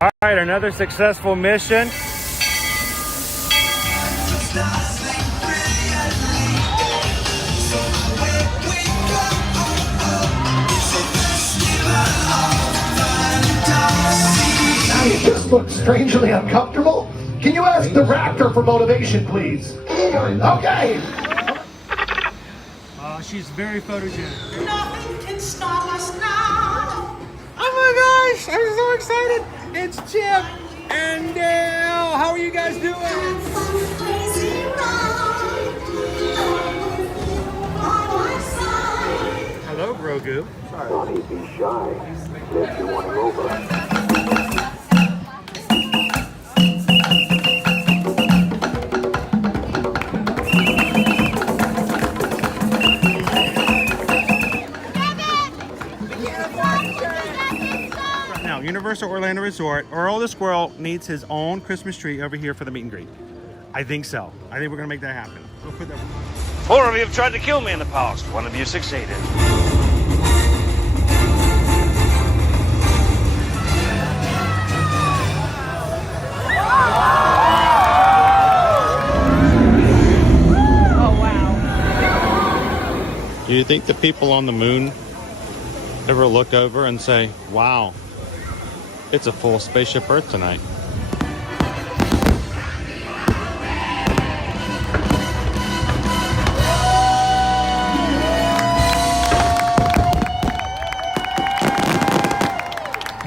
All right, another successful mission. Now you just look strangely uncomfortable. Can you ask the Raptor for motivation, please? Okay. She's very photogenic. Nothing can stop us now. Oh my gosh, I'm so excited. It's Chip and Dale. How are you guys doing? Hello, Grogu. Don't be shy. If you want him over. Now, Universal Orlando Resort, Earl the Squirrel needs his own Christmas tree over here for the meet and greet. I think so. I think we're gonna make that happen. We'll put that. 4 of you have tried to kill me in the past. 1 of you succeeded. Do you think the people on the moon ever look over and say, wow, it's a full spaceship Earth tonight?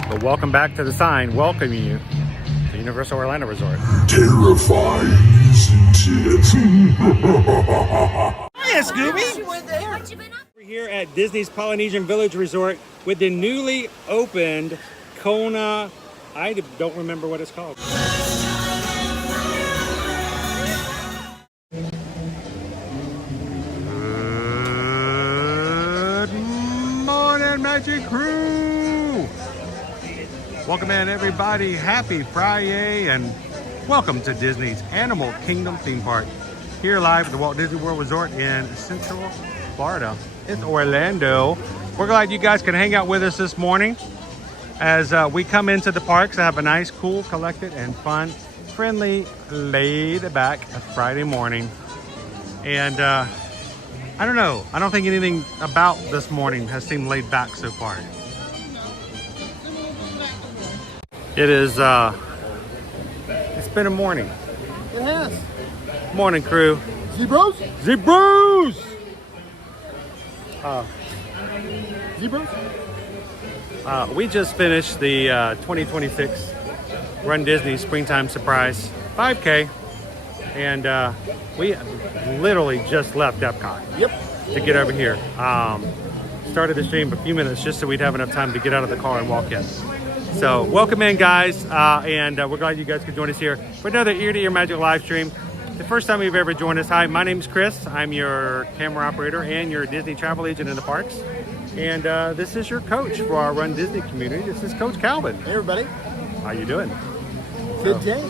But welcome back to the sign welcoming you to Universal Orlando Resort. Terrifying, isn't it? Hiya, Scooby! We're here at Disney's Polynesian Village Resort with the newly opened Kona. I don't remember what it's called. Good morning, Magic Crew! Welcome in, everybody. Happy Friday and welcome to Disney's Animal Kingdom theme park. Here live at the Walt Disney World Resort in Central Florida. It's Orlando. We're glad you guys can hang out with us this morning as we come into the parks to have a nice, cool, collected, and fun, friendly, laid-back Friday morning. And I don't know. I don't think anything about this morning has seemed laid back so far. It is, it's been a morning. It has. Morning, crew. Zebras? Zebras! Zebras? We just finished the 2026 Run Disney Springtime Surprise 5K, and we literally just left Epcot. Yep. To get over here. Started the stream a few minutes just so we'd have enough time to get out of the car and walk in. So welcome in, guys, and we're glad you guys could join us here for another Ear to Ear Magic live stream. The first time you've ever joined us. Hi, my name's Chris. I'm your camera operator and your Disney travel agent in the parks. And this is your coach for our Run Disney community. This is Coach Calvin. Hey, everybody. How you doing? Good day.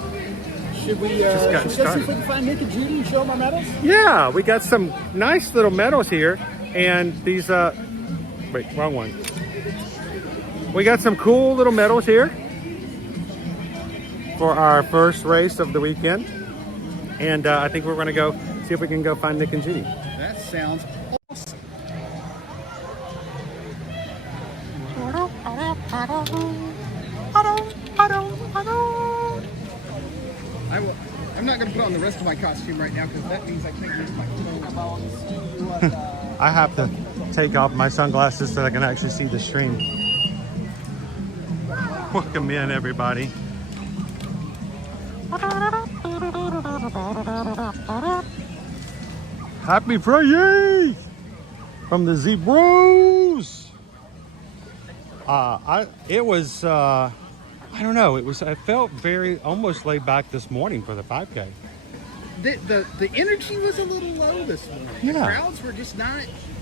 Should we Just should got we go see if started. we can find Nick and Judy and show them our medals? Yeah, we got some nice little medals here. And these, wait, wrong one. We got some cool little medals here for our first race of the weekend. And I think we're going to go see if we can go find Nick and Judy. That sounds awesome. I'm not going to put on the rest of my costume right now because that means I can't use my phone. I have to take off my sunglasses so I can actually see the stream. Welcome in, everybody. Happy Friday from the Zebras. It was I don't know. I felt very almost laid back this morning for the 5K. The energy was a little low this morning. Yeah. The crowds were just not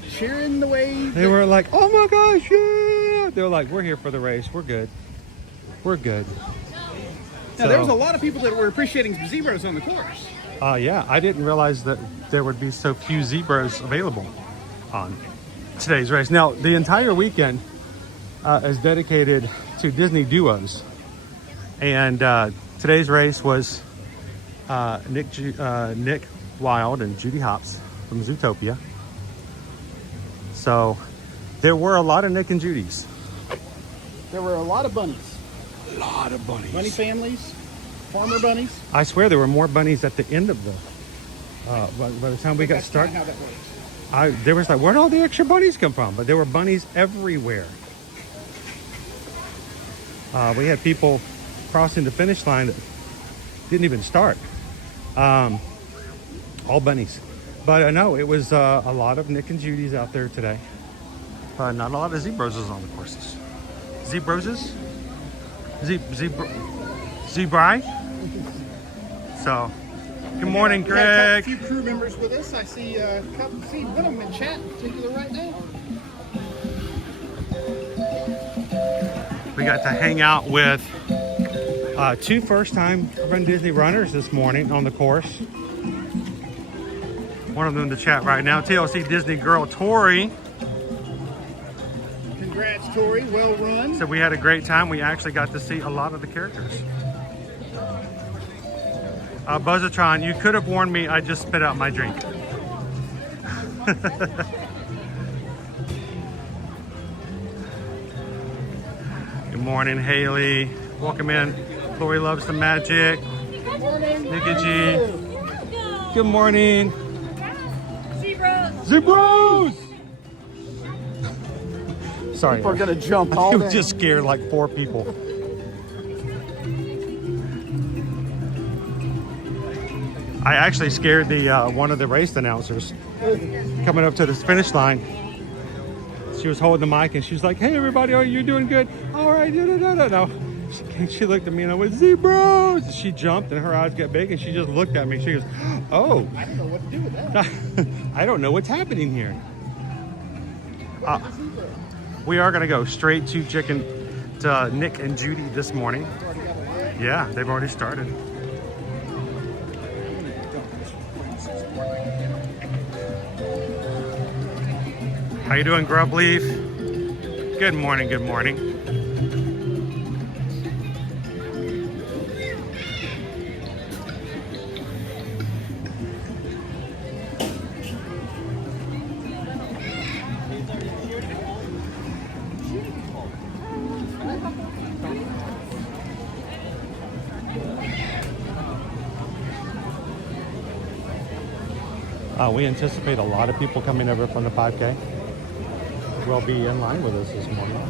cheering the way They were like, "Oh my gosh, yeah!" They were like, "We're here for the race. We're good. We're good." Now, there was a lot of people that were appreciating some zebras on the course. Yeah, I didn't realize that there would be so few zebras available on today's race. Now, the entire weekend is dedicated to Disney duos. And today's race was Nick Wild and Judy Hops from Zootopia. So there were a lot of Nick and Judys. There were a lot of bunnies. A lot of bunnies. Bunny families, farmer bunnies. I swear there were more bunnies at the end of the. By the time we got started, How that works. there was like, where'd all the extra bunnies come from? But there were bunnies everywhere. We had people crossing the finish line that didn't even start. All bunnies. But no, it was a lot of Nick and Judy's out there today. Not a lot of Zebroses on the courses. Zebroses? Zebri? So, good morning, We got a Greg. few crew members with us. I see one of them in chat in particular right now. We got to hang out with two first-time Run Disney runners this morning on the course. One of them in the chat right now, TLC Disney girl Tori. Congrats, Tori. Well run. So we had a great time. We actually got to see a lot of the characters. Buzzatron, you could have warned me. I just spit out my drink. Good morning, Haley. Welcome in. Lori loves the magic. Nikki G. Good morning. Zebros! Sorry. We're gonna jump I all day. just scared like 4 people. I actually scared the one of the race announcers coming up to the finish line. She was holding the mic and she was like, "Hey everybody, are you doing good? All right, no." She looked at me and I went, "Zebros!" She jumped and her eyes got big and she just looked at me. She goes, "Oh, I don't know what to do with that. I don't know what's happening here." We are gonna go straight to Nick and Judy this morning. Yeah, they've already started. How you doing, Grub Leaf? Good morning, good morning. We anticipate a lot of people coming over from the 5K. Will be in line with us this morning.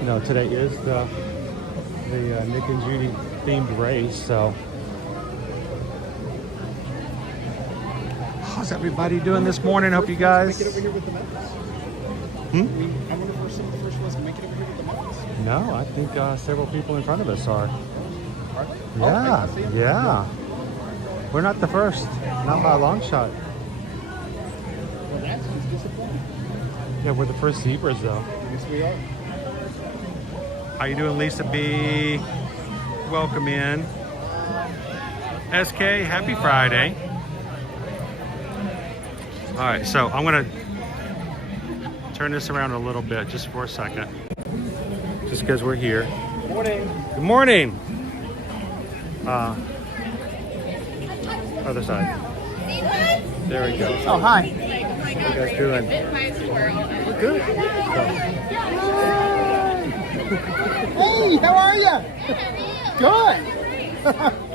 You know, today is the Nick and Judy themed race, so. How's everybody doing this morning? Hope you guys. Make it over here with the Muppets. I wonder if we're some of the first ones to make it over here with the Muppets. No, I think several people in front of us are. I see 'em. Yeah. We're not the first, not by a long shot. Well, that's just disappointing. Yeah, we're the first zebras though. Yes, we are. How you doing, Lisa B? Welcome in. SK, happy Friday. All right, so I'm gonna turn this around a little bit just for a second. Just because we're here. Morning. Good morning. Other side. There we go. Oh, hi. How you guys doing? We're good. Hey, how are you? Good.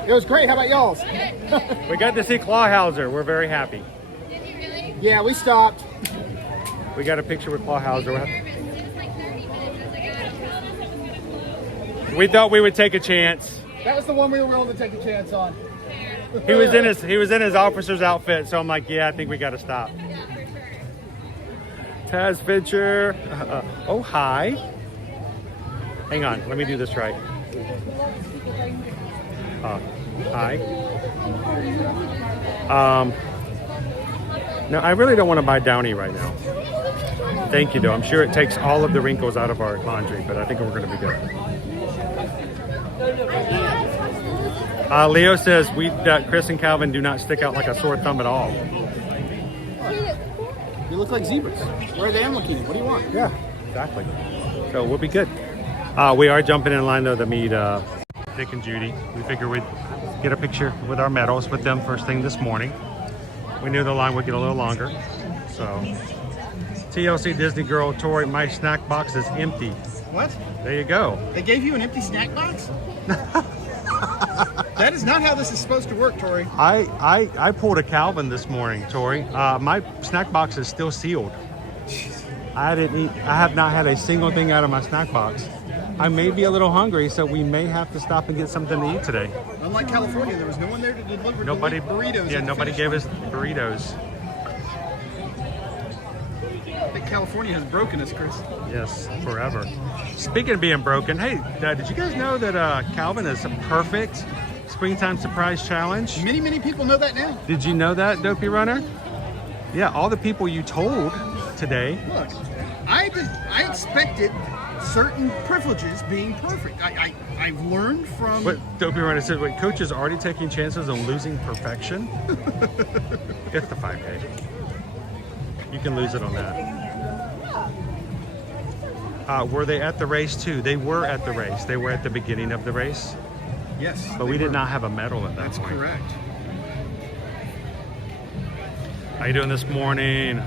It was great. How about y'all's? We got to see Clawhauser. We're very happy. Yeah, we stopped. We got a picture with Clawhauser. We thought we would take a chance. That was the one we were willing to take a chance on. He was in his officer's outfit, so I'm like, yeah, I think we got to stop. Taz Fincher. Oh, hi. Hang on, let me do this right. Hi. No, I really don't want to buy Downy right now. Thank you, though. I'm sure it takes all of the wrinkles out of our laundry, but I think we're going to be good. Leo says Chris and Calvin do not stick out like a sore thumb at all. You look like zebras. Where are the animal kingdom? What do you want? Yeah, exactly. So we'll be good. We are jumping in line though to meet Nick and Judy. We figured we'd get a picture with our medals with them first thing this morning. We knew the line would get a little longer. So, TLC Disney Girl, Tori, my snack box is empty. What? There you go. They gave you an empty snack box? That is not how this is supposed to work, Tori. I pulled a Calvin this morning, Tori. My snack box is still sealed. I have not had a single thing out of my snack box. I may be a little hungry, so we may have to stop and get something to eat today. Unlike California, there was no one there to deliver burritos. Yeah, nobody gave us burritos. I think California has broken us, Chris. Yes, forever. Speaking of being broken, hey, did you guys know that Calvin is a perfect springtime surprise challenge? Many, many people know that now. Did you know that, Dopey Runner? Yeah, all the people you told today. Look, I expected certain privileges being perfect. I've learned from... But Dopey Runner said, wait, coach is already taking chances on losing perfection? It's the 5K. You can lose it on that. Were they at the race too? They were at the race. They were at the beginning of the race. Yes. But we did not have a medal at that That's point. correct. How you doing this morning?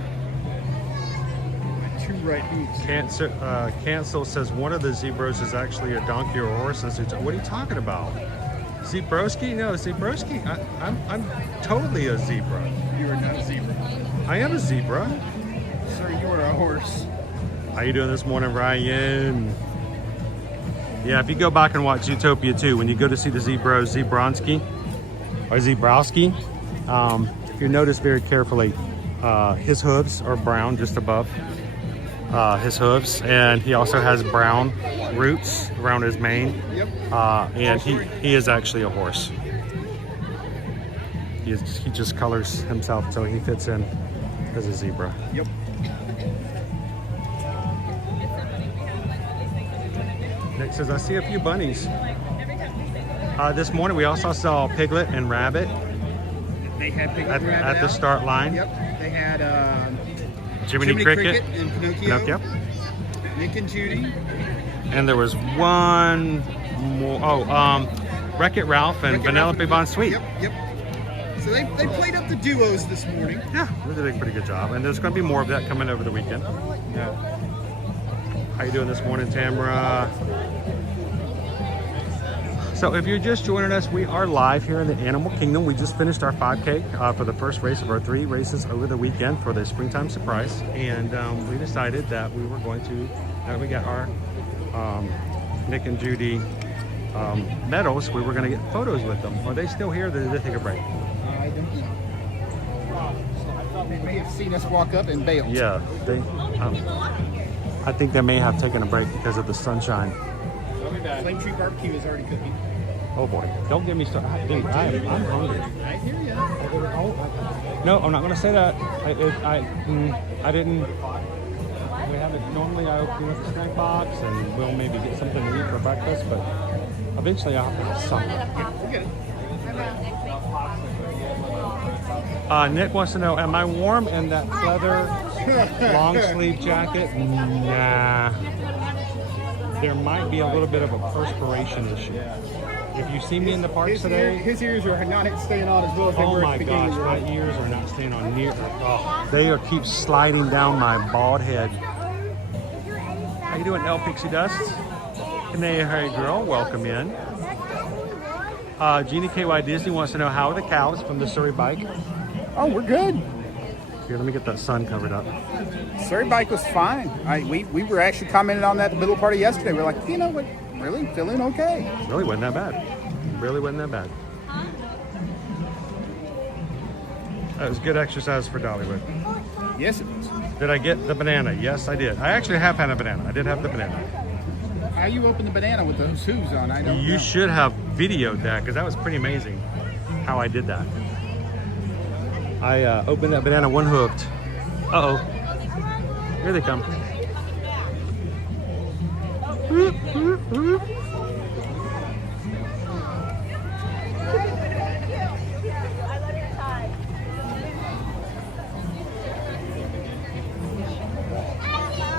Two right beats. Cancel says one of the zebras is actually a donkey or a horse. What are you talking about? Zebrowski? No, Zebrowski. I'm totally a zebra. You are not a zebra. I am a zebra. Sir, you are a horse. How you doing this morning, Ryan? Yeah, if you go back and watch Zootopia 2, when you go to see the Zebrowski, if you notice very carefully, his hooves are brown just above his hooves, and he also has brown roots around his mane. Yep. And he is actually a horse. He just colors himself so he fits in as a zebra. Yep. Nick says, I see a few bunnies. This morning we also saw Piglet and Rabbit. They had Piglet and Rabbit at the out. start line. Yep. They had Jiminy Cricket and Pinocchio. Nick and Judy. And there was one more. Wreck-It Ralph and Vanellope Von Sweet. Yep. So they played up the duos this morning. Yeah, they did a pretty good job. And there's going to be more of that coming over the weekend. Yeah. How you doing this morning, Tamara? So if you're just joining us, we are live here in the Animal Kingdom. We just finished our 5K for the first race of our 3 races over the weekend for the springtime surprise. And we decided that we were going to, we got our Nick and Judy medals. We were going to get photos with them. Are they still here or did they take a break? I don't know. They may have seen us walk up and bailed. Yeah, I think they may have taken a break because of the sunshine. Flame Tree Barbecue is already cooking. Oh boy, don't get me started. Dude, I'm hungry. I hear you. No, I'm not going to say that. I didn't. We have it. Normally I open up the snack box and we'll maybe get something to eat for breakfast, but eventually I'll have to have something. We'll get it. Nick wants to know, am I warm in that leather long sleeve jacket? Nah. There might be a little bit of a perspiration issue. If you see me in the park today, his ears are not staying on as well as they oh were my at the beginning gosh, of the my race. ears are not staying on near. Oh, they are keep sliding down my bald head. How you doing, El Pixie Dust? Hey girl, welcome in. Jeannie KY Disney wants to know how are the cows from the Surrey bike. Oh, we're good. Here, let me get that sun covered up. Surrey bike was fine. We were actually commenting on that the middle part of yesterday. We're like, you know what? Really feeling okay. Really wasn't that bad. Really wasn't that bad. That was good exercise for Dollywood. Yes, it was. Did I get the banana? Yes, I did. I actually have had a banana. I did have the banana. How you open the banana with those hooves on? I don't know. You should have videoed that because that was pretty amazing how I did that. I opened that banana one hooked. Uh-oh. Here they come.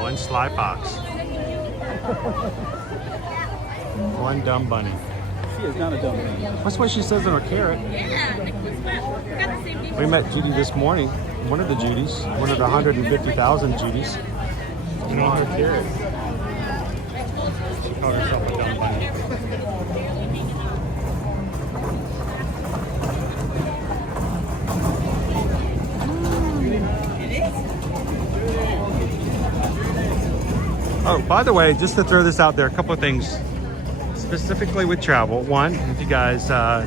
One slide box. One dumb bunny. She is not a dumb thing. That's what she says in her carrot. We met Judy this morning. One of the Judys. One of the 150,000 Judys. And on her carrot. She called herself a dumb bunny. Oh, by the way, just to throw this out there, a couple of things specifically with travel. One, if you guys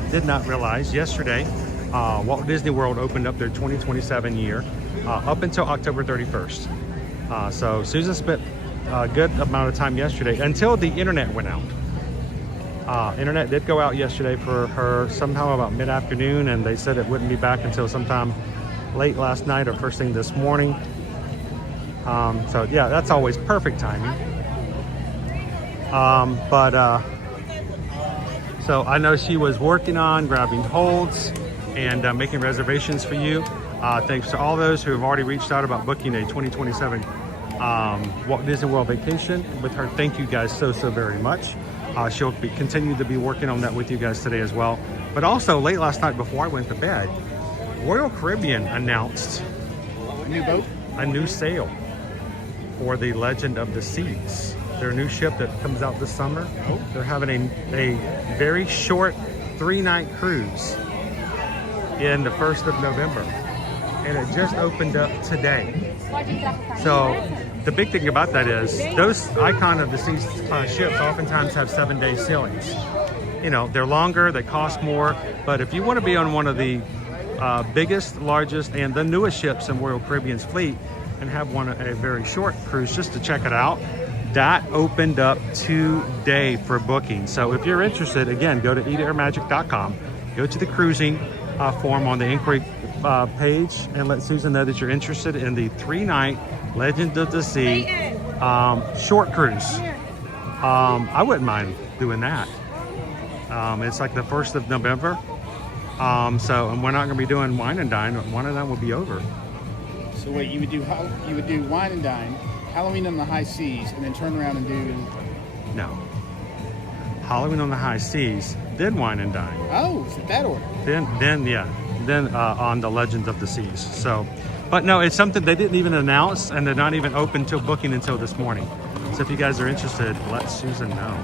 did not realize, yesterday, Walt Disney World opened up their 2027 year up until October 31st. So Susan spent a good amount of time yesterday until the internet went out. Internet did go out yesterday for her somehow about mid-afternoon, and they said it wouldn't be back until sometime late last night or first thing this morning. So yeah, that's always perfect timing. So I know she was working on grabbing holds and making reservations for you. Thanks to all those who have already reached out about booking a 2027 Walt Disney World vacation with her. Thank you guys so very much. She'll continue to be working on that with you guys today as well. But also late last night before I went to bed, Royal Caribbean announced A new boat? a new sail for the Legend of the Seas. Their new ship that comes out this summer. They're having a very short 3-night cruise in the 1st of November. And it just opened up today. So the big thing about that is those Icon of the Seas ships oftentimes have 7-day sailings. You know, they're longer, they cost more, but if you want to be on one of the biggest, largest, and the newest ships in Royal Caribbean's fleet and have a very short cruise just to check it out, that opened up today for booking. So if you're interested, again, go to eatairmagic.com, go to the cruising form on the inquiry page, and let Susan know that you're interested in the 3-night Legend of the Sea short cruise. I wouldn't mind doing that. It's like the 1st of November. And we're not going to be doing wine and dine. Wine and dine will be over. So wait, you would do wine and dine, Halloween on the high seas, and then turn around and do... No. Halloween on the high seas, then wine and dine. Oh, is it that order? Then on the Legends of the Seas. So, but no, it's something they didn't even announce, and they're not even open till booking until this morning. So if you guys are interested, let Susan know.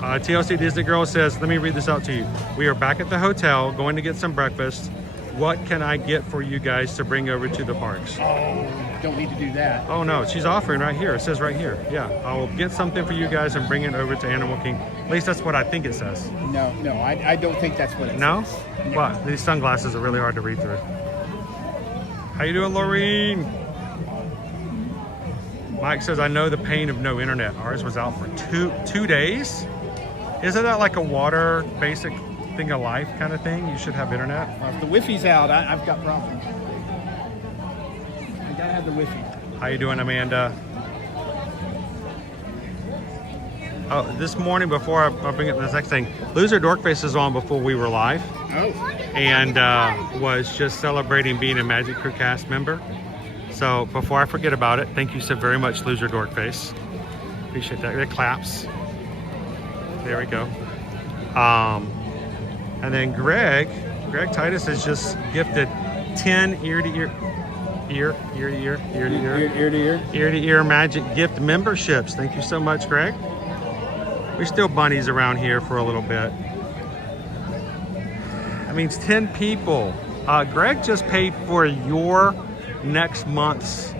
TLC Disney Girl says, let me read this out to you. We are back at the hotel, going to get some breakfast. What can I get for you guys to bring over to the parks? Oh, don't need to do that. Oh no, she's offering right here. It says right here. Yeah, I will get something for you guys and bring it over to Animal King. At least that's what I think it says. No, I don't think that's what it No? says. No? What? These sunglasses are really hard to read through. How you doing, Laureen? Mike says, I know the pain of no internet. Ours was out for two days. Isn't that like a water basic thing of life kind of thing? You should have internet. If the Wi-Fi's out, I've got problems. I gotta have the Wi-Fi. How you doing, Amanda? Oh, this morning before I bring up this next thing, Loser Dorkface is on before we were live. Oh. And was just celebrating being a Magic Crew cast member. So before I forget about it, thank you so very much, Loser Dorkface. Appreciate that. It claps. There we go. And then Greg Titus has just gifted 10 ear-to-ear Magic gift memberships. Thank you so much, Greg. We're still bunnies around here for a little bit. That means 10 people. Greg just paid for your next month's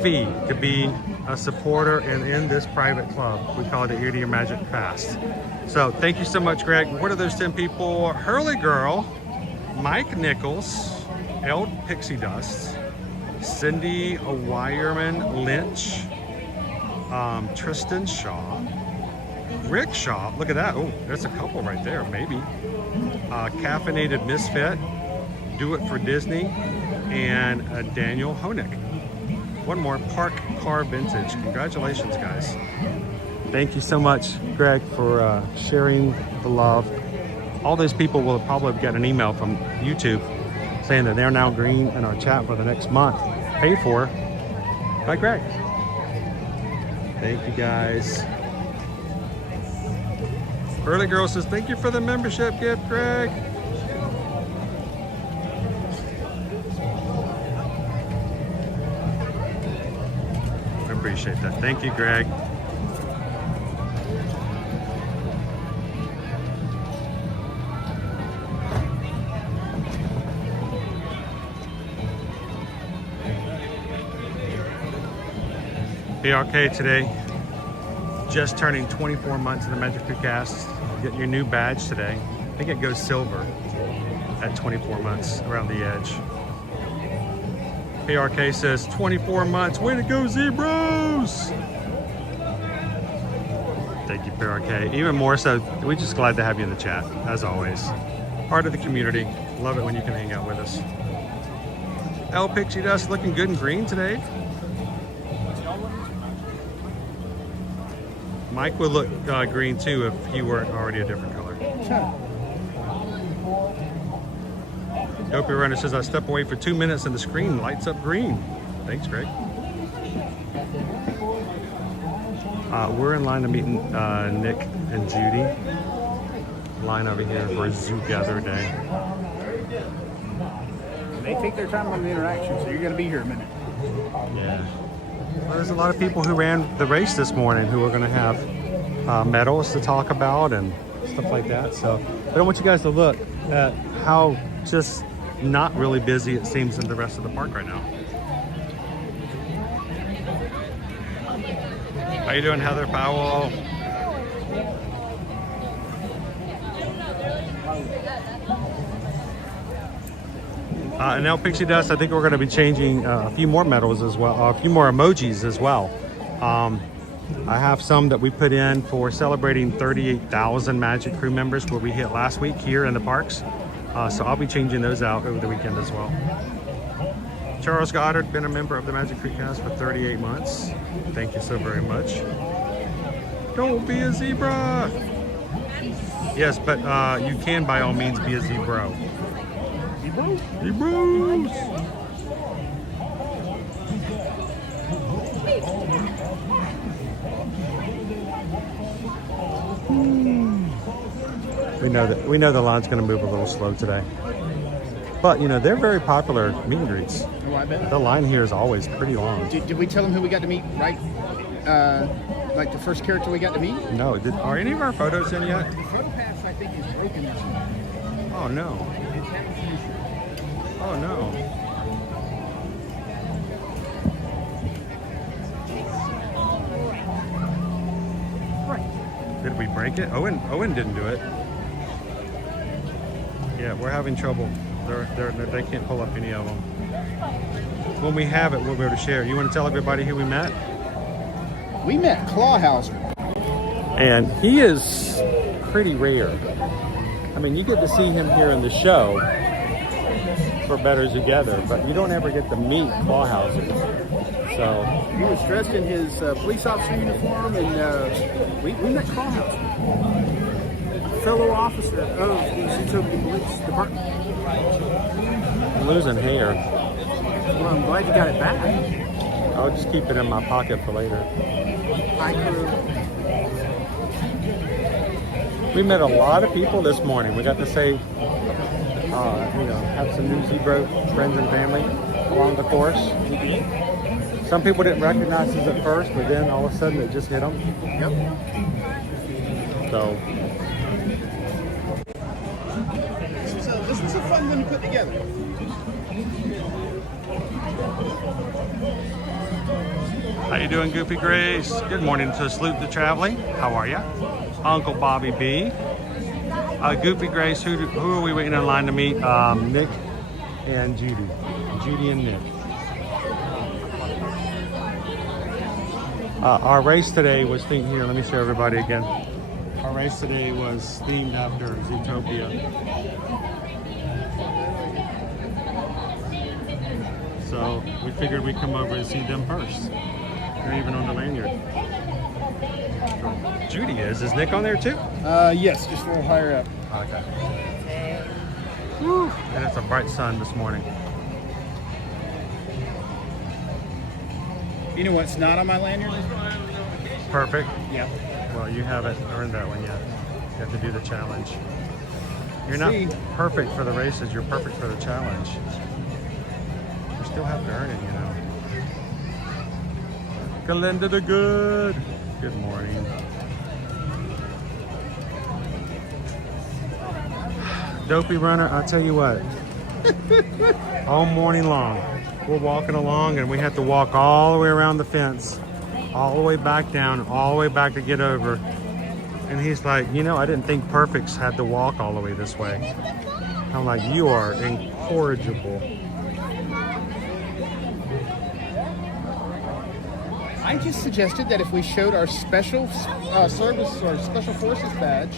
fee to be a supporter and in this private club. We call it the Ear to Ear Magic Fast. So thank you so much, Greg. What are those 10 people? Hurley Girl, Mike Nichols, Eld Pixie Dust, Cindy Wireman Lynch, Tristan Shaw, Rick Shaw. Look at that. Oh, that's a couple right there, maybe. Caffeinated Misfit, Do It for Disney, and Daniel Honig. One more, Park Car Vintage. Congratulations, guys. Thank you so much, Greg, for sharing the love. All those people will probably get an email from YouTube saying that they're now green in our chat for the next month, paid for by Greg. Thank you guys. Early Girl says, thank you for the membership gift, Greg. I appreciate that. Thank you, Greg. PRK today, just turning 24 months in the Magic Creek Cast. Getting your new badge today. I think it goes silver at 24 months around the edge. PRK says 24 months. Way to go, Zebras! Thank you, PRK. Even more so, we're just glad to have you in the chat, as always. Part of the community. Love it when you can hang out with us. El Pixie Dust looking good in green today. Mike would look green too if he weren't already a different color. Dopey Runner says, I step away for 2 minutes and the screen lights up green. Thanks, Greg. We're in line to meet Nick and Judy. Line over here for Zoo Gather Day. They take their time on the interaction, so you're going to be here a minute. Yeah. Well, there's a lot of people who ran the race this morning who are going to have medals to talk about and stuff like that. So I want you guys to look at how just not really busy it seems in the rest of the park right now. How you doing, Heather Powell? And now Pixie Dust, I think we're going to be changing a few more medals as well, a few more emojis as well. I have some that we put in for celebrating 38,000 Magic Crew members where we hit last week here in the parks. So I'll be changing those out over the weekend as well. Charles Goddard, been a member of the Magic Creek Cast for 38 months. Thank you so very much. Don't be a zebra. Yes, but you can by all means be a zebra. Zebras. We know the line's going to move a little slow today, but you know they're very popular meet and greets. Oh, I bet. The line here is always pretty long. Did we tell them who we got to meet? Right, like the first character we got to meet. No, are any of our photos in yet? The photo pass I think is broken this morning. Oh no! Oh no! Right. Did we break it? Owen didn't do it. Yeah, we're having trouble. They can't pull up any of them. When we have it, we'll be able to share. You want to tell everybody who we met? We met Clawhauser. And he is pretty rare. I mean, you get to see him here in the show for Better Together, but you don't ever get to meet Clawhauser. So He was dressed in his police officer uniform, and we met Clawhauser. Fellow officer of the Zootopia Police Department. I'm losing hair. Well, I'm glad you got it back. I'll just keep it in my pocket for later. Hi, crew. We met a lot of people this morning. We got to say, have some new zebra friends and family along the course. Some people didn't recognize us at first, but then all of a sudden it just hit them. Yep. So. This is a fun one to put together. How you doing, Goofy Grace? Good morning to Salute the Traveling. How are ya? Uncle Bobby B. Goofy Grace, who are we waiting in line to meet? Nick and Judy. Judy and Nick. Our race today was themed here. Let me show everybody again. Our race today was themed after Zootopia. So we figured we'd come over and see them first. They're even on the lanyard. Judy is. Is Nick on there too? Yes, just a little higher up. Okay. Whew. And it's a bright sun this morning. You know what's not on my lanyard? perfect? Yep. Well, you haven't earned that one yet. You have to do the challenge. You're not See. perfect for the races. You're perfect for the challenge. You still have to earn it, you know. Galinda the Good. Good morning. Dopey runner, I'll tell you what. All morning long, we're walking along and we have to walk all the way around the fence, all the way back down, all the way back to get over. And he's like, you know, I didn't think perfects had to walk all the way this way. I'm like, you are incorrigible. I just suggested that if we showed our special service or special forces badge,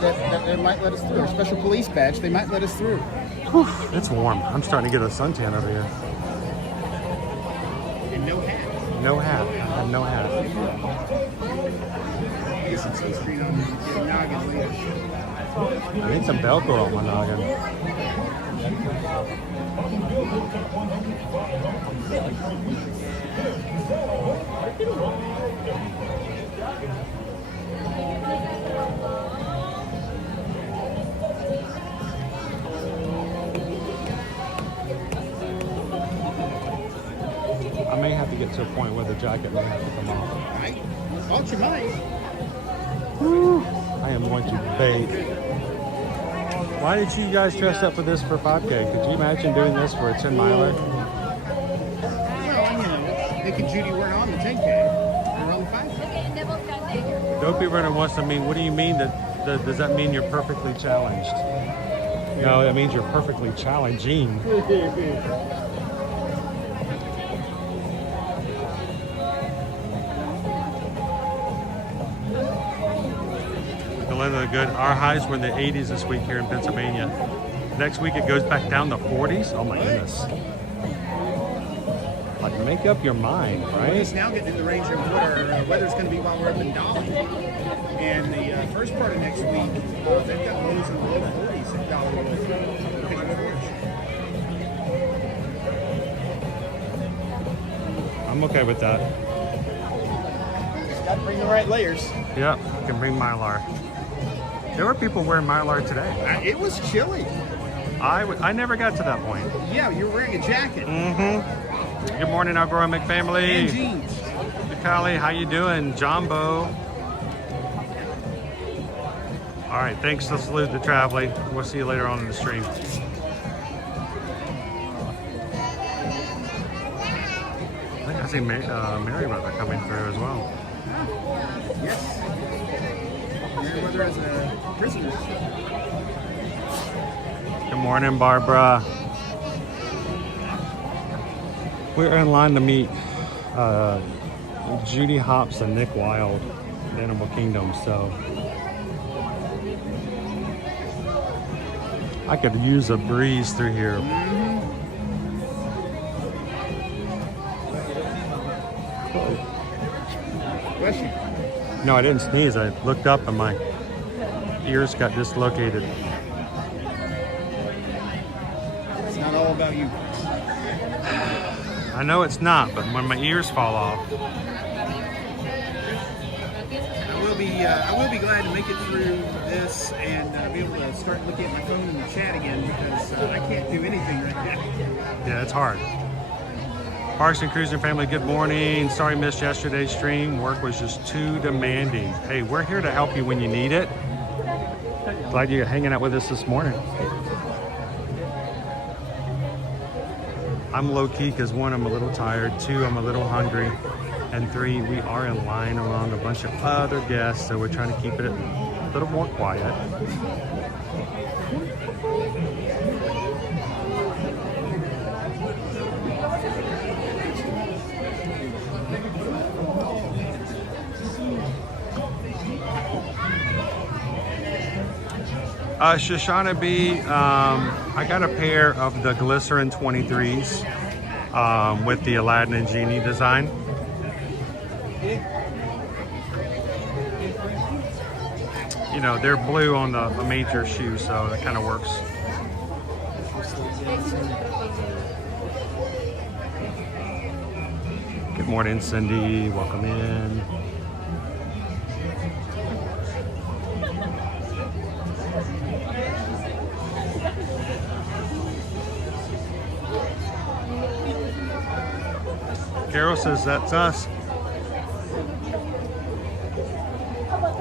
that they might let us through. Our special police badge, they might let us through. Whew, it's warm. I'm starting to get a suntan over here. And no hat. No hat. I have no hat. Get some sunscreen on your noggin later. I need some Velcro on my noggin. I may have to get to a point where the jacket may have to come off. Right? Thought you might. I am going to bathe. Why did you guys dress up for this for 5K? Could you imagine doing this for a 10 miler? Well, you know, Nick and Judy weren't on the 10K. They were on the 5K. Dopey Runner wants to mean, what do you mean does that mean you're perfectly challenged? No, that means you're perfectly challenging. Galinda the Good. Our highs were in the 80s this week here in Pennsylvania. Next week it goes back down to 40s. Oh my goodness. Like, make up your mind, We're right? just now getting in the range of what our weather's going to be while we're up in Dolly. And the first part of next week, they've got lows in the low 40s at Dolly. I'm okay with that. Just got to bring the right layers. Yep, you can bring Mylar. There were people wearing Mylar today. It was chilly. I never got to that point. Yeah, you were wearing a jacket. Good morning, agronomic family. And jeans. Callie, how you doing? Jambo. All right, thanks to Salute the Traveling. We'll see you later on in the stream. I think I see Merriweather coming through as well. Yes. Merriweather as a prisoner. Good morning, Barbara. We're in line to meet Judy Hopps and Nick Wilde, the Animal Kingdom, so I could use a breeze through here. Bless you. No, I didn't sneeze. I looked up and my ears got dislocated. It's not all about you. I know it's not, but when my ears fall off. I will be glad to make it through this and be able to start looking at my phone and the chat again because I can't do anything right now. Yeah, it's hard. Parks and Cruising family, good morning. Sorry missed yesterday's stream. Work was just too demanding. Hey, we're here to help you when you need it. Glad you're hanging out with us this morning. I'm low-key because 1, I'm a little tired. 2, I'm a little hungry. And 3, we are in line along a bunch of other guests, so we're trying to keep it a little more quiet. Shoshana B, I got a pair of the Glycerin 23s with the Aladdin and Genie design. You know, they're blue on the major shoe, so that kind of works. Good morning, Cindy. Welcome in. Carol says that's us.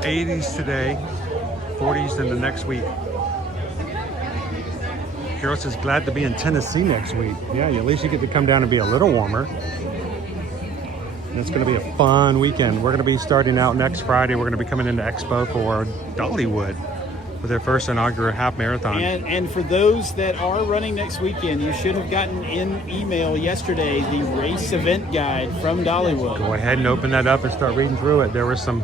80s today, 40s in the next week. Carol says glad to be in Tennessee next week. Yeah, at least you get to come down and be a little warmer. And it's going to be a fun weekend. We're going to be starting out next Friday. We're going to be coming into Expo for Dollywood with their first inaugural half marathon. And for those that are running next weekend, you should have gotten in email yesterday the race event guide from Dollywood. Go ahead and open that up and start reading through it. There were some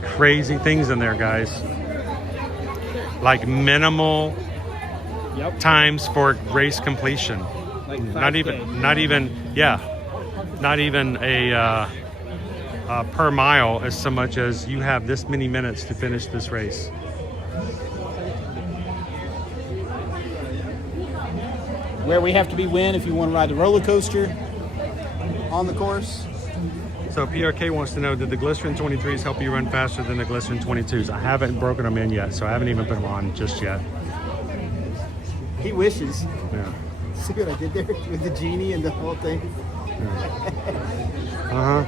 crazy things in there, guys. Like minimal times for race completion. Like not even a per mile as so much as you have this many minutes to finish this race. Where we have to be win if you want to ride the roller coaster on the course. So PRK wants to know, did the Glycerin 23s help you run faster than the Glycerin 22s? I haven't broken them in yet, so I haven't even put them on just yet. He wishes. Yeah. See what I did there with the genie and the whole thing? Uh-huh.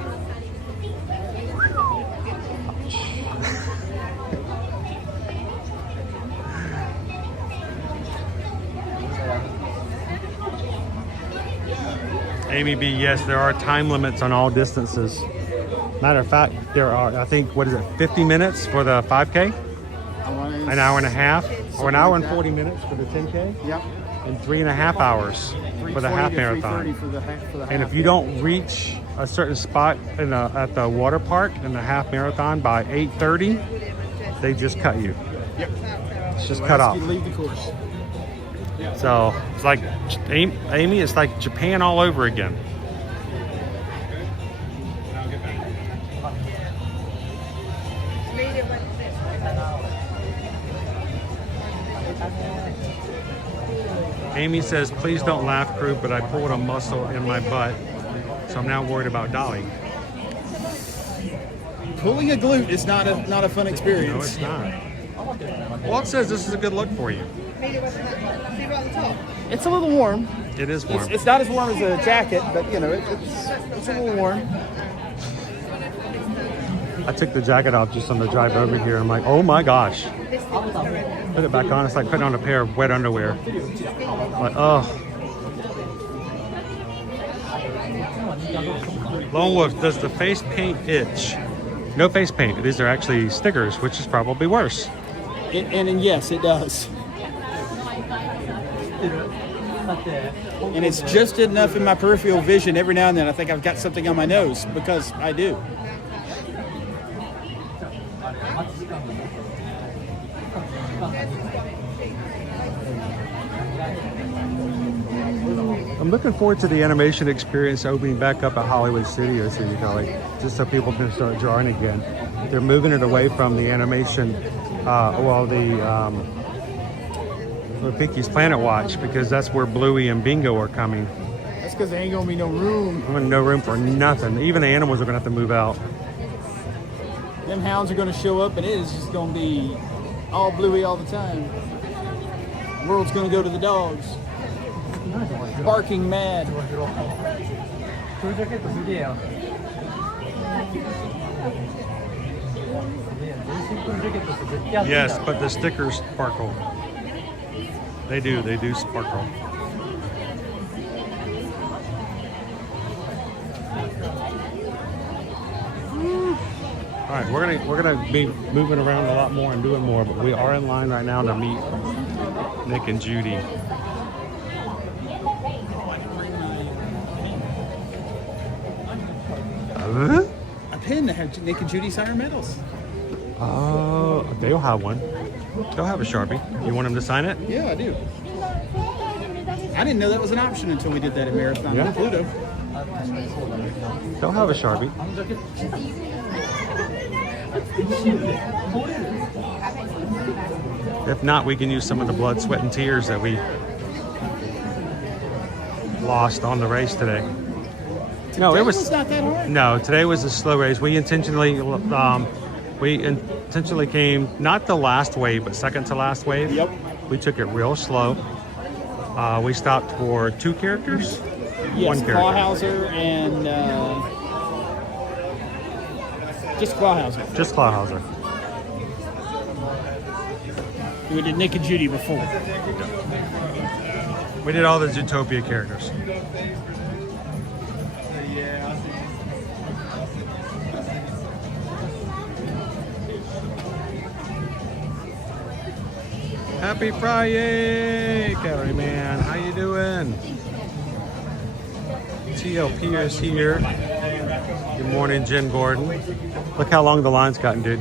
Amy B, yes, there are time limits on all distances. Matter of fact, there are, I think, 50 minutes for the 5K? An hour and a half? Or an hour and 40 minutes for the 10K? Yep. And 3.5 hours for the half marathon. For the and if you don't reach a certain spot at the water park in the half marathon by 8:30, they just cut you. Yep. It's just cut off. You leave the course. So it's like, Amy, it's like Japan all over again. Amy says, please don't laugh, crew, but I pulled a muscle in my butt, so I'm now worried about Dolly. Pulling a glute is not a fun experience. No, it's not. Well, it says this is a good look for you. It's a little warm. It is warm. It's not as warm as a jacket, but you know, it's a little warm. I took the jacket off just on the drive over here. I'm like, oh my gosh. Put it back on. It's like putting on a pair of wet underwear. Like, oh. Lone Wolf, does the face paint itch? No face paint. These are actually stickers, which is probably worse. And yes, it does. And it's just enough in my peripheral vision every now and then I think I've got something on my nose, because I do. I'm looking forward to the animation experience opening back up at Hollywood Studios here, just so people can start drawing again. They're moving it away from the animation, the Pinky's Planet Watch, because that's where Bluey and Bingo are coming. That's because there ain't gonna be no room. No room for nothing. Even the animals are gonna have to move out. Them hounds are gonna show up and it is just gonna be all Bluey all the time. The world's gonna go to the dogs. Barking mad. Yes, but the stickers sparkle. They do sparkle. All right, we're gonna be moving around a lot more and doing more, but we are in line right now to meet Nick and Judy. A pin that have Nick and Judy sign our medals. They'll have one. They'll have a Sharpie. You want them to sign it? Yeah, I do. I didn't know that was an option until we did that at Marathon in Pluto. They'll have a Sharpie. If not, we can use some of the blood, sweat, and tears that we lost on the race today. No, it was not that hard. No, today was a slow race. We intentionally came not the last wave, but second to last wave. Yep. We took it real slow. We stopped for 2 characters. Yes, one character. Clawhauser and just Clawhauser. Just Clawhauser. We did Nick and Judy before. We did all the Zootopia characters. Happy Friday, Calorie Man. How you doing? TLP is here. Good morning, Jen Gordon. Look how long the line's gotten, dude.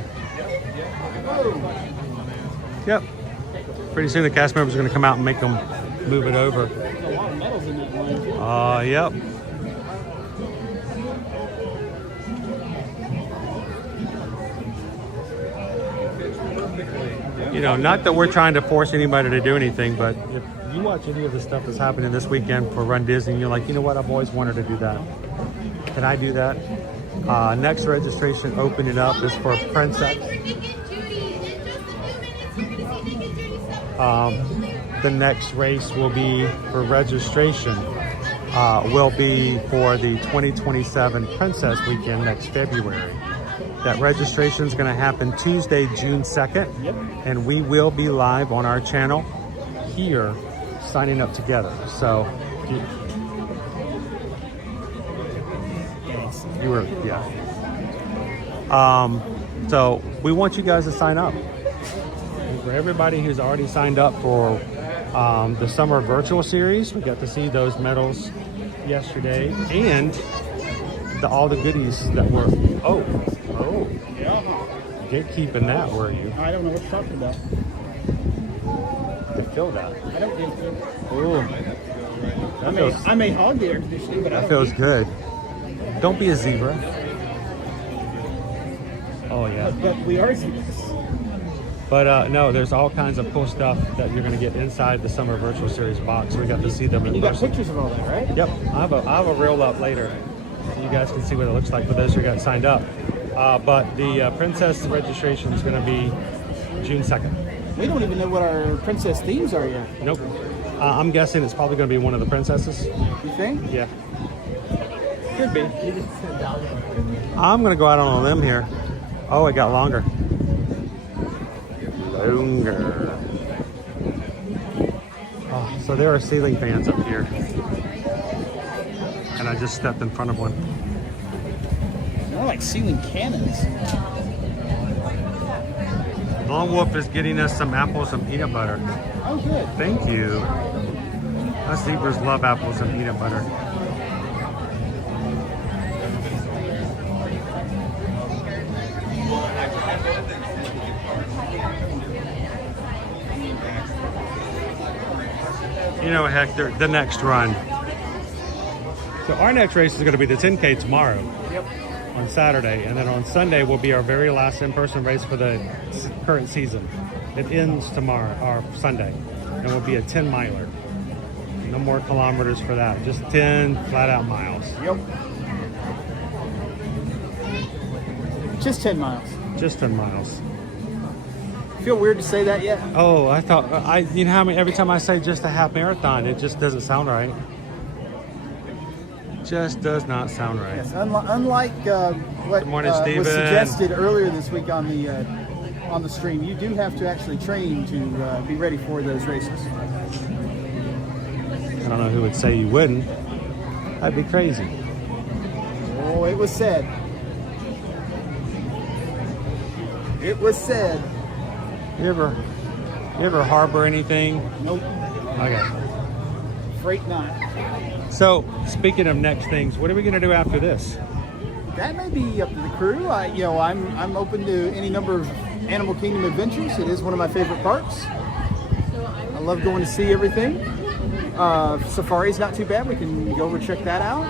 Yep. Pretty soon the cast members are going to come out and make them move it over. There's a lot of medals in that line. Yep. You know, not that we're trying to force anybody to do anything, but if you watch any of the stuff that's happening this weekend for Run Disney, and you're like, you know what, I've always wanted to do that. Can I do that? Next registration opening up is for Princess. The next race will be for registration. Will be for the 2027 Princess Weekend next February. That registration is going to happen Tuesday, June 2nd. Yep. And we will be live on our channel here signing up together. So you were, yeah. So we want you guys to sign up. And for everybody who's already signed up for the summer virtual series, we got to see those medals yesterday and all the goodies that were, gatekeeping that, were you? I don't know what you're talking about. To feel that. I don't think so. Ooh. I may hog the air conditioning, but I That don't feels good. Don't be a zebra. Oh yeah. But we are zebras. But no, there's all kinds of cool stuff that you're going to get inside the Summer Virtual Series box. We got to see them in You got person. pictures of all that, right? Yep, I have a reel up later, so you guys can see what it looks like for those who got signed up. But the Princess registration is going to be June 2nd. We don't even know what our princess themes are yet. Nope. I'm guessing it's probably going to be one of the princesses. You think? Yeah. Could be. I'm going to go out on a limb here. Oh, it got longer. Longer. Oh, so there are ceiling fans up here. And I just stepped in front of one. More like ceiling cannons. Long Wolf is getting us some apples and peanut butter. Oh, good. Thank you. Us zebras love apples and peanut butter. You know, Hector, the next run. So our next race is going to be the 10K tomorrow. Yep. On Saturday, and then on Sunday will be our very last in-person race for the current season. It ends tomorrow, or Sunday, and will be a 10-miler. No more kilometers for that, just 10 flat-out miles. Yep. Just 10 miles. Just 10 miles. Feel weird to say that yet? Oh, I thought, you know how every time I say just a half marathon, it just doesn't sound right. Just does not sound right. Yes, unlike what Good morning, was Steven. suggested earlier this week on the stream, you do have to actually train to be ready for those races. I don't know who would say you wouldn't. That'd be crazy. Oh, it was said. It was said. You ever harbor anything? Nope. Okay. Freight not. So, speaking of next things, what are we going to do after this? That may be up to the crew. I'm open to any number of Animal Kingdom adventures. It is one of my favorite parks. I love going to see everything. Safari's not too bad. We can go over and check that out.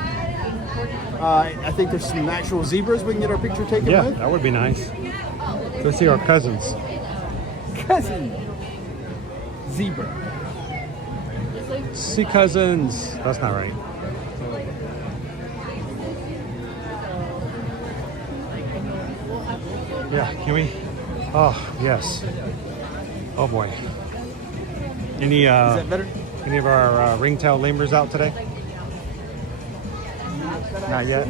I think there's some actual zebras we can get our picture taken Yeah, with. that would be nice. Go see our cousins. Cousin zebra. See cousins. That's not right. Yeah, can we? Oh, yes. Oh boy. Any Is that better? any of our ringtail lemurs out today? Not yet.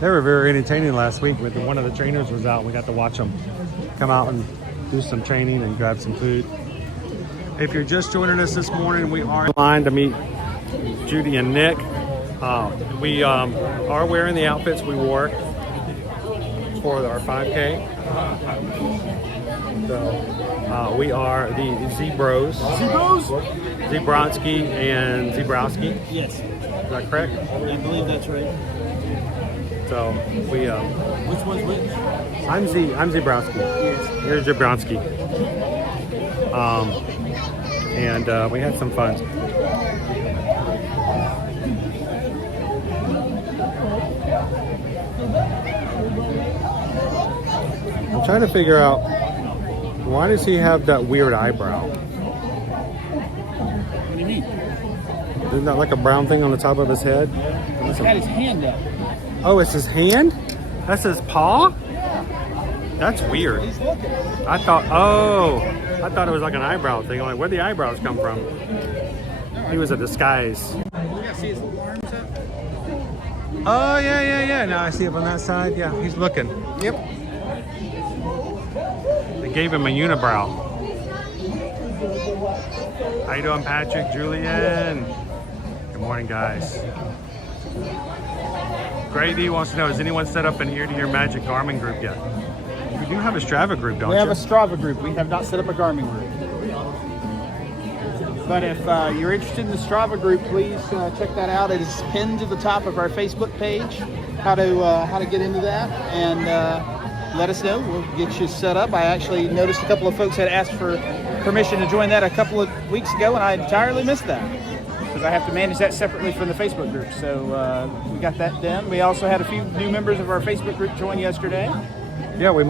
They were very entertaining last week. With one of the trainers was out. We got to watch them come out and do some training and grab some food. If you're just joining us this morning, we are in line to meet Judy and Nick. We are wearing the outfits we wore for our 5K. So we are the Zebros. Zebrowski and Zebrowski. Yes. Is that correct? I believe that's right. So we Which one's which? I'm Zebrowski. Yes. You're Zebrowski. And we had some fun. I'm trying to figure out, why does he have that weird eyebrow? What do you mean? Isn't that like a brown thing on the top of his head? He's got his hand up. Oh, it's his hand? That's his paw? That's weird. He's looking. I thought it was like an eyebrow thing. I'm like, where'd the eyebrows come from? He was a disguise. Yeah, see his arms up? Oh, yeah. Now I see him on that side. Yeah, he's looking. Yep. They gave him a unibrow. How you doing, Patrick, Julian? Good morning, guys. Grady wants to know, has anyone set up an ear-to-ear Magic Garmin group yet? You do have a Strava group, don't you? We have a Strava group. We have not set up a Garmin group. But if you're interested in the Strava group, please check that out. It is pinned to the top of our Facebook page. How to get into that, and let us know. We'll get you set up. I actually noticed a couple of folks had asked for permission to join that a couple of weeks ago, and I entirely missed that because I have to manage that separately from the Facebook group. So we got that done. We also had a few new members of our Facebook group join yesterday. Yeah, we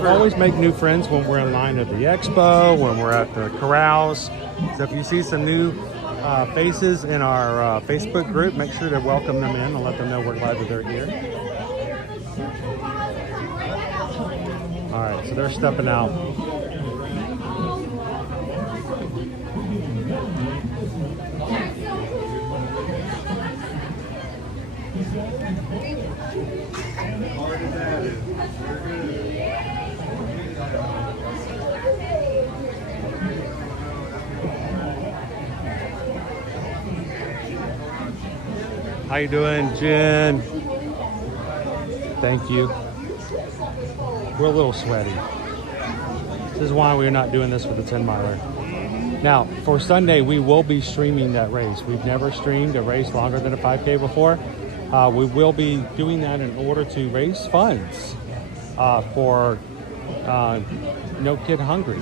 always make new friends when we're in line at the expo, when we're at the corrals. So if you see some new faces in our Facebook group, make sure to welcome them in and let them know we're glad that they're here. All right, so they're stepping out. How you doing, Jen? Thank you. We're a little sweaty. This is why we're not doing this for the 10 miler. Now, for Sunday, we will be streaming that race. We've never streamed a race longer than a 5K before. We will be doing that in order to raise funds for No Kid Hungry,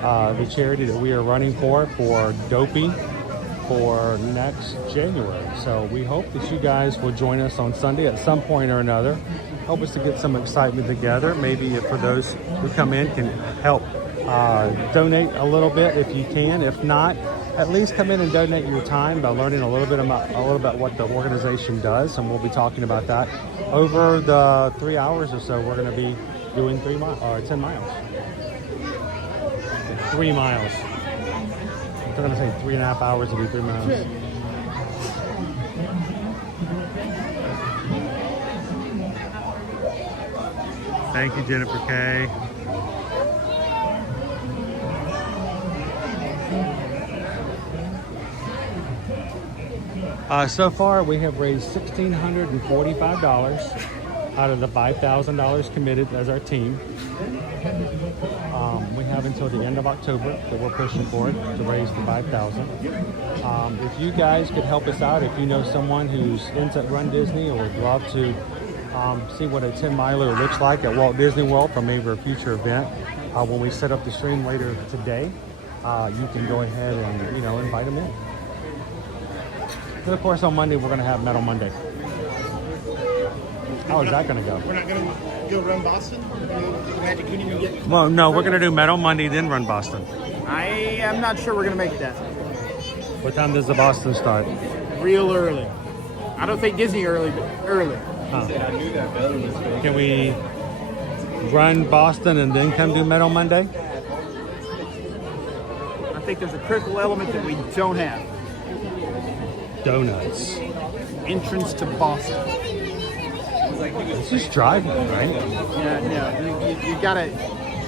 the charity that we are running for doping for next January. So we hope that you guys will join us on Sunday at some point or another. Help us to get some excitement together. Maybe if for those who come in can help donate a little bit if you can. If not, at least come in and donate your time by learning a little bit about what the organization does, and we'll be talking about that over the 3 hours or so. We're going to be doing 10 miles. 3 miles. I'm going to say 3.5 hours to do 3 miles. Thank you, Jennifer K. So far, we have raised $1,645 out of the $5,000 committed as our team. We have until the end of October that we're pushing for it to raise the $5,000. If you guys could help us out, if you know someone who's into Run Disney or would love to see what a 10 miler looks like at Walt Disney World for maybe a future event, when we set up the stream later today, you can go ahead and invite them in. And of course, on Monday we're going to have Metal Monday. How is that going to go? We're not going to go run Boston? Well, no, we're going to do Metal Monday, then run Boston. I am not sure we're going to make that. What time does the Boston start? Real early. I don't think Disney early, but early. Huh. Can we run Boston and then come do Metal Monday? I think there's a critical element that we don't have. Donuts. Entrance to Boston. It's just driving, right? Yeah, you gotta.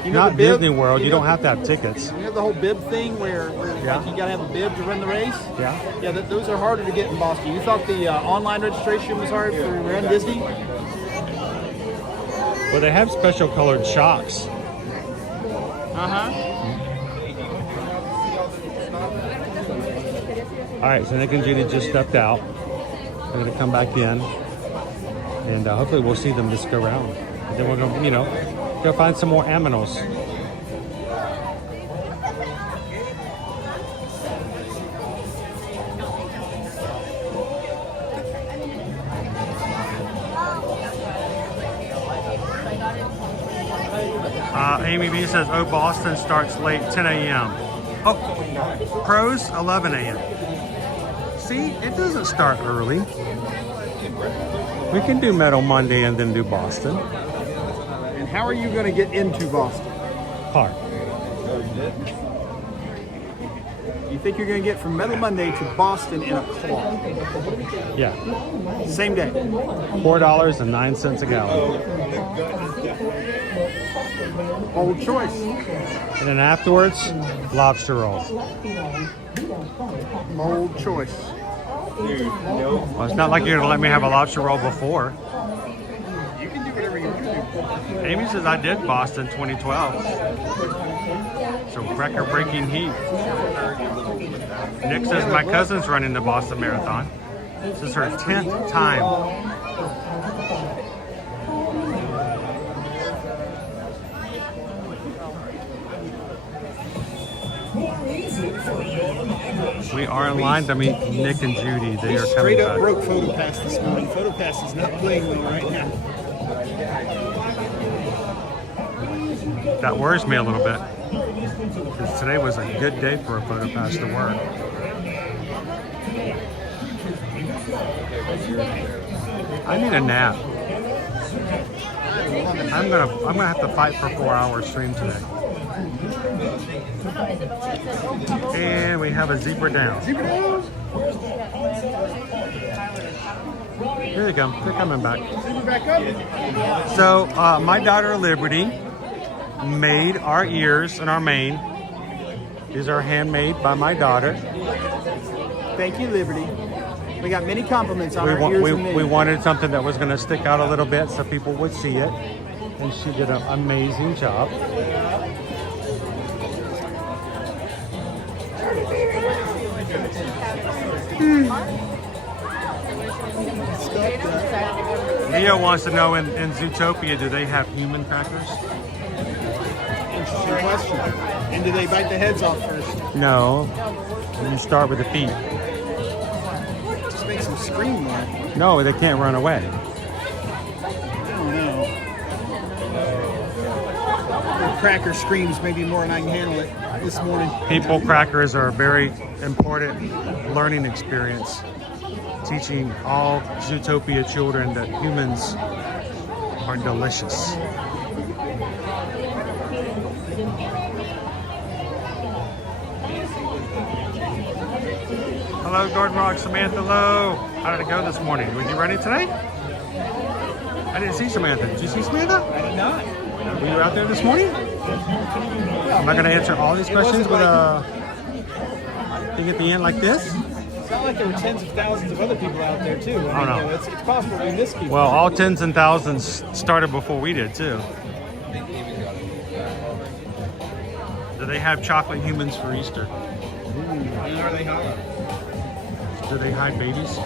You know Not the bib? Disney World. You know- don't have to have tickets. You know the whole bib thing where Yeah. like you gotta have a bib to run the race? Yeah. Yeah, those are harder to get in Boston. You thought the online registration was hard for Run Disney? Well, they have special colored shocks. Uh-huh. All right, so Nick and Judy just stepped out. They're gonna come back in, and hopefully we'll see them just go around. And then we're gonna, you know, go find some more aminos. Amy B says, "Oh, Boston starts late, 10 a.m. Oh, pros 11 a.m. See, it doesn't start early. We can do Metal Monday and then do Boston. And how are you going to get into Boston? Car. You think you're going to get from Metal Monday to Boston in a car? Yeah. Same day. $4.09 a gallon. Bold choice. And then afterwards, lobster roll. Bold choice. Well, it's not like you're gonna let me have a lobster roll before. You can do whatever you want to do. Amy says I did Boston 2012. So record-breaking heat. Nick says my cousin's running the Boston Marathon. This is her 10th time. We are in line to meet Nick and Judy. They are coming Straight up back. broke PhotoPass this morning. PhotoPass is not playing well right now. That worries me a little bit. Because today was a good day for a PhotoPass to work. I need a nap. I'm gonna have to fight for 4-hour stream today. And we have a zebra down. Here they come. They're coming back. So my daughter Liberty made our ears and our mane. These are handmade by my daughter. Thank you, Liberty. We got many compliments on our ears and We nails. wanted something that was going to stick out a little bit so people would see it. And she did an amazing job. Leo wants to know in Zootopia, do they have human crackers? Interesting question. And do they bite the heads off first? No. You start with the feet. Just makes them scream more. No, they can't run away. I don't know. The cracker screams maybe more than I can handle it this morning. People crackers are a very important learning experience, teaching all Zootopia children that humans are delicious. Hello, Gordon Rock, Samantha Lowe. How did it go this morning? Were you ready today? I didn't see Samantha. Did you see Samantha? I did not. Were you out there this morning? Am I going to answer all these questions with a thing at the end like this? It's not like there were tens of thousands of other people out there too. Oh, no. It's possible we missed people. Well, all tens and thousands started before we did, too. Do they have chocolate humans for Easter? Are they hot? Do they hide babies?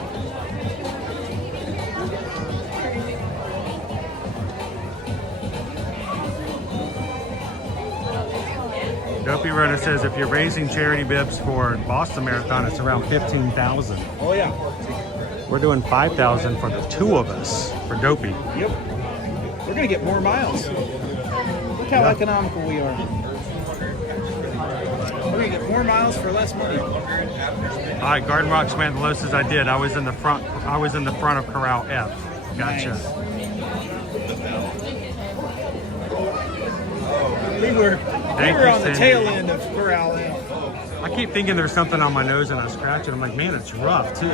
Dopey Runner says if you're raising charity bibs for Boston Marathon, it's around 15,000. Oh yeah. We're doing 5,000 for the two of us for Dopey. Yep. We're gonna get more miles. Look how economical we are. We're gonna get more miles for less money. All right, Garden Rock Samantha Lowe says I did. I was in the front of Corral F. Gotcha. Nice. We were Thank you, on the Cindy. tail end of Corral F. I keep thinking there's something on my nose and I scratch it. I'm like, man, it's rough too.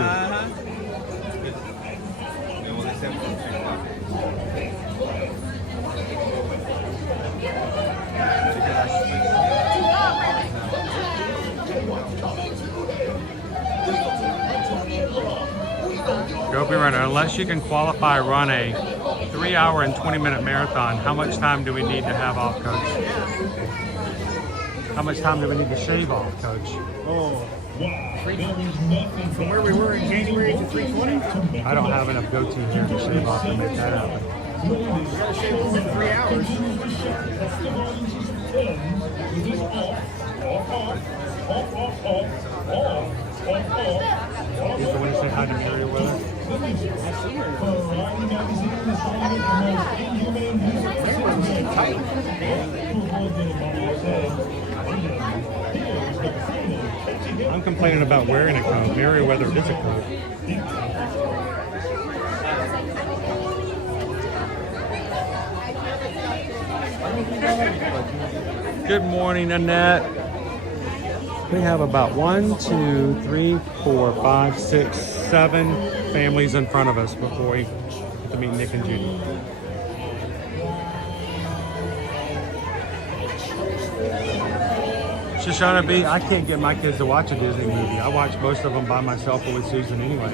Gopi runner, unless you can qualify, run a 3 hour and 20-minute marathon, how much time do we need to have off, Coach? How much time do we need to shave off, Coach? Oh, from where we were in January to 320? I don't have enough goatee here to shave off to make that happen. We gotta shave over 3 hours. You want to say hi to Meriwether? I'm complaining about wearing a coat. Meriwether is a coat. Good morning, Annette. We have about 1, 2, 3, 4, 5, 6, 7 families in front of us before we get to meet Nick and Judy. Shoshana B, I can't get my kids to watch a Disney movie. I watch most of them by myself or with Susan anyway.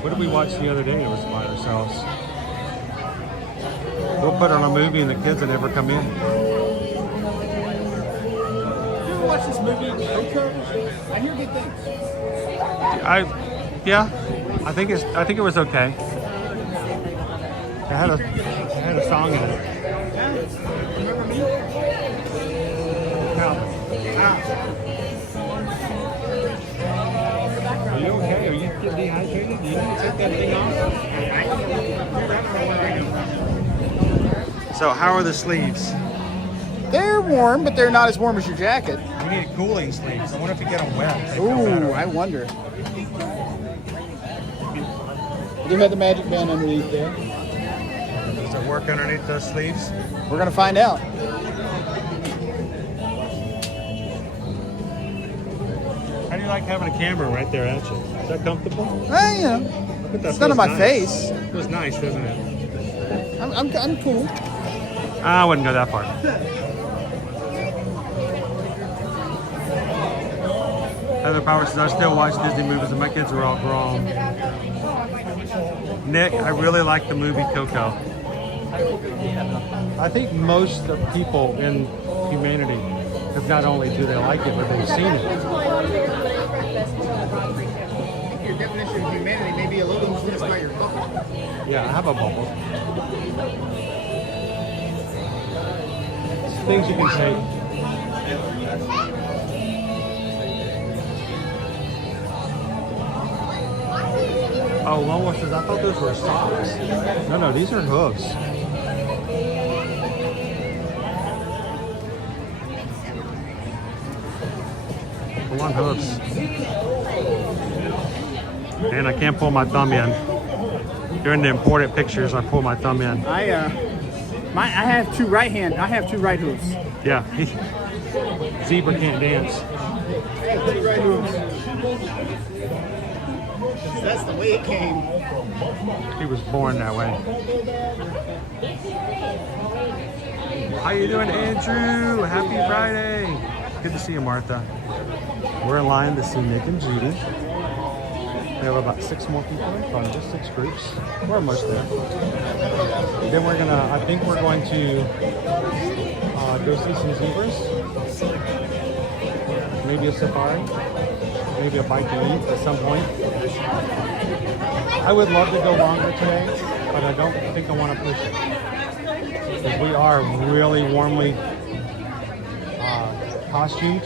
What did we watch the other day? It was by ourselves. We'll put on a movie and the kids will never come in. Watch this movie, Coco. I hear good things. I think it was okay. It had a song in it. Remember me? Are you okay? Are you getting dehydrated? Do you need to take that thing off? So how are the sleeves? They're warm, but they're not as warm as your jacket. We need cooling sleeves. I wonder if you get them wet. They feel Ooh, better. I wonder. You had the magic band underneath there. Does it work underneath those sleeves? We're gonna find out. How do you like having a camera right there at you? Is that comfortable? Well, you know, it's not on my face. It was nice, doesn't it? I'm cool. I wouldn't go that far. Heather Power says, I still watch Disney movies and my kids are all grown. Nick, I really like the movie Coco. I think most of people in humanity have not only do they like it, but they've seen it. Your definition of humanity may be a little influenced by your bubble. Yeah, I have a bubble. Things you can take. Oh, Longwell says, I thought those were socks. No, these are hooves. Full on hooves. And I can't pull my thumb in. During the important pictures, I pull my thumb in. I have two right hooves. Yeah, zebra can't dance. I have two right hooves. That's the way it came. He was born that way. How you doing, Andrew? Happy Friday. Good to see you, Martha. We're in line to see Nick and Judy. We have about 6 more people in front of us, 6 groups. We're almost there. Then I think we're going to go see some zebras. Maybe a safari. Maybe a bite to eat at some point. I would love to go longer today, but I don't think I want to push it. Because we are really warmly costumed.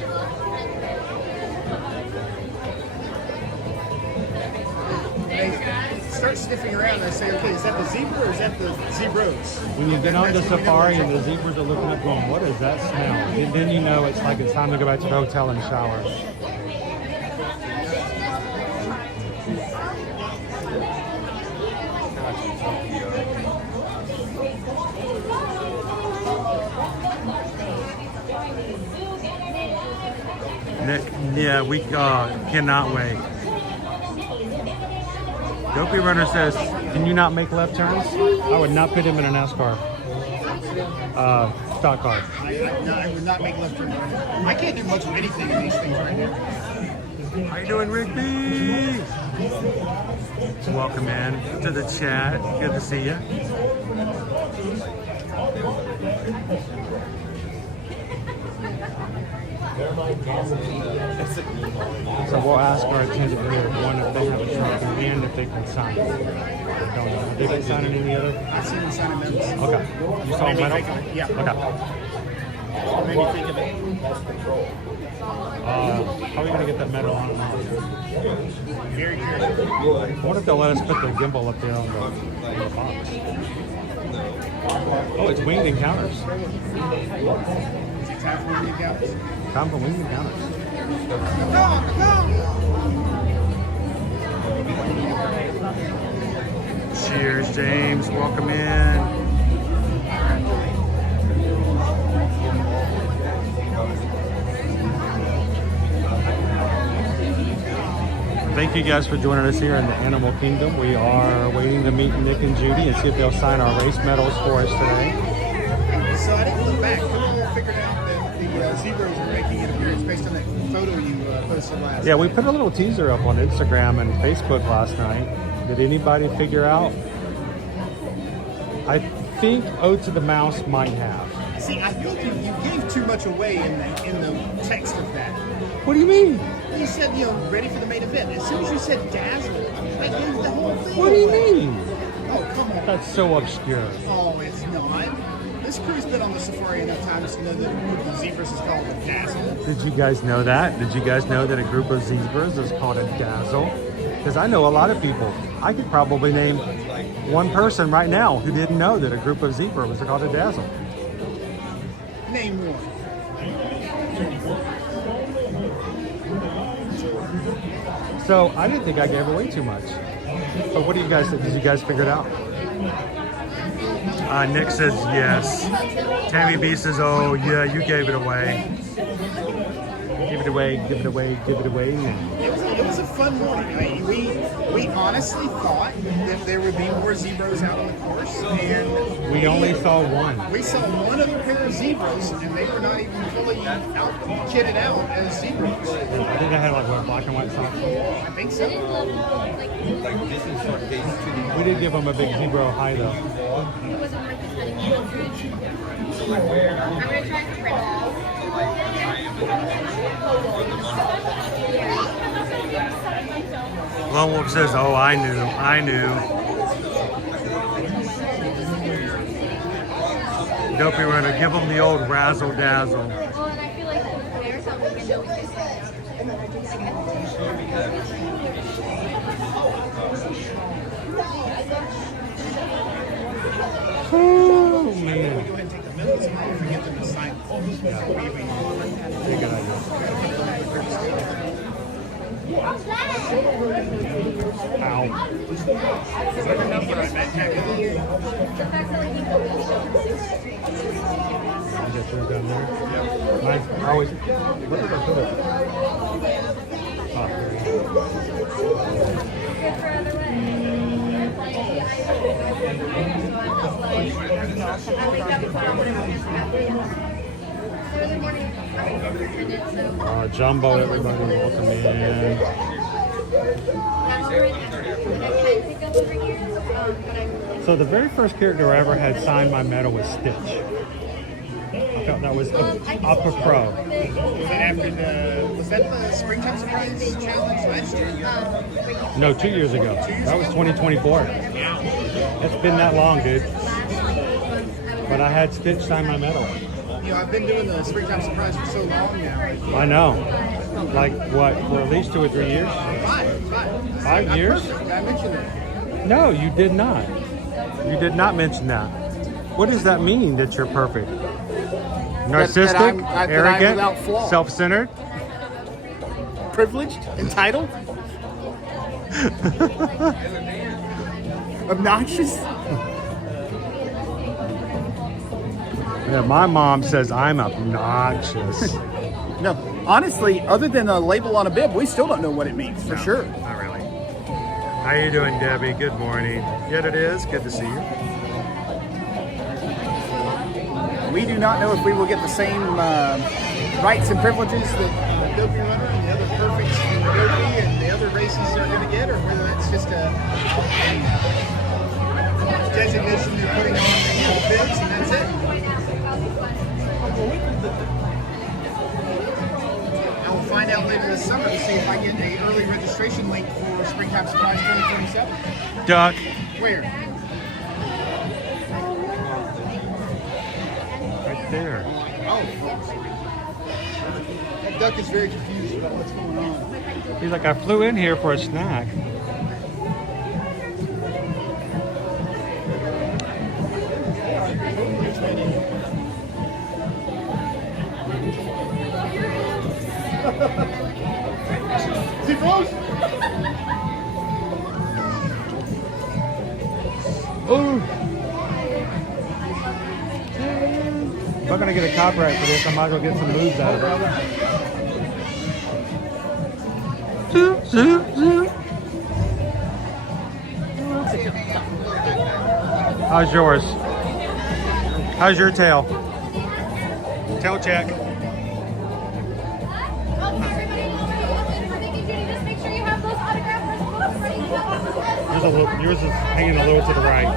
Start sniffing around and say, okay, is that the zebra or is that the zebras? When you get on the safari and the zebras are looking up going, what is that smell? And then you know it's time to go back to the hotel and shower. Nick, Yeah, we cannot wait. Dopey Runner says, can you not make left turns? I would not put him in a NASCAR stock car. I would not make left turn. I can't do much of anything in these things right now. How you doing, Rigby? Welcome in to the chat. Good to see you. So we'll ask our attendant here one if they have a truck and if they can sign it. Don't know. Did they sign it any other? I've seen them sign a medals. Okay. You saw Made me metal? think of it, yeah. Okay. Made me think of it. How are we going to get that metal on? Very curious. What if they'll let us put the gimbal up there on the box? Oh, it's winged encounters. Is it time for me to count? Time for winged encounters. Cheers, James. Welcome in. Thank you guys for joining us here in the Animal Kingdom. We are waiting to meet Nick and Judy and see if they'll sign our race medals for us today. So I didn't look back. I figured out that the zebras are making an appearance based on that photo you posted last Yeah, we night. put a little teaser up on Instagram and Facebook last night. Did anybody figure out? I think Ode to the Mouse might have. See, I think you gave too much away in the text of that. What do you mean? You said, ready for the main event. As soon as you said dazzle, I gave the whole thing. What do you mean? Oh, come on. That's so obscure. Oh, it's not. This crew's been on the safari enough times to know that a group of zebras is called a dazzle. Did you guys know that? Did you guys know that a group of zebras is called a dazzle? Because I know a lot of people. I could probably name one person right now who didn't know that a group of zebras was called a dazzle. Name one. So I didn't think I gave away too much. But what do you guys think? Did you guys figure it out? Nick says yes. Tammy B says, oh yeah, you gave it away. Give it away, give it away, give it away. It was a fun morning. I mean, we honestly thought that there would be more zebras out on the course, and We only saw one. we saw one other pair of zebras, and they were not even fully kitted out as zebras. I think I had like what, black and white socks. I think so. We did give them a big zebra high though. Lone Wolf says, oh, I knew. Dopey Runner, give them the old razzle dazzle. Well, and I feel like there's something we can do with Oh, man. Go ahead and take the medals and I'll forget them to sign them. Pretty good idea. Ow. I just threw it down there. Nice. I always. Where did I put it? Oh, there you go. Jambo, everybody, welcome in. So the very first character I ever had sign my medal was Stitch. I felt that was upper pro. Was that the Springtime Surprise Challenge last year? No, 2 years ago. That was 2024. It's been that long, dude. But I had Stitch sign my medal. I've been doing the Springtime Surprise for so long now. I know. Like what, for at least 2 or 3 years? 5 years? I mentioned it. No, you did not. You did not mention that. What does that mean that you're perfect? Narcissistic, that I'm without arrogant, flaw. self-centered? Privileged? Entitled? Obnoxious? Yeah, my mom says I'm obnoxious. No, Honestly, other than a label on a bib, we still don't know what it means for sure. Not really. How you doing, Debbie? Good morning. Yet it is. Good to see you. We do not know if we will get the same rights and privileges that Dopey Runner and the other perfects and Dopey and the other races are going to get, or whether that's just a designation they're putting on the bibs and that's it. I will find out later this summer to see if I get an early registration link for Springtime Surprise 2027. Duck. Where? Right there. Oh, that duck is very confused about what's going on. He's like, I flew in here for a snack. Is he close? Ooh. If I'm gonna get a copyright for this, I might as well get some moves out of it. Zoo, zoo, zoo. How's yours? How's your tail? Tail check. Yours is hanging a little to the right.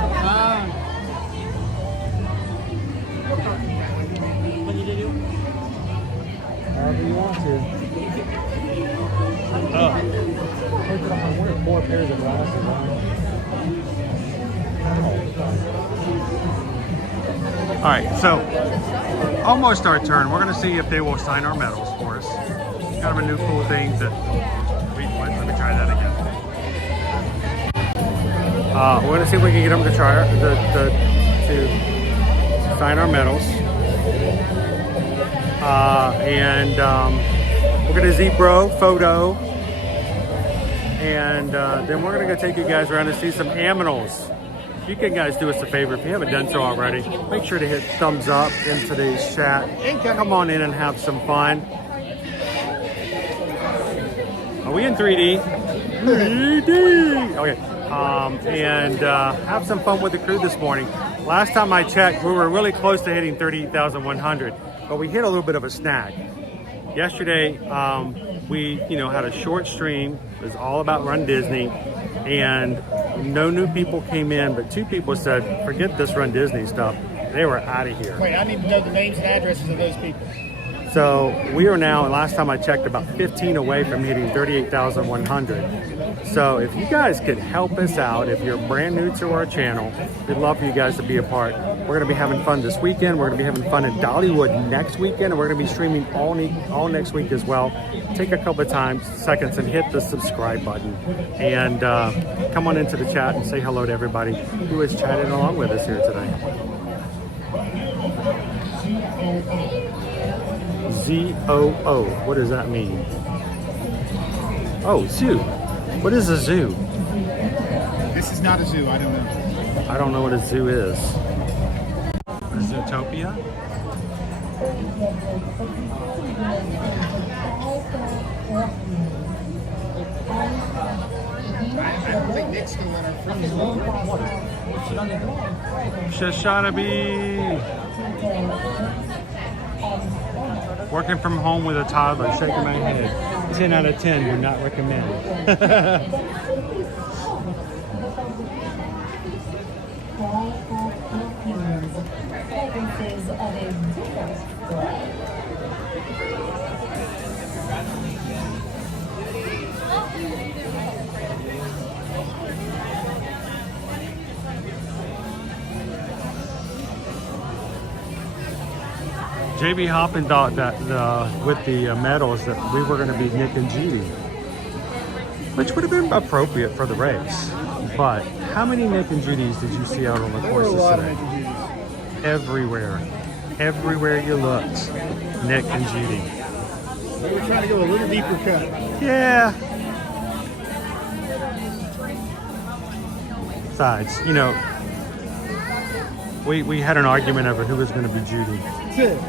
However you want to. I'm wearing 4 pairs of glasses on. All right, so almost our turn. We're going to see if they will sign our medals for us. It's kind of a new cool thing that let me try that again. We're going to see if we can get them to try to sign our medals. We're going to Zebro photo. And then we're going to go take you guys around and see some aminals. You can guys do us a favor if you haven't done so already. Make sure to hit thumbs up in today's chat. Come on in and have some fun. Are we in 3D? 3D! Okay. Have some fun with the crew this morning. Last time I checked, we were really close to hitting 38,100, but we hit a little bit of a snag. Yesterday, we had a short stream. It was all about Run Disney, and no new people came in, but 2 people said, forget this Run Disney stuff. They were out of here. Wait, I need to know the names and addresses of those people. So we are now, last time I checked, about 15 away from hitting 38,100. So if you guys could help us out, if you're brand new to our channel, we'd love for you guys to be a part. We're going to be having fun this weekend. We're going to be having fun in Dollywood next weekend, and we're going to be streaming all next week as well. Take a couple of seconds and hit the subscribe button, and come on into the chat and say hello to everybody who is chatting along with us here today. Z-O-O. What does that mean? Oh, zoo. What is a zoo? This is not a zoo. I don't know. I don't know what a zoo is. A Zootopia? I don't think Nick's still in our front. Shashanabi. Working from home with a toddler, shaking my head. 10 out of 10, would not recommend. JB Hoppin thought that with the medals that we were going to be Nick and Judy, which would have been appropriate for the race. But how many Nick and Judys did you see out on the courses today? Everywhere. Everywhere you looked, Nick and Judy. We were trying to go a little deeper cut. Yeah. Besides, we had an argument over who was going to be Judy. That's it.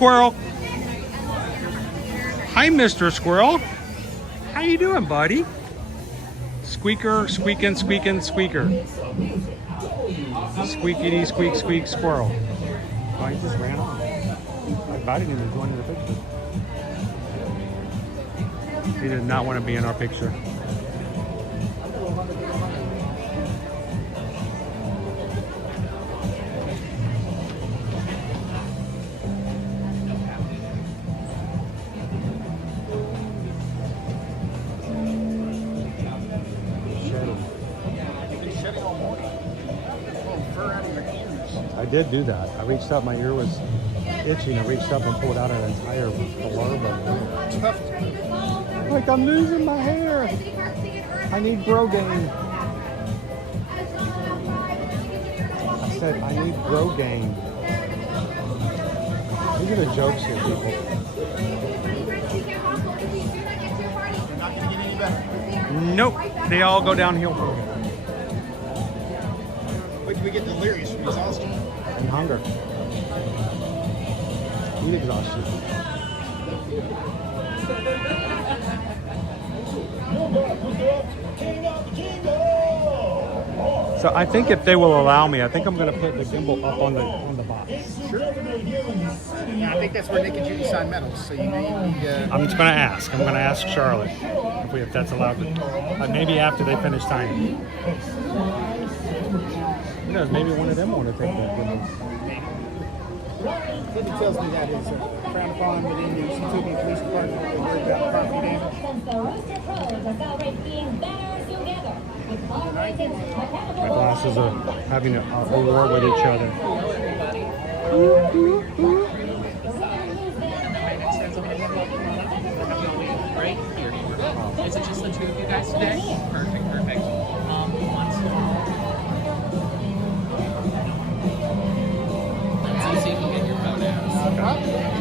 Squirrel. Hi, Mr. Squirrel. How you doing, buddy? Squeaker, squeaking, squeaking, squeaker. Squeakity, squeak, squeak, squirrel. Oh, he just ran off. I invited him to join in the picture. He did not want to be in our picture. I did do that. I reached up, my ear was itching. I reached up and pulled out an entire blurb of it. Like I'm losing my hair. I need Rogaine. I said I need Rogaine. These are the jokes here, people. Nope, they all go downhill from here. Wait till we get delirious from exhaustion. And hunger. Eat exhaustion. So I think if they will allow me, I think I'm going to put the gimbal up on the box. Sure. Yeah, I think that's where Nick and Judy sign medals. So you need. I'm just going to ask. I'm going to ask Charlotte if that's allowed. Maybe after they finish signing. Who knows? Maybe one of them want to take that gimbal. Something tells me that is frowned upon within the Centurion Police Department. They worry about property damage. My glasses are having a war with each other. Right here. Is it just the two of you guys today? Perfect, perfect. Let's see if you can get your photos.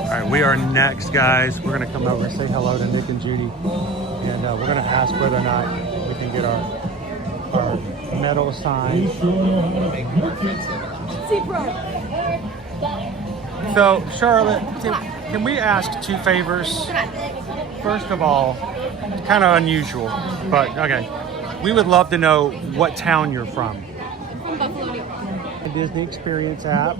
All right, we are next, guys. We're going to come over and say hello to Nick and Judy. And we're going to ask whether or not we can get our medal signed. So, Charlotte, can we ask two favors? First of all, kind of unusual, but okay. We would love to know what town you're from. The Disney Experience app,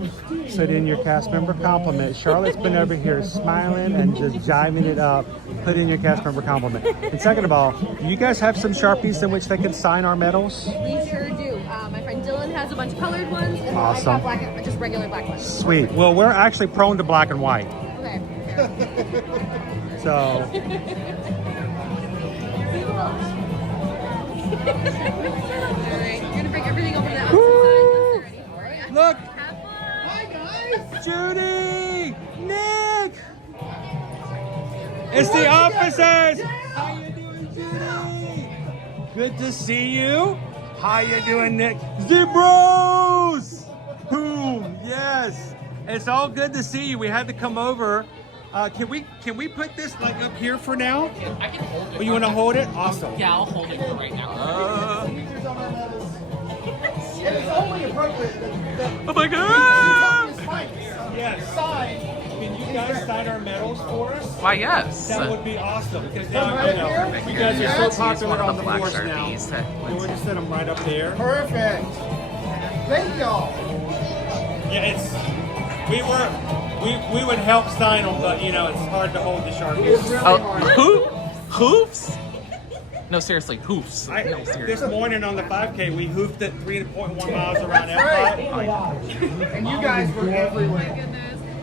put in your cast member compliment. Charlotte's been over here smiling and just jiving it up. Put in your cast member compliment. And second of all, do you guys have some Sharpies in which they can sign our medals? We sure do. My friend Dylan has a bunch of colored ones, and Awesome. I got black, just regular black ones. Sweet. Well, we're actually prone to black and white. Okay. So, All right, you're gonna bring everything over to the outside. Ready for you. look, Have fun. Hi guys. Judy, Nick. It's the officers. How you doing, Judy? Good to see you. How you doing, Nick? Zebros! Boom! Yes. It's all good to see you. We had to come over. Can we put this like up here for now? I can hold it. Oh, you want to hold it? Awesome. Yeah, I'll hold it for right now. And it's only appropriate that Oh my God! yes. Sign. Can you guys sign our medals for us? Why, yes. That would be awesome because now Right you know here? you guys are so Use popular one of on the the black force now. Sharpies. So we'll just set them right up there. Perfect. Thank y'all. Yeah, it's we would help sign them, but you know it's hard to hold the Sharpies. Hoofs? No, seriously, hoofs. No, This seriously. morning on the 5K, we hoofed it 3.1 miles around That's right. Epcot. And you guys were everywhere.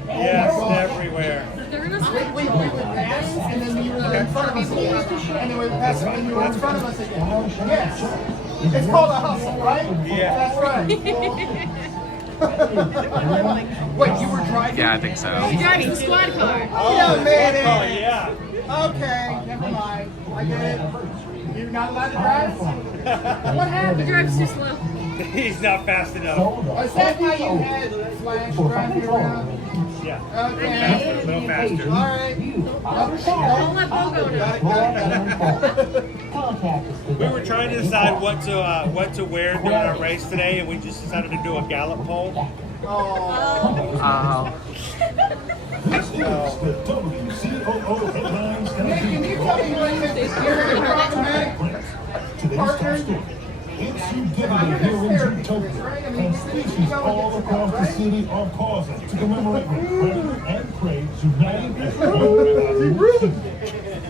Yes, everywhere. They're gonna We would pass, and then you were in front of us again. And then we would pass, and you were in front of us again. Yes. It's called a hustle, right? Yeah. That's right. Wait, you were driving? Yeah, I think so. You're driving the squad car. Yeah, man. Oh, yeah. Okay, never mind. I get it. You're not allowed to drive? What happened? The drive's too slow. He's not fast enough. Is that why you had Flash driving you around? Yeah. Okay. A little faster. All right. Don't let Bo go now. Got it. We were trying to decide what to wear during our race today, and we just decided to do a gallop poll. This is the WCOO headlines. Can you tell me when this problematic Today's top story. It's you giving it here in Zootopia. And species all across the city are pausing to commemorate when predator and prey united as one.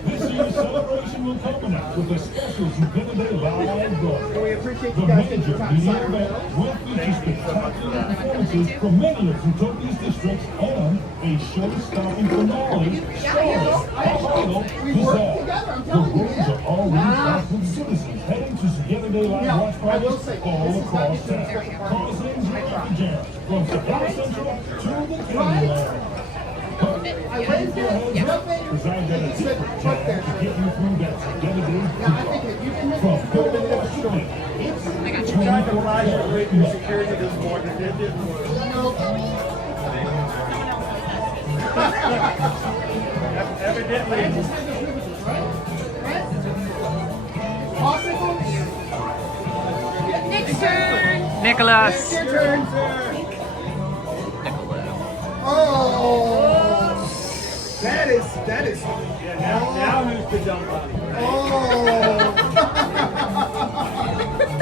This year's celebration will culminate with a special Zucchini live broadcast. We appreciate The you guys major taking time media to sign event up. will feature spectacular performances from many of Zootopia's districts and a show-stopping finale starring Apollo Pizzazz. The rooms are already packed with citizens heading to Together Day Live watch parties all across town. Causing traffic jams from Savannah Central to the Candy Line. But keep your heads up, because I've got a different plan to get you through that Together Day from Davenport FL. It's 24/7 security this morning. Evidently. Next turn. Nicholas. Your turn, sir. Oh, that is. Yeah, now who's the dumb body? Oh.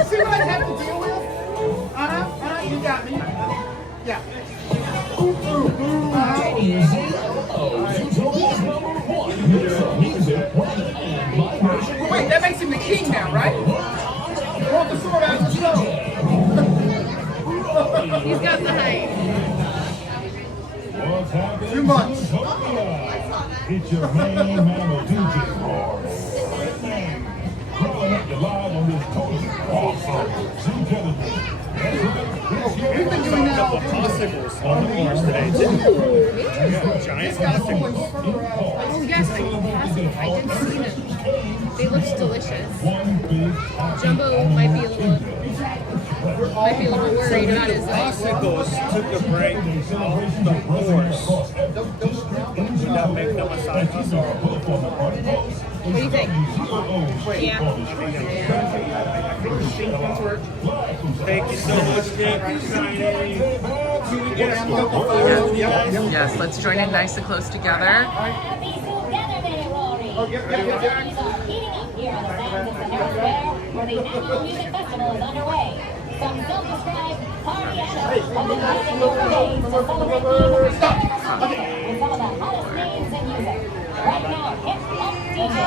See what I have to deal with? You got me. Yeah. Wait, that makes him the king now, right? Pull the sword out of the stone. He's got the height. What's happening? 2 months. It's your main mammal DJ Roars. Growing up live on this totally awesome Together Day. That's right. We've been doing that all day. Popsicles on the course today, too. Giant popsicles. Oh yes, I didn't see them. They look delicious. Jumbo might be a little worried about his Popsicles took a break off the course. That make them a side hustle. What do you think? Yeah. Thank you so much, Nick, for signing. Yes, let's join in nice and close together. Happy Together Day, Rory! Heating up here on the sands of Sahara Fair, where the annual music festival is underway. Some self-described party animals have been visiting the days to celebrate the anniversary with some of the hottest names in music. Right now, hip-hop DJ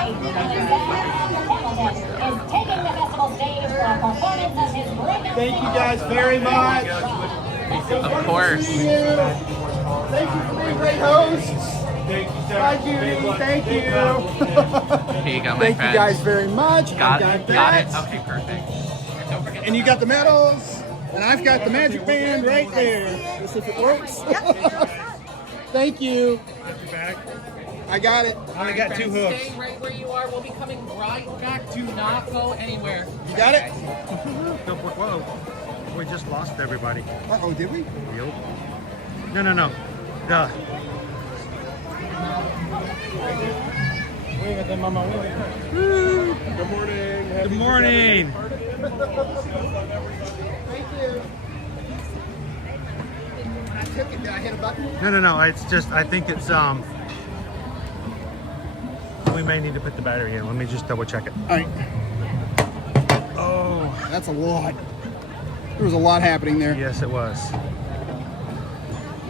Hamilton is taking the festival stage for a performance of his breakout Thank you guys very much. Of course. Thank you for being great hosts. Thank you, sir. Hi, Judy. Thank you. Here you go, my Thank friend. you guys very much. Got I it. Got it. that. Okay, perfect. Don't forget. And you got the medals, and I've got the magic band right there. Let's see if it works. Thank you. I got it. I only got 2 hooks. Stay right where you are. We'll be coming right back. Do not go anywhere. You got it? Whoa. We just lost everybody. Uh-oh, did we? Yep. No. Duh. Good morning. Good morning. Thank you. I took it. Did I hit a button? No. It's just, I think it's, we may need to put the battery in. Let me just double check it. All right. Oh. That's a lot. There was a lot happening there. Yes, it was.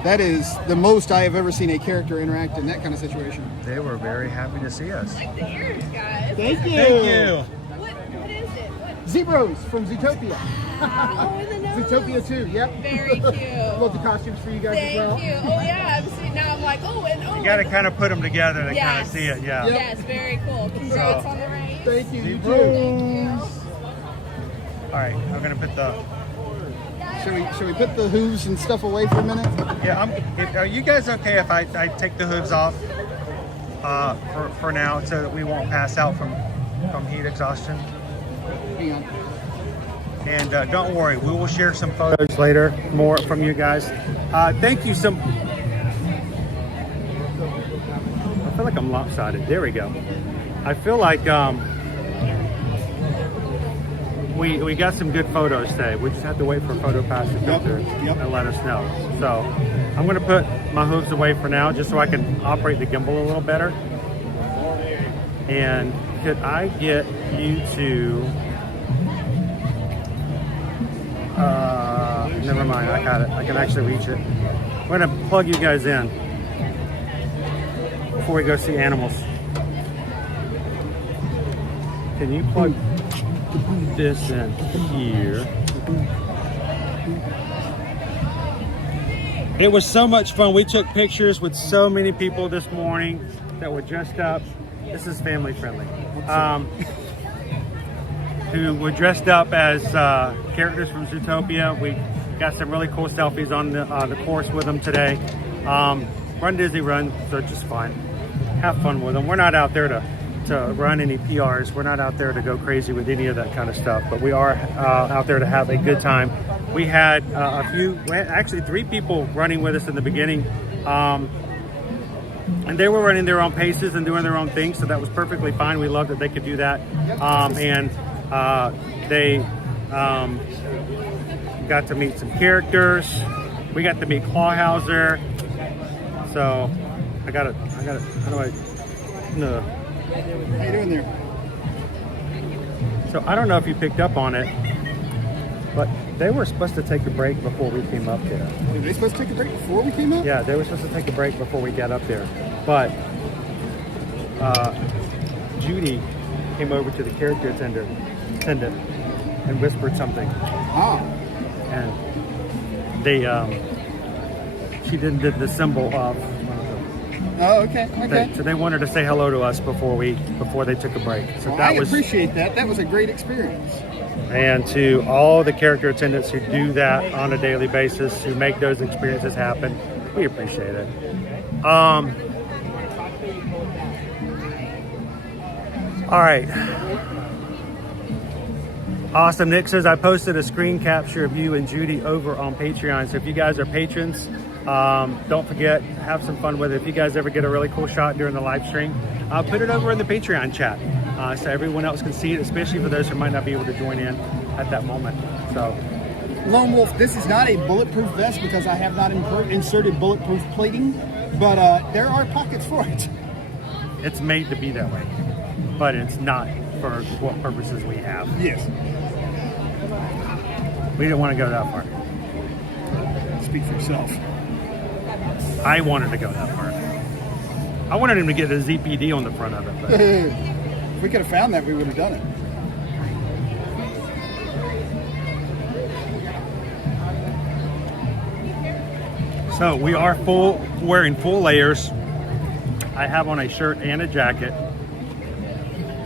That is the most I have ever seen a character interact in that kind of situation. They were very happy to see us. Like the ears, guys. Thank you. Thank you. What is it? What? Zeros from Zootopia. Oh, in the nose. Zootopia 2, yep. Very cute. Love the costumes for you guys as well. Thank you. Oh yeah, I'm seeing now. I'm like, oh, and oh. You got to kind of put them together to kind of Yes. see it, yeah. Yes, very cool. Congrats on the race. Thank you. You Zebras. too. All right, I'm going to put the, Should we put the hooves and stuff away for a minute? yeah, are you guys okay if I take the hooves off for now so that we won't pass out from heat exhaustion? Hang on. And don't worry, we will share some photos later, more from you guys. Thank you I feel like I'm lopsided. There we go. I feel like we got some good photos today. We just have to wait for Photo Pass to come through and let us know. So I'm going to put my hooves away for now just so I can operate the gimbal a little better. And could I get you to... never mind, I got it. I can actually reach it. I'm going to plug you guys in before we go see animals. Can you plug this in here? It was so much fun. We took pictures with so many people this morning that were dressed up. This is family friendly. Who were dressed up as characters from Zootopia. We got some really cool selfies on the course with them today. Run Disney Run, so it's just fun. Have fun with them. We're not out there to run any PRs. We're not out there to go crazy with any of that kind of stuff, but we are out there to have a good time. We had actually 3 people running with us in the beginning, and they were running their own paces and doing their own things, so that was perfectly fine. We loved that they could do that, and they got to meet some characters. We got to meet Clawhauser. So I got it. How do I? No. How you doing there? So I don't know if you picked up on it, but they were supposed to take a break before we came up there. Were they supposed to take a break before we came up? Yeah, they were supposed to take a break before we got up there. But Judy came over to the character attendant and whispered something. Ah. And they, she did the symbol of. Oh, okay. So they wanted to say hello to us before they took a break. So well, I appreciate that. That was a great experience. And to all the character attendants who do that on a daily basis, who make those experiences happen, we appreciate it. All right. Awesome. Nick says, I posted a screen capture of you and Judy over on Patreon. So if you guys are patrons, don't forget, have some fun with it. If you guys ever get a really cool shot during the live stream, put it over in the Patreon chat so everyone else can see it, especially for those who might not be able to join in at that moment. So, Lone Wolf, this is not a bulletproof vest because I have not inserted bulletproof plating, but there are pockets for it. It's made to be that way, but it's not for what purposes we have. Yes. We didn't want to go that far. Speak for yourself. I wanted to go that far. I wanted him to get a ZPD on the front of it. But if we could have found that, we would have done it. So we are wearing full layers. I have on a shirt and a jacket.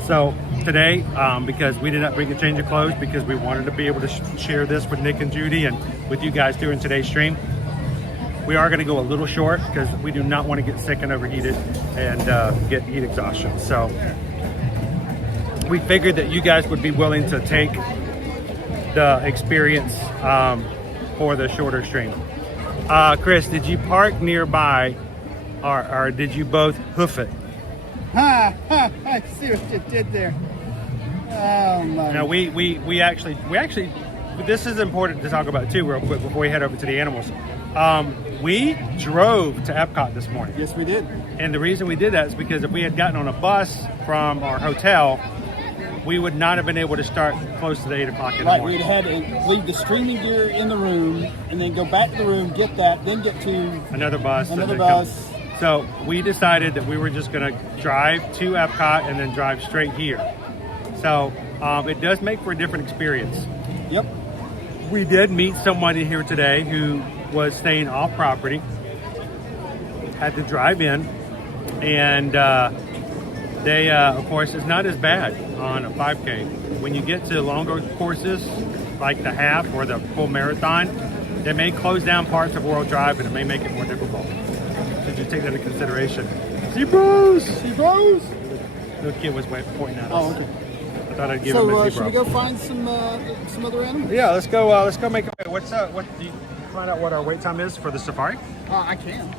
So today, because we did not bring a change of clothes because we wanted to be able to share this with Nick and Judy and with you guys during today's stream, we are going to go a little short because we do not want to get sick and overheated and get heat exhaustion. So we figured that you guys would be willing to take the experience for the shorter stream. Chris, did you park nearby or did you both hoof it? I see what you did there. Oh my. Now we actually, this is important to talk about too real quick before we head over to the animals. We drove to Epcot this morning. Yes, we did. And the reason we did that is because if we had gotten on a bus from our hotel, we would not have been able to start close to the 8 o'clock in the morning. We'd had to leave the streaming gear in the room and then go back to the room, get that, then get to another bus. So we decided that we were just going to drive to Epcot and then drive straight here. So it does make for a different experience. Yep. We did meet somebody here today who was staying off property, had to drive in, and they, of course, it's not as bad on a 5K. When you get to longer courses, like the half or the full marathon, they may close down parts of World Drive and it may make it more difficult. So just take that into consideration. Zebras! Zebras! The kid was pointing at us. Oh, okay. I thought I'd give him a zebra. Should we go find some other animals? Yeah, let's go make a way. What do you find out what our wait time is for the safari? I can.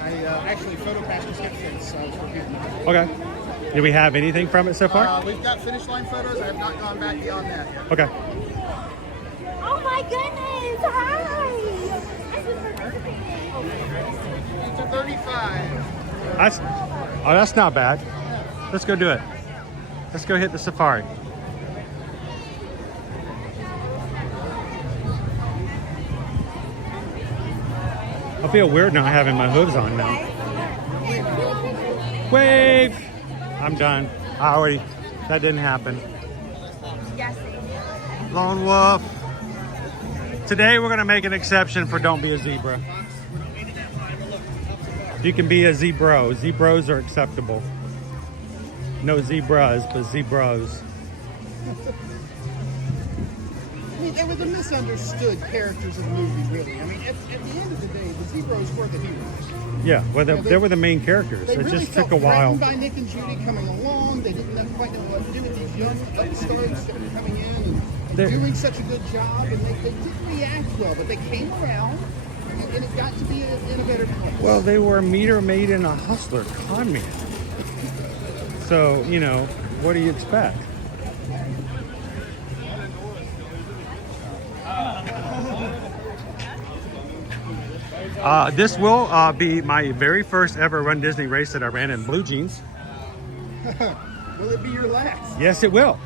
I actually photo passed just got fixed, so I was working. Okay. Do we have anything from it so far? We've got finish line photos. I have not gone back beyond that yet. Okay. Oh my goodness! Hi! It's a 35. That's not bad. Let's go do it. Let's go hit the safari. I feel weird not having my hooves on now. Wave! I'm done. That didn't happen. Lone Wolf. Today we're gonna make an exception for don't be a zebra. You can be a zebro. Zebros are acceptable. No zebras, but zebros. I mean, they were the misunderstood characters of the movie, really. I mean, at the end of the day, the Zebros were the heroes. Yeah, well, they were the main characters. They It really just took felt a while. threatened by Nick and Judy coming along. They didn't quite know what to do with these young upstarts that were coming in and doing such a good job, and they didn't react well, but they came around, and it got to be in a better place. Well, they were a meter maid and a hustler, con man. So, you know, what do you expect? This will be my very first ever Run Disney race that I ran in blue jeans. Will it be your last? Yes, it will.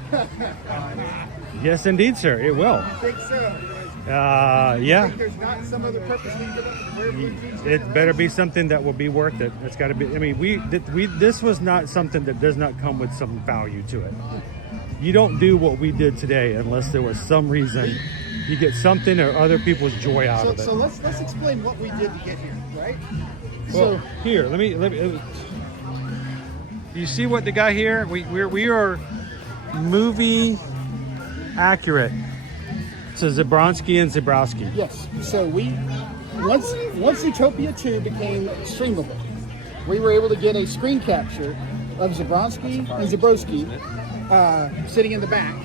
Yes, indeed, sir. It will. You think so? Yeah. You think there's not some other purpose we could wear blue jeans? It better be something that will be worth it. It's got to be. I mean, this was not something that does not come with some value to it. You don't do what we did today unless there was some reason. You get something or other people's joy out of it. So let's explain what we did to get here, right? Well, here, let me. You see what the guy here? We are movie accurate to Zabrowski and Zabrowski. Yes. So once Utopia 2 became streamable, we were able to get a screen capture of Zabrowski and Zabrowski sitting in the back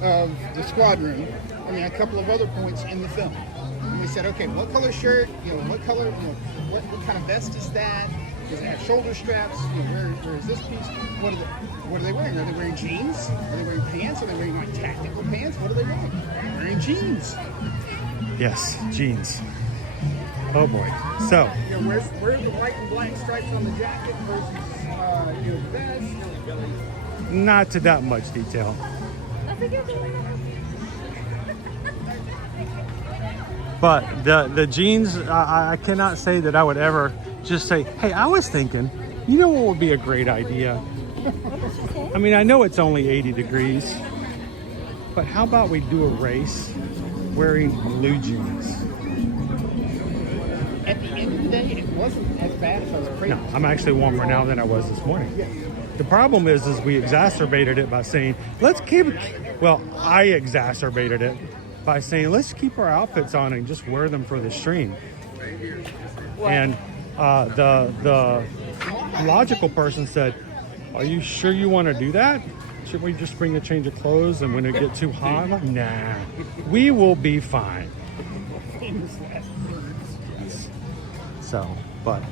of the squadron. I mean, a couple of other points in the film. And we said, okay, what color shirt? You know, what color? You know, what kind of vest is that? Does it have shoulder straps? You know, where is this piece? What are they wearing? Are they wearing jeans? Are they wearing pants? Are they wearing like tactical pants? What are they wearing? They're wearing jeans. Yes, jeans. Oh boy. So. You know, where's the white and black stripes on the jacket versus you know, vest? Not to that much detail. But the jeans, I cannot say that I would ever just say, hey, I was thinking, you know what would be a great idea? I mean, I know it's only 80 degrees, but how about we do a race wearing blue jeans? At the end of the day, it wasn't as bad as I was afraid. No, I'm actually warmer now than I was this morning. The problem is we exacerbated it by saying, I exacerbated it by saying, let's keep our outfits on and just wear them for the stream. And the logical person said, are you sure you want to do that? Should we just bring a change of clothes and when it get too hot? I'm like, nah, we will be fine. So, but,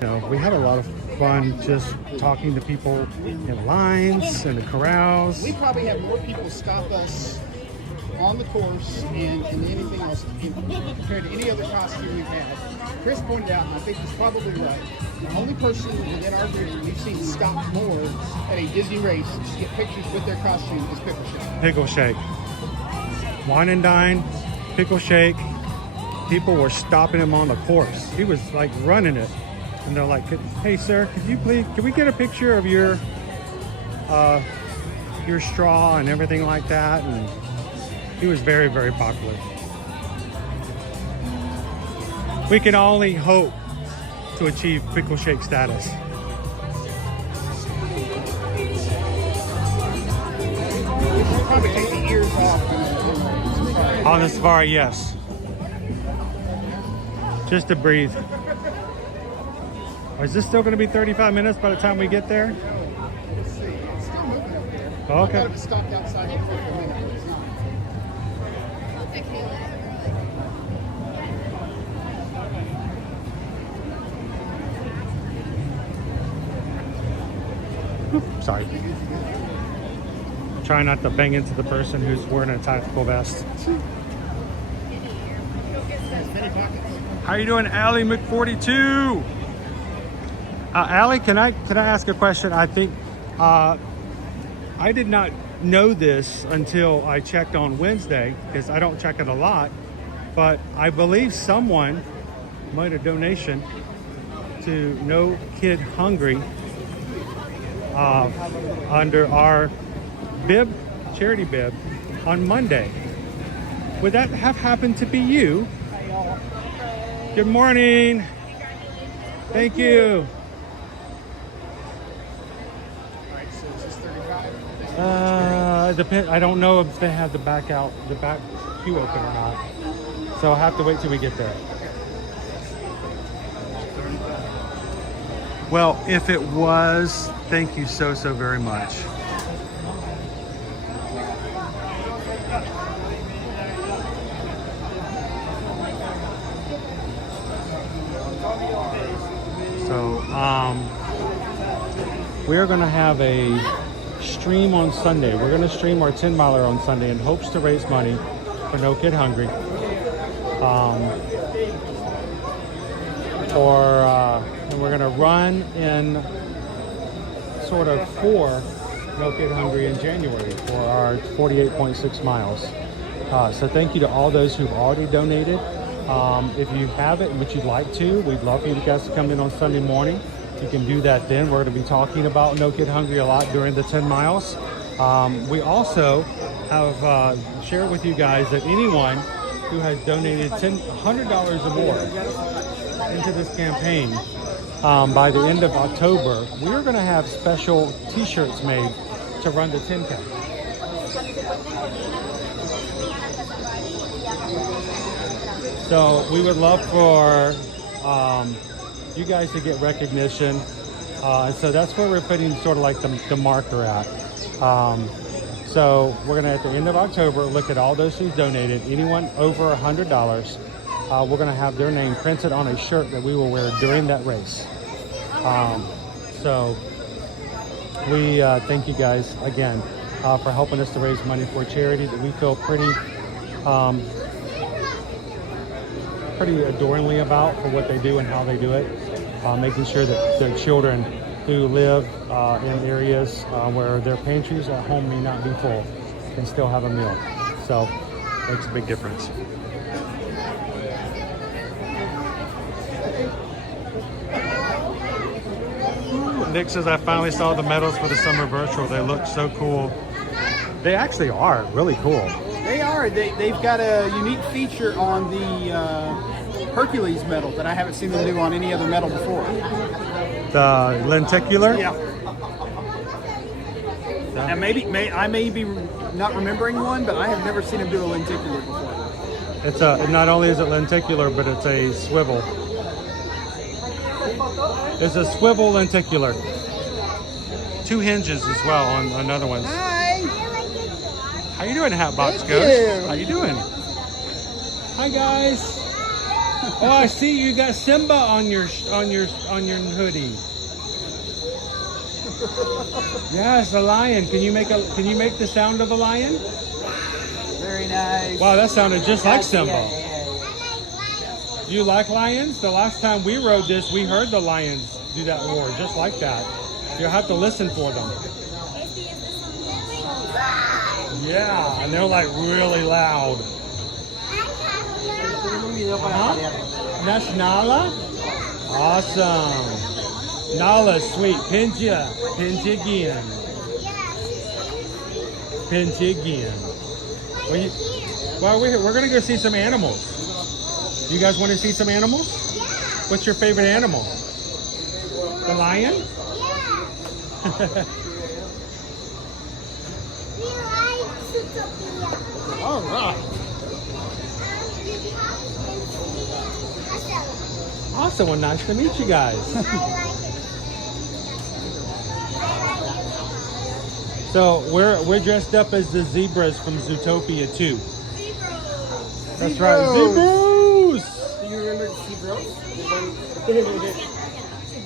you know, we had a lot of fun just talking to people in lines and the corrals. We probably have more people stop us on the course and anything else compared to any other costume we've had. Chris pointed out, and I think he's probably right, the only person within our group we've seen stop more at a Disney race to get pictures with their costume is Pickle Shake. Pickle Shake. Wine and dine, Pickle Shake. People were stopping him on the course. He was like running it. And they're like, hey sir, can we get a picture of your straw and everything like that? And he was very, very popular. We can only hope to achieve Pickle Shake status. Probably take the ears off. On the safari, yes. Just to breathe. Is this still going to be 35 minutes by the time we get there? Let's see. It's still moving up there. Okay. I thought it was stopped outside for a minute, but it's not. Sorry. Try not to bang into the person who's wearing a tactical vest. How you doing, Allie Mc42? Allie, can I ask a question? I think I did not know this until I checked on Wednesday, because I don't check it a lot, but I believe someone made a donation to No Kid Hungry under our bib, charity bib, on Monday. Would that have happened to be you? Good morning. Thank you. I don't know if they have the back queue open or not. So I'll have to wait till we get there. Well, if it was, thank you so very much. So, we're gonna have a stream on Sunday. We're gonna stream our 10 miler on Sunday in hopes to raise money for No Kid Hungry. And we're gonna run in sort of for No Kid Hungry in January for our 48.6 miles. So thank you to all those who've already donated. If you haven't, but you'd like to, we'd love for you guys to come in on Sunday morning. You can do that then. We're going to be talking about No Kid Hungry a lot during the 10 miles. We also have shared with you guys that anyone who has donated $100 or more into this campaign by the end of October, we're going to have special t-shirts made to run the 10K. So we would love for you guys to get recognition. And so that's where we're putting sort of like the marker at. So we're gonna, at the end of October, look at all those who've donated. Anyone over $100, we're gonna have their name printed on a shirt that we will wear during that race. So we thank you guys again for helping us to raise money for a charity that we feel pretty adoringly about for what they do and how they do it, making sure that their children who live in areas where their pantries at home may not be full can still have a meal. So it makes a big difference. Nick says, I finally saw the medals for the summer virtual. They look so cool. They actually are really cool. They are. They've got a unique feature on the Hercules medal that I haven't seen them do on any other medal before. The lenticular? Yeah. Now I may be not remembering one, but I have never seen them do a lenticular before. It's not only is it lenticular, but it's a swivel. It's a swivel lenticular. 2 hinges as well on another one. Hi. How you doing, Hatbox Thank Ghost? you. How you doing? Hi guys. Oh, I see you got Simba on your hoodie. Yes, a lion. Can you make the sound of a lion? Very nice. Wow, that sounded just like Simba. Do you like lions? The last time we rode this, we heard the lions do that roar, just like that. You'll have to listen for them. Yeah, and they're like really loud. And that's Nala? Awesome. Nala, sweet. Pinja again. Well, we're going to go see some animals. You guys want to see some animals? Yeah. What's your favorite animal? The lion? Yeah. All right. Awesome. Well, nice to meet you guys. So we're dressed up as the zebras from Zootopia 2. That's right. Zebras. Do you remember Zebros?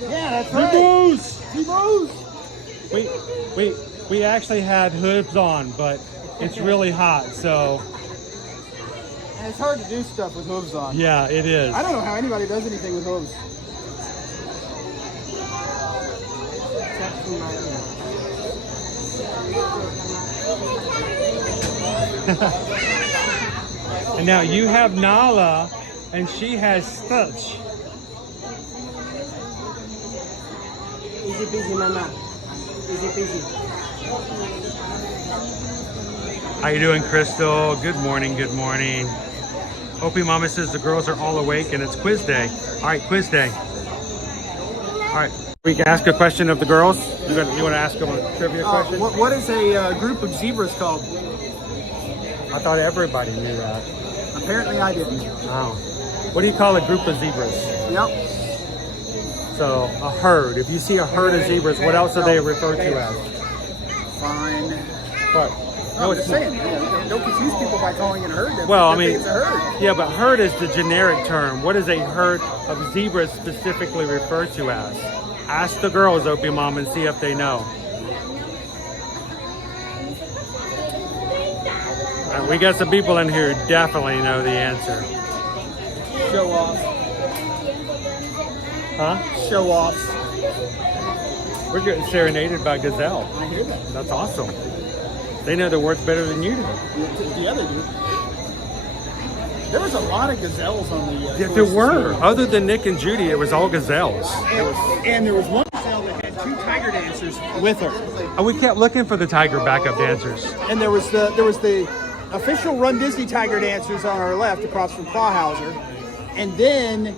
Yeah, that's right. Zebras. Zebros. We actually had hoods on, but it's really hot, so And it's hard to do stuff with hooves on. yeah, it is. I don't know how anybody does anything with hooves. And now you have Nala, and she has Stutch. Easy peasy, mama. Easy peasy. How you doing, Crystal? Good morning, good morning. Opie Mama says the girls are all awake and it's quiz day. All right, quiz day. All right, we can ask a question of the girls. You want to ask them a trivia question? What is a group of zebras called? I thought everybody knew that. Apparently I didn't. Wow. What do you call a group of zebras? Yep. So, a herd. If you see a herd of zebras, what else are they referred to as? Fine. What? No, I'm just saying. Don't confuse people by calling it a herd. Well, I They mean, think it's a herd. yeah, but herd is the generic term. What is a herd of zebras specifically referred to as? Ask the girls, Opie Mom, and see if they know. All right, we got some people in here who definitely know the answer. Show off. Huh? Show offs. We're getting serenaded by gazelle. I hear that. That's awesome. They know the words better than you do. The other dude. There was a lot of gazelles on the Yeah, course there this were. morning. Other than Nick and Judy, it was all gazelles. And there was one gazelle that had 2 tiger dancers with her. And we kept looking for the tiger backup dancers. And there was the official Run Disney tiger dancers on our left across from Clawhauser. And then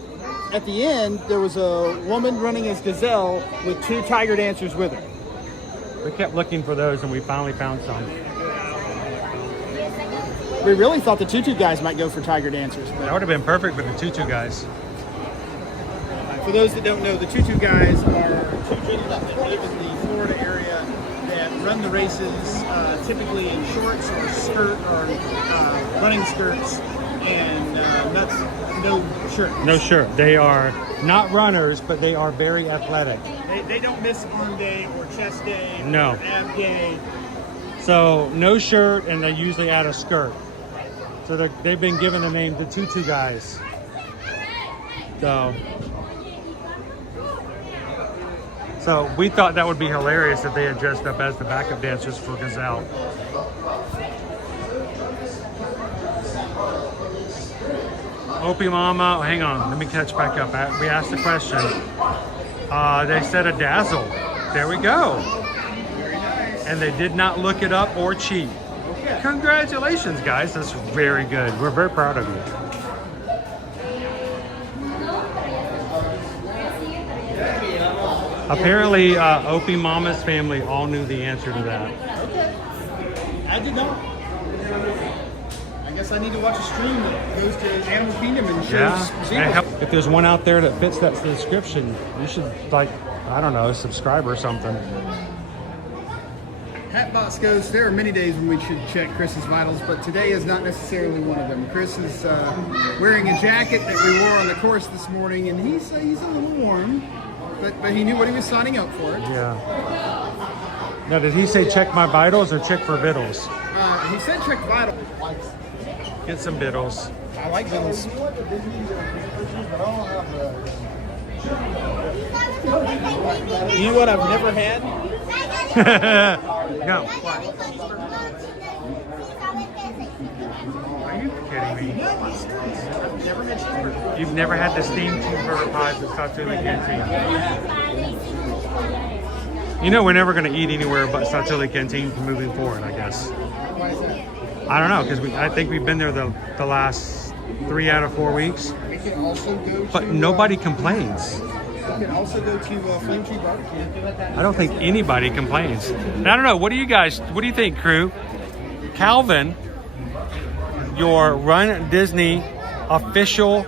at the end, there was a woman running as gazelle with 2 tiger dancers with her. We kept looking for those, and we finally found some. We really thought the tutu guys might go for tiger dancers. That But would have been perfect for the tutu guys. for those that don't know, the tutu guys are 2 gentlemen that live in the Florida area that run the races typically in shorts or skirt or running skirts and no shirt. No shirt. They are not runners, but they are very athletic. They don't miss arm day or chest day No. or ab day. So no shirt, and they usually add a skirt. So they've been given the name the tutu guys. So we thought that would be hilarious if they had dressed up as the backup dancers for Gazelle. Opie Mama, oh, hang on, let me catch back up. We asked the question. They said a dazzle. There we go. And they did not look it up or cheat. Congratulations, guys. That's very good. We're very proud of you. Apparently, Opie Mama's family all knew the answer to that. Okay. I did not. I guess I need to watch a stream that goes to Animal Kingdom and shows Yeah. zebras. If there's one out there that fits that description, you should, like, I don't know, subscribe or something. Hatbox goes, there are many days when we should check Chris's vitals, but today is not necessarily one of them. Chris is wearing a jacket that we wore on the course this morning, and he's a little warm, but he knew what he was signing up for. Yeah. Now, did he say check my vitals or check for vittles? He said check vitals. Get some vittles. I like vittles. You know what I've never had? No. Are you kidding me? Never had cheeseburger. You've never had the steamed cheeseburger pies at Satuli Canteen? You know we're never going to eat anywhere but Satuli Canteen moving forward, I guess. Why is that? I don't know, because I think we've been there the last 3 out of 4 weeks. We can also go But to, nobody complains. We can also go to Flame Tree Barbecue. I don't think anybody complains. And I don't know. What do you think, crew? Calvin, your Run Disney official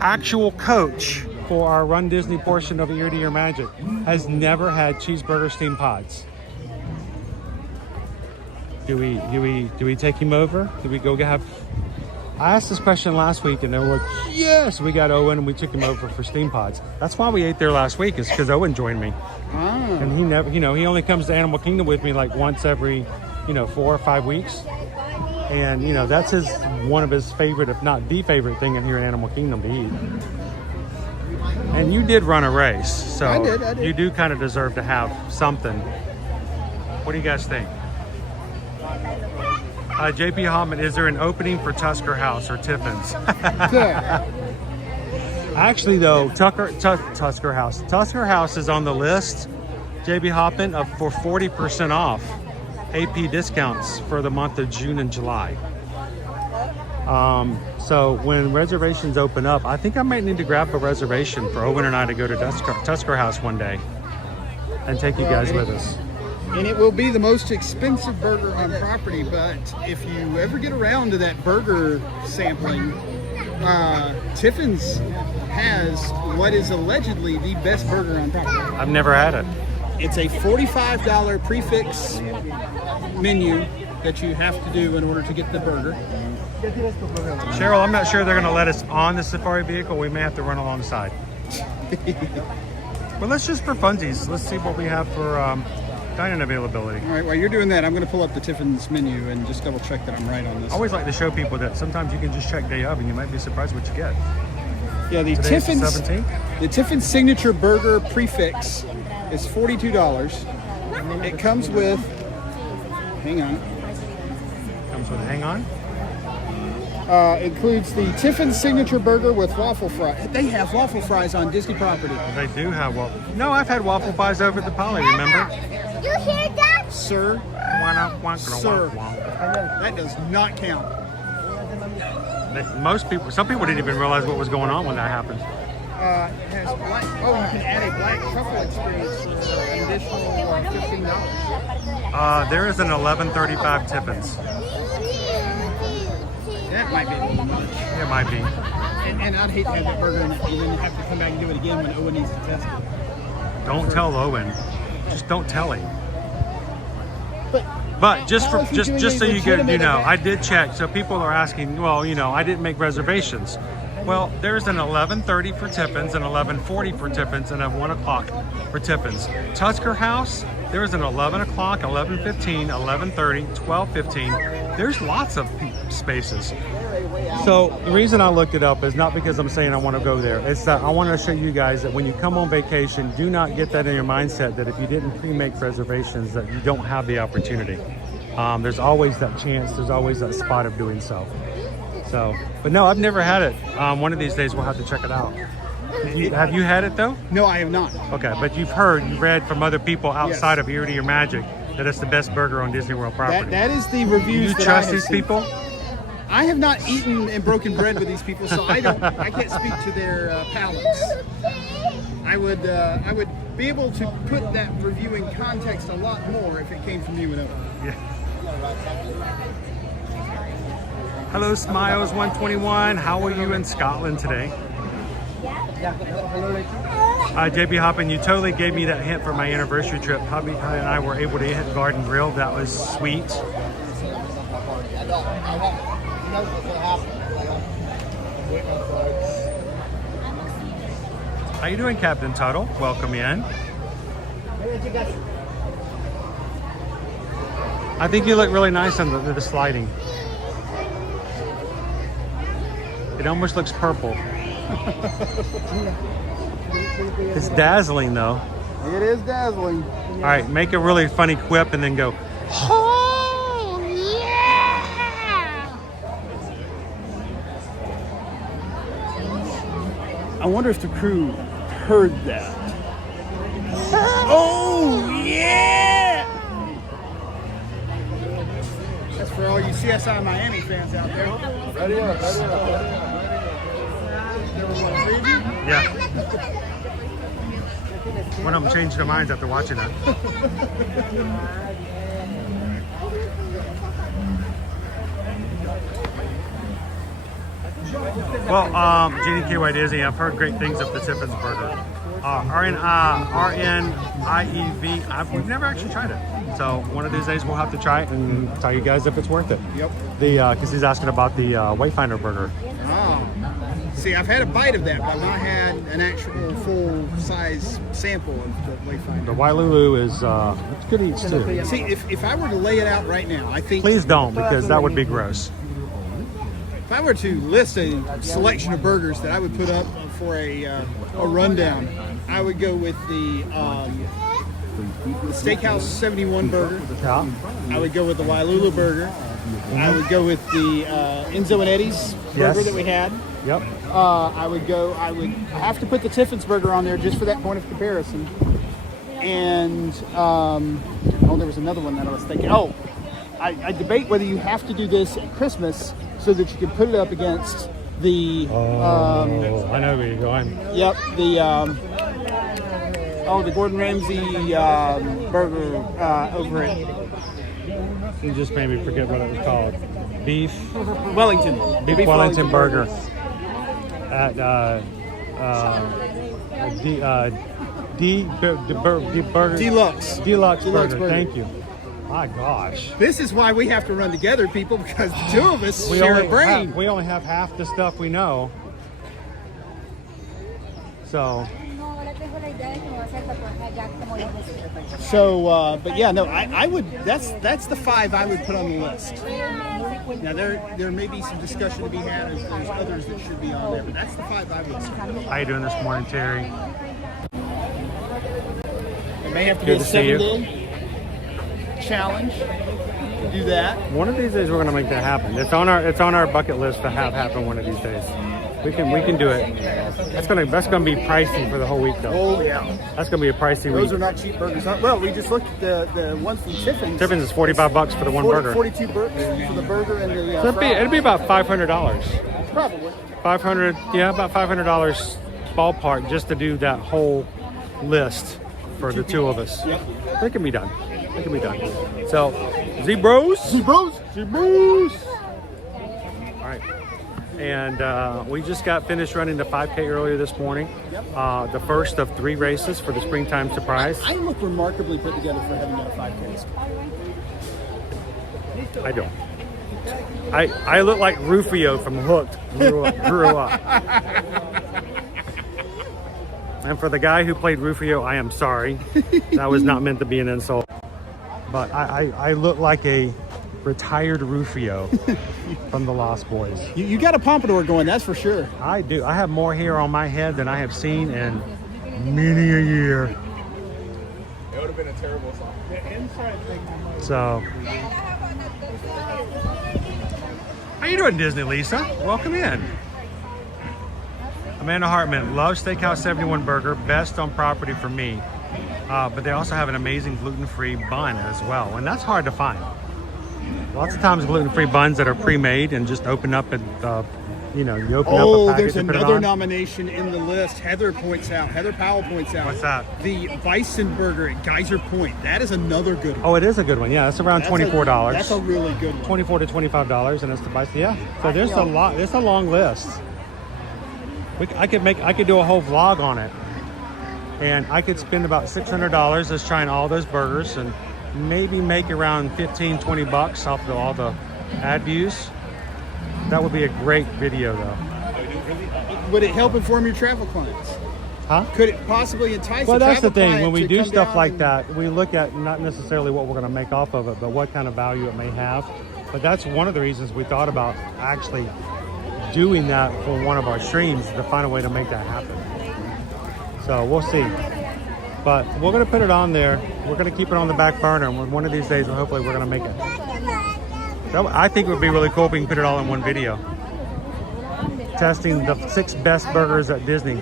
actual coach for our Run Disney portion of Ear to Ear Magic, has never had cheeseburger steamed pods. Do we take him over? Do we go have? I asked this question last week, and they were like, yes, we got Owen, and we took him over for steam pods. That's why we ate there last week, is because Owen joined me. And he never, he only comes to Animal Kingdom with me like once every, 4 or 5 weeks. And, that's one of his favorite, if not the favorite thing in here in Animal Kingdom to eat. And you did run a race, so I did. You do kind of deserve to have something. What do you guys think? JP Hoffman, is there an opening for Tusker House or Tiffin's? Actually, though, Tusker House is on the list, JP Hoffman, for 40% off AP discounts for the month of June and July. So when reservations open up, I think I might need to grab a reservation for Owen and I to go to Tusker House one day and take you guys with us. And it will be the most expensive burger on property, but if you ever get around to that burger sampling, Tiffin's has what is allegedly the best burger on property. I've never had it. It's a $45 prefix menu that you have to do in order to get the burger. Cheryl, I'm not sure they're going to let us on the safari vehicle. We may have to run alongside. But let's just for funsies, let's see what we have for dining availability. All right, while you're doing that, I'm going to pull up the Tiffin's menu and just double check that I'm right on this. I always like to show people that sometimes you can just check day of and you might be surprised what you get. Yeah, the Tiffin's signature burger prefix is $42. It comes with, hang on. Includes the Tiffin's signature burger with waffle fries. They have waffle fries on Disney property. They do have waffle. No, I've had waffle fries over at the Poly, remember? You hear that? Sir. Sir. That does not count. Some people didn't even realize what was going on when that happened. Has black, you can add a black truffle experience for an additional $15. There is an $11.35 Tiffin's. That might be a little much. It might be. And I'd hate to have that burger and then have to come back and do it again when Owen needs to test it. Don't tell Owen. Just don't tell him. But just so you get, I did check. So people are asking, well, I didn't make reservations. Well, there's an 11:30 for Tiffin's, an 11:40 for Tiffin's, and a 1 o'clock for Tiffin's. Tusker House, there's an 11 o'clock, 11:15, 11:30, 12:15. There's lots of spaces. So the reason I looked it up is not because I'm saying I want to go there. It's that I want to show you guys that when you come on vacation, do not get that in your mindset that if you didn't pre-make reservations that you don't have the opportunity. There's always that chance. There's always that spot of doing so. But no, I've never had it. One of these days we'll have to check it out. Have you had it though? No, I have not. Okay, but you've read from other people outside of Ear to Your Magic that it's the best burger on Disney World property. That is the reviews. You trust these people? I have not eaten and broken bread with these people, so I can't speak to their palates. I would be able to put that review in context a lot more if it came from you and Owen. Yeah. Hello, Smiles121. How are you in Scotland today? JP Hoppin, you totally gave me that hint for my anniversary trip. Hubby and I were able to hit Garden Grill. That was sweet. How you doing, Captain Tuttle? Welcome in. I think you look really nice on the sliding. It almost looks purple. It's dazzling though. It is dazzling. All right, make a really funny quip and then go, oh yeah! I wonder if the crew heard that. Oh yeah! That's for all you CSI Miami fans out there. Ready up, ready up. Yeah. One of them changed their minds after watching it. Well, Jeannie KY Disney, I've heard great things of the Tiffin's burger. RNIEV, we've never actually tried it. So one of these days we'll have to try it and tell you guys if it's worth it. Yep. Because he's asking about the Wayfinder burger. Oh. See, I've had a bite of that, but I've not had an actual full-size sample of the Wayfinder. The Wailulu is it's good eats too. See, if I were to lay it out right now, I think... Please don't, because that would be gross. If I were to list a selection of burgers that I would put up for a rundown, I would go with the Steakhouse 71 burger. Yeah. I would go with the Wailulu burger. I would go with the Enzo and Eddie's burger Yes. that we had. Yep. I have to put the Tiffin's burger on there just for that point of comparison. And there was another one that I was thinking. Oh, I debate whether you have to do this at Christmas so that you can put it up against the. I know where you're going. Yep, the Gordon Ramsay burger over at You just made me forget what it was called. Beef Wellington. Beef Wellington burger at Burger Deluxe. Deluxe Deluxe burger. burger. Thank you. My gosh. This is why we have to run together, people, because the two of us share a brain. We only have half the stuff we know. So. But yeah, no, I would. That's the 5 I would put on the list. Now there may be some discussion to be had if there's others that should be on there, but that's the 5 I would say. How you doing this morning, Terry? It may have to Good be a to see you. 7-day challenge to do that. One of these days we're gonna make that happen. It's on our bucket list to have happen one of these days. We can do it. That's gonna be pricey for the whole week though. Oh yeah, that's gonna be a pricey week. Those are not cheap burgers. Well, we just looked at the ones from Tiffin's. Tiffin's is $45 for the one burger. 42 burgers for the burger and the. So it'd be about $500. Probably. About $500 ballpark just to do that whole list for the two of us. Yep. It can be done. It can be done. So, Zebros. All right. And we just got finished running the 5K earlier this morning. Yep. The first of 3 races for the springtime surprise. I look remarkably put together for having done 5Ks. I don't. I look like Rufio from Hooked. Grew up. And for the guy who played Rufio, I am sorry. That was not meant to be an insult. But I look like a retired Rufio from the Lost Boys. You got a pompadour going, that's for sure. I do. I have more hair on my head than I have seen in many a year. It would have been a terrible song. So, how you doing, Disney Lisa? Welcome in. Amanda Hartman, loves Steakhouse 71 burger, best on property for me. But they also have an amazing gluten-free bun as well, and that's hard to find. Lots of times gluten-free buns that are pre-made and just open up and, you open up a package there's and put it another on. nomination in the list. Heather Powell points out. What's that? The Bison Burger at Geyser Point. That is another good one. Oh, it is a good one. Yeah, it's around $24. That's a really good one. $24 to $25, and it's the Bison. Yeah, so there's a lot. It's a long list. I could do a whole vlog on it, and I could spend about $600 just trying all those burgers and maybe make around $15-20 off of all the ad views. That would be a great video though. Would it help inform your travel clients? Huh? Could it possibly entice Well, a that's the travel thing. client When we to do come stuff down like and- that, we look at not necessarily what we're going to make off of it, but what kind of value it may have. But that's one of the reasons we thought about actually doing that for one of our streams, to find a way to make that happen. So we'll see. But we're going to put it on there. We're going to keep it on the back burner. And one of these days, hopefully, we're going to make it. I think it would be really cool if we can put it all in one video. Testing the 6 best burgers at Disney.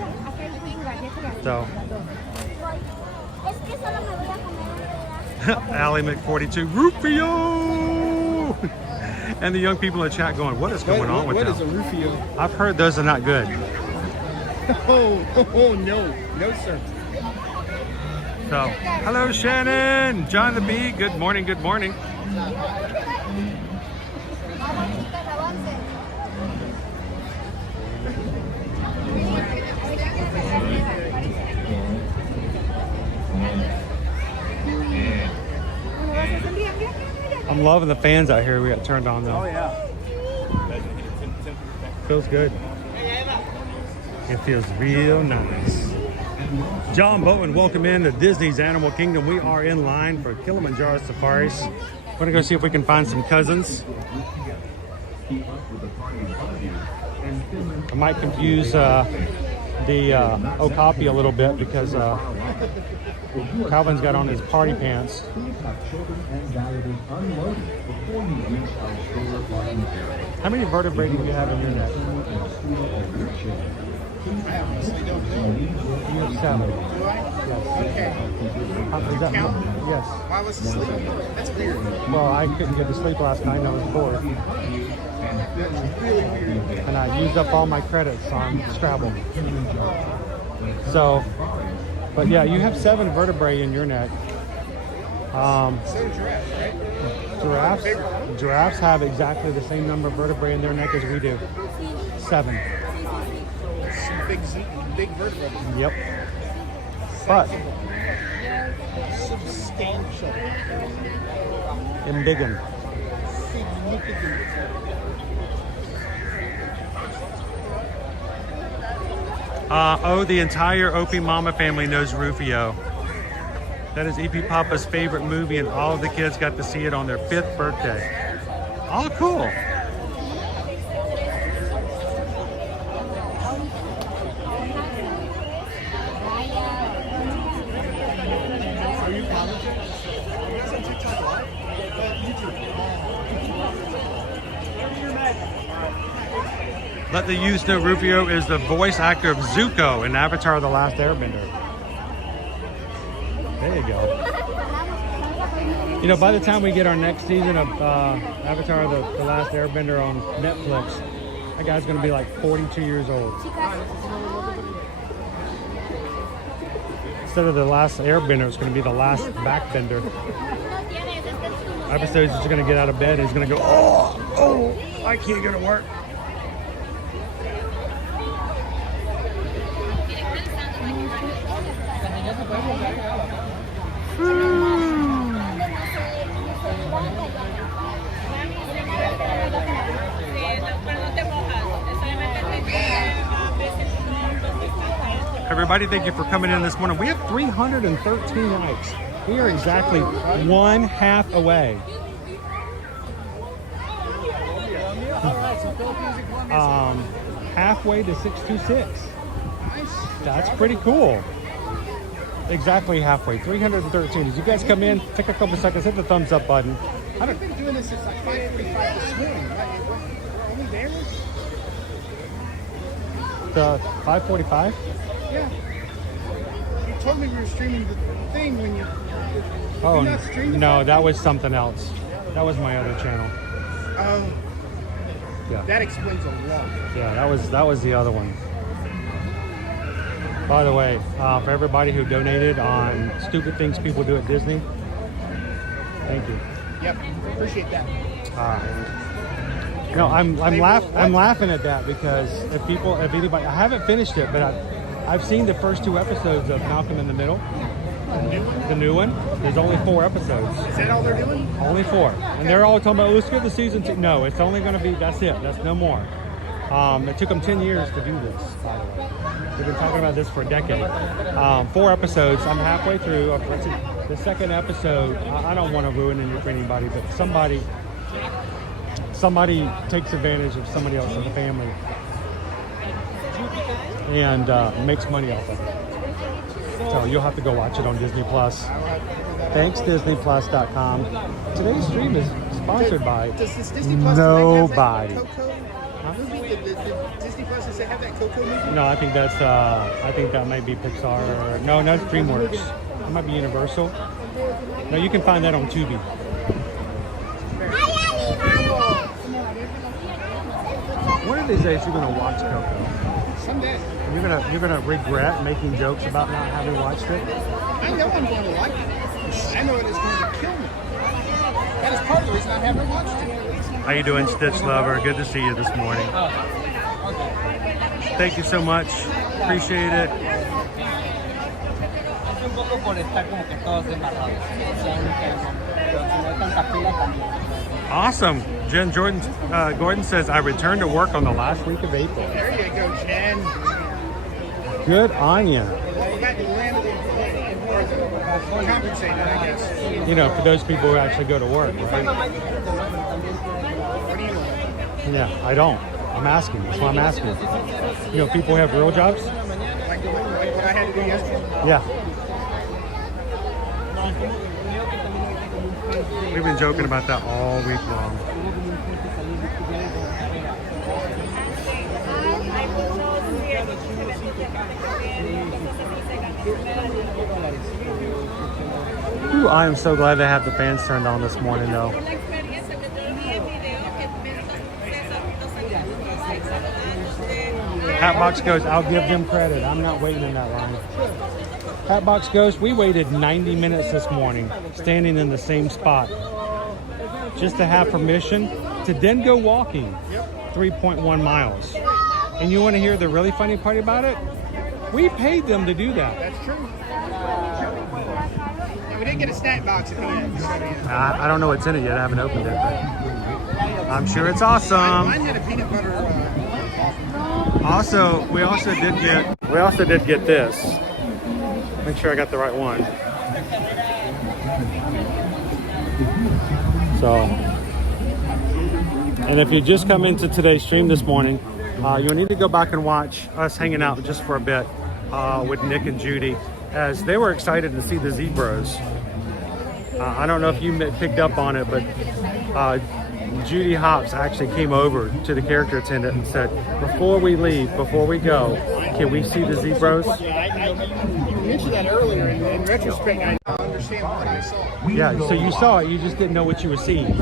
So. Allie Mc42, Rufio! And the young people in the chat going, what is going on with What them? is a Rufio? I've heard those are not good. Oh, no, sir. So, hello Shannon, John the Bee, good morning, good morning. I'm loving the fans out here we got turned on though. Oh yeah. Feels good. It feels real nice. Jambo, and welcome in to Disney's Animal Kingdom. We are in line for Kilimanjaro Safaris. We're gonna go see if we can find some cousins. I might confuse the Okapi a little bit because Calvin's got on his party pants. How many vertebrae do you have in your neck? You have 7. Yes. Okay. Is that, Count? yes. Why was he sleeping? That's weird. Well, I couldn't get to sleep last night and I was bored. That's really weird. And I used up all my credits on Scrabble. So, but yeah, you have 7 vertebrae in your neck. So do giraffes, right? Giraffes have exactly the same number of vertebrae in their neck as we do. 7. Some big vertebrae. Yep. But Substantial. embiggen. Significant. Oh, the entire Opie Mama family knows Rufio. That is EP Papa's favorite movie, and all of the kids got to see it on their 5th birthday. Oh, cool. Are you commenting? Are you guys on TikTok Live? YouTube. Let the youth know Rufio is the voice actor of Zuko in Avatar: The Last Airbender. There you go. You know, by the time we get our next season of Avatar: The Last Airbender on Netflix, that guy's going to be like 42 years old. Instead of The Last Airbender, it's going to be The Last Backbender. Episodes, he's going to get out of bed and he's going to go, oh, I can't go to work. Everybody, thank you for coming in this morning. We have 313 likes. We are exactly 1/2 away. Halfway to 626. That's pretty cool. Exactly halfway. 313. As you guys come in, take a couple seconds, hit the thumbs up button. I've been doing this since like 5:45 this morning. We're only there? The 5:45? Yeah. You told me we were streaming the thing when you... Oh, You're not streaming no, that was something else. That was my other channel. Oh. Yeah. That explains a lot. Yeah, that was the other one. By the way, for everybody who donated on stupid things people do at Disney, thank you. Yep, appreciate that. No, I'm laughing at that because if anybody, I haven't finished it, but I've seen the first 2 episodes of Malcolm in the Middle. The new one. There's only 4 episodes. Is that all they're doing? Only 4, and they're all talking about let's get the season 2. No, it's only going to be that's it. That's no more. It took them 10 years to do this. By the way, we've been talking about this for a decade. 4 episodes. I'm halfway through. The second episode. I don't want to ruin it for anybody, but somebody takes advantage of somebody else in the family and makes money off of it. So you'll have to go watch it on Disney Plus. Thanks, DisneyPlus.com. Today's stream is sponsored by Does this Disney Plus nobody. Have that Coco movie? The Disney Plus, does it have that Coco movie? No, I think that might be Pixar. No, that's DreamWorks. It might be Universal. No, you can find that on Tubi. One of these days, you're gonna watch Coco. Someday. You're gonna regret making jokes about not having watched it. I know I'm going to like it. I know it is going to kill me. That is part of the reason I haven't watched it. How you doing, Stitch Lover? Good to see you this morning. Thank you so much. Appreciate it. Awesome. Jen Gordon says, I returned to work on the last week of April. There you go, Jen. Good on you. You got the landed compensated, I guess. You know, for those people who actually go to work, right? What do you want? Yeah, I don't. I'm asking. That's why I'm asking. You know, people who have real jobs? Like what I had to do yesterday? Yeah. We've been joking about that all week long. Ooh, I am so glad they have the fans turned on this morning, though. Hatbox goes, I'll give them credit. I'm not waiting in that line. Hatbox goes, we waited 90 minutes this morning, standing in the same spot, just to have permission to then go walking 3.1 miles. And you want to hear the really funny part about it? We paid them to do that. That's true. Yeah, we didn't get a snack box at the end. I don't know what's in it yet. I haven't opened it, but I'm sure it's awesome. Mine had a peanut butter. Also, we also did get this. Make sure I got the right one. So, and if you just come into today's stream this morning, you'll need to go back and watch us hanging out just for a bit with Nick and Judy, as they were excited to see the zebras. I don't know if you picked up on it, but Judy Hops actually came over to the character attendant and said, before we leave, before we go, can we see the zebras? Yeah, you mentioned that earlier. In retrospect, I understand what I saw. Yeah, so you saw it, you just didn't know what you were seeing.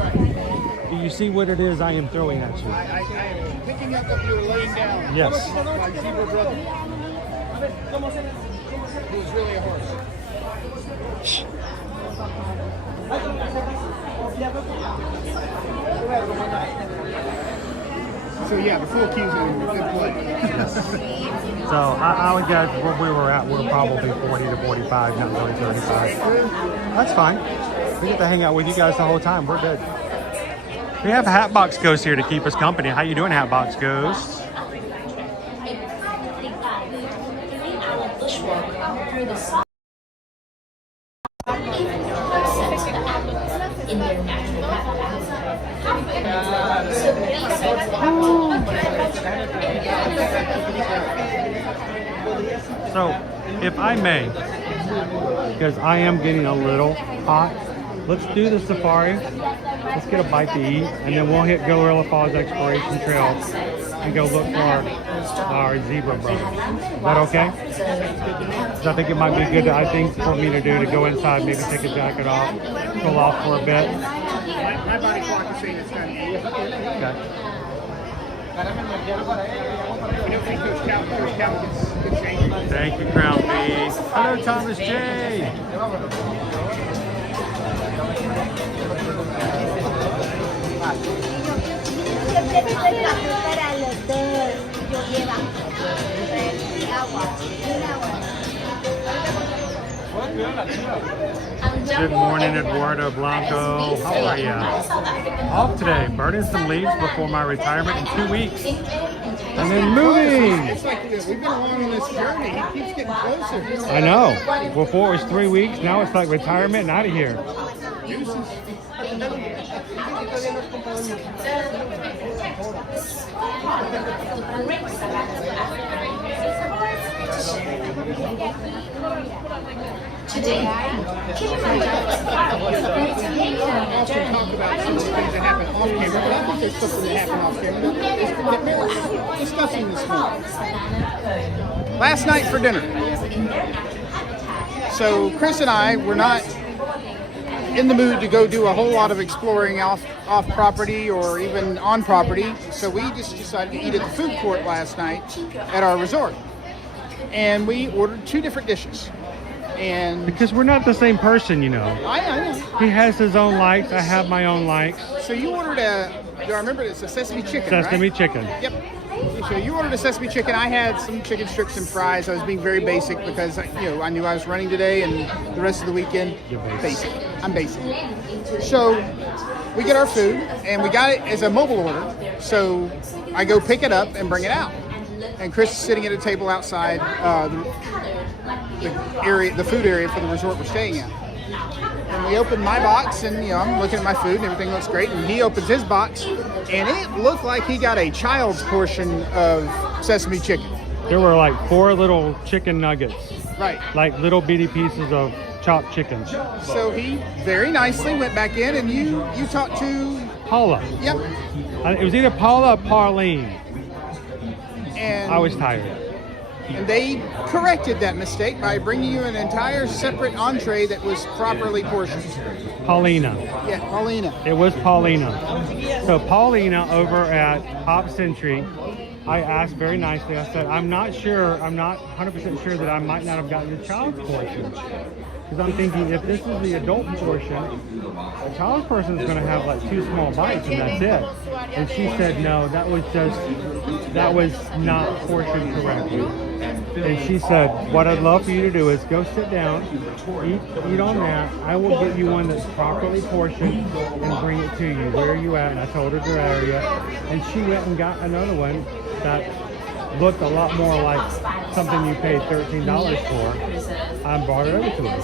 Do you see what it is I am throwing at you? I am picking up what you were laying down. Yes. My zebra brother. He was really a horse. So yeah, the full cues are a good play. So I would guess where we were at, we're probably 40 to 45, not really 35. That's fine. We get to hang out with you guys the whole time. We're good. We have Hatbox Ghost here to keep us company. How you doing, Hatbox Ghost? So, if I may, because I am getting a little hot, let's do the safari. Let's get a bite to eat, and then we'll hit Gorilla Falls Exploration Trail and go look for our zebra brothers. Is that okay? Because I think it might be good, for me to do, to go inside, maybe take a jacket off, cool off for a bit. My body clock is saying it's done. Okay. Thank you, Crown B. Hello, Thomas J. Good morning, Eduardo Blanco. How are you? Off today, burning some leaves before my retirement in 2 weeks. And then moving. It's like we've been along on this journey. He keeps getting closer. I know. Before it was 3 weeks, now it's like retirement and out of here. Today, I often talk about some of the things that happen off camera, but I think there's something that happened off camera that merits discussing this morning. Last night for dinner. So Chris and I were not in the mood to go do a whole lot of exploring off property or even on property, so we just decided to eat at the food court last night at our resort. And we ordered 2 different dishes. And because we're not the same person, you know. I know. He has his own likes. I have my own likes. So you ordered do I remember it's a sesame chicken, Sesame right? chicken. Yep. So you ordered a sesame chicken. I had some chicken strips and fries. I was being very basic because I knew I was running today and the rest of the weekend, basic. I'm basic. So we get our food, and we got it as a mobile order. So I go pick it up and bring it out. And Chris is sitting at a table outside the food area for the resort we're staying at. And we open my box, and I'm looking at my food, and everything looks great. And he opens his box, and it looked like he got a child's portion of sesame chicken. There were like 4 little chicken nuggets. Right. Like little bitty pieces of chopped chicken. So he very nicely went back in, and you talked to Paula. Yep. It was either Paula or Pauline. And I was tired. And they corrected that mistake by bringing you an entire separate entree that was properly portioned. Paulina. Yeah, Paulina. It was Paulina. So Paulina over at Hop Century, I asked very nicely, I said, I'm not 100% sure that I might not have gotten the child's portion. Because I'm thinking, if this is the adult portion, the child's person is going to have like 2 small bites and that's it. And she said, no, that was not portioned correctly. And she said, what I'd love for you to do is go sit down, eat on that. I will get you one that's properly portioned and bring it to you. Where are you at? And I told her the area. And she went and got another one that looked a lot more like something you paid $13 for. I brought it over to her.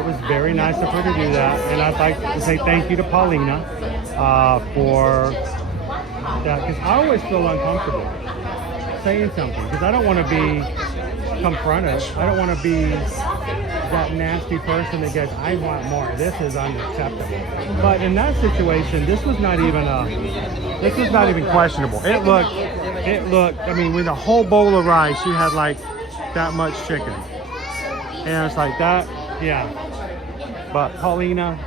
It was very nice of her to do that. And I'd like to say thank you to Paulina for that, because I always feel uncomfortable saying something, because I don't want to be confronted. I don't want to be that nasty person that goes, I want more. This is unacceptable. But in that situation, this was not even questionable. It looked, I mean, with a whole bowl of rice, you had like that much chicken. And it's like that, yeah. But Paulina,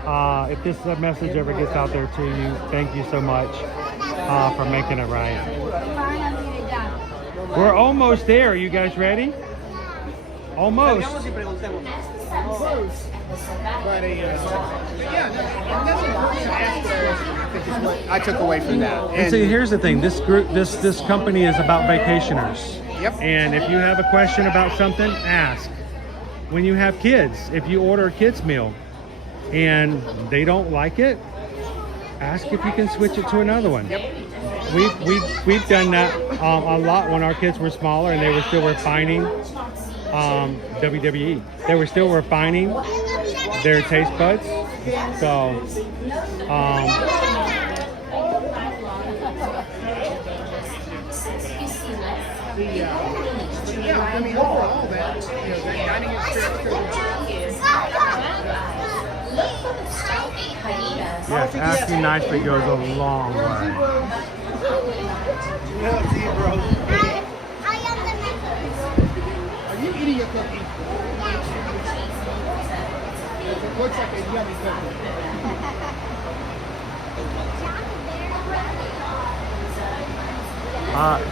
if this message ever gets out there to you, thank you so much for making it right. We're almost there. Are you guys ready? Almost. But I took away from that. And see, here's the thing. This company is about vacationers. Yep. And if you have a question about something, ask. When you have kids, if you order a kid's meal and they don't like it, ask if you can switch it to another one. Yep. We've done that a lot when our kids were smaller and they were still refining WWE. They were still refining their taste buds. So I mean, overall, that dining yes, asking nicely goes a long way. Are you eating a cookie? It looks like a yummy cookie.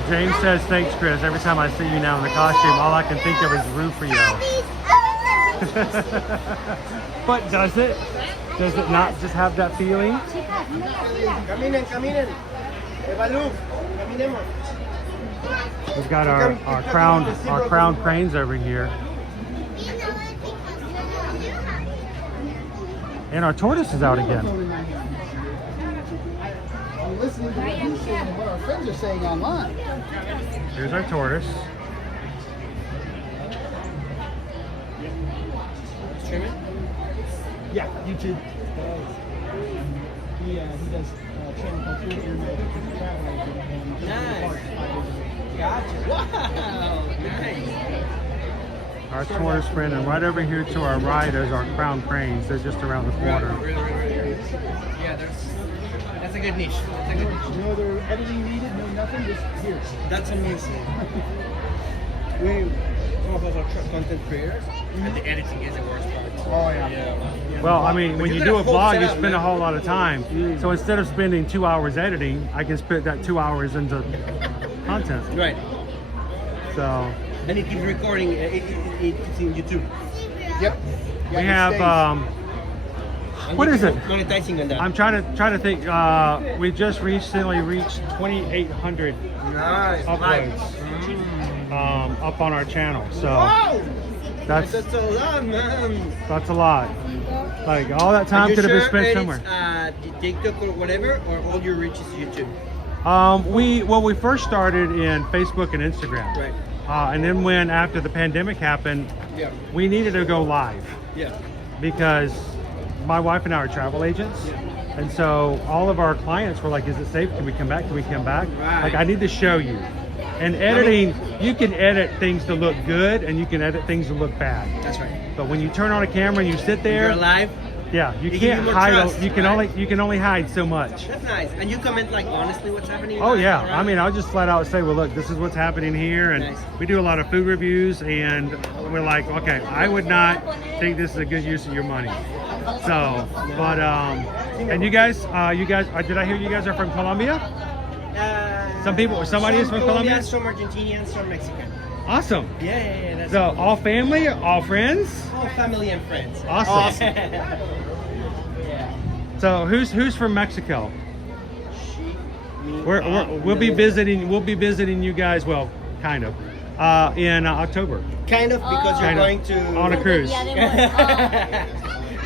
James says, thanks, Chris. Every time I see you now in the costume, all I can think of is Rufio. But does it? Does it not just have that feeling? We've got our crowned cranes over here. And our tortoise is out again. I'm listening to what our friends are saying online. Here's our tortoise. Streaming? Yeah, YouTube. He does channel called Food Internet Travel Agent. Nice. Gotcha. Wow. Nice. Our tortoise friend, and right over here to our right is our crown cranes. They're just around the corner. Really. Yeah, that's a good niche. That's a good niche. No other editing needed, no nothing, just here. That's amazing. Some of us are content creators, and the editing is the worst part. Oh, yeah. Well, I mean, when you do a vlog, you spend a whole lot of time. So instead of spending 2 hours editing, I can split that 2 hours into content. Right. So. And it keeps recording. It's in YouTube. Yep. We have. What is it? Monetizing on that. I'm trying to think. We just recently reached 2,800 uploads up on our channel. So that's a lot, man. That's a lot. Like all that time could have been spent somewhere. TikTok or whatever, or all your reach is YouTube? We first started in Facebook and Instagram. Right. And then when after the pandemic happened, Yeah. we needed to go live Yeah. because my wife and I are travel agents. And so all of our clients were like, is it safe? Can we come back? Can we come back? Right. Like I need to show you. And editing, you can edit things to look good and you can edit things to look bad. That's right. But when you turn on a camera and you sit there, You're live. yeah, you They give can't you more hide. trust, You can right? only hide so much. That's nice. And you comment like honestly what's happening. Oh yeah, around? I mean, I'll just flat out say, well, look, this is what's happening here, and Nice. we do a lot of food reviews, and we're like, okay, I would not think this is a good use of your money. So, but and you guys, did I hear you guys are from Colombia? Somebody is from Colombia? Some Argentinians, some Mexican. Awesome. Yeah. That's So all family, all friends. all family and friends. Awesome. Yeah. So who's from Mexico? Me, We'll be visiting. We'll be visiting you guys. Well, kind of. In October. Kind of because you're Kind of. going to On a cruise.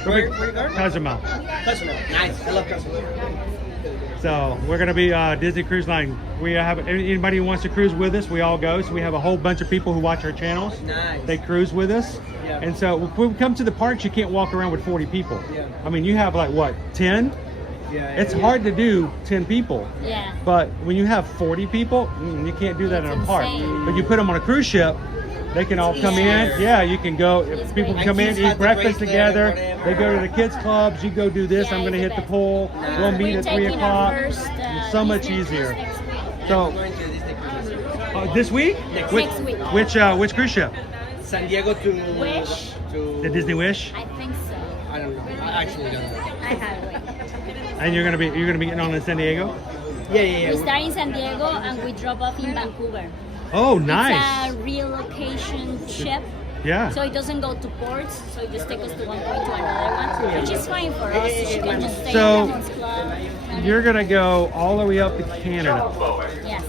Where you going? Cozumel. Cozumel. Nice. I love Cozumel. So we're gonna be Disney Cruise Line. We have anybody who wants to cruise with us. We all go. So we have a whole bunch of people who watch our channels. Nice. They cruise with us. Yeah. And so when we come to the parks, you can't walk around with 40 people. Yeah. I mean, you have like what, 10? Yeah. It's hard to do 10 people. Yeah. But when you have 40 people, you can't do that in a park. insane. But you put them on a cruise ship, they can all come in. Yeah, you can go. It's People great. can come in, And kids eat have the breakfast bracelet together. or whatever. They go to the kids clubs. You go do this. Yeah, I'm going to it's hit the the pool. We'll meet We're at 3 taking our o'clock. first, It's so much Disney cruise easier. next week. So I'm going to Disney Cruise. this week? Next Which, week. Which cruise ship? San Diego to Wish? to The Disney Wish. I think so. I don't know. I actually don't know. I have it. And you're gonna be getting on in San Diego. Yeah. We start in San Diego and we drop off in Vancouver. Oh, nice. It's a relocation ship. Yeah. So it doesn't go to ports, so it just takes us to one point to another one, which is fine for us. She can just stay So, in Diamond's Club. You're gonna go all the way up to Canada Yes.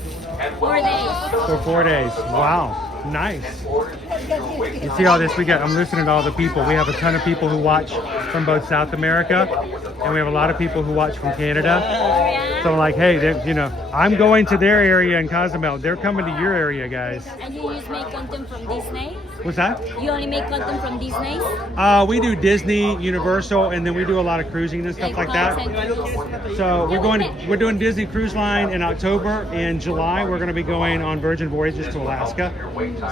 4 days. for 4 days. Wow. Nice. You see all this? I'm listening to all the people. We have a ton of people who watch from both South America, and we have a lot of people who watch from Canada. So like, hey, I'm going to their area in Cozumel. They're coming to your area, guys. And you just make content from Disney? What's that? You only make content from Disney? We do Disney, Universal, and then we do a lot of cruising and stuff like that. So we're doing Disney Cruise Line in October. In July, we're going to be going on Virgin Voyages to Alaska.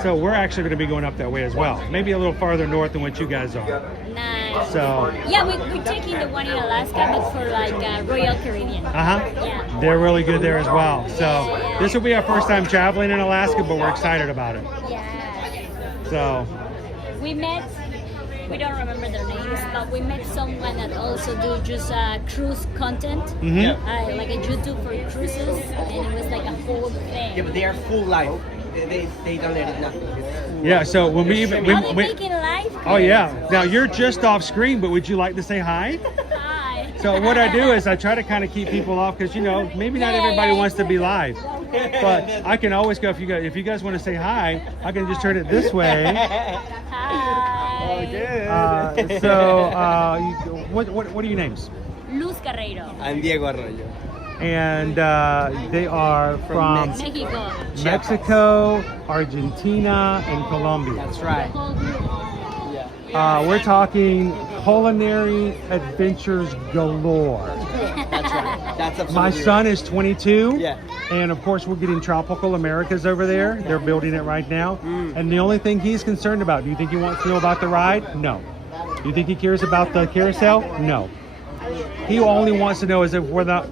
So we're actually going to be going up that way as well. Maybe a little farther north than what you guys are. Nice. So. Yeah, we're taking the one in Alaska, but for like Royal Caribbean. Yeah. They're really good there as well. So this will be our first time traveling in Alaska, but we're excited about it. Yeah. So. We don't remember their names, but we met someone that also do just cruise content, like a YouTube for cruises, and it was like a whole thing. Yeah, but they are full live. They don't edit nothing. Yeah, so when we even... Are they making live? Oh yeah. Now you're just off screen, but would you like to say hi? Hi. So what I do is I try to kind of keep people off because maybe not everybody wants to be live, but I can always go if you guys want to say hi, I can just turn it this way. Hi. What are your names? Luz Carreiro. I'm Diego Arroyo. And they are from Mexico, Argentina, and Colombia. That's right. We're talking culinary adventures galore. That's right. That's absolutely My son is 22. Yeah. And of course, we're getting Tropical Americas over there. They're building it right now. And the only thing he's concerned about, do you think he wants to know about the ride? No. Do you think he cares about the carousel? No. He only wants to know is if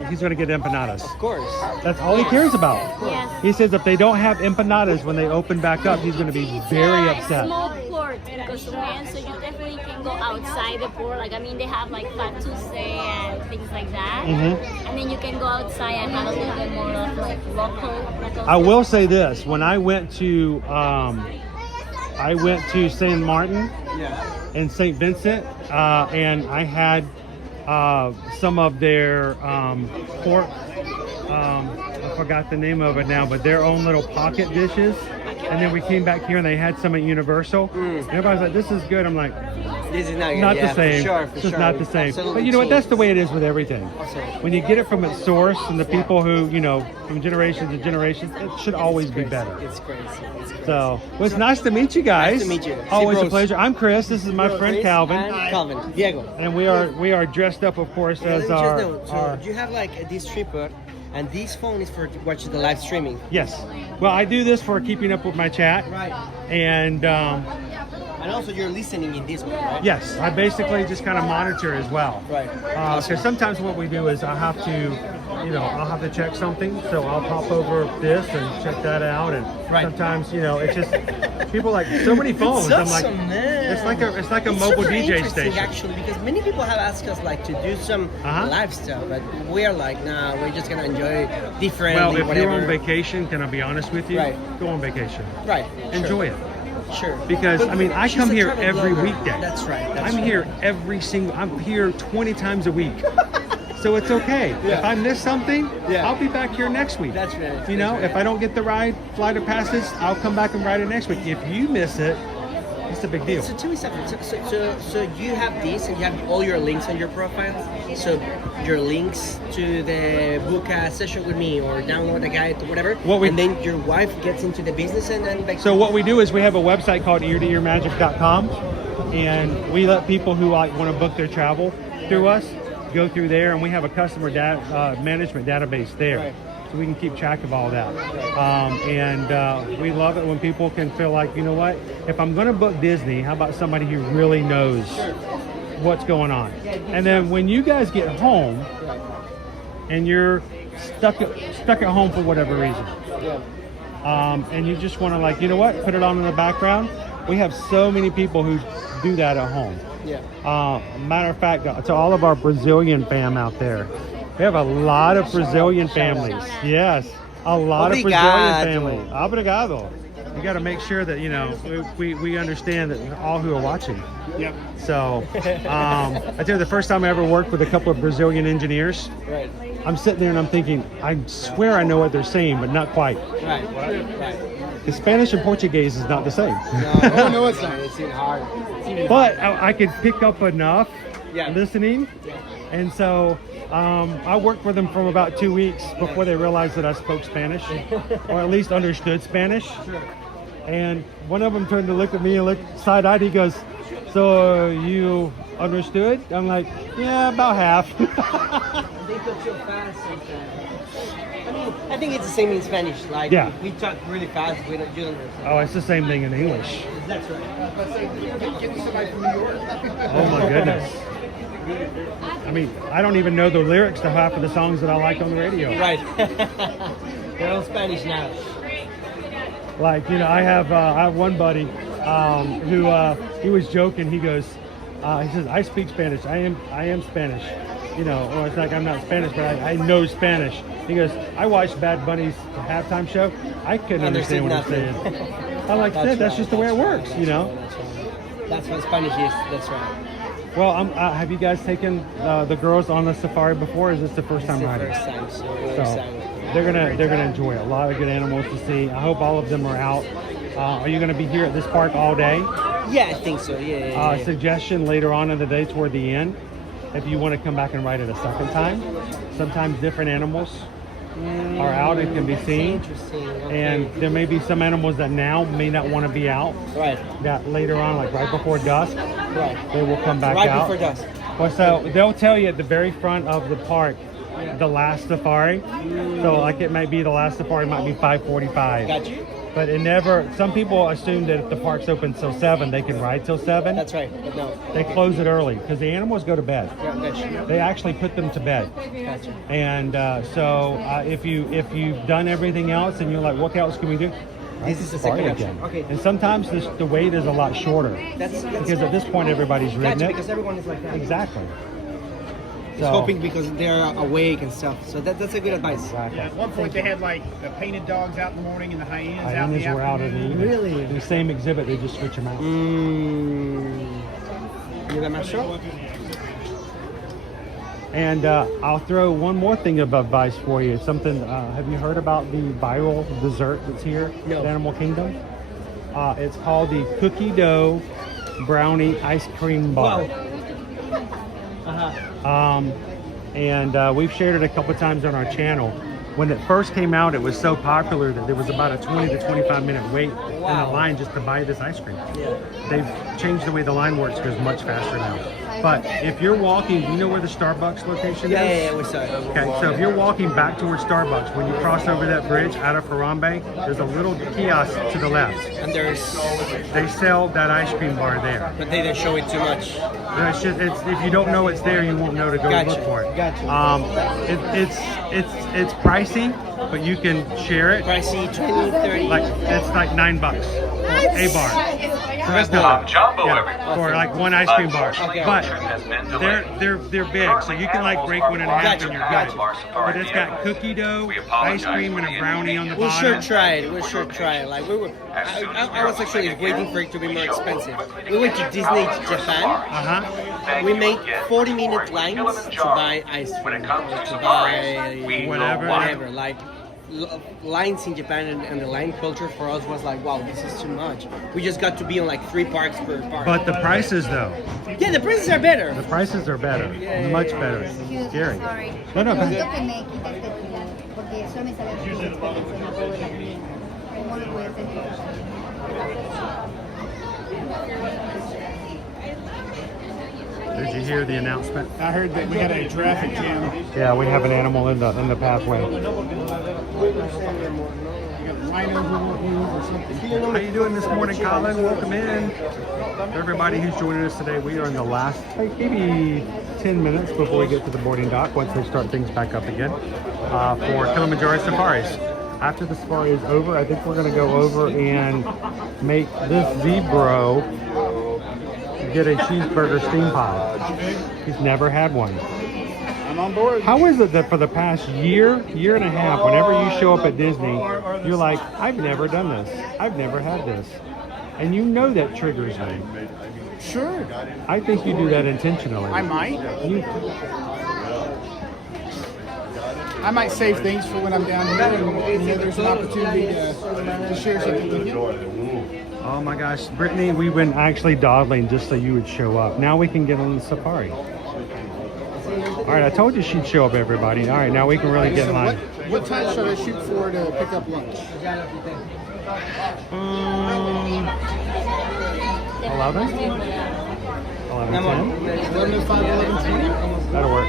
he's going to get empanadas. Of course. That's all he cares about. Yes. He says if they don't have empanadas when they open back up, he's going to be very upset. Small port in Cozumel, so you definitely can go outside the port. Like, I mean, they have like Fat Tuesday and things like that. And then you can go outside and have a little bit more of like local. I will say this: when I went to St. Martin and St. Vincent, and I had some of their pork. I forgot the name of it now, but their own little pocket dishes. and then we came back here and they had some at Universal. And everybody's like, "This is good." I'm like, This is not good. "Not Yeah, the same. For sure, It's just not the same." Absolutely But you know what? That's changed. the way it is with everything. When you get it from its source and the people who, you know, from generation to generation, it should always be better. It's crazy. It's crazy. So, well, it's nice to meet you guys. Nice to meet you. Always a Bros. pleasure. I'm Chris. This is my friend Calvin. I'm Calvin. Diego. And we are dressed up, of course, Yeah, as let me our, just know, so our. you have like this tripod, and this phone is for watching the live streaming. Yes. Well, I do this for keeping up with my chat. Right. And And also you're listening in this one, right? yes, I basically just kind of monitor as well. Right. Because sometimes what we do is I have to, you know, I'll have to check something, so I'll pop over this and check that out. And sometimes, you know, it's just people like so many phones. It's I'm like, awesome, man. it's like a It's mobile super DJ interesting, station. actually, because many people have asked us like to do some live stuff, but we are like, nah, we're just gonna enjoy different. Well, if whatever. you're on vacation, can I be honest with you? Right. Go on vacation. Right. Enjoy it. Sure. Because But I mean, I she's come a here travel every blogger. weekday. That's right. That's I'm right. here I'm here 20 times a week. So it's okay. Yeah. If I miss something, Yeah. I'll be back here next week. That's right. You know, if I don't get the flight of passes, I'll come back and ride it next week. If you miss it, it's a big deal. So tell me something. So you have this, and you have all your links on your profile. So your links to the book a session with me, or download a guide, or whatever. And then your wife gets into the business, and then like. So what we do is we have a website called eartoearmagic.com, and we let people who like want to book their travel through us go through there, and we have a customer management database there. Right. So we can keep track of all that. We love it when people can feel like, you know what, if I'm going to book Disney, how about somebody who really knows what's going on? And then when you guys get home and you're stuck at home for whatever reason, and you just want to, like, you know what, put it on in the background, we have so many people who do that at home. Matter of fact, to all of our Brazilian fam out there, we have a lot of Brazilian families. Yes, a lot of Brazilian families. Obrigado. We got to make sure that, you know, we understand that all who are watching. Yep. So, I tell you, the first time I ever worked with a couple of Brazilian engineers, Right. I'm sitting there and I'm thinking, I swear I know what they're saying, but not quite. Right. Right. The Spanish and Portuguese is not the same. No, it's not. It's even hard. But I could pick up enough listening. And so I worked with them for about 2 weeks before they realized that I spoke Spanish, or at least understood Spanish. And one of them turned to look at me and looked side-eyed. He goes, "So you understood?" I'm like, "Yeah, about half." They talk so fast sometimes. I mean, I think it's the same in Spanish. Like, we talk really fast. You don't understand. Oh, it's the same thing in English. That's right. Give me somebody from New York. Oh my goodness. I mean, I don't even know the lyrics to half of the songs that I like on the radio. Right. They're all Spanish now. Like, you know, I have one buddy who he was joking. He goes, he says, "I speak Spanish. I am Spanish." You know, or it's like I'm not Spanish, but I know Spanish. He goes, "I watched Bad Bunny's halftime show. I couldn't understand what he's saying." I'm like, that's just the way it works, you know. That's what Spanish is. That's right. Well, have you guys taken the girls on the safari before? Or is this the first time riding? First time. So they're gonna enjoy it. A lot of good animals to see. I hope all of them are out. Are you gonna be here at this park all day? Yeah, I think so. Yeah. Suggestion later on in the day toward the end, if you want to come back and ride it a second time. Sometimes different animals are out and can be seen. Interesting. Okay. And there may be some animals that now may not want to be out. Right. That later on, like right before dusk, Right. they will come back right out. Right before dusk. Well, so they'll tell you at the very front of the park, the last safari. So like it might be the last safari might be 5:45. Gotcha. But it never, some people assume that if the park's open till 7, they can ride till 7. That's right, but no. They close it early because the animals go to bed. Yeah, gotcha. They actually put them to bed. Gotcha. And so if you've done everything else and you're like, what else can we do? This is the Safari second again. option. Okay. And sometimes the wait is a lot shorter. That's because at this point everybody's ridden gotcha, it. because everyone is like that. Exactly. Just hoping because they're awake and stuff. So that's a good advice. Exactly. Yeah, at one point they had like the painted dogs out in the morning and the hyenas out in the Hyenas were out in the afternoon. evening. Really? The same exhibit, they just switch them out. You got my show? And I'll throw one more thing of advice for you. Something, have you heard about the viral dessert that's here at Animal Kingdom? It's called the cookie dough brownie ice cream bar. And we've shared it a couple times on our channel. When it first came out, it was so popular that there was about a 20 to 25 minute wait in the line just to buy this ice cream. They've changed the way the line works, goes much faster now. But if you're walking, do you know where the Starbucks location is? Yeah, we saw it. Okay, so if you're walking back towards Starbucks, when you cross over that bridge out of Harambe, there's a little kiosk to the left. And they sell that ice cream bar there. But they didn't show it too much. It's just, if you don't know it's there, you won't know to go look for it. It's pricey, but you can share it. Pricey, 20, 30. It's like $9 a bar. So that's not Jambo, for like one ice cream bar. But they're big, so you can like break one in half and you're good. But it's got cookie dough, ice cream, and a brownie on the bottom. We'll sure try it. Like I was actually waiting for it to be more expensive. We went to Disney Japan. We made 40-minute lines to buy ice cream, to buy whatever. Like lines in Japan and the line culture for us was like, wow, this is too much. We just got to be on like 3 parks per park. But the prices though. Yeah, the prices are better. The prices are better. Much better. Scary. Sorry. No, go ahead. Did you hear the announcement? I heard that we had a traffic jam. Yeah, we have an animal in the pathway. How you doing this morning, Colin? Welcome in. For everybody who's joining us today, we are in the last maybe 10 minutes before we get to the boarding dock once they start things back up again for Kilimanjaro safaris. After the safari is over, I think we're going to go over and make this zebra get a cheeseburger steam pie. He's never had one. I'm on board. How is it that for the past year and a half, whenever you show up at Disney, you're like, I've never done this. I've never had this. And you know that triggers me. Sure. I think you do that intentionally. I might. I might save things for when I'm down here and there's an opportunity to share something with you. Oh my gosh, Brittany, we've been actually dawdling just so you would show up. Now we can get on the safari. All right, I told you she'd show up, everybody. All right, now we can really get in line. What time should I shoot for to pick up lunch? 11? 11:10? 11:05, 11:20? That'll work.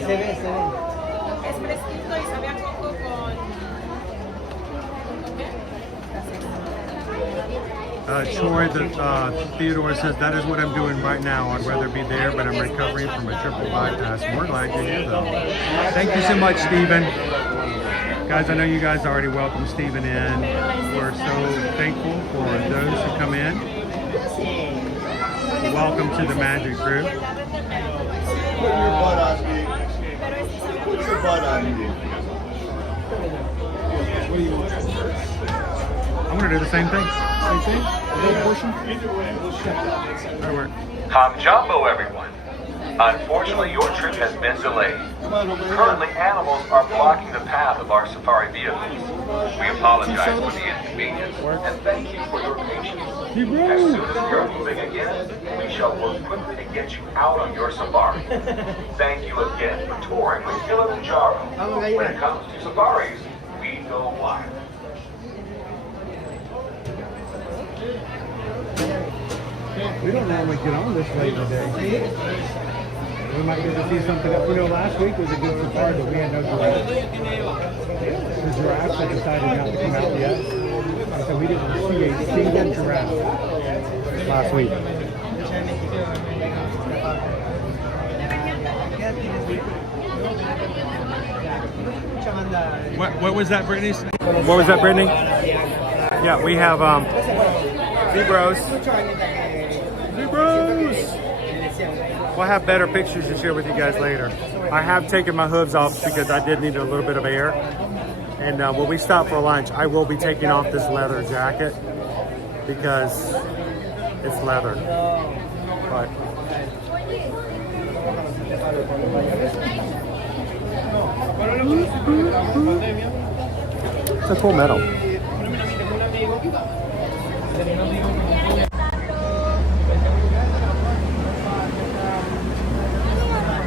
Es fresquito y sabe a coco con... Troy, Theodore says, that is what I'm doing right now. I'd rather be there, but I'm recovering from a triple bypass. We're glad you're here, though. Thank you so much, Stephen. Guys, I know you guys already welcomed Stephen in. We're so thankful for those who come in. Welcome to the Magic Crew. Put your butt on me. Put your butt on me. What do you want? I'm going to do the same thing. Same thing? No portion? That'll work. Jambo, everyone. Unfortunately, your trip has been delayed. Currently, animals are blocking the path of our safari vehicles. We apologize for the inconvenience and thank you for your patience. As soon as you're moving again, we shall work quickly to get you out on your safari. Thank you again for touring with Kilimanjaro. When it comes to safaris, we go wild. We don't normally get on this late today. We might get to see something else. You know, last week was a good safari, but we had no giraffes. The giraffes had decided not to come out yet. And so we didn't see a single giraffe last week. What was that, Brittany? What was that, Brittany? Yeah, we have zebras. Zebras! We'll have better pictures to share with you guys later. I have taken my hooves off because I did need a little bit of air. And when we stop for lunch, I will be taking off this leather jacket because it's leather. But it's a cool medal.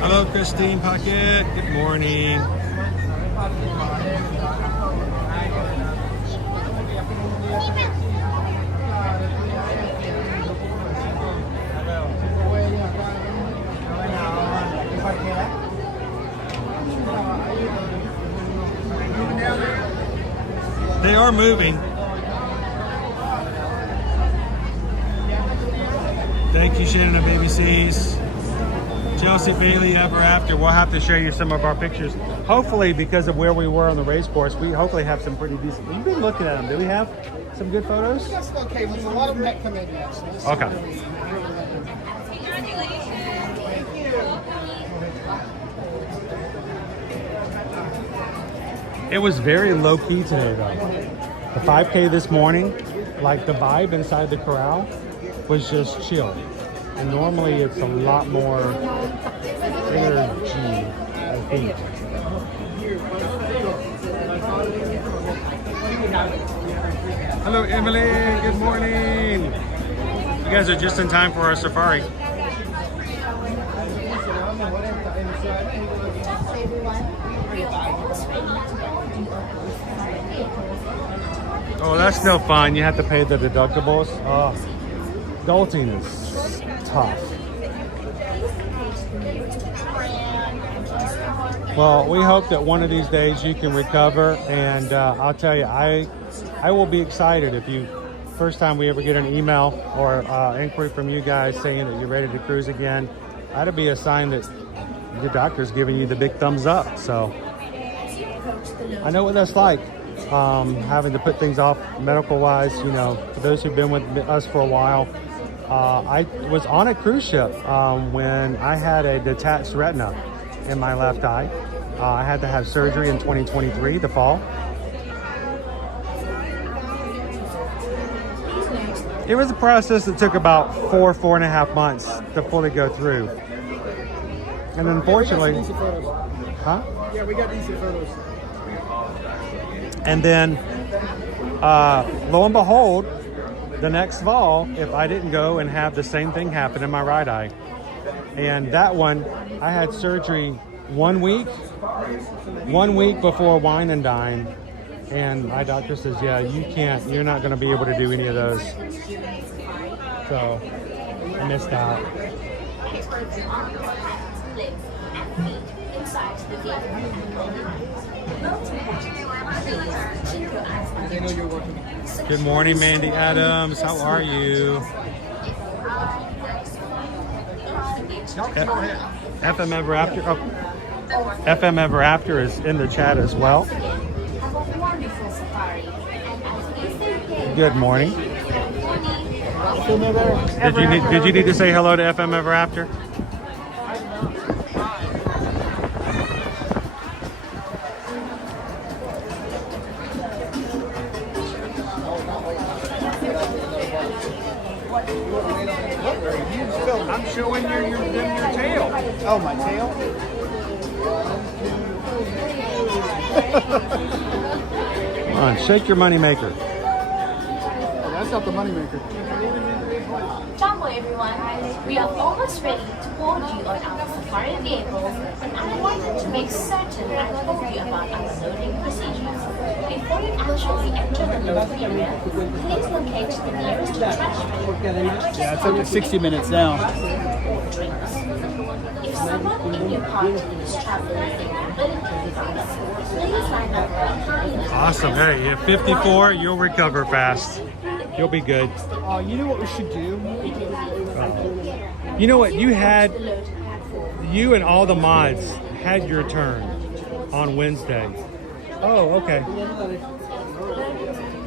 Hello, Christine Pocket. Good morning. They are moving. Thank you, Shannon of ABCs. Chelsea Bailey, Ever After. We'll have to show you some of our pictures. Hopefully, because of where we were on the race course, we hopefully have some pretty decent. You've been looking at them. Do we have some good photos? That's okay. There's a lot of them that come in yet. So okay. It was very low key today, though. The 5K this morning, like the vibe inside the corral, was just chill. And normally it's a lot more energy, I think. Hello, Emily. Good morning. You guys are just in time for our safari. Oh, that's no fun. You have to pay the deductibles. Oh, adulting is tough. Well, we hope that one of these days you can recover, and I'll tell you, I will be excited if you, first time we ever get an email or inquiry from you guys saying that you're ready to cruise again, that'll be a sign that your doctor's giving you the big thumbs up. So I know what that's like, having to put things off medical wise. You know, for those who've been with us for a while, I was on a cruise ship when I had a detached retina in my left eye. I had to have surgery in 2023, the fall. It was a process that took about 4.5 months to fully go through. And unfortunately, huh? Yeah, we got decent photos. And then, lo and behold, the next fall, if I didn't go and have the same thing happen in my right eye. And that one, I had surgery 1 week before wine and dine. And my doctor says, yeah, you're not going to be able to do any of those. So I missed out. Good morning, Mandy Adams. How are you? FM Ever After. Oh, FM Ever After is in the chat as well. Good morning. Did you need to say hello to FM Ever After? I'm showing your tail. Oh, my tail? Come on, shake your money maker. Oh, that's not the money maker. Jambo everyone, we are almost ready to board you on our safari vehicle, and I wanted to make certain I told you about our loading procedures. Before you actually enter the loading area, please locate the nearest trash bin. Yeah, it's up to 60 minutes now. If someone in your party is traveling with a mobility device, please line up behind us. Awesome. Hey, you're 54, you'll recover fast. You'll be good. Oh, you know what we should do? You know what? You and all the mods had your turn on Wednesday. Oh, okay.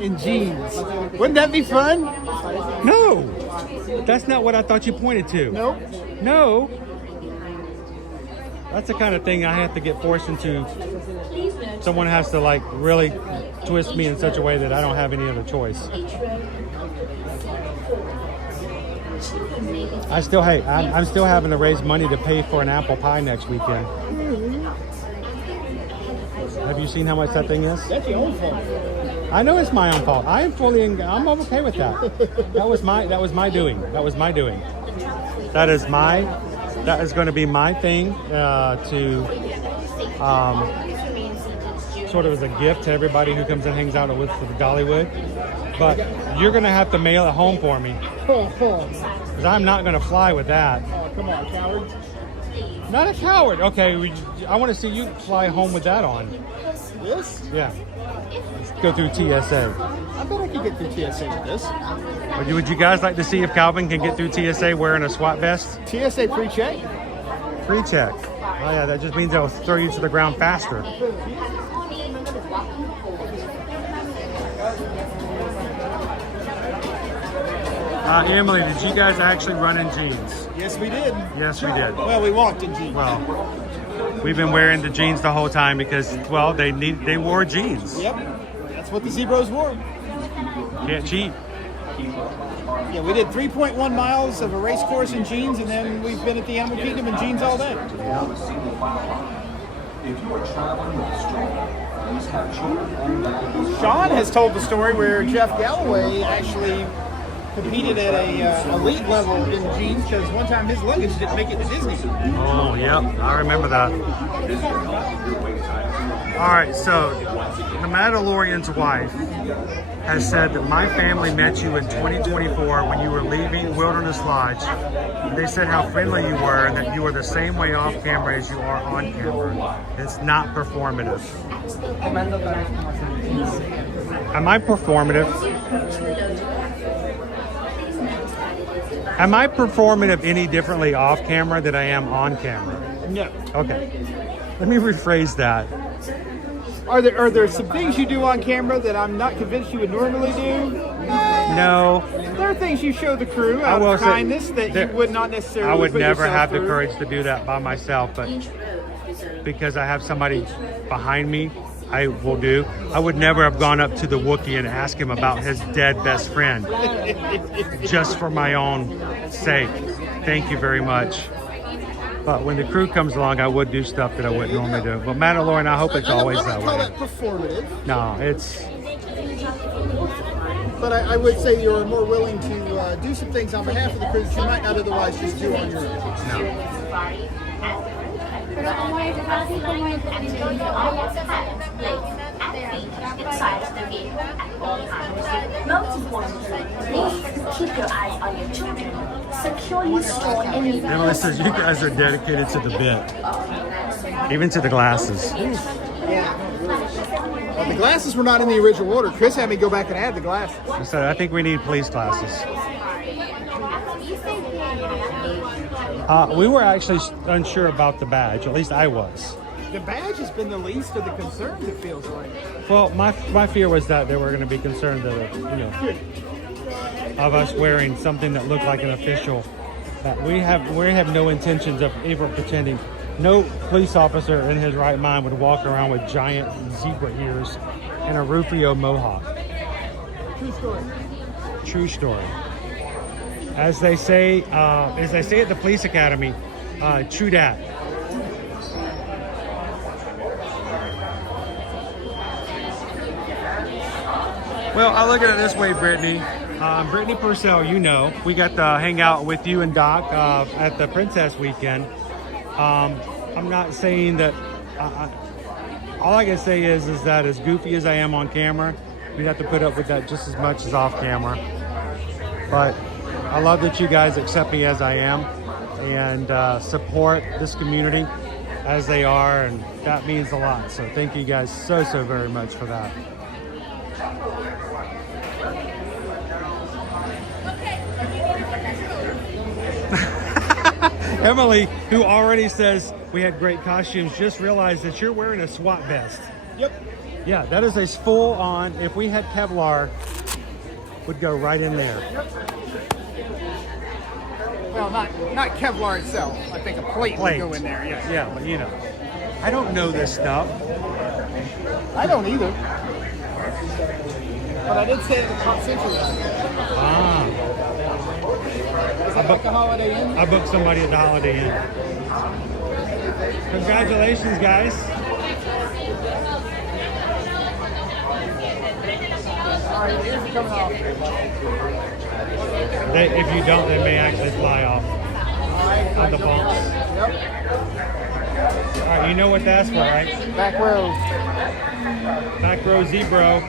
In jeans. Wouldn't that be fun? No, that's not what I thought you pointed to. Nope. No, That's the kind of thing I have to get forced into. Someone has to like really twist me in such a way that I don't have any other choice. I'm still having to raise money to pay for an apple pie next weekend. Have you seen how much that thing is? That's your own fault. I know it's my own fault. I'm okay with that. That was my doing. That was my doing. That is going to be my thing to sort of as a gift to everybody who comes and hangs out with the Dollywood. But you're going to have to mail it home for me. Because I'm not going to fly with that. Oh, come on, coward. Not a coward. Okay, I want to see you fly home with that on. This? Yeah. Let's go through TSA. I bet I could get through TSA with this. Would you guys like to see if Calvin can get through TSA wearing a SWAT vest? TSA pre-check? Pre-check. Oh yeah, that just means they'll throw you to the ground faster. Emily, did you guys actually run in jeans? Yes, we did. Yes, we did. Well, we walked in jeans. Well, we've been wearing the jeans the whole time because, well, they wore jeans. Yep, that's what the Zebros wore. Can't cheat. Yeah, we did 3.1 miles of a race course in jeans, and then we've been at the Animal Kingdom in jeans all day. Sean has told the story where Jeff Galloway actually competed at a elite level in jeans because one time his luggage didn't make it to Disney. Oh, yep, I remember that. All right, so the Mandalorian's wife has said that my family met you in 2024 when you were leaving Wilderness Lodge. They said how friendly you were and that you were the same way off camera as you are on camera. It's not performative. Am I performative? Am I performative any differently off camera than I am on camera? No. Okay. Let me rephrase that. Are there some things you do on camera that I'm not convinced you would normally do? No. There are things you show the crew out of kindness that you would not necessarily. I would put never yourself have the through. courage to do that by myself, but because I have somebody behind me, I will do. I would never have gone up to the Wookiee and asked him about his dead best friend just for my own sake. Thank you very much. But when the crew comes along, I would do stuff that I wouldn't normally do. But Mandalorian, I hope it's always that way. I would call that performative. No, it's... But I would say you're more willing to do some things on behalf of the crew that you might not otherwise just do on your own. No. Inside the vehicle at all times. Most importantly, please keep your eyes on your children. Securely store any. Emily says you guys are dedicated to the bit, even to the glasses. Well, the glasses were not in the original order. Chris had me go back and add the glasses. So I think we need police glasses. We were actually unsure about the badge. At least I was. The badge has been the least of the concerns, it feels like. Well, my fear was that they were going to be concerned that, of us wearing something that looked like an official. That we have no intentions of ever pretending. No police officer in his right mind would walk around with giant zebra ears and a Rufio mohawk. True story. True story. As they say at the police academy, true dat. Well, I look at it this way, Brittany. Brittany Purcell, we got to hang out with you and Doc at the Princess Weekend. I'm not saying that. All I can say is that as goofy as I am on camera, we have to put up with that just as much as off camera. But I love that you guys accept me as I am and support this community as they are, and that means a lot. So thank you guys so very much for that. Emily, who already says we had great costumes, just realized that you're wearing a SWAT vest. Yep. Yeah, that is a full on, if we had Kevlar, would go right in there. Well, not Kevlar itself. I think a plate would go in there. Yeah. Yeah, but you know, I don't know this stuff. I don't either. But I did stay at the Top Century. Ah. Like a Holiday Inn? I booked somebody at the Holiday Inn. Congratulations, guys. Alright, the ears are coming off. If you don't, they may actually fly off. Alright, the bumps. Yep. Alright, you know what that's for, right? Back row. Back row zebra.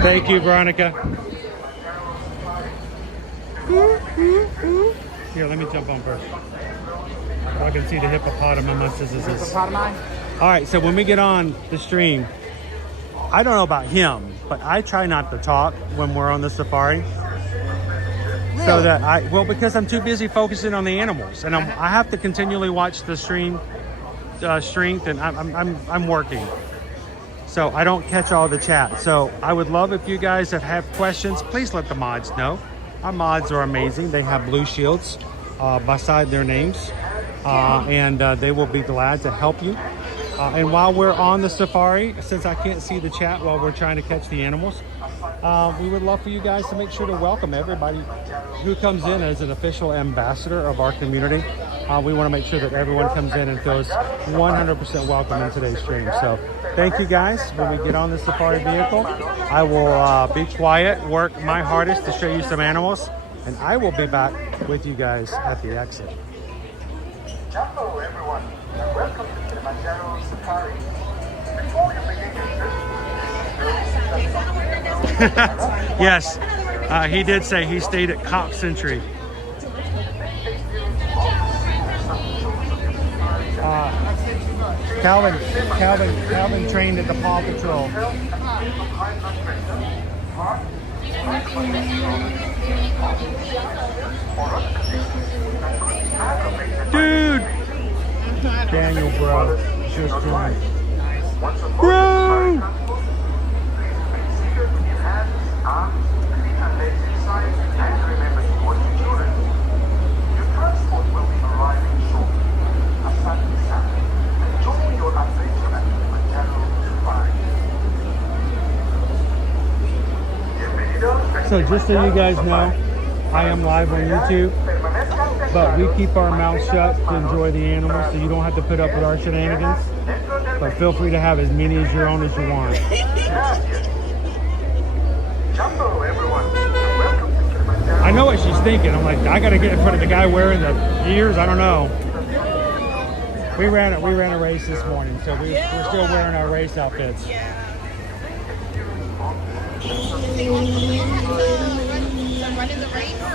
Thank you, Veronica. Here, let me jump on first. So I can see the hippopotamuses. Hippopotami? All right, so when we get on the stream, I don't know about him, but I try not to talk when we're on the safari. Really? So that because I'm too busy focusing on the animals, and I have to continually watch the stream strength, and I'm working. So I don't catch all the chat. So I would love if you guys have questions, please let the mods know. Our mods are amazing. They have blue shields beside their names, and they will be glad to help you. And while we're on the safari, since I can't see the chat while we're trying to catch the animals, we would love for you guys to make sure to welcome everybody who comes in as an official ambassador of our community. We want to make sure that everyone comes in and feels 100% welcome in today's stream. So thank you guys. When we get on the safari vehicle, I will be quiet, work my hardest to show you some animals, and I will be back with you guys at the exit. Jambo, everyone, and welcome to Kilimanjaro Safari. Before you begin, Yes, he did say he stayed at Cop Century. Calvin trained at the Paw Patrol. Dude! Daniel, bro. Just joined. Bro! So just so you guys know, I am live on YouTube, but we keep our mouths shut to enjoy the animals, so you don't have to put up with our shenanigans. But feel free to have as many as your own as you want. I know what she's thinking. I'm like, I gotta get in front of the guy wearing the ears. I don't know. We ran a race this morning, so we're still wearing our race outfits.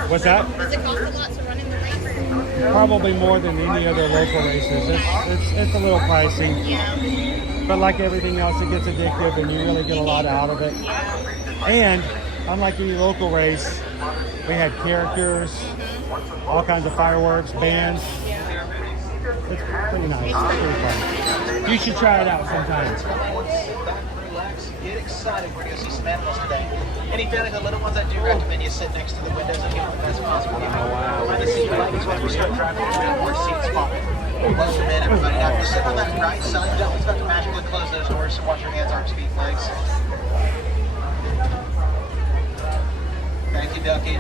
What's that? Does it cost a lot to run in the race? Probably more than any other local races. It's a little pricey, but like everything else, it gets addictive, and you really get a lot out of it. And unlike any local race, we had characters, all kinds of fireworks, bands. It's pretty nice. It's pretty fun. You should try it out sometime. Get excited. We're going to see some animals today. Any family of the little ones, I do recommend you sit next to the windows and get the best possible view. Trying to see your ladies when we start driving, we're going to more seats popping. Close them in, everybody. Now, if you sit on that right side, don't expect to magically close those doors, so watch your hands, arms, feet, legs. Thank you, Ducky.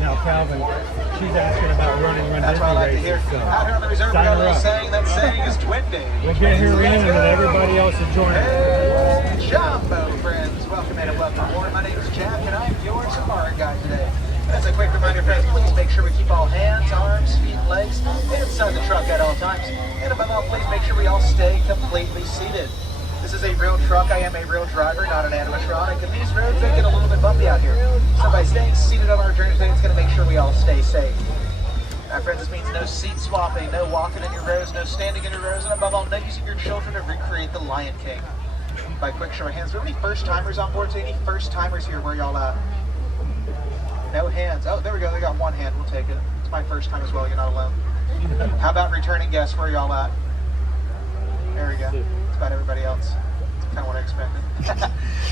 Now, Calvin, she's asking about running That's what I like to hear. races. So Out here on the reserve, we got a little saying. That saying is twin day. We'll get her in, and then everybody else will join us. Hey, Jambo, friends. Welcome in and welcome aboard. My name is Jack, and I'm your safari guide today. As a quick reminder, friends, please make sure we keep all hands, arms, feet, and legs inside the truck at all times. And above all, please make sure we all stay completely seated. This is a real truck. I am a real driver, not an animatronic, and these roads, they get a little bit bumpy out here. So by staying seated on our journey today, it's going to make sure we all stay safe. Friends, this means no seat swapping, no walking in your rows, no standing in your rows, and above all, no using your children to recreate the Lion King. By quick show of hands, are there any first-timers on board? So any first-timers here? Where y'all at? No hands. Oh, there we go. They got one hand. We'll take it. It's my first time as well. You're not alone. How about returning guests? Where are y'all at? There we go. It's about everybody else. That's kind of what I expected.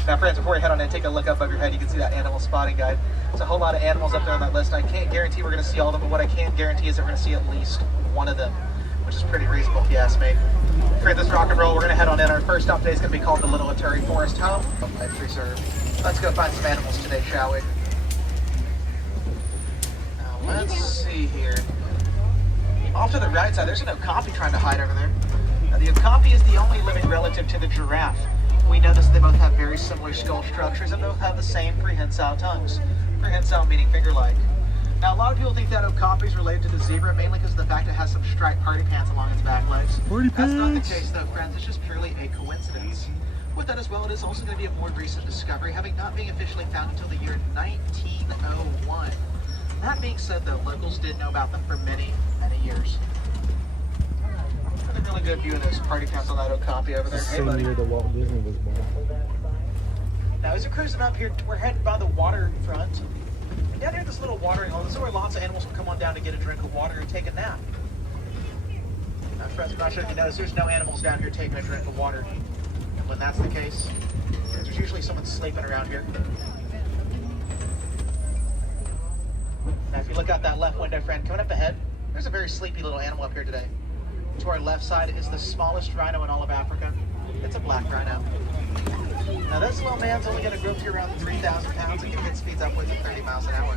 Now, friends, before you head on in, take a look up above your head. You can see that animal spotting guide. There's a whole lot of animals up there on that list. I can't guarantee we're going to see all of them, but what I can guarantee is that we're going to see at least one of them, which is pretty reasonable if you ask me. Friends, let's rock and roll. We're going to head on in. Our first stop today is going to be called the Little Atari Forest Home Life Reserve. Let's go find some animals today, shall we? Now, let's see here. Off to the right side, there's an okapi trying to hide over there. Now, the okapi is the only living relative to the giraffe. We notice they both have very similar skull structures and both have the same prehensile tongues. Prehensile meaning finger-like. Now, a lot of people think that okapi is related to the zebra, mainly because of the fact it has some striped party pants along its back legs. That's not the case, though, friends. It's just purely a coincidence. With that as well, it is also going to be a more recent discovery, having not been officially found until the year 1901. That being said, though, locals did know about them for many, many years. Got a really good view of those party pants on that okapi over there. Hey, buddy. The Walt Disney was born. Now, as we're cruising up here, we're headed by the waterfront. And down here, this little watering hole, this is where lots of animals will come on down to get a drink of water and take a nap. Now, friends, I'm not sure if you notice, there's no animals down here taking a drink of water. And when that's the case, there's usually someone sleeping around here. Now, if you look out that left window, friend, coming up ahead, there's a very sleepy little animal up here today. To our left side is the smallest rhino in all of Africa. It's a black rhino. Now, this little man's only going to grow to around 3,000 pounds and can hit speeds upwards of 30 miles an hour.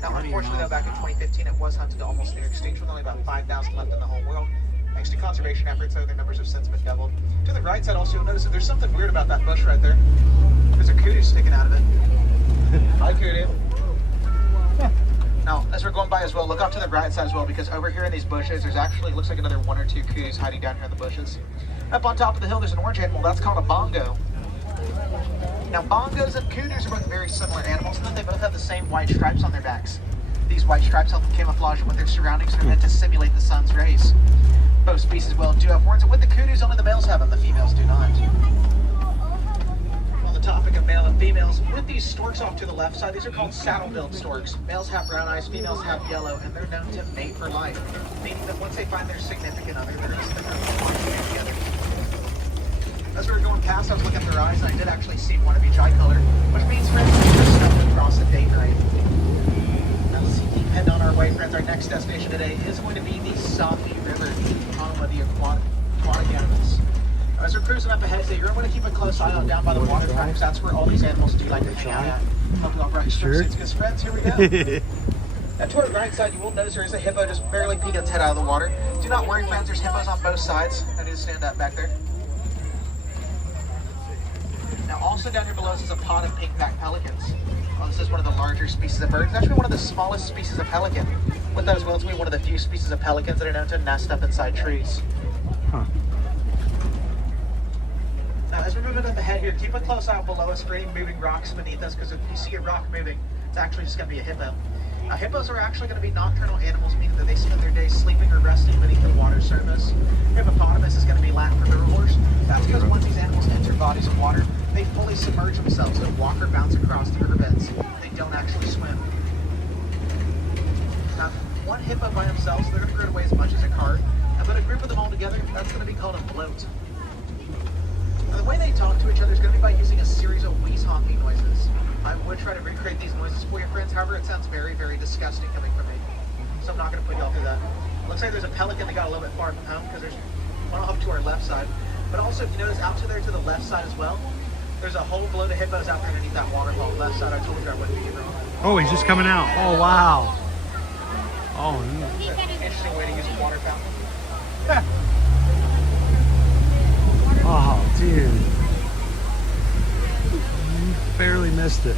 Now, unfortunately, though, back in 2015, it was hunted to almost near extinction with only about 5,000 left in the whole world. Thanks to conservation efforts, though, their numbers have since been doubled. To the right side, also, you'll notice that there's something weird about that bush right there. There's a kudu sticking out of it. Hi, kudu. Now, as we're going by as well, look off to the right side as well, because over here in these bushes, there's actually, it looks like another 1 or 2 kudus hiding down here in the bushes. Up on top of the hill, there's an orange animal. That's called a bongo. Now, bongos and kudus are both very similar animals, and then they both have the same white stripes on their backs. These white stripes help them camouflage with their surroundings and are meant to simulate the sun's rays. Both species do have horns, and with the kudus, only the males have them, the females do not. On the topic of male and females, with these storks off to the left side, these are called saddle-billed storks. Males have brown eyes, females have yellow, and they're known to mate for life, meaning that once they find their significant other, they're going to spend their whole life together. As we were going past, I was looking at their eyes, and I did actually see one of each eye color, which means, friends, we're just stumbling across a date night. Now, let's keep heading on our way, friends. Our next destination today is going to be the Safi River, home of the aquatic animals. As we're cruising up ahead, you're going to keep a close eye on down by the waterfront, because that's where all these animals do like to hang out at. Hope you all brought your seats, because friends, here we go. Now, to our right side, you will notice there is a hippo just barely peeking its head out of the water. Do not worry, friends, there's hippos on both sides. I need to stand up back there. Now, also down here below us is a pod of pink-backed pelicans. Well, this is one of the larger species of birds. It's actually one of the smallest species of pelican. With that as well, it's one of the few species of pelicans that are known to nest up inside trees. Huh. Now, as we're moving up ahead here, keep a close eye out below us for any moving rocks beneath us, because if you see a rock moving, it's actually just going to be a hippo. Now, hippos are actually going to be nocturnal animals, meaning that they spend their days sleeping or resting beneath the water surface. Hippopotamus is going to be Latin for herbivores. That's because once these animals enter bodies of water, they fully submerge themselves and walk or bounce across the riverbeds. They don't actually swim. Now, one hippo by themselves, they're going to grow to weigh as much as a car. But a group of them all together, that's going to be called a bloat. Now, the way they talk to each other is going to be by using a series of wheeze honking noises. I would try to recreate these noises for you, friends. However, it sounds very, very disgusting coming from me. So I'm not going to put y'all through that. Looks like there's a pelican that got a little bit far from home, because there's one off to our left side. But also, if you notice out to there to the left side as well, there's a whole load of hippos out there underneath that waterfall. Left side, I told you I wouldn't be wrong. Oh, he's just coming out. Oh, wow. Oh, Interesting way to use a water fountain. Oh, dude. You barely missed it.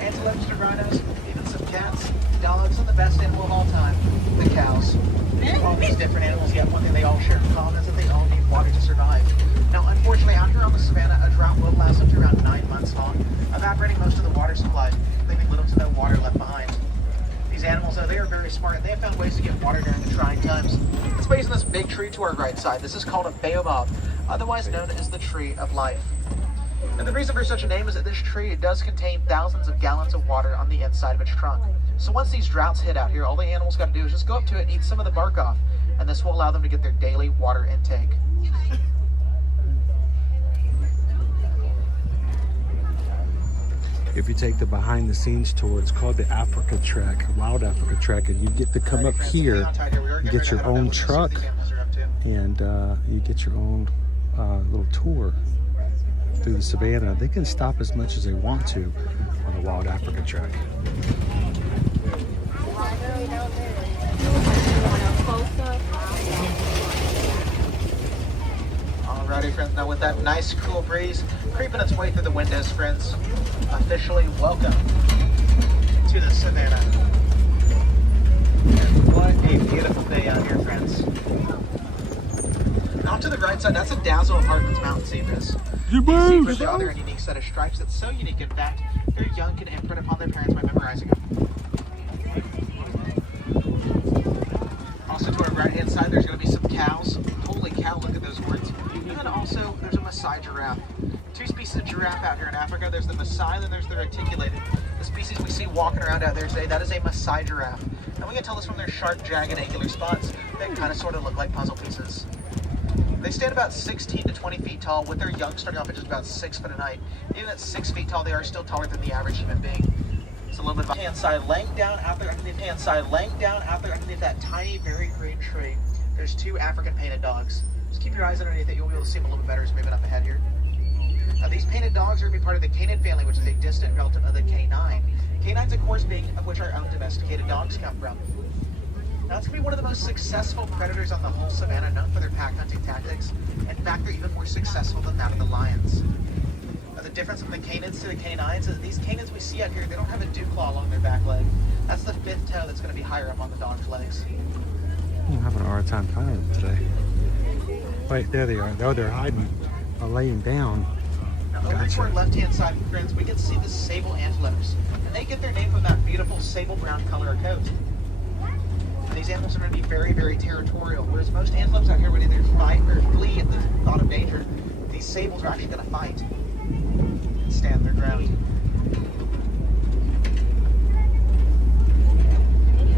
Antelopes to rhinos, even some cats, dogs, and the best animal of all time, different animals, yet one thing they all share in common is that they all need water to survive. Now, unfortunately, out here on the savannah, a drought will last up to around 9 months long, evaporating most of the water supply, leaving little to no water left behind. These animals, though, they are very smart, and they have found ways to get water during the trying times. Let's base on this big tree to our right side. This is called a baobab, otherwise known as the tree of life. And the reason for such a name is that this tree does contain thousands of gallons of water on the inside of its trunk. So once these droughts hit out here, all the animals got to do is just go up to it and eat some of the bark off, and this will allow them to get their daily water intake. If you take the behind the scenes tour, it's called the Africa Trek, Wild Africa Trek, and you get to come up here, you get your own truck, and you get your own little tour through the savannah. They can stop as much as they want to on the Wild Africa Trek. Alrighty, friends, now with that nice cool breeze creeping its way through the windows, friends, officially welcome to the savannah. What a beautiful day out here, friends. Off to the right side, that's a dazzle of Hartman's mountain zebras. These zebras are other unique set of stripes that's so unique, in fact, their young can imprint upon their parents by memorizing them. Also to our right-hand side, there's going to be some cows. Holy cow, look at those horns. And then also, there's a Maasai giraffe. Two species of giraffe out here in Africa. There's the Maasai, and then there's the reticulated. The species we see walking around out there today, that is a Maasai giraffe. And we can tell this from their sharp, jagged, angular spots. They kind of sort of look like puzzle pieces. They stand about 16 to 20 feet tall, with their young starting off at just about 6 foot in height. Even at 6 feet tall, they are still taller than the average human being. It's a little bit of a hand side, laying down out there underneath that tiny, very green tree. There's two African painted dogs. Just keep your eyes underneath it. You'll be able to see them a little bit better as moving up ahead here. Now, these painted dogs are going to be part of the canid family, which is a distant relative of the canine. Canines, of course, being of which our own domesticated dogs come from. Now, it's going to be one of the most successful predators on the whole savannah, known for their pack hunting tactics. In fact, they're even more successful than that of the lions. Now, the difference from the canids to the canines is that these canids we see out here, they don't have a dew claw along their back leg. That's the fifth toe that's going to be higher up on the dog's legs. I'm having a hard time finding them today. Wait, there they are. Oh, they're hiding or laying down. Now, over to our left-hand side, friends, we get to see the sable antelopes. And they get their name from that beautiful sable brown color of coat. These animals are going to be very, very territorial. Whereas most antelopes out here would either fight or flee at the thought of danger, these sables are actually going to fight and stand their ground.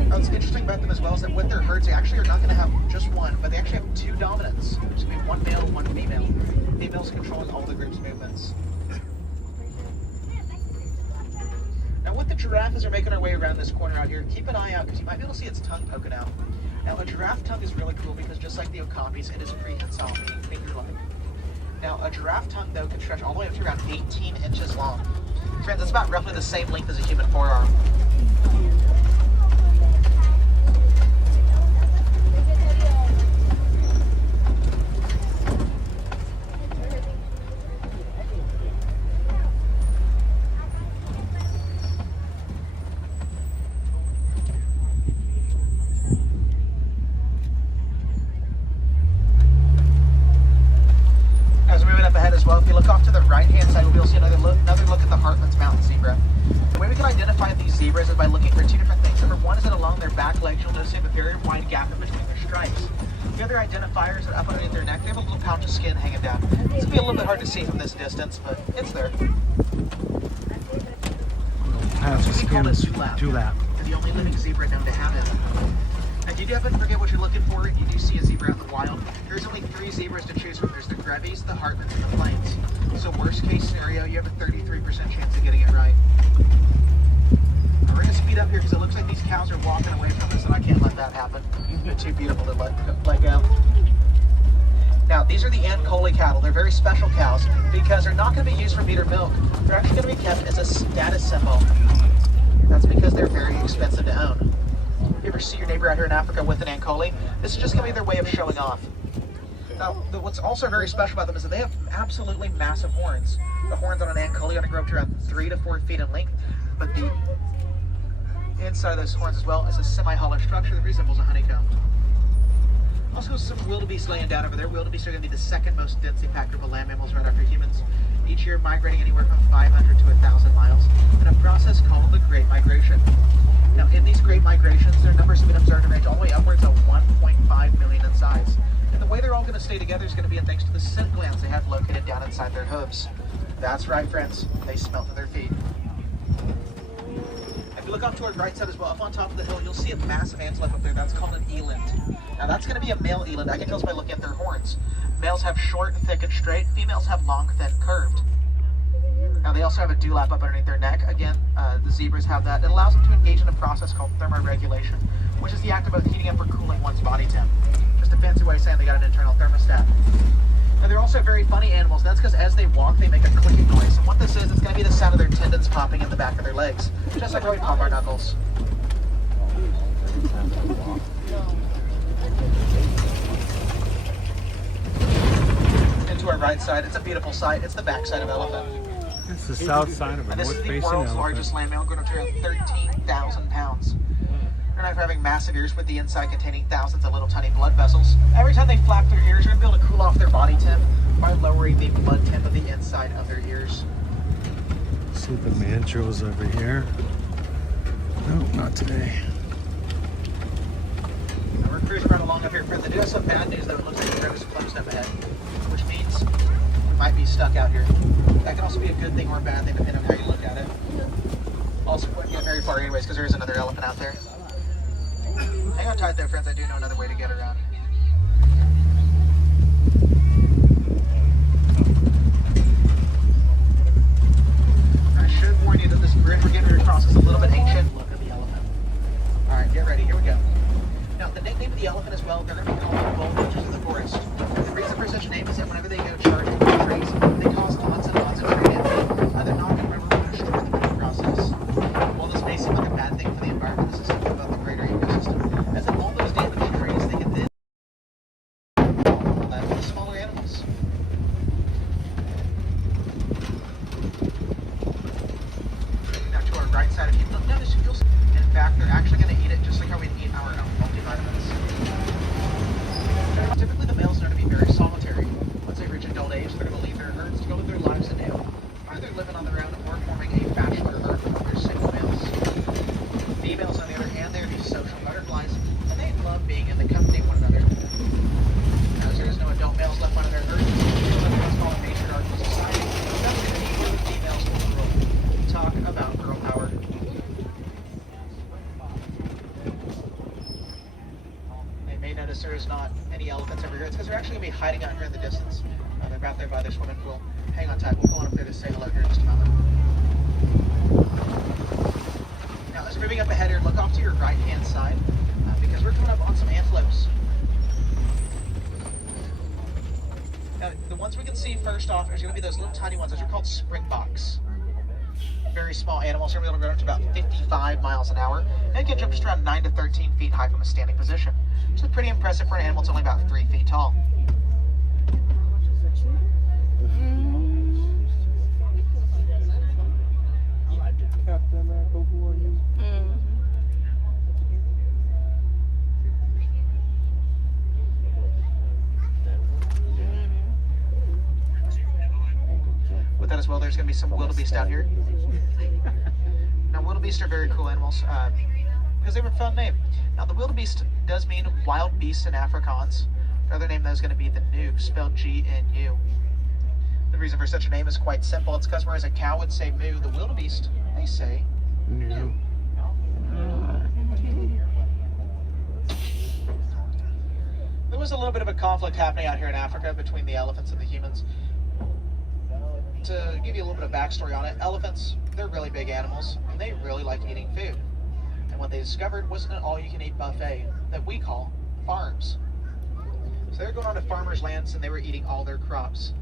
Now, what's interesting about them as well is that with their herds, they actually are not going to have just one, but they actually have two dominants. There's going to be one male and one female. Females controlling all the group's movements. Now, with the giraffe, as we're making our way around this corner out here, keep an eye out because you might be able to see its tongue poking out. Now, a giraffe tongue is really cool because just like the okapis, it is prehensile, meaning finger-like. Now, a giraffe tongue, though, can stretch all the way up to around 18 inches long. Friends, that's about roughly the same length as a human forearm. If you look off to the right-hand side, we'll be able to see another look at the Hartman's mountain zebra. The way we can identify these zebras is by looking for two different things. Number one is that along their back legs, you'll notice they have a very wide gap in between their stripes. The other identifier is that up underneath their neck, they have a little pouch of skin hanging down. It's going to be a little bit hard to see from this distance, but it's there. Pouch of skin is dewlap. They're the only living zebra known to have it. And you do happen to forget what you're looking for if you do see a zebra out in the wild. There's only 3 zebras to choose from. There's the Grevies, the Hartmans, and the Plains. So worst case scenario, you have a 33% chance of getting it right. Now, we're going to speed up here because it looks like these cows are walking away from us, and I can't let that happen. They're too beautiful to let go. Now, these are the Ankole cattle. They're very special cows because they're not going to be used for meat or milk. They're actually going to be kept as a status symbol. That's because they're very expensive to own. If you ever see your neighbor out here in Africa with an Ankole, this is just going to be their way of showing off. Now, what's also very special about them is that they have absolutely massive horns. The horns on an Ankole are going to grow up to around 3 to 4 feet in length, but the inside of those horns as well is a semi-hollow structure that resembles a honeycomb. Also, some wildebeest laying down over there. Wildebeest are going to be the second most densely packed group of land mammals right after humans. Each year migrating anywhere from 500 to 1,000 miles in a process called the Great Migration. Now, in these great migrations, their numbers have been observed to range all the way upwards of 1.5 million in size. And the way they're all going to stay together is going to be thanks to the scent glands they have located down inside their hooves. That's right, friends. They smell to their feet. If you look off to our right side as well, up on top of the hill, you'll see a massive antelope up there. That's called an eland. Now, that's going to be a male eland. I can tell this by looking at their horns. Males have short, thick, and straight. Females have long, thin, curved. Now, they also have a dewlap up underneath their neck. Again, the zebras have that. It allows them to engage in a process called thermoregulation, which is the act of both heating up or cooling one's body temp. Just a fancy way of saying they got an internal thermostat. Now, they're also very funny animals. That's because as they walk, they make a clicking noise. And what this is, it's going to be the sound of their tendons popping in the back of their legs, just like how we pop our knuckles. And to our right side, it's a beautiful sight. It's the backside of elephant. It's the south side of a And this is the north-facing world's elephant. largest land mammal, grown up to around 13,000 pounds. They're known for having massive ears with the inside containing thousands of little tiny blood vessels. Every time they flap their ears, they're going to be able to cool off their body temp by lowering the blood temp of the inside of their ears. See the mandrills over here. No, not today. Now we're cruising right along up here, friends. They do have some bad news, though. It looks like the road is closed up ahead, which means we might be stuck out here. That can also be a good thing or a bad thing, depending on how you look at it. Also, wouldn't get very far anyways, because there is another elephant out there. Hang on tight there, friends. I do know another way to get around. I should warn you that this bridge we're getting across is a little bit ancient. Look at the elephant. All right, get ready. Here we go. Now, the nickname of the elephant as well, they're going to be called the gold witches of the forest. The reason for such a name is that whenever they go charging through trees, they cause lots and lots of tree damage. Either knock them over or destroy them in the process. While this may seem like a bad thing for the environment, this is something about the greater ecosystem. As in all those damaged trees, they can then that with the smaller animals. Now to our right side, if you look, notice you'll see, in fact, they're actually going to eat it just like how we eat our own multivitamins. Typically, the males are going to be very solitary. Once they reach adult age, they're going to leave their herds to go live their lives anew, either living on their own or forming a bachelor herd with other single males. Females, on the other hand, they're these social butterflies, and they love being in the company of one another. As there is no adult males left on their herds, it's what's called a matriarchal society. That's going to be where the females will rule. Talk about girl power. Notice there is not any elephants over here. It's because they're actually going to be hiding out here in the distance. They're about there by their swimming pool. Hang on tight. We'll go on up there to say hello here in just a moment. Now, as we're moving up ahead here, look off to your right-hand side because we're coming up on some antelopes. Now, the ones we can see first off is going to be those little tiny ones. Those are called springboks. Very small animals. They're going to be able to go up to about 55 miles an hour. And it can jump just around 9 to 13 feet high from a standing position. Which is pretty impressive for an animal that's only about 3 feet tall. With that as well, there's going to be some wildebeest out here. Now, wildebeest are very cool animals because they have a fun name. Now, the wildebeest does mean wild beast in Afrikaans. The other name, though, is going to be the gnu, spelled G-N-U. The reason for such a name is quite simple. It's because whereas a cow would say moo, the wildebeest, they say gnu. There was a little bit of a conflict happening out here in Africa between the elephants and the humans. To give you a little bit of backstory on it, elephants, they're really big animals, and they really like eating food. And what they discovered wasn't an all-you-can-eat buffet that we call farms. So they were going on to farmers' lands, and they were eating all their crops.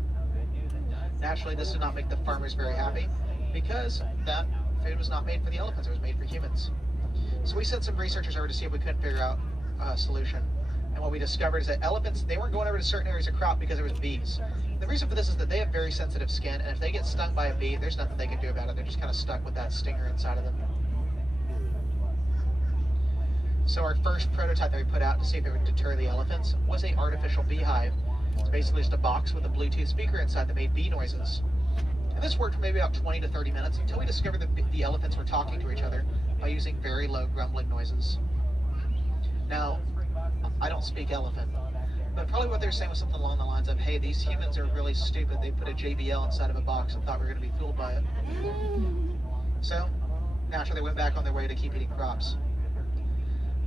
Naturally, this did not make the farmers very happy, because that food was not made for the elephants, it was made for humans. So we sent some researchers over to see if we couldn't figure out a solution. And what we discovered is that elephants, they weren't going over to certain areas of crop because there was bees. The reason for this is that they have very sensitive skin, and if they get stung by a bee, there's nothing they can do about it. They're just kind of stuck with that stinger inside of them. So our first prototype that we put out to see if it would deter the elephants was a artificial beehive. It's basically just a box with a Bluetooth speaker inside that made bee noises. And this worked for maybe about 20 to 30 minutes until we discovered that the elephants were talking to each other by using very low grumbling noises. Now, I don't speak elephant, but probably what they're saying was something along the lines of, hey, these humans are really stupid. They put a JBL inside of a box and thought we were going to be fooled by it. So, naturally, they went back on their way to keep eating crops.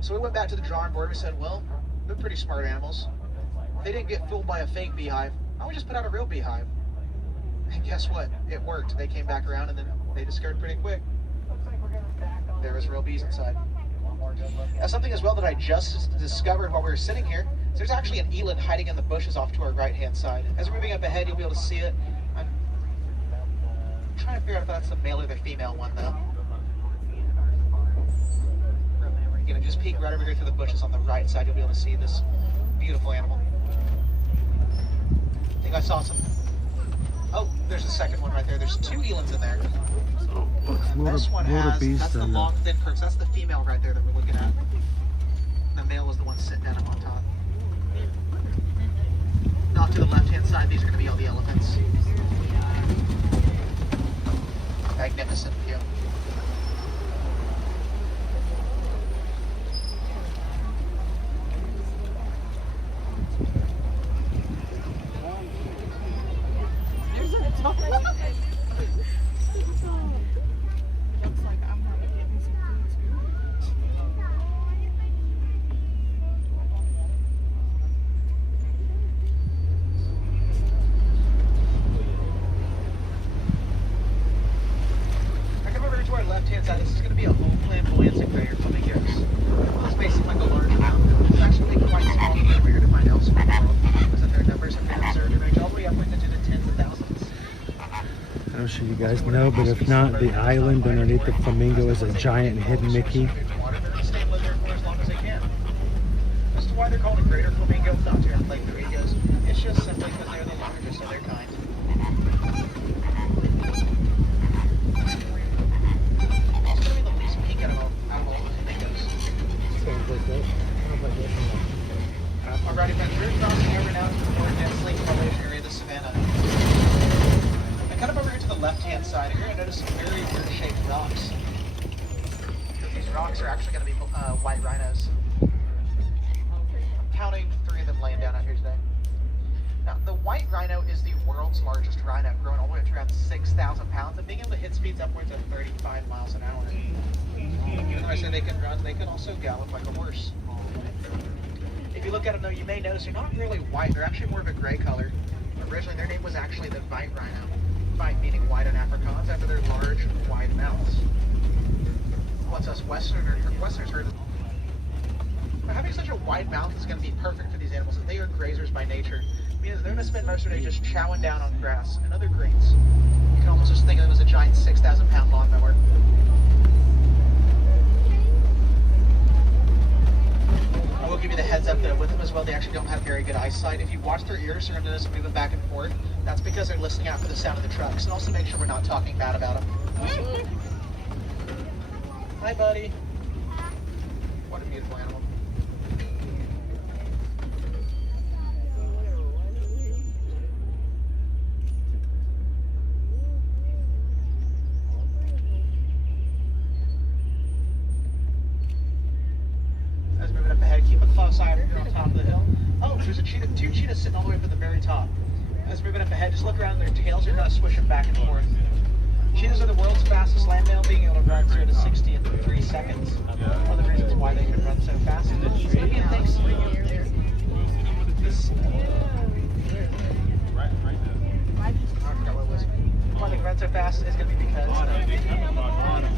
So we went back to the drawing board and we said, well, they're pretty smart animals. They didn't get fooled by a fake beehive. Why don't we just put out a real beehive? And guess what? It worked. They came back around and then they discovered pretty quick. There was real bees inside. Now, something as well that I just discovered while we were sitting here, is there's actually an eland hiding in the bushes off to our right-hand side. As we're moving up ahead, you'll be able to see it. I'm trying to figure out if that's the male or the female one, though. Again, just peek right over here through the bushes on the right side, you'll be able to see this beautiful animal. I think I saw some. Oh, there's the second one right there. There's two elands in there. And this one has, that's the long, thin curves. That's the female right there that we're looking at. The male is the one sitting down up on top. Off to the left-hand side, these are going to be all the elephants. Magnificent view. Left-hand side, this is going to be a whole flamboyance crater flamingos. It's basically like a large mountain. It's actually quite small compared to find elsewhere in the world. Because their numbers have been observed in range all the way upwards into the tens of thousands. I'm sure you guys know, but if not, the island underneath the flamingo is a giant hidden Mickey. Stay and live there for as long as they can. As to why they're called a greater flamingo, not to inflate their egos, it's just simply because they're the largest of their kind. Alrighty, friends, we're crossing over now to the more densely populated area of the savannah. And kind of over here to the left-hand side, you're going to notice some very weird-shaped rocks. These rocks are actually going to be white rhinos. I'm counting 3 of them laying down out here today. Now, the white rhino is the world's largest rhino, growing all the way up to around 6,000 pounds and being able to hit speeds upwards of 35 miles an hour. Even though I say they can run, they can also gallop like a horse. If you look at them, though, you may notice they're not really white. They're actually more of a gray color. Originally, their name was actually the white rhino. White meaning white in Afrikaans, after their large, wide mouths. Once us Westerners heard of but having such a wide mouth is going to be perfect for these animals, as they are grazers by nature. Meaning they're going to spend most of their day just chowing down on grass and other greens. You can almost just think of them as a giant 6,000-pound lawnmower. I will give you the heads up though, with them as well, they actually don't have very good eyesight. If you watch their ears, you're going to notice them moving back and forth. That's because they're listening out for the sound of the trucks, and also make sure we're not talking bad about them. Hi, buddy. What a beautiful animal. Two cheetahs sitting all the way up at the very top. As moving up ahead, just look around, their tails are kind of swishing back and forth. Cheetahs are the world's fastest land mammal, being able to run 0 to 60 in 3 seconds. One of the reasons why they can run so fast. So what do you think? This, I forgot what it was. Why they can run so fast is going to be because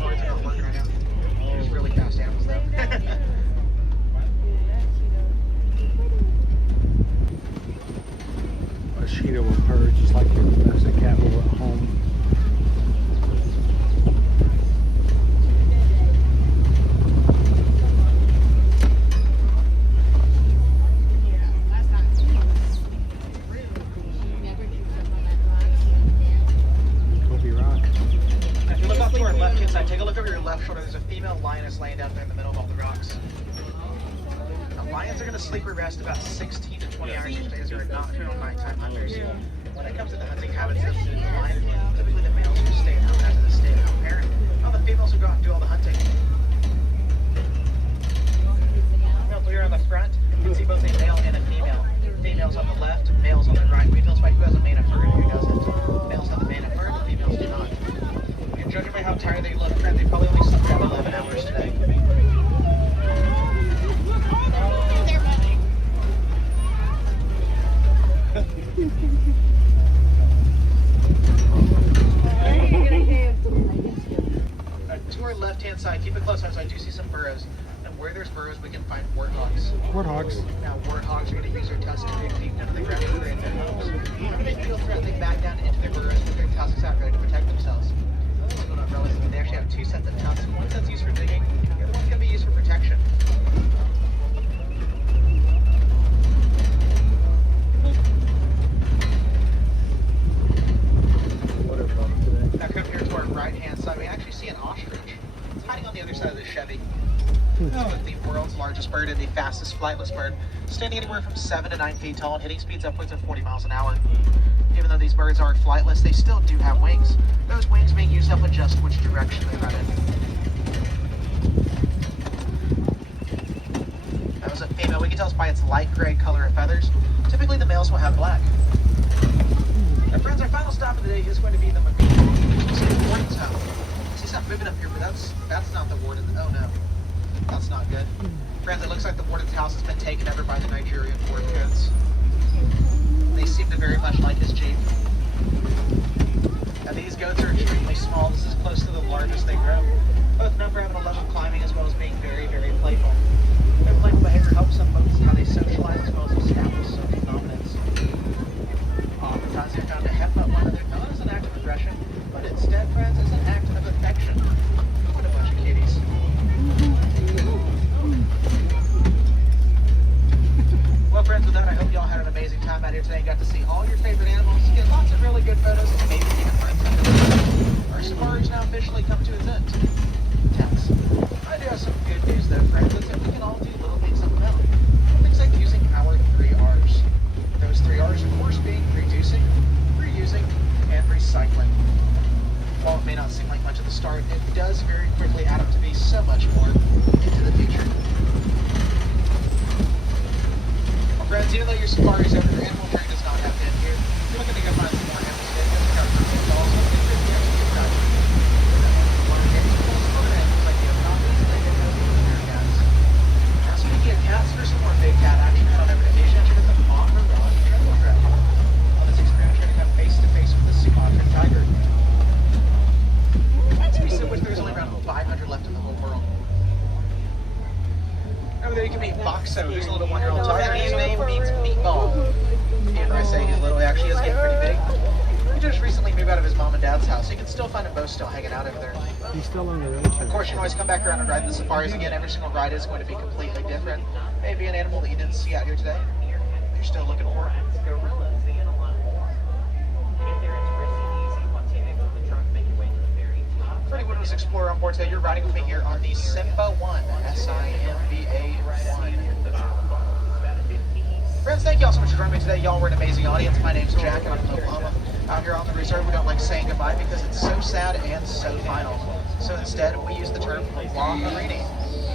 birds are not working right now. There's really fast animals though. A cheetah will purr just like your domestic cat will at home. Kobe Rock. If you look off to our left-hand side, take a look over your left shoulder. There's a female lioness laying down there in the middle of all the rocks. Lions are going to sleep or rest about 16 to 20 hours each day as they're nocturnal nighttime hunters. When it comes to the hunting habits of the lion, typically the males who stay at home after the stay-at-home parent, while the females will go out and do all the hunting. Now, clear on the front, you can see both a male and a female. Females on the left, males on the right. We tell by who has a mane of fur and who doesn't. Males have the mane of fur, the females do not. And judging by how tired they look, friend, they probably only slept about 11 hours today. To our left-hand side, keep it close, as I do see some burrows. And where there's burrows, we can find warthogs. Warthogs. Now, warthogs are going to use their tusks to dig deep into the ground to create their homes. When they feel threat, they back down into their burrows with their tusks out, ready to protect themselves. They actually have two sets of tusks. One set's used for digging, the other one's going to be used for protection. Now come here to our right-hand side, we actually see an ostrich. It's hiding on the other side of the Chevy. The world's largest bird and the fastest flightless bird, standing anywhere from 7 to 9 feet tall and hitting speeds upwards of 40 miles an hour. Even though these birds are flightless, they still do have wings. Those wings being used up with just which direction they run in. That was a female. We can tell it's by its light gray color of feathers. Typically the males will have black. Now friends, our final stop of the day is going to be the warden's home. I see something moving up here, but that's not the warden. Oh no, that's not good. Friends, it looks like the warden's house has been taken over by the Nigerian border codes. They seem to very much like his Jeep. Now these goats are extremely small. This is close to the largest they grow. Both known for having a love of climbing as well as being very, very playful. Their playful behavior helps them both how they socialize as well as establish social dominance. Oftentimes they're found to headbutt one another, not as an act of aggression, but instead, friends, as an act of affection. What a bunch of kitties. Well, friends, with that, I hope you all had an amazing time out here today and got to see all your favorite animals, get lots of really good photos, and maybe even learn something. Our safari's now officially come to its end. Tense. I do have some good news, though, friends. It's that we can all do little things of our own. Things like using our 3 R's. Those 3 R's, of course, being reducing, reusing, and recycling. While it may not seem like much at the start, it does very quickly add up to be so much more into the future. Well, friends, even though your safari's over, your animal train does not have to end here. If you're looking to go find some more animals today, go check out our group calls. One of the games calls for animals like the Ocongas, they get those cats. Now, speaking of cats, for some more big cat action, head on over to Asia and check out the Mama Rod Treadmill Track. On this experience, we're going to come face to face with the Sumatran tiger. Species of which there's only around 500 left in the whole world. Over there you can meet Boxo, who's a little 1-year-old tiger. His name means meatball. And I say he's little, he actually is getting pretty big. He just recently moved out of his mom and dad's house. You can still find them both still hanging out over there. He's still on the road. Of course, you can always come back around and ride the safaris again. Every single ride is going to be completely different. Maybe an animal that you didn't see out here today, you're still looking for. For anyone who's explorer on board today, you're riding with me here on the Simba 1, S-I-M-B-A 1. Friends, thank you all so much for joining me today. Y'all were an amazing audience. My name's Jack, and I'm from Oklahoma. Out here on the reserve, we don't like saying goodbye because it's so sad and so final. So instead, we use the term Wahuridi.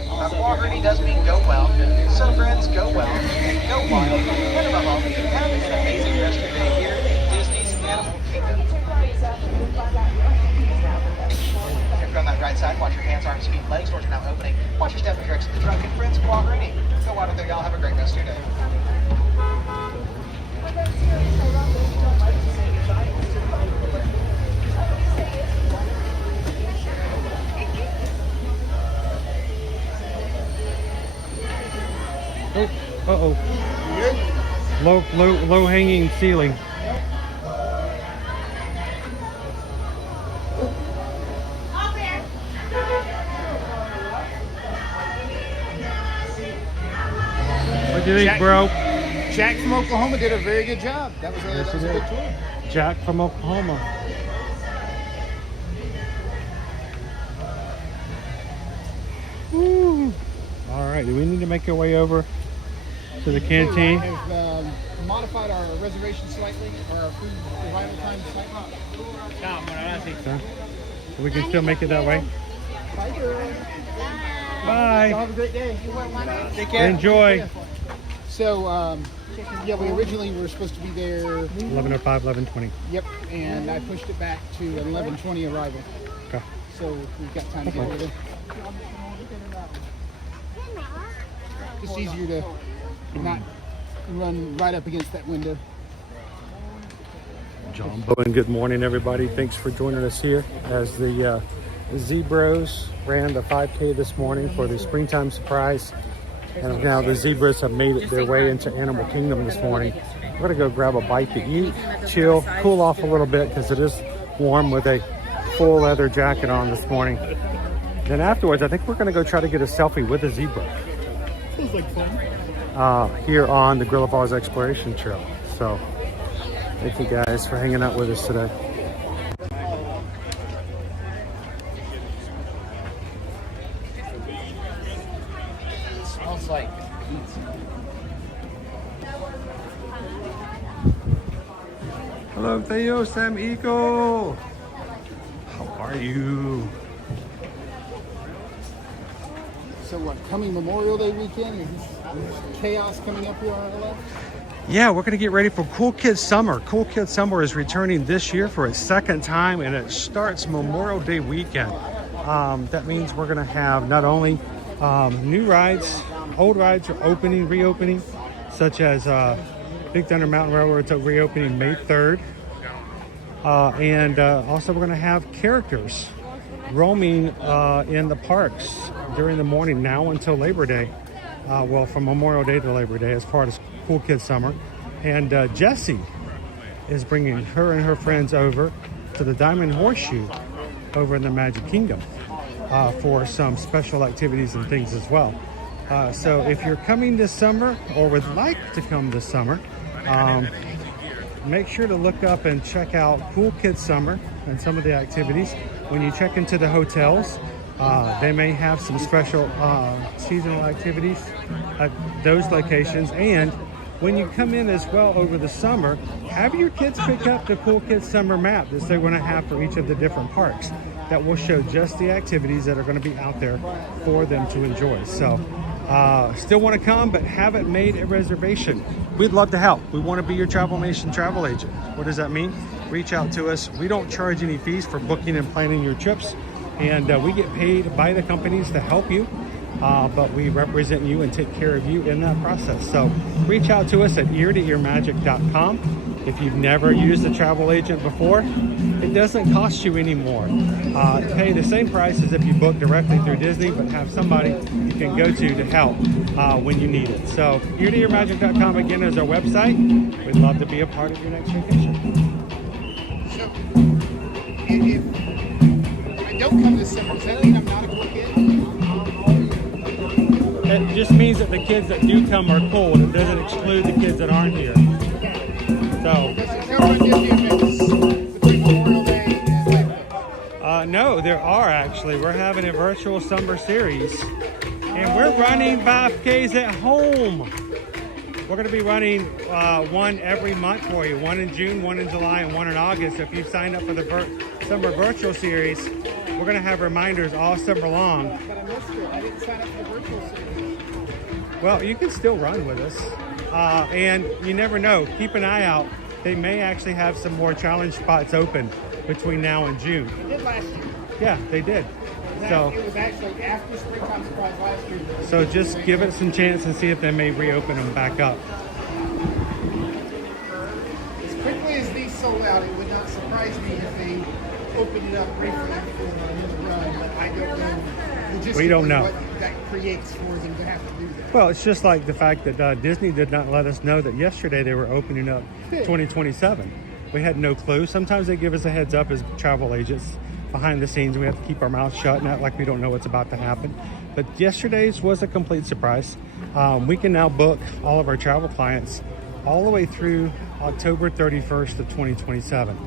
Wahuridi does mean go well. So friends, go well, go wild, and above all, have an amazing rest of your day here in Disney's Animal Kingdom. If you're on that right side, watch your hands, arms, feet, and legs. Doors are now opening. Watch your step and direction to the truck. And friends, Wahuridi. Go out there, y'all. Have a great rest of your day. Oh, low hanging ceiling. What do you think, bro? Jack from Oklahoma did a very good job. That was a good tour. Jack from Oklahoma. Woo. All right, do we need to make our way over to the canteen. I have modified our reservation slightly, or our food arrival time slightly. So we can still make it that way. Bye, girl. Bye. Y'all have a great day. Take care. Enjoy. So, yeah, we originally were supposed to be there 11:05, 11:20. Yep, and I pushed it back to 11:20 arrival. Okay. So we've got time to get over there. Just easier to not run right up against that window. Jambo, and good morning, everybody. Thanks for joining us here as the Zebras ran the 5K this morning for the springtime surprise. And now the Zebras have made it their way into Animal Kingdom this morning. We're gonna go grab a bite to eat, chill, cool off a little bit because it is warm with a full leather jacket on this morning. Then afterwards, I think we're gonna go try to get a selfie with a zebra. Feels like fun. Here on the Grill of Oz Exploration Trail. So thank you guys for hanging out with us today. Smells like Hello, Theo, Sam Eagle. How are you? So what, coming Memorial Day weekend, is this chaos coming up here on LA? Yeah, we're going to get ready for Cool Kids Summer. Cool Kids Summer is returning this year for its second time, and it starts Memorial Day weekend. That means we're going to have not only new rides, old rides are opening, reopening, such as Big Thunder Mountain Railroad's reopening May 3rd. And also we're going to have characters roaming in the parks during the morning now until Labor Day. Well, from Memorial Day to Labor Day as part of Cool Kids Summer. And Jessie is bringing her and her friends over to the Diamond Horseshoe over in the Magic Kingdom for some special activities and things as well. So if you're coming this summer or would like to come this summer, make sure to look up and check out Cool Kids Summer and some of the activities. When you check into the hotels, they may have some special seasonal activities at those locations. And when you come in as well over the summer, have your kids pick up the Cool Kids Summer map that they're going to have for each of the different parks. That will show just the activities that are going to be out there for them to enjoy. So still want to come, but haven't made a reservation. We'd love to help. We want to be your Travel Nation travel agent. What does that mean? Reach out to us. We don't charge any fees for booking and planning your trips. And we get paid by the companies to help you, but we represent you and take care of you in that process. So reach out to us at eartoearmagic.com. If you've never used a travel agent before, it doesn't cost you any more. Pay the same price as if you book directly through Disney, but have somebody you can go to help when you need it. So eartoearmagic.com again is our website. We'd love to be a part of your next vacation. So, if I don't come this summer, does that mean I'm not a cool kid? It just means that the kids that do come are cool. It doesn't exclude the kids that aren't here. So, no, there are actually. We're having a virtual summer series, and we're running 5Ks at home. We're going to be running one every month for you. One in June, one in July, and one in August. So if you signed up for the summer virtual series, we're going to have reminders all summer long. But I missed it. I didn't sign up for the virtual series. Well, you can still run with us. And you never know. Keep an eye out. They may actually have some more challenge spots open between now and June. They did last year. Yeah, they did. So it was actually after springtime surprise last year. So just give it some chance and see if they may reopen them back up. As quickly as these sold out, it would not surprise me if they opened it up briefly for another run, but I don't know. We don't know what that creates for them to have to do that. Well, it's just like the fact that Disney did not let us know that yesterday they were opening up 2027. We had no clue. Sometimes they give us a heads up as travel agents. Behind the scenes, we have to keep our mouths shut and act like we don't know what's about to happen. But yesterday's was a complete surprise. We can now book all of our travel clients all the way through October 31st of 2027.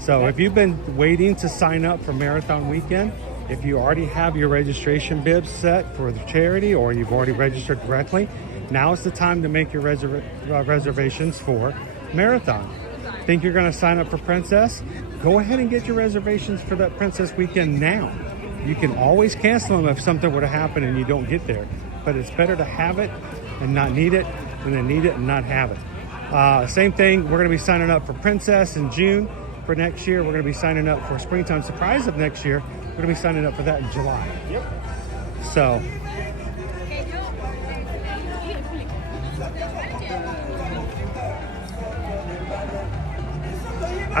So if you've been waiting to sign up for Marathon Weekend, if you already have your registration bibs set for the charity or you've already registered directly, Now is the time to make your reservations for Marathon. Think you're going to sign up for Princess? Go ahead and get your reservations for that Princess weekend now. You can always cancel them if something were to happen and you don't get there. But it's better to have it and not need it than to need it and not have it. Same thing, we're going to be signing up for Princess in June. For next year, we're going to be signing up for Springtime Surprise of next year. We're going to be signing up for that in July. Yep. So,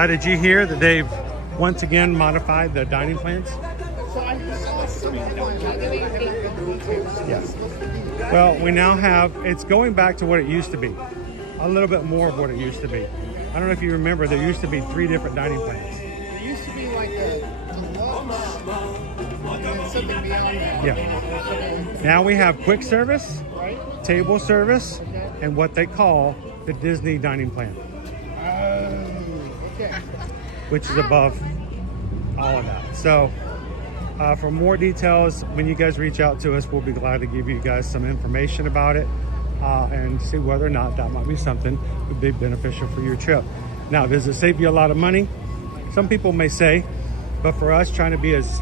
did you hear that they've once again modified the dining plans? So I saw something. Yes. Well, we now have, it's going back to what it used to be. A little bit more of what it used to be. I don't know if you remember, there used to be 3 different dining plans. There used to be like a deluxe and then something beyond that. Yeah. Now we have quick service, Right? table service, and what they call the Disney dining plan, Okay. which is above all of that. So for more details, when you guys reach out to us, we'll be glad to give you guys some information about it and see whether or not that might be something that would be beneficial for your trip. Now, does it save you a lot of money? Some people may say, but for us, trying to be as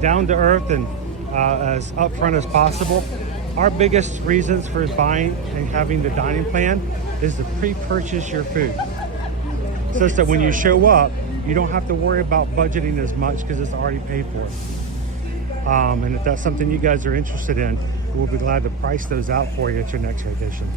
down to earth and as upfront as possible, our biggest reasons for buying and having the dining plan is to pre-purchase your food, such that when you show up, you don't have to worry about budgeting as much because it's already paid for. And if that's something you guys are interested in, we'll be glad to price those out for you at your next vacation.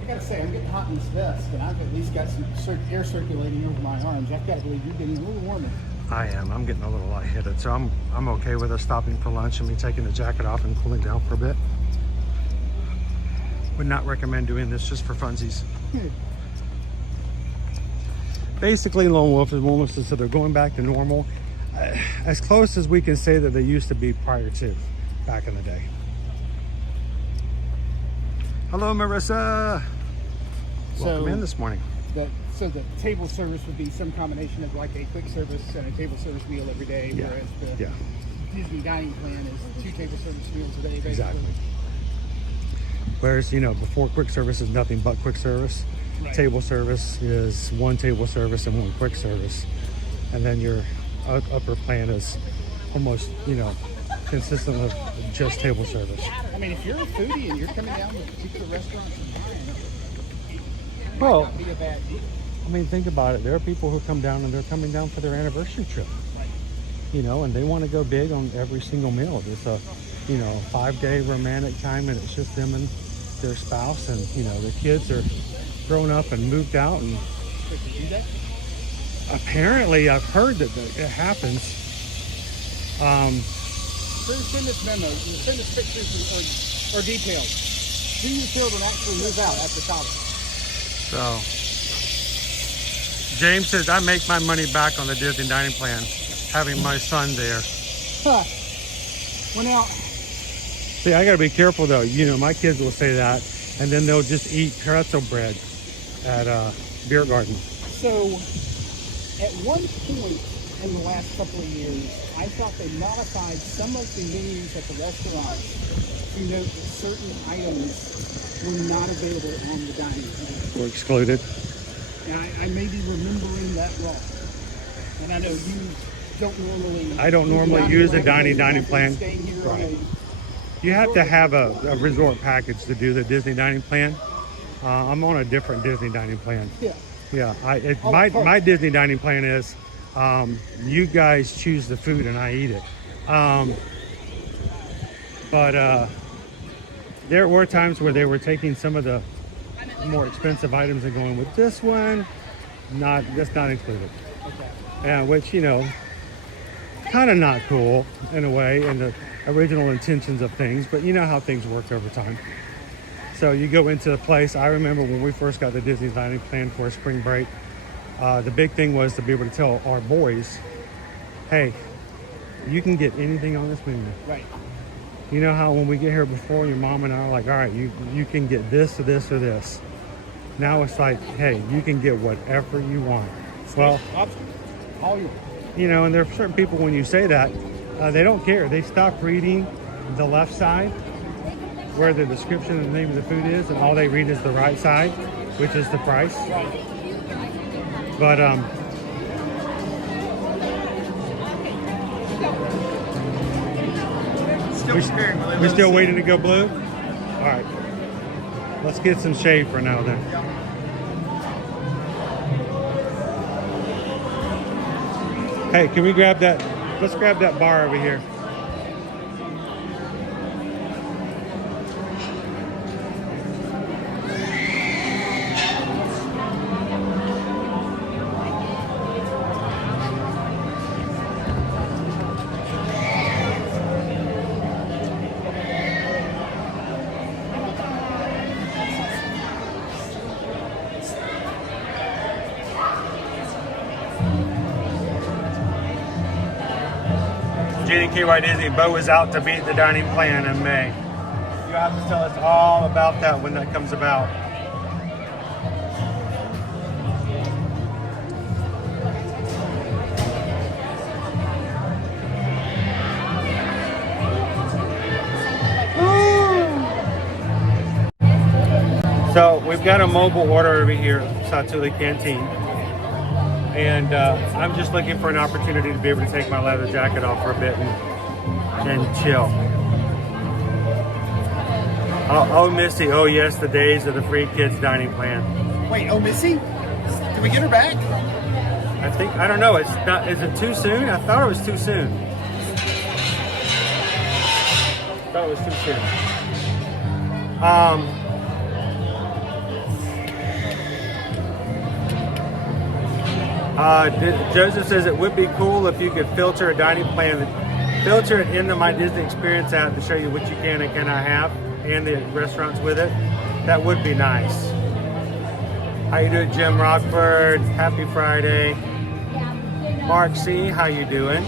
I gotta say, I'm getting hot in this vest, and I've at least got some air circulating over my arms. I've got to believe you're getting a little warmer. I am. I'm getting a little lightheaded, so I'm okay with us stopping for lunch and me taking the jacket off and cooling down for a bit. Would not recommend doing this just for funsies. Basically, Lone Wolf is almost so they're going back to normal, as close as we can say that they used to be prior to, back in the day. Hello, Marissa. Welcome in this morning. So the table service would be some combination of like a quick service and a table service meal every day, Yeah. whereas the Disney dining plan is 2 table service meals a day, basically. Exactly. Whereas, you know, before quick service is nothing but quick service. Right. Table service is 1 table service and 1 quick service. And then your upper plan is almost, you know, consistent with just table service. I mean, if you're a foodie and you're coming down to particular restaurants and buying, it Well, might not be a bad deal. I mean, think about it. There are people who come down and they're coming down for their anniversary trip. You know, and they want to go big on every single meal. It's a, you know, 5-day romantic time, and it's just them and their spouse, and you know, the kids are grown up and moved out, and apparently I've heard that it happens. Send us memos, send us pictures or details. Do your children actually move out after college? So James says, I make my money back on the Disney dining plan having my son there. Huh. Well, now, see, I gotta be careful though. You know, my kids will say that, and then they'll just eat pretzel bread at Beer Garden. so at one point in the last couple of years, I thought they modified some of the menus at the restaurants to note that certain items were not available on the dining plan. We're excluded. And I may be remembering that wrong. And I know you don't normally... I don't normally use a dining plan. Right. You have to have a resort package to do the Disney dining plan. I'm on a different Disney dining plan. Yeah. Yeah, my Disney dining plan is you guys choose the food and I eat it. But there were times where they were taking some of the more expensive items and going with this one, that's not included. Okay. Which, you know, kind of not cool in a way in the original intentions of things, but you know how things work over time. So you go into a place. I remember when we first got the Disney dining plan for spring break, the big thing was to be able to tell our boys, hey, you can get anything on this menu. Right. You know how when we get here before, your mom and I are like, all right, you can get this or this or this. Now it's like, hey, you can get whatever you want. Well, All you. you know, and there are certain people when you say that, they don't care. They stop reading the left side where the description and the name of the food is, and all they read is the right side, which is the price. But we're still waiting to go blue? All right. Let's get some shade for now then. Hey, can we grab that? Let's grab that bar over here. KY Disney, Bo is out to beat the dining plan in May. You have to tell us all about that when that comes about. So we've got a mobile order over here at Satuli Canteen. And I'm just looking for an opportunity to be able to take my leather jacket off for a bit and chill. Oh, Missy. Oh, yes, the days of the free kids dining plan. Wait, oh, Missy? Did we get her back? I don't know. It's not. Is it too soon? I thought it was too soon. I thought it was too soon. Joseph says it would be cool if you could filter a dining plan, filter it into my Disney Experience app to show you what you can and cannot have, and the restaurants with it. That would be nice. How you doing, Jim Rockford? Happy Friday. Mark C, how you doing?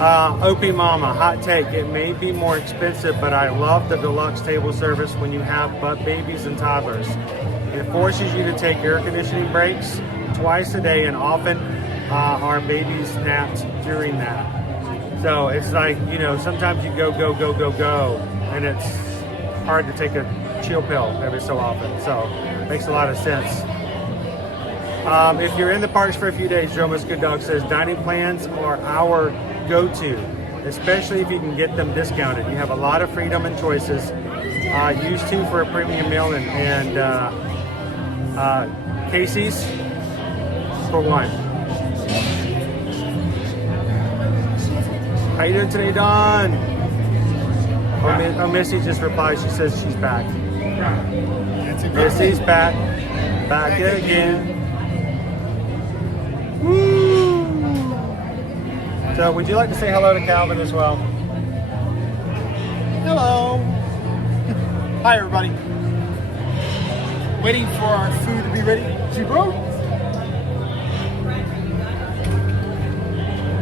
OP Mama, hot take. It may be more expensive, but I love the deluxe table service when you have babies and toddlers. It forces you to take air conditioning breaks twice a day, and often our babies napped during that. So it's like, you know, sometimes you go, and it's hard to take a chill pill every so often. So it makes a lot of sense. If you're in the parks for a few days, Jomas Good Dog says dining plans are our go-to, especially if you can get them discounted. You have a lot of freedom and choices. Use two for a premium meal and Casey's for one. How you doing today, Dawn? Oh, Missy just replied. She says she's back. Missy's back again. Woo! So, would you like to say hello to Calvin as well? Hello. Hi, everybody. Waiting for our food to be ready. Jambo?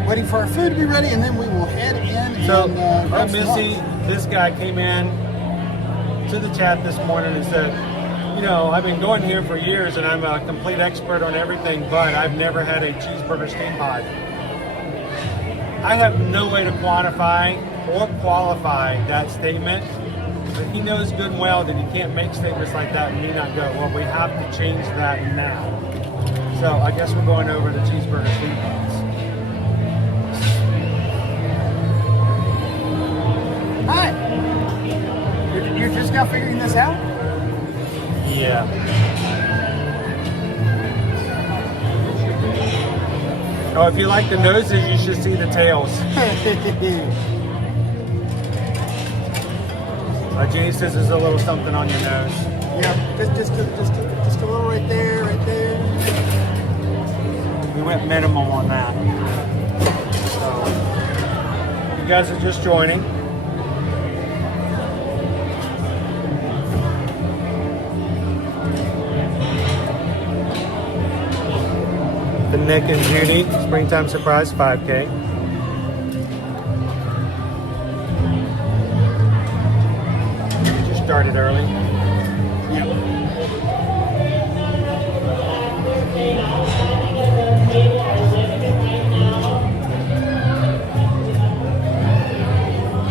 Waiting for our food to be ready, and then we will head in. So, and Missy, this guy came in to the chat this morning and said, you know, I've been going here for years and I'm a complete expert on everything, but I've never had a cheeseburger steam pod. I have no way to quantify or qualify that statement, but he knows good and well that he can't make statements like that and me not go, well, we have to change that now. So I guess we're going over the cheeseburger steam pods. Hi. You're just now figuring this out? Yeah. Oh, if you like the noses, you should see the tails. Jeannie says there's a little something on your nose. Yeah, just a little right there, right there. We went minimum on that. So, you guys are just joining. The Nick and Judy Springtime Surprise 5K. started early.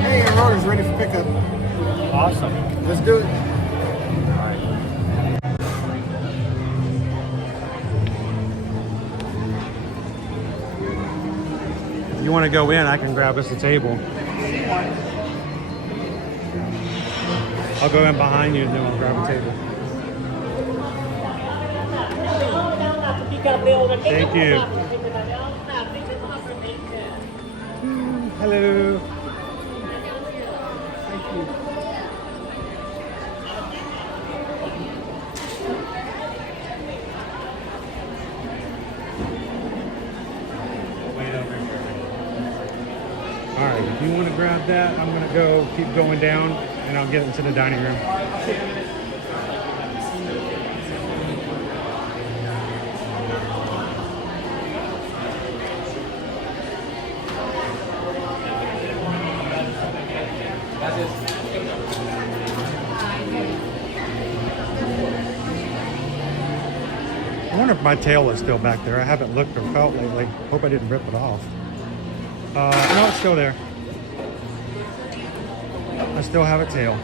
Hey, our order's ready for pickup. Awesome. Let's do it. If you want to go in, I can grab us a table. I'll go in behind you and then we'll grab a table. Thank you. Hello. Thank you. Wait over here. All right, if you want to grab that, I'm going to go keep going down and I'll get into the dining room. I wonder if my tail is still back there. I haven't looked or felt lately. Hope I didn't rip it off. No, it's still there. I still have a tail.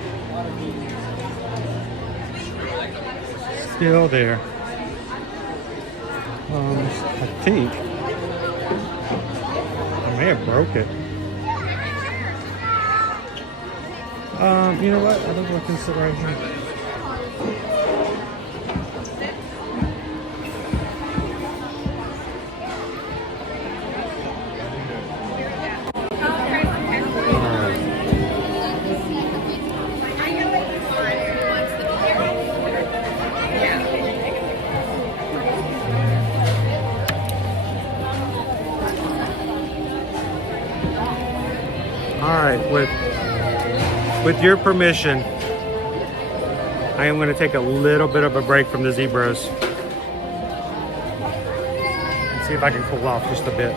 Still there. I think I may have broke it. You know what? I think we'll consider right here. All right, with your permission, I am going to take a little bit of a break from the zebras. Let's see if I can cool off just a bit.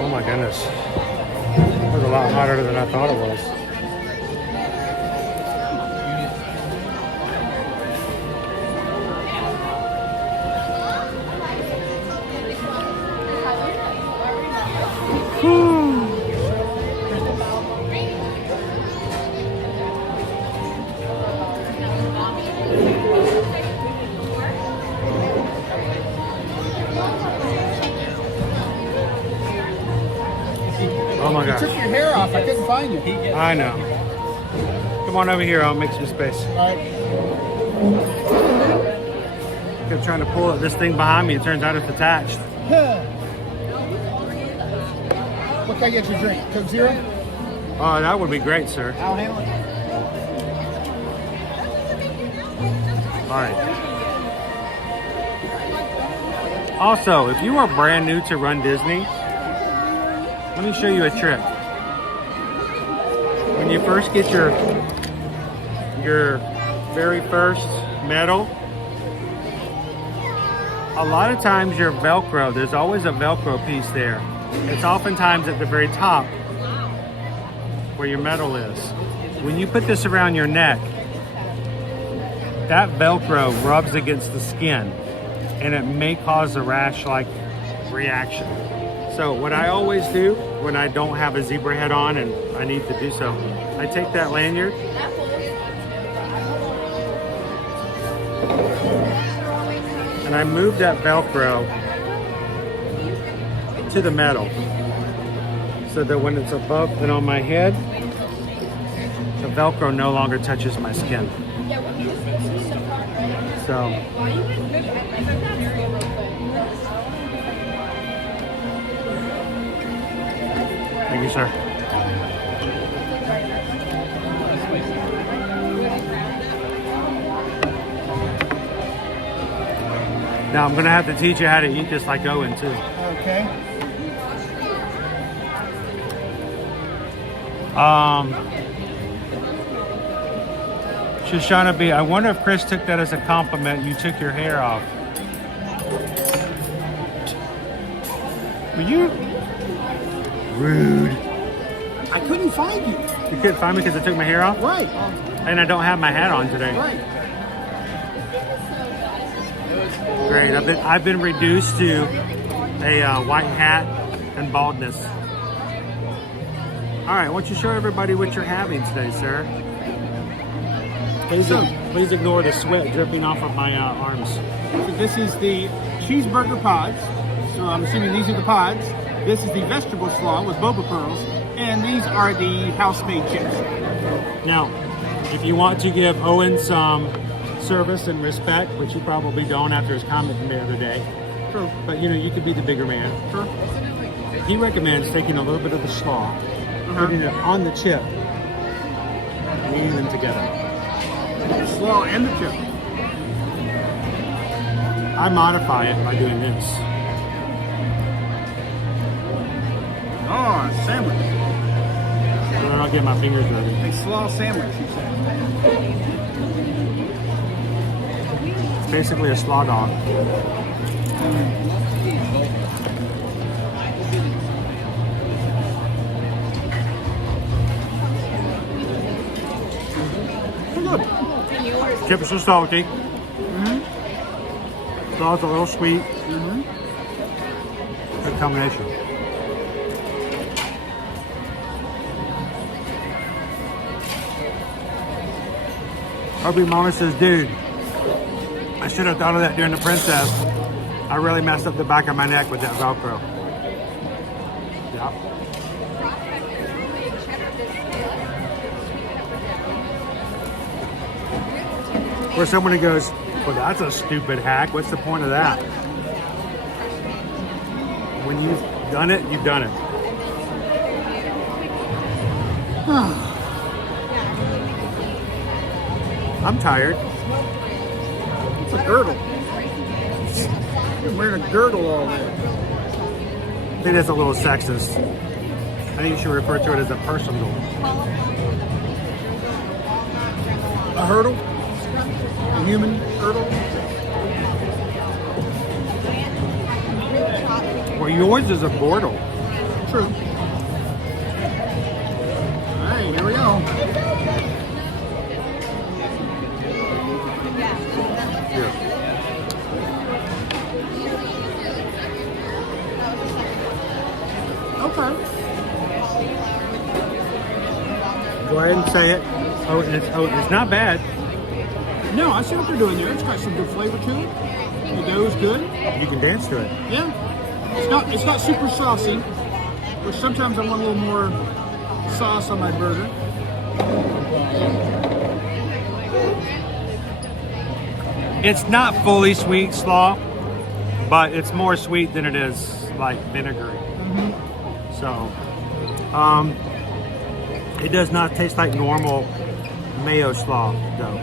Oh my goodness. It was a lot hotter than I thought it was. Oh my gosh. You took your hair off. I couldn't find you. I know. Come on over here. I'll make some space. All right. I'm trying to pull this thing behind me. It turns out it's attached. What can I get you a drink? Coke Zero? Oh, that would be great, sir. I'll handle it. All right. Also, if you are brand new to Run Disney, let me show you a trick. When you first get your very first medal, a lot of times your Velcro, there's always a Velcro piece there. It's oftentimes at the very top where your medal is. When you put this around your neck, that Velcro rubs against the skin and it may cause a rash-like reaction. So what I always do when I don't have a zebra head on and I need to do so, I take that lanyard and I move that Velcro to the metal so that when it's above and on my head, the Velcro no longer touches my skin. So thank you, sir. Now I'm gonna have to teach you how to eat this like Owen too. Okay. Shoshana B, I wonder if Chris took that as a compliment. You took your hair off. Were you rude? I couldn't find you. You couldn't find me because I took my hair off? Right. And I don't have my hat on today. Right. Great. I've been reduced to a white hat and baldness. All right. Why don't you show everybody what you're having today, sir? Please ignore the sweat dripping off of my arms. So this is the cheeseburger pods. So I'm assuming these are the pods. This is the vegetable slaw with boba pearls. And these are the house-made chips. Now, if you want to give Owen some service and respect, which you probably don't after his comment from the other day. True. But you know, you could be the bigger man. True. He recommends taking a little bit of the slaw, putting it on the chip, and eating them together. The slaw and the chip. I modify it by doing this. Oh, a sandwich. So then I'll get my fingers ready. A slaw sandwich, you said. It's basically a slaw dog. Good. Chips are salty. Slaw's a little sweet. Good combination. Hubby Mama says, dude, I should have thought of that during the princess. I really messed up the back of my neck with that Velcro. Yeah. Where somebody goes, well, that's a stupid hack. What's the point of that? When you've done it, you've done it. I'm tired. It's a girdle. You're wearing a girdle all day. I think that's a little sexist. I think you should refer to it as a personal. A hurdle? A human hurdle? Well, yours is a bordle. True. All right, here we go. Okay. Go ahead and say it. Oh, it's not bad. No, I see what they're doing there. It's got some good flavor to it. The dough's good. You can dance to it. Yeah. It's not super saucy, which sometimes I want a little more sauce on my burger. It's not fully sweet slaw, but it's more sweet than it is like vinegary. So, it does not taste like normal mayo slaw though.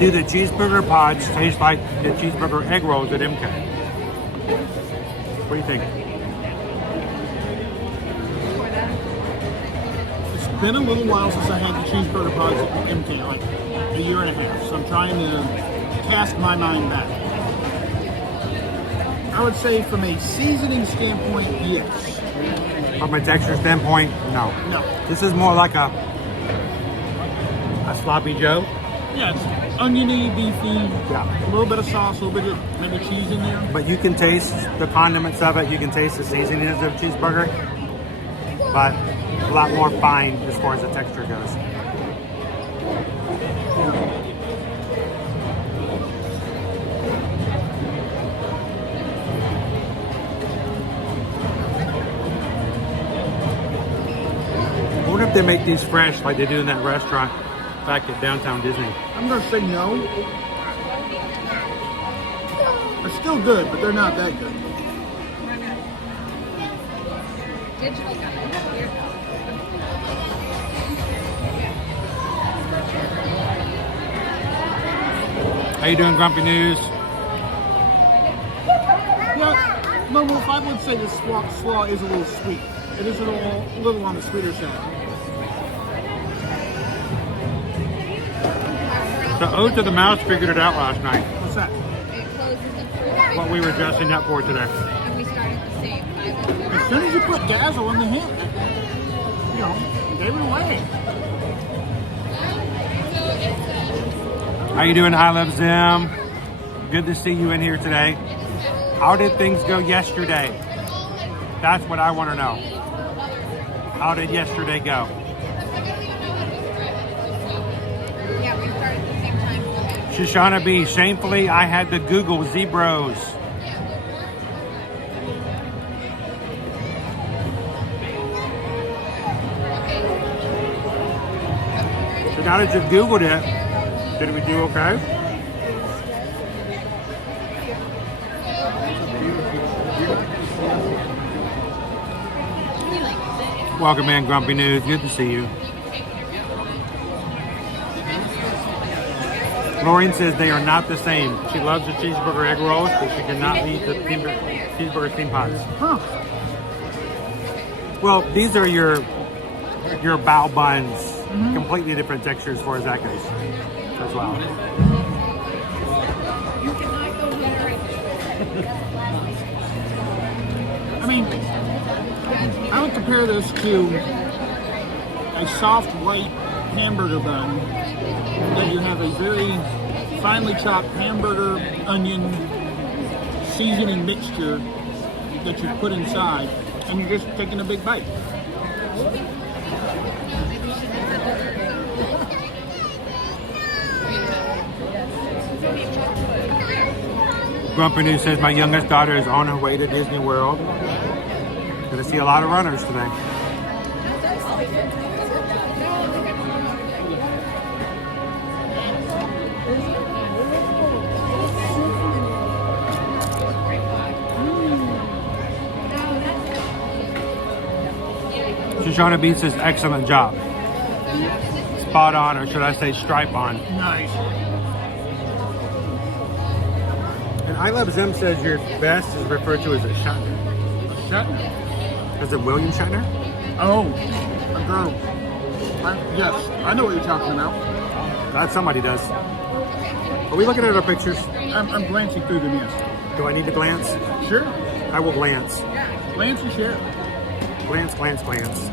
Do the cheeseburger pods taste like the cheeseburger egg rolls at MK? What do you think? It's been a little while since I had the cheeseburger pods at MK, like a year and a half. So I'm trying to cast my mind back. I would say from a seasoning standpoint, yes. From a texture standpoint, no. No. This is more like a sloppy Joe. Yeah, it's oniony, beefy, Yeah. a little bit of sauce, a little bit of maybe cheese in there. But you can taste the condiments of it. You can taste the seasonings of cheeseburger. But a lot more fine as far as the texture goes. I wonder if they make these fresh like they do in that restaurant back at downtown Disney. I'm going to say no. They're still good, but they're not that good. How you doing, Grumpy News? Yeah, no, Wolf, I would say the slaw is a little sweet. It is a little on the sweeter side. The Ode to the Mouse figured it out last night. What's that? What we were dressing up for today. And we started the same 5 o'clock. As soon as you put Dazzle in the hint, you know, gave it away. How you doing, I Love Zim? Good to see you in here today. How did things go yesterday? That's what I want to know. How did yesterday go? Yeah, we started the same time. Shoshana B, shamefully, I had to Google Zebros. So now that you've Googled it, did we do okay? Welcome in, Grumpy News. Good to see you. Lauren says they are not the same. She loves the cheeseburger egg rolls, but she cannot eat the cheeseburger steam pots. Huh. Well, these are your bao buns. Completely different textures as far as that goes as well. I mean, I would compare this to a soft white hamburger bun that you have a very finely chopped hamburger, onion, seasoning mixture that you put inside, and you're just taking a big bite. Grumpy News says my youngest daughter is on her way to Disney World. Gonna see a lot of runners today. Shoshana B says excellent job. Spot on, or should I say stripe on. Nice. And I Love Zim says your best is referred to as a Shatner. Shatner? Is it William Shatner? Oh, a girl. Yes, I know what you're talking about. That somebody does. Are we looking at our pictures? I'm glancing through them, yes. Do I need to glance? Sure. I will glance. Glance and share. Glance, glance, glance.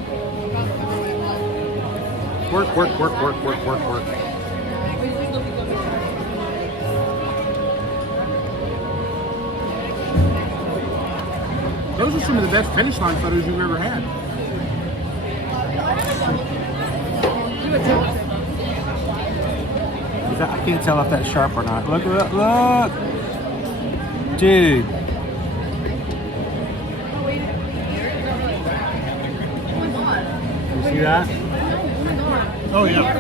Work, work, work, work, work, work, work. Those are some of the best finish line photos you've ever had. I can't tell if that's sharp or not. Look, look, look! Dude. You see that? Oh, yeah.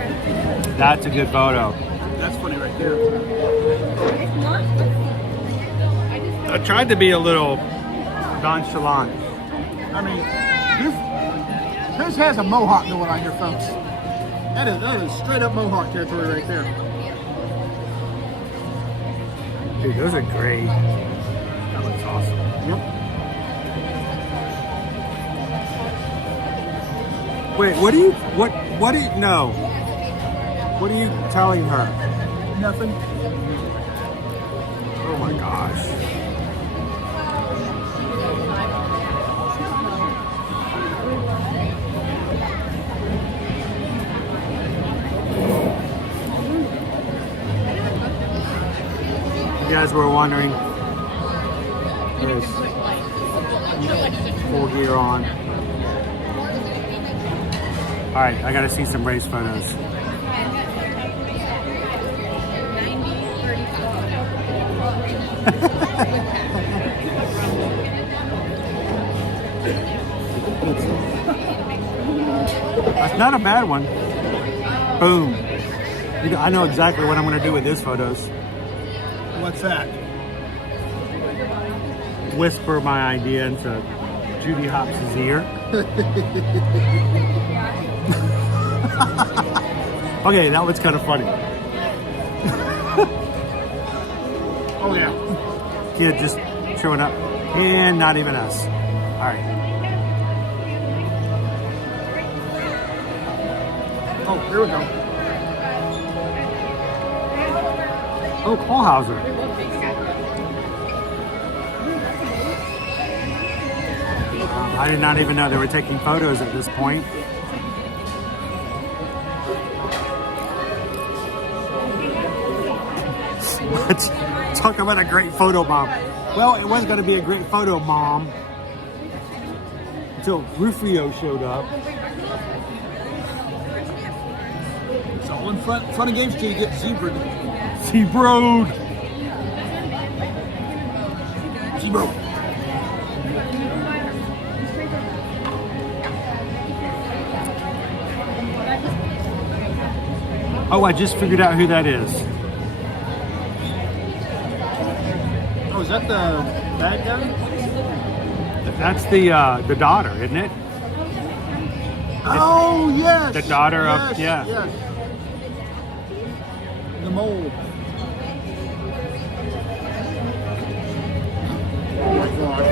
That's a good photo. That's funny right there. I tried to be a little nonchalant. I mean, this has a mohawk going on here, folks. That is straight up mohawk territory right there. Dude, those are great. That looks awesome. Yep. Wait, what are you telling her? Nothing. Oh my gosh. You guys were wondering, there's full gear on. All right, I gotta see some race photos. That's not a bad one. Boom. I know exactly what I'm gonna do with these photos. What's that? Whisper my idea into Judy Hopps' ear. Okay, that was kind of funny. Oh yeah. Kid just showing up, and not even us. All right. Oh, here we go. Oh, Kohlhauser. I did not even know they were taking photos at this point. Talk about a great photo mom. Well, it was going to be a great photo mom until Rufio showed up. It's all in front of games till you get zebraed. Zebraed. Zebra. Oh, I just figured out who that is. Oh, is that the bad guy? That's the daughter, isn't it? Oh, yes. The daughter yes, of, yeah. Yes. The mole. Oh my God.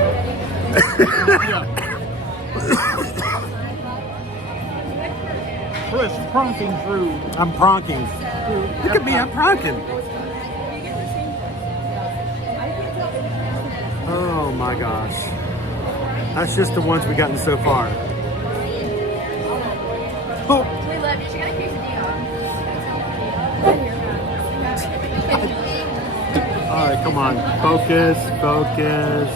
Chris pronking through. I'm pronking. Look at me, I'm pronking. Oh my gosh. That's just the ones we've gotten so far. Oh. All right, come on. Focus, focus.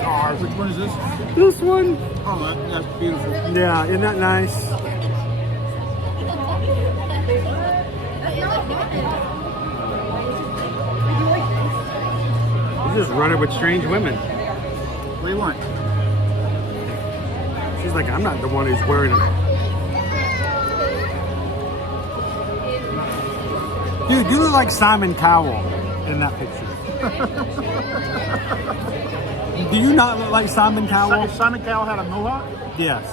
Gosh, which one is this? This one. Oh, that's beautiful. Yeah, isn't that nice? You're just running with strange women. What do you want? She's like, I'm not the one who's wearing them. Dude, you look like Simon Cowell in that picture. Do you not look like Simon Cowell? If Simon Cowell had a mohawk? Yes.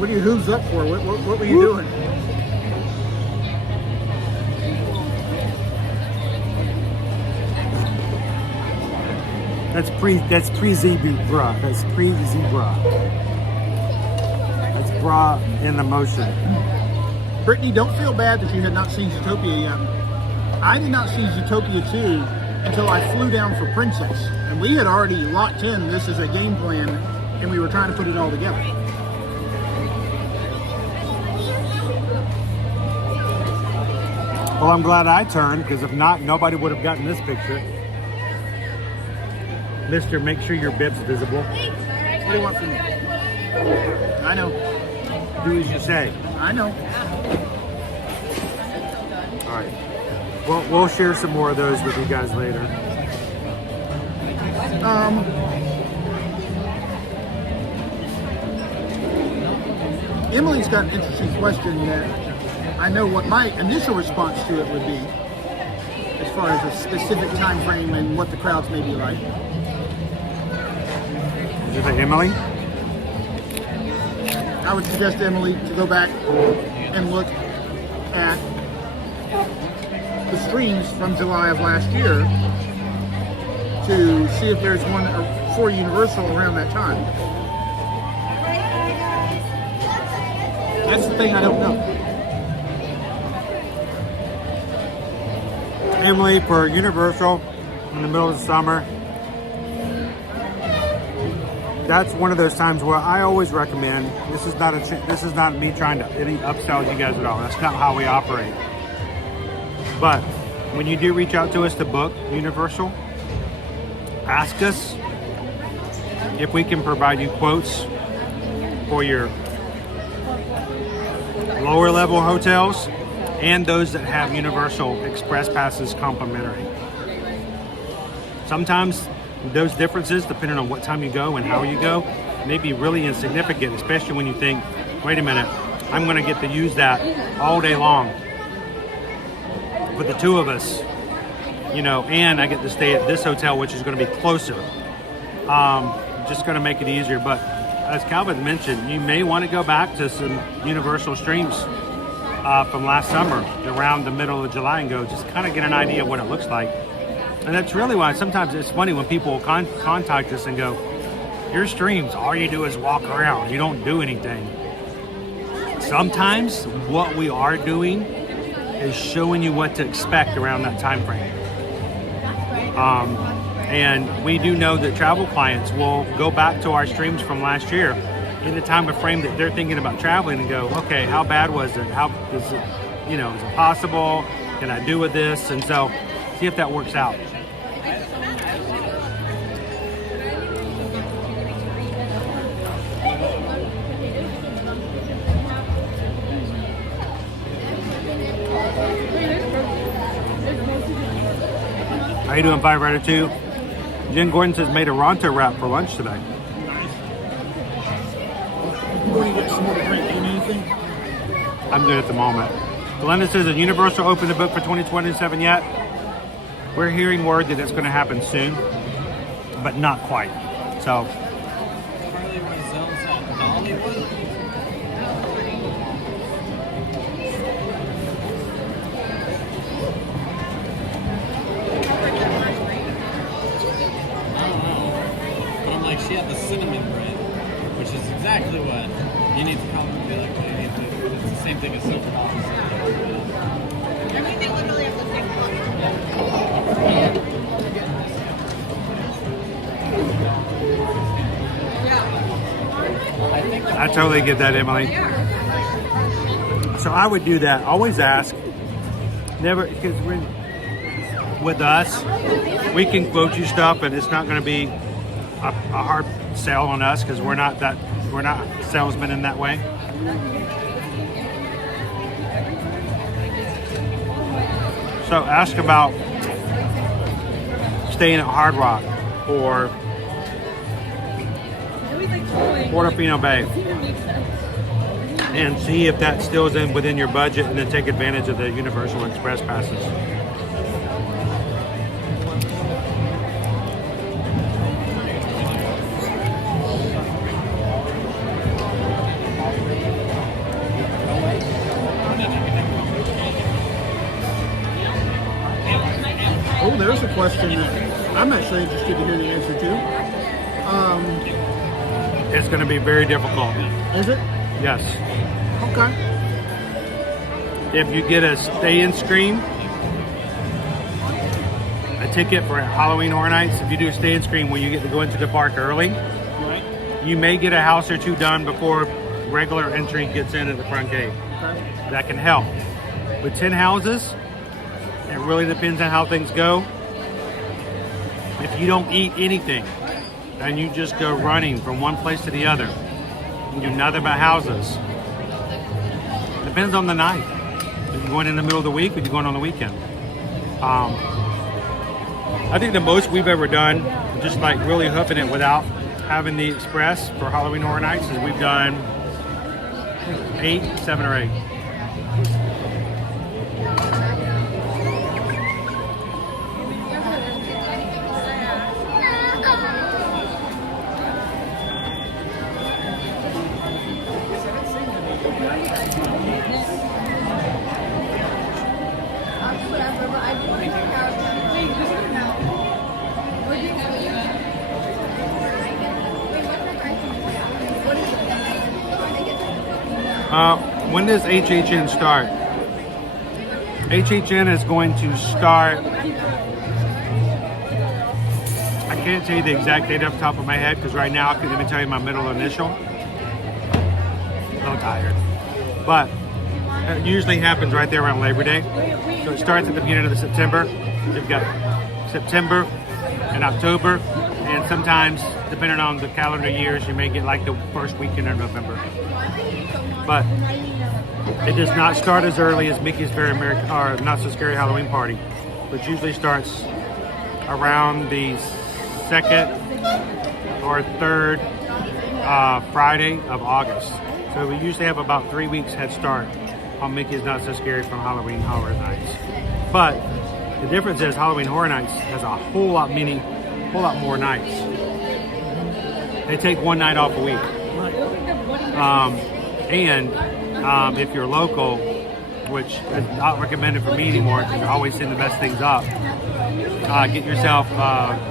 What are you who's up for? What were you doing? That's pre-zebra. That's pre-zebra. That's bra in the motion. Brittany, don't feel bad that you had not seen Zootopia yet. I did not see Zootopia 2 until I flew down for Princess. And we had already locked in this as a game plan, and we were trying to put it all together. Well, I'm glad I turned, because if not, nobody would have gotten this picture. Mister, make sure your bib's visible. What do you want from me? I know. Do as you say. I know. All right. Well, we'll share some more of those with you guys later. Emily's got an interesting question that I know what my initial response to it would be, as far as a specific time frame and what the crowds may be like. Is it Emily? I would suggest Emily to go back and look at the streams from July of last year to see if there's one for Universal around that time. That's the thing I don't know. Emily, for Universal in the middle of the summer, that's one of those times where I always recommend, this is not me trying to upsell you guys at all. That's not how we operate. But when you do reach out to us to book Universal, ask us if we can provide you quotes for your lower level hotels and those that have Universal Express passes complimentary. Sometimes those differences, depending on what time you go and how you go, may be really insignificant, especially when you think, wait a minute, I'm going to get to use that all day long. for the two of us, you know, and I get to stay at this hotel, which is going to be closer. Just going to make it easier. But as Calvin mentioned, you may want to go back to some Universal streams from last summer around the middle of July and go just kind of get an idea of what it looks like. And that's really why sometimes it's funny when people contact us and go, your streams, all you do is walk around. You don't do anything. Sometimes what we are doing is showing you what to expect around that time frame. And we do know that travel clients will go back to our streams from last year in the time of frame that they're thinking about traveling and go, okay, how bad was it? How is it, you know, is it possible? Can I do with this? And so see if that works out. How you doing, 5 Rider 2? Jen Gordon says made a Ronto wrap for lunch today. I'm good at the moment. Belinda says, is Universal open to book for 2027 yet? We're hearing word that it's going to happen soon, but not quite. So. She had the cinnamon bread, which is exactly what you need to probably like. You need to, it's the same thing as silver dollars. I mean, they literally have the same color. I totally get that, Emily. So I would do that. Always ask. Never, because with us, we can quote you stuff, and it's not going to be a hard sell on us because we're not salesmen in that way. So ask about staying at Hard Rock or Portofino Bay and see if that still is within your budget, and then take advantage of the Universal Express passes. Oh, there's a question that I'm actually interested to hear the answer to. It's going to be very difficult. Is it? Yes. Okay. If you get a stay-in screen, a ticket for Halloween Horror Nights, if you do a stay-in screen when you get to go into the park early, Right. you may get a house or two done before regular entry gets in at the front gate. Okay. That can help. With 10 houses, it really depends on how things go. If you don't eat anything and you just go running from one place to the other and do nothing but houses, depends on the night. If you're going in the middle of the week or you're going on the weekend. I think the most we've ever done, just like really hoofing it without having the express for Halloween Horror Nights, is we've done 7 or 8. When does HHN start? HHN is going to start, I can't tell you the exact date off the top of my head because right now I couldn't even tell you my middle initial. A little tired. But it usually happens right there around Labor Day. So it starts at the beginning of September. You've got September and October, and sometimes, depending on the calendar years, you may get like the first weekend of November. But it does not start as early as Mickey's Very American or Not So Scary Halloween Party, which usually starts around the second or third Friday of August. So we usually have about 3 weeks head start on Mickey's Not So Scary from Halloween Horror Nights. But the difference is Halloween Horror Nights has a whole lot more nights. They take one night off a week. And if you're local, which is not recommended for me anymore because you're always seeing the best things up, get yourself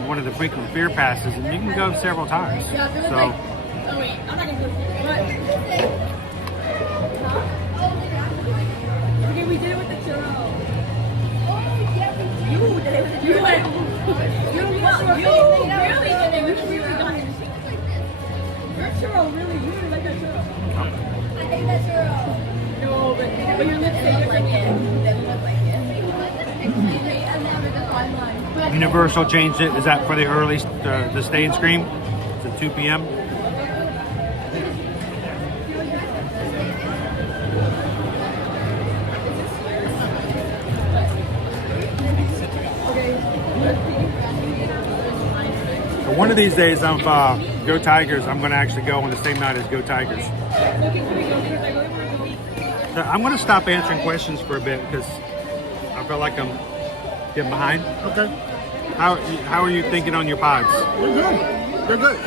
one of the frequent fear passes and you can go several times. So. Okay, we did it with the churro. You did it with the churro. You really did it with the churro. Your churro, really, you really like that churro. I think that churro. No, but your lips say look like it. They look like it. Universal changed it. Is that for the early, the stay and scream? It's at 2 p.m. One of these days, I'm Go Tigers. I'm going to actually go on the same night as Go Tigers. I'm going to stop answering questions for a bit because I feel like I'm getting behind. Okay. How are you thinking on your pods? They're good. They're good.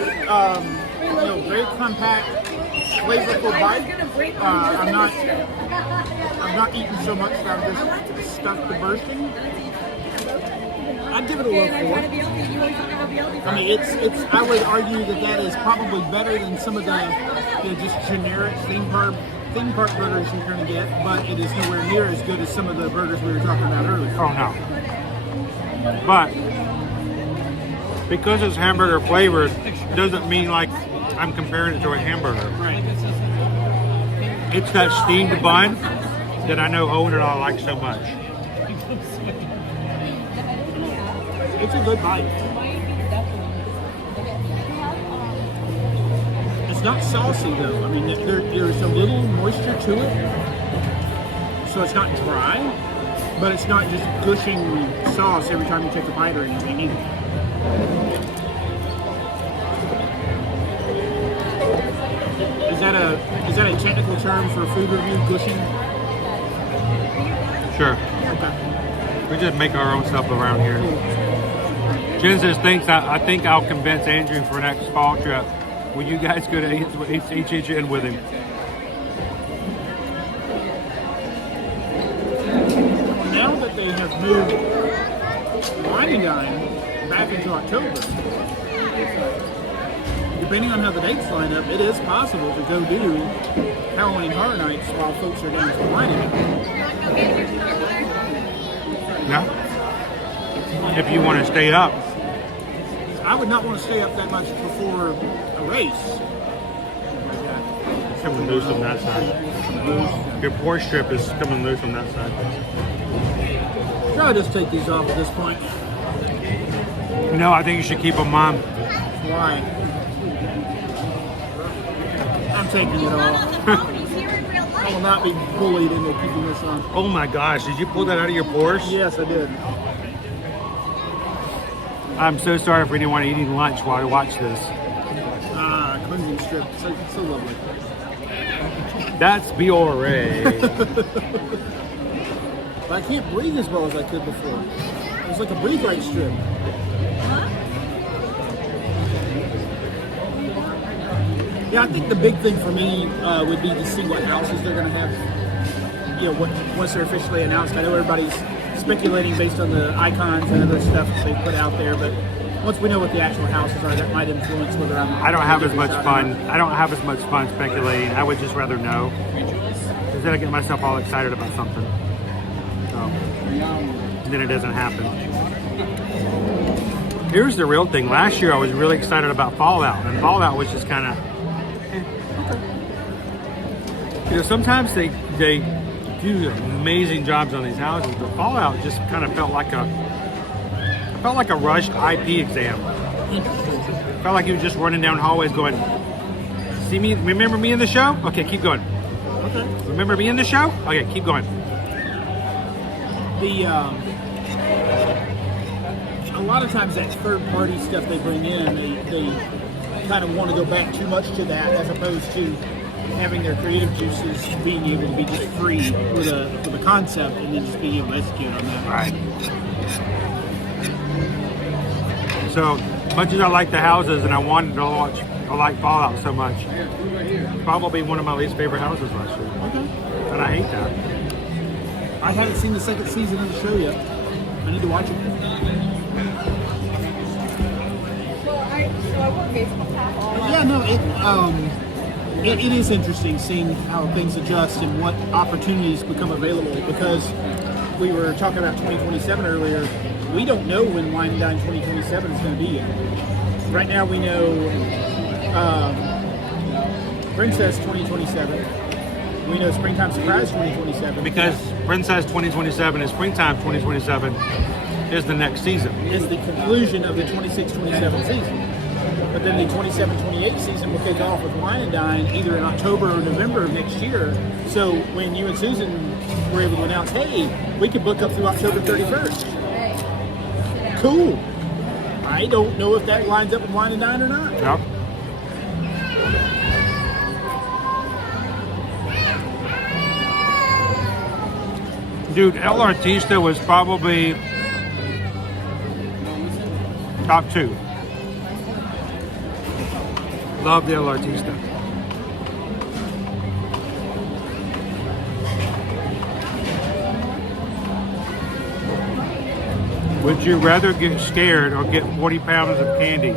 Very compact, flavorful bite. I'm not eating so much that I'm just stuffed to bursting. I'd give it a low 4. I mean, it's. I would argue that is probably better than some of the just generic theme park burgers you're going to get, but it is nowhere near as good as some of the burgers we were talking about earlier. Oh no! But because it's hamburger flavored, doesn't mean like I'm comparing it to a hamburger. Right. It's that steamed bun that I know Owen and I like so much. It's a good bite. It's not saucy though. I mean, there's a little moisture to it, so it's not dry, but it's not just gushing sauce every time you take a bite or anything either. Is that a technical term for a food review? Gushing? Sure. Okay. We just make our own stuff around here. Jen says, thinks I think I'll convince Andrew for next fall trip. Will you guys go to HHN with him? Now that they have moved Wine and Dine back into October, depending on how the dates line up, it is possible to go do Halloween Horror Nights while folks are down for Wine and Dine. No? If you want to stay up. I would not want to stay up that much before a race. It's coming loose on that side. Your pork strip is coming loose on that side. Try to just take these off at this point. No, I think you should keep them on. Why? I'm taking it off. I will not be bullied into keeping this on. Oh my gosh, did you pull that out of your pores? Yes, I did. I'm so sorry for anyone eating lunch while I watch this. Cleansing strip. So lovely. That's Biore. But I can't breathe as well as I could before. It was like a breathe right strip. Yeah, I think the big thing for me would be to see what houses they're going to have. You know, once they're officially announced. I know everybody's speculating based on the icons and other stuff that they put out there, but once we know what the actual houses are, that might influence whether I don't have as much fun. I don't have as much fun speculating. I would just rather know. Because then I get myself all excited about something. So, and then it doesn't happen. Here's the real thing. Last year I was really excited about Fallout, and Fallout was just kind of, you know, sometimes they do amazing jobs on these houses, but Fallout just kind of felt like a rushed IP exam. Felt like you were just running down hallways going, see me, remember me in the show? Okay, keep going. Okay. Remember me in the show? Okay, keep going. A lot of times that third-party stuff they bring in, they kind of want to go back too much to that as opposed to having their creative juices being able to be just free with a concept and then just being able to execute on that. Right. So, much as I like the houses and I wanted to watch, I like Fallout so much, probably one of my least favorite houses last year. Okay. And I hate that. I haven't seen the second season of the show yet. I need to watch it. Yeah, no, it is interesting seeing how things adjust and what opportunities become available, because we were talking about 2027 earlier. We don't know when Wine and Dine 2027 is going to be yet. Right now we know Princess 2027. We know Springtime Surprise 2027. Because Princess 2027 and Springtime 2027 is the next season. Is the conclusion of the 26-27 season. But then the 27-28 season will kick off with Wine and Dine either in October or November of next year. So when you and Susan were able to announce, hey, we could book up through October 31st. Cool. I don't know if that lines up with Wine and Dine or not. Yep. Dude, El Artista was probably top 2. Love the El Artista. Would you rather get scared or get 40 pounds of candy?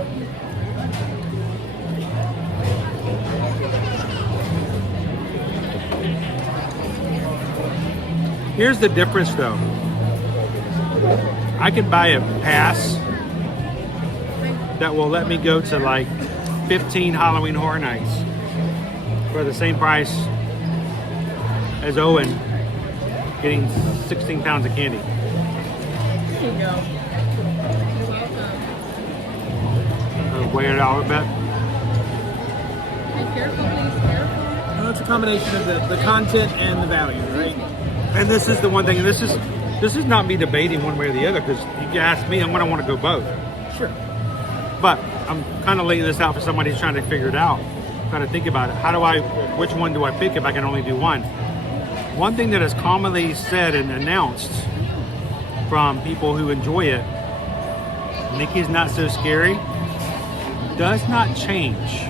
Here's the difference though. I could buy a pass that will let me go to like 15 Halloween Horror Nights for the same price as Owen getting 16 pounds of candy. There you go. Weigh it out a bit. Be careful, please, careful. Well, it's a combination of the content and the value, right? And this is the one thing, this is not me debating one way or the other, because you ask me, I'm going to want to go both. Sure. But I'm kind of laying this out for somebody who's trying to figure it out, trying to think about it. Which one do I pick if I can only do one? One thing that is commonly said and announced from people who enjoy it, Mickey's Not So Scary, does not change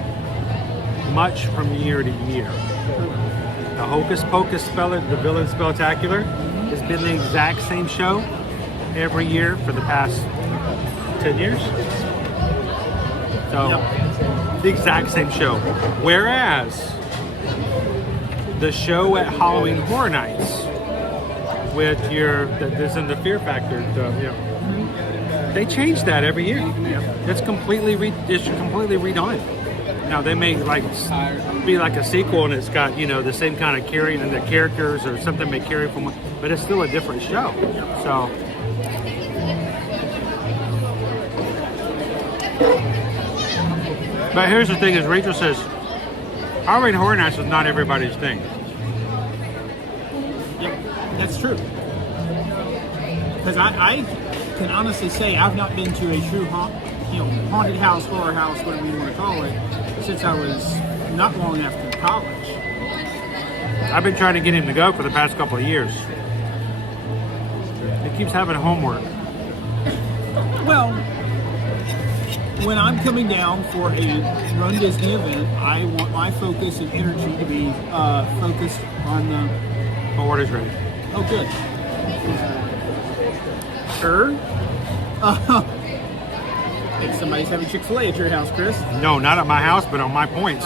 much from year to year. The Hocus Pocus Speller, the Villain Spectacular, has been the exact same show every year for the past 10 years. So, the exact same show. Whereas, the show at Halloween Horror Nights, with that's in the Fear Factor, they change that every year. It's completely redone. Now they may be like a sequel and it's got the same kind of carrying and the characters or something may carry from, but it's still a different show. So but here's the thing: is Rachel says Halloween Horror Nights is not everybody's thing. Yep, that's true. Because I can honestly say I've not been to a true haunted house, horror house, whatever you want to call it, since I was not long after college. I've been trying to get him to go for the past couple of years. He keeps having homework. Well, when I'm coming down for a Run Disney event, I want my focus and energy to be focused on the... My order's ready. Oh, good. Sure. Hey, somebody's having Chick-fil-A at your house, Chris. No, not at my house, but on my points.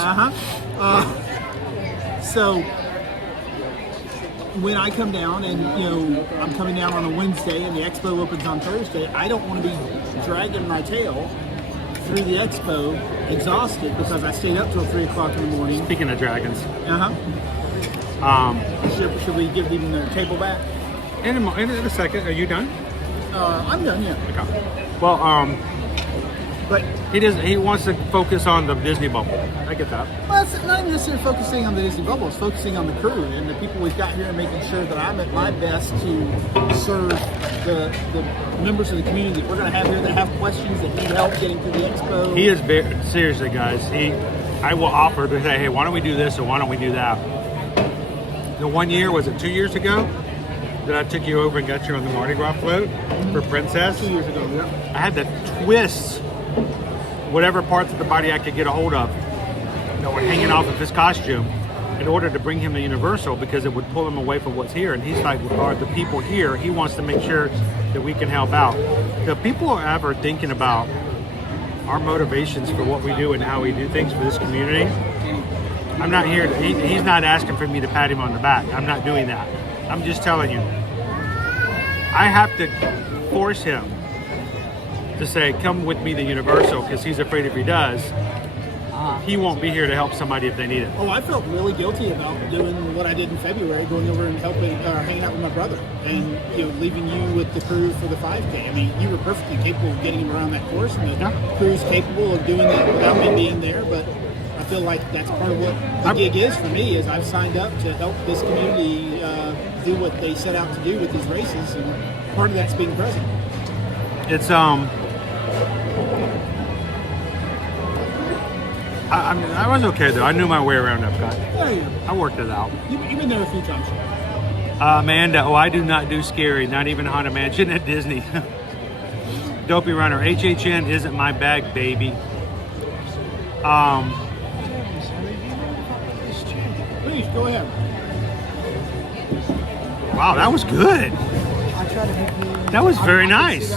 So when I come down and, I'm coming down on a Wednesday and the expo opens on Thursday, I don't want to be dragging my tail through the expo exhausted because I stayed up till 3 o'clock in the morning. Speaking of dragons. Should we give them their table back? In a second. Are you done? I'm done, yeah. Okay. Well, but he wants to focus on the Disney bubble. I get that. Well, it's not necessarily focusing on the Disney bubble. It's focusing on the crew and the people we've got here and making sure that I'm at my best to serve the members of the community that we're going to have here that have questions that need help getting through the expo. He is very seriously, guys. I will offer to say, hey, why don't we do this or why don't we do that? The one year, was it 2 years ago, that I took you over and got you on the Mardi Gras float for Princess? 2 years ago, yeah. I had to twist whatever parts of the body I could get a hold of that were hanging off of his costume in order to bring him to Universal, because it would pull him away from what's here. And he's like, are the people here? He wants to make sure that we can help out. If people are ever thinking about our motivations for what we do and how we do things for this community, I'm not here to, he's not asking for me to pat him on the back. I'm not doing that. I'm just telling you, I have to force him to say, come with me to Universal, because he's afraid if he does, he won't be here to help somebody if they need it. Oh, I felt really guilty about doing what I did in February, going over and helping, hanging out with my brother, and leaving you with the crew for the 5K. I mean, you were perfectly capable of getting him around that course, and the crew's capable of doing that without me being there. But I feel like that's part of what the gig is for me. Is I've signed up to help this community do what they set out to do with these races, and part of that's being present. It's I was okay though. I knew my way around Epcot. Yeah. I worked it out. You've been there a few times. Amanda, I do not do scary, not even Haunted Mansion at Disney. Dopey Runner, HHN isn't my bag, baby. Please, go ahead. Wow, that was good. That was very nice.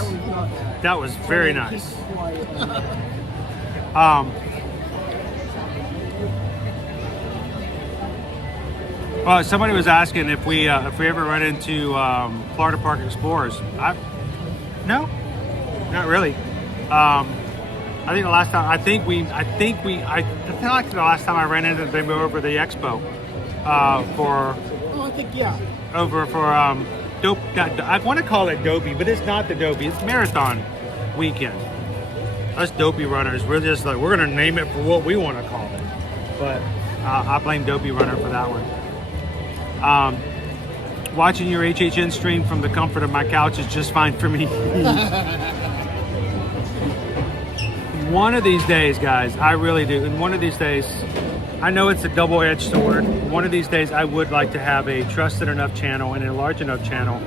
That was very nice. Well, somebody was asking if we ever run into Florida Park Explorers. No, not really. I think the last time I feel like the last time I ran into them over the expo for. Oh, I think yeah. Over for dope. I want to call it Dopey, but it's not the Dopey. It's Marathon Weekend. Us Dopey runners, we're just like, we're gonna name it for what we want to call it. But I blame Dopey Runner for that one. Watching your HHN stream from the comfort of my couch is just fine for me. One of these days, guys, I really do. And one of these days, I know it's a double-edged sword. One of these days, I would like to have a trusted enough channel and a large enough channel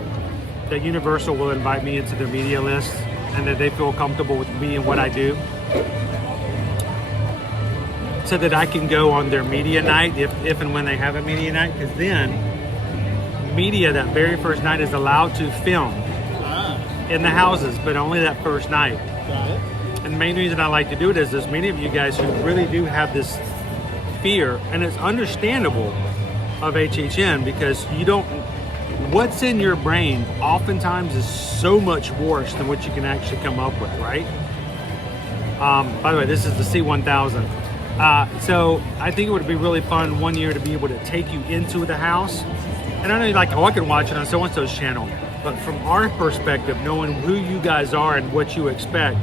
that Universal will invite me into their media list and that they feel comfortable with me and what I do, so that I can go on their media night if and when they have a media night, because then media that very first night is allowed to film in the houses, but only that first night. Got it. And the main reason I like to do it is there's many of you guys who really do have this fear, and it's understandable, of HHN, because you don't, what's in your brain oftentimes is so much worse than what you can actually come up with, right? By the way, this is the C1000. So I think it would be really fun one year to be able to take you into the house. And I know you're like, oh, I can watch it on so-and-so's channel. But from our perspective, knowing who you guys are and what you expect,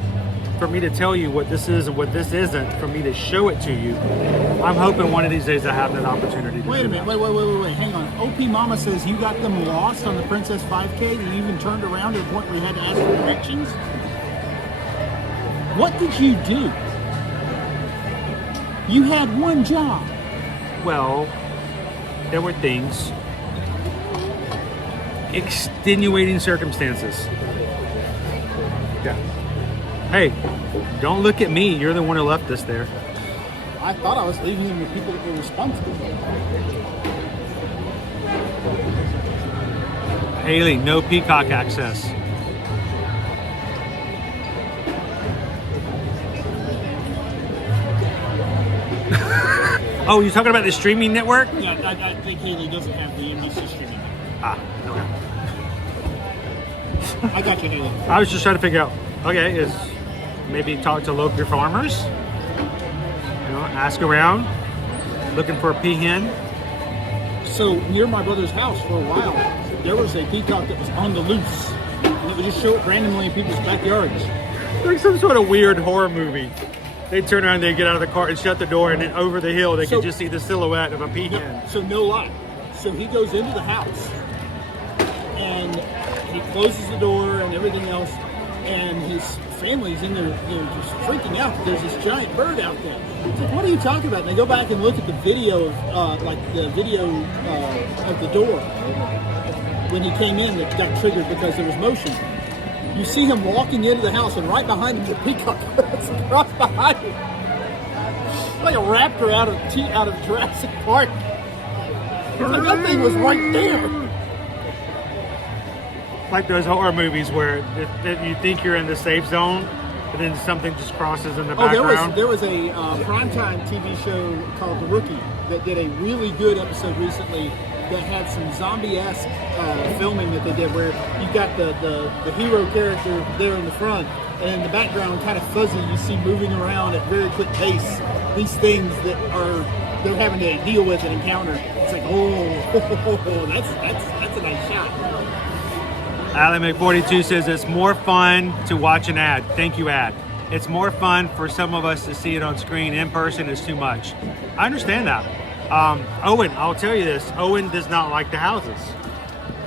for me to tell you what this is and what this isn't, for me to show it to you, I'm hoping one of these days I have that opportunity to Wait a minute, wait, hang on. OP Mama says you got them lost on the Princess 5K and you even turned around to the point where you had to ask for directions? What did you do? You had one job. Well, there were things, extenuating circumstances. Yeah. Hey, don't look at me. You're the one who left us there. I thought I was leaving them with people that were responsible. Haley, no Peacock access. Oh, you're talking about the streaming network? Yeah, I think Haley doesn't have the NBC streaming network. Ah, okay. I got you, Haley. I was just trying to figure out, okay, is maybe talk to local farmers, ask around, looking for a peahen. So near my brother's house for a while, there was a peacock that was on the loose, and it would just show up randomly in people's backyards. Like some sort of weird horror movie. They'd turn around, they'd get out of the car and shut the door, and then over the hill, they could just see the silhouette of a peahen. No lie. So he goes into the house, and he closes the door and everything else, and his family's in there, just freaking out. There's this giant bird out there. It's like, what are you talking about? And they go back and look at the video of, of the door when he came in that got triggered because there was motion. You see him walking into the house, and right behind him, the peacock is right behind him, like a raptor out of Jurassic Park. It's like that thing was right there. Like those horror movies where if you think you're in the safe zone, but then something just crosses in the background. There was a primetime TV show called The Rookie that did a really good episode recently that had some zombie-esque filming that they did, where you got the hero character there in the front, and in the background, kind of fuzzy, you see moving around at very quick pace these things that they're having to deal with and encounter. It's like, that's a nice shot. Allie McForty2 says it's more fun to watch an ad. Thank you, ad. It's more fun for some of us to see it on screen. In person is too much. I understand that. Owen, I'll tell you this. Owen does not like the houses.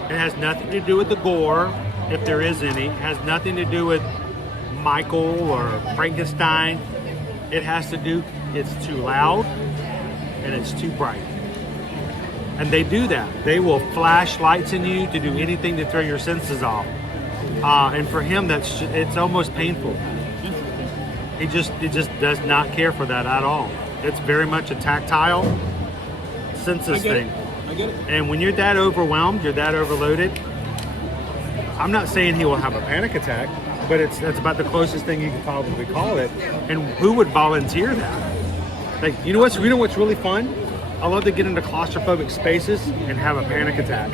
It has nothing to do with the gore, if there is any. It has nothing to do with Michael or Frankenstein. It has to do, it's too loud and it's too bright. And they do that. They will flash lights in you to do anything to throw your senses off. And for him, it's almost painful. He just does not care for that at all. It's very much a tactile senses thing. I get it. And when you're that overwhelmed, you're that overloaded, I'm not saying he will have a panic attack, but that's about the closest thing you could probably call it. And who would volunteer that? Like, you know what's really fun? I love to get into claustrophobic spaces and have a panic attack.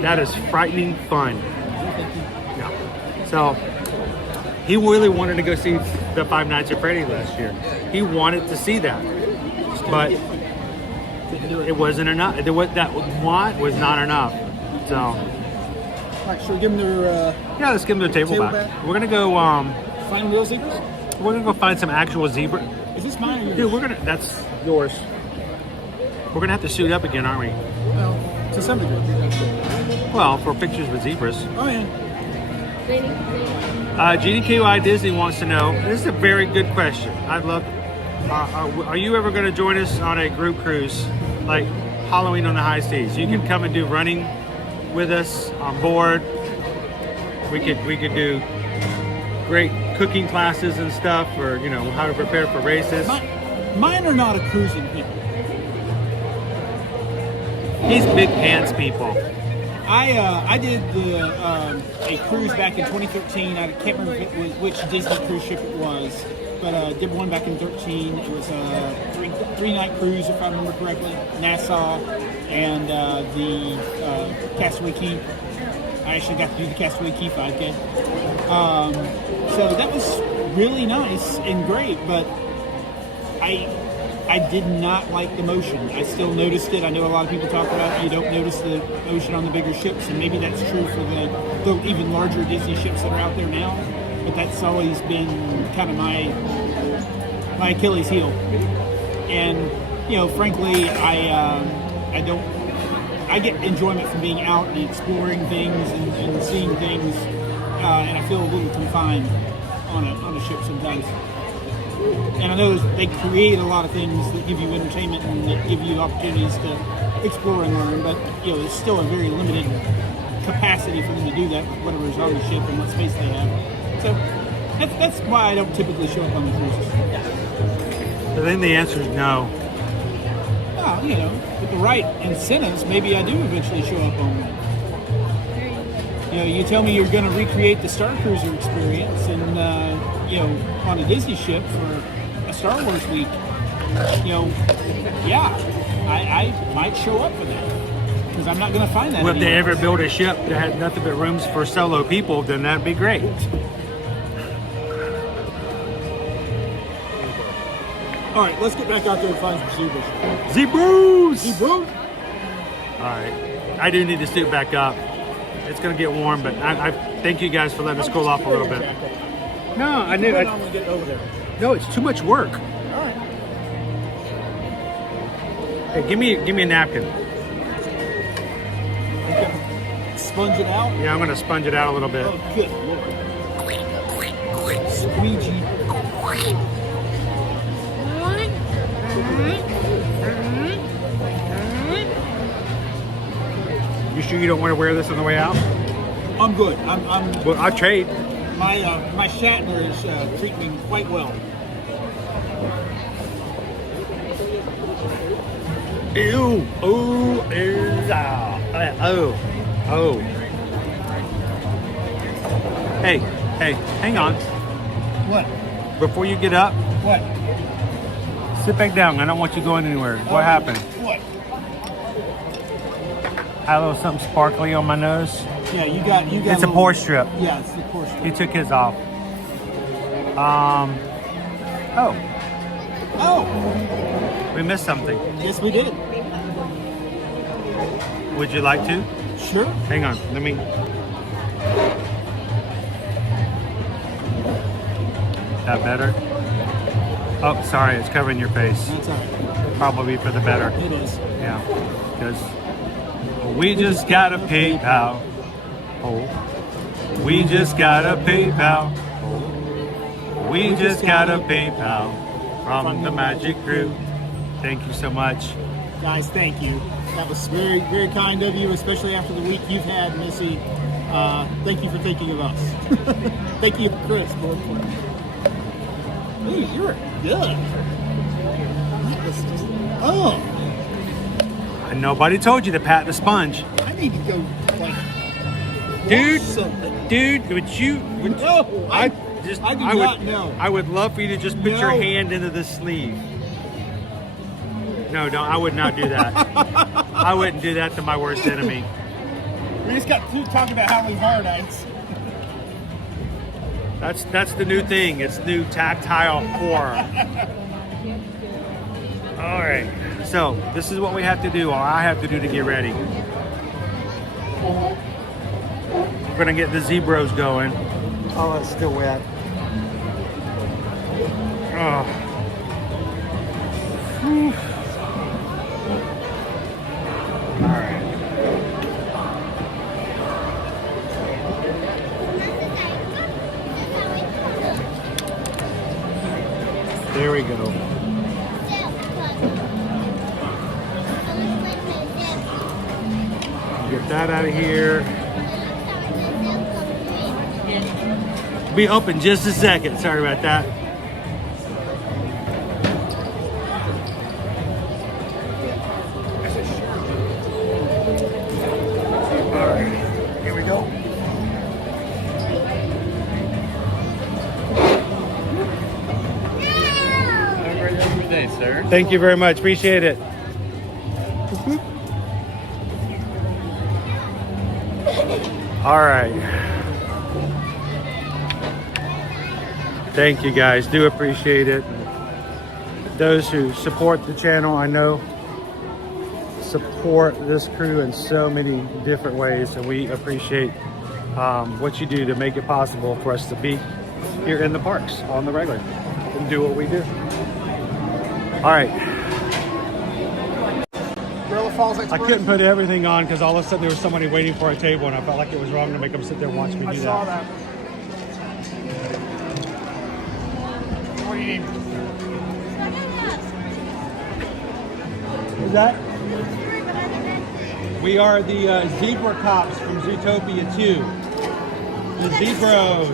That is frightening fun. Yeah. So he really wanted to go see the Five Nights at Freddy's last year. He wanted to see that, but it wasn't enough. That want was not enough. So. All right, should we give them their? Yeah, let's give them their table back. We're gonna go. Find real zebras. We're gonna go find some actual zebra. Is this mine or Dude, yours? that's yours. We're gonna have to suit up again, aren't we? Well, to some degree. Well, for pictures with zebras. Oh yeah. Jeannie KY Disney wants to know. This is a very good question. I'd love. Are you ever going to join us on a group cruise, like Halloween on the High Seas? You can come and do running with us on board. We could do great cooking classes and stuff, or how to prepare for races. Mine are not a cruising people. These big pants people. I did a cruise back in 2013. I can't remember which Disney cruise ship it was, but did one back in 2013. It was a three-night cruise, if I remember correctly. Nassau and the Castaway Cay. I actually got to do the Castaway Cay 5K. So that was really nice and great, but I did not like the motion. I still noticed it. I know a lot of people talk about it. You don't notice the ocean on the bigger ships, and maybe that's true for the even larger Disney ships that are out there now. But that's always been kind of my Achilles heel. And frankly, I get enjoyment from being out and exploring things and seeing things, and I feel a little confined on a ship sometimes. And I know they create a lot of things that give you entertainment and that give you opportunities to explore and learn, but it's still a very limited capacity for them to do that with whatever's on the ship and what space they have. So that's why I don't typically show up on the cruises. I think the answer is no. Well, with the right incentives, maybe I do eventually show up on one. You tell me you're going to recreate the Star Cruiser experience and on a Disney ship for a Star Wars week, I might show up for that because I'm not going to find that. Well, if they ever build a ship that had nothing but rooms for solo people, then that'd be great. All right, let's get back out there and find some zebras. Zebras! Zebras! All right, I do need to suit back up. It's going to get warm, but I thank you guys for letting us cool off a little bit. No, I knew. Get over there. No, it's too much work. All right. Hey, give me a napkin. Sponge it out? Yeah, I'm going to sponge it out a little bit. Oh, good Lord. You sure you don't want to wear this on the way out? I'm good. Well, I'll trade. My Shatner is treating me quite well. Ew. Oh. Oh. Hey, hang on. What? Before you get up, What? sit back down. I don't want you going anywhere. What happened? What? I had a little something sparkly on my nose. Yeah, you got. It's a pore strip. Yeah, it's the pore strip. He took his off. Oh. We missed something. Yes, we did. Would you like to? Sure. Hang on. Let me. That better? Oh, sorry. It's covering your face. That's all right. Probably for the better. It is. Yeah. Because we just got a PayPal. Oh. We just got a PayPal. Oh. We just got a PayPal from the Magic Crew. Thank you so much. Guys, thank you. That was very, very kind of you, especially after the week you've had, Missy. Thank you for thinking of us. Thank you, Chris. Hey, you were good. That was just, And nobody told you to pat the sponge. I need to go, like, Dude, would you? No, I do not know. I would love for you to just put your hand into the sleeve. No, don't. I would not do that. I wouldn't do that to my worst enemy. We just got through talking about Halloween Horror Nights. That's the new thing. It's new tactile horror. All right. So this is what we have to do, or I have to do to get ready. We're gonna get the zebros going. Oh, it's still wet. Oh. Whew. All right. There we go. Get that out of here. Be open just a second. Sorry about that. All right, here we go. Have a great rest of the day, sir. Thank you very much. Appreciate it. All right. Thank you guys. Do appreciate it. Those who support the channel, I know, support this crew in so many different ways, and we appreciate what you do to make it possible for us to be here in the parks on the regular and do what we do. All right. I couldn't put everything on because all of a sudden there was somebody waiting for a table, and I felt like it was wrong to make them sit there and watch me do that. I saw that. What do you need? Who's that? We are the zebra cops from Zootopia 2. The Zebros.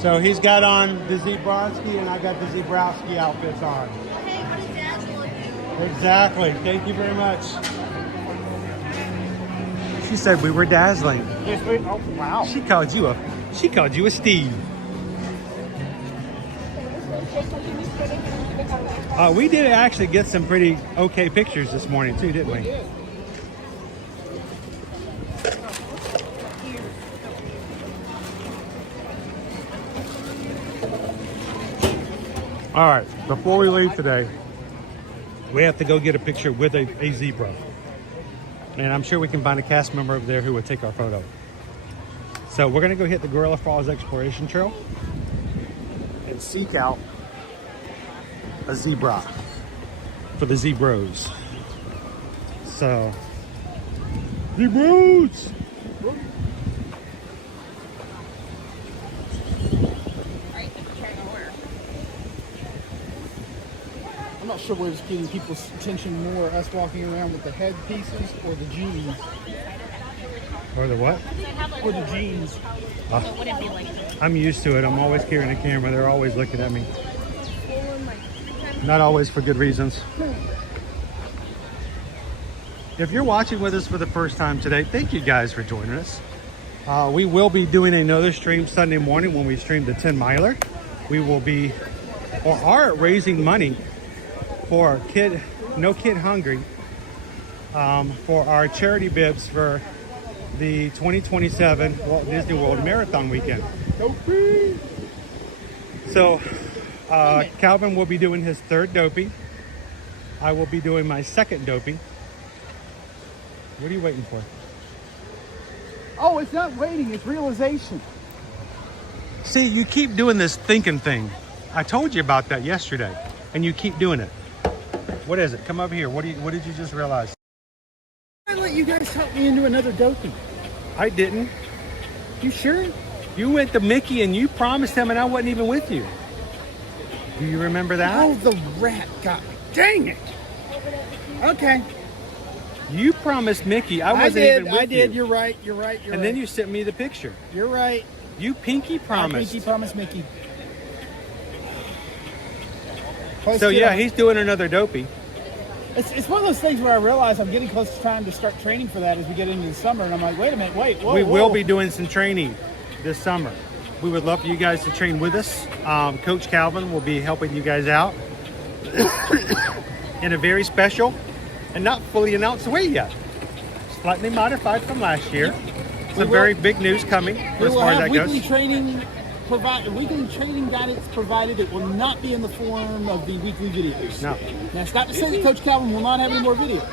So he's got on the Zebrowski and I got the Zebrowski outfits on. Exactly. Thank you very much. She said we were dazzling. Yes, we. Oh, wow. She called you a Steve. We did actually get some pretty okay pictures this morning too, didn't we? All right, before we leave today, we have to go get a picture with a zebra. And I'm sure we can find a cast member over there who would take our photo. So we're gonna go hit the Gorilla Falls Exploration Trail and seek out a zebra for the Zebros. So, Zebros! sure what's getting people's attention more, us walking around with the head pieces or the jeans. Or the what? Or the jeans. I'm used to it. I'm always carrying a camera. They're always looking at me. Not always for good reasons. If you're watching with us for the first time today, thank you guys for joining us. We will be doing another stream Sunday morning when we stream the 10 miler. We will be, or are raising money for No Kid Hungry, for our charity bibs for the 2027 Walt Disney World Marathon weekend. So Calvin will be doing his third dopey. I will be doing my second dopey. What are you waiting for? Oh, it's not waiting, it's realization. See, you keep doing this thinking thing. I told you about that yesterday, and you keep doing it. What is it? Come over here. What did you just realize? I let you guys talk me into another dopey. I didn't. You sure? You went to Mickey and you promised him, and I wasn't even with you. Do you remember that? Oh, the rat got me. Dang it. Okay. You promised Mickey. I wasn't even with you. I did. You're right. You're right. And then you sent me the picture. You're right. You pinky promised. Pinky promised Mickey. So yeah, he's doing another dopey. It's one of those things where I realize I'm getting close to time to start training for that as we get into the summer, and I'm like, wait a minute, whoa. We will be doing some training this summer. We would love for you guys to train with us. Coach Calvin will be helping you guys out in a very special and not fully announced way yet. Slightly modified from last year. Some very big news coming as far as that goes. Weekly training guidance provided. It will not be in the form of the weekly videos. No. Now, it's not to say that Coach Calvin will not have any more videos,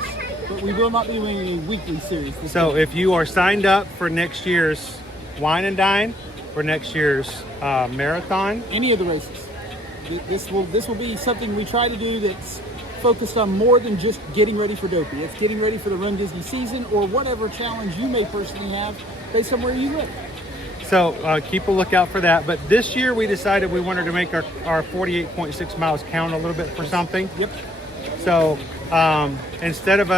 but we will not be doing a weekly series. So if you are signed up for next year's Wine and Dine, for next year's marathon, any of the races, this will be something we try to do that's focused on more than just getting ready for Dopey. It's getting ready for the Run Disney season or whatever challenge you may personally have based on where you live. So keep a lookout for that. But this year we decided we wanted to make our 48.6 miles count a little bit for something. Yep. So instead of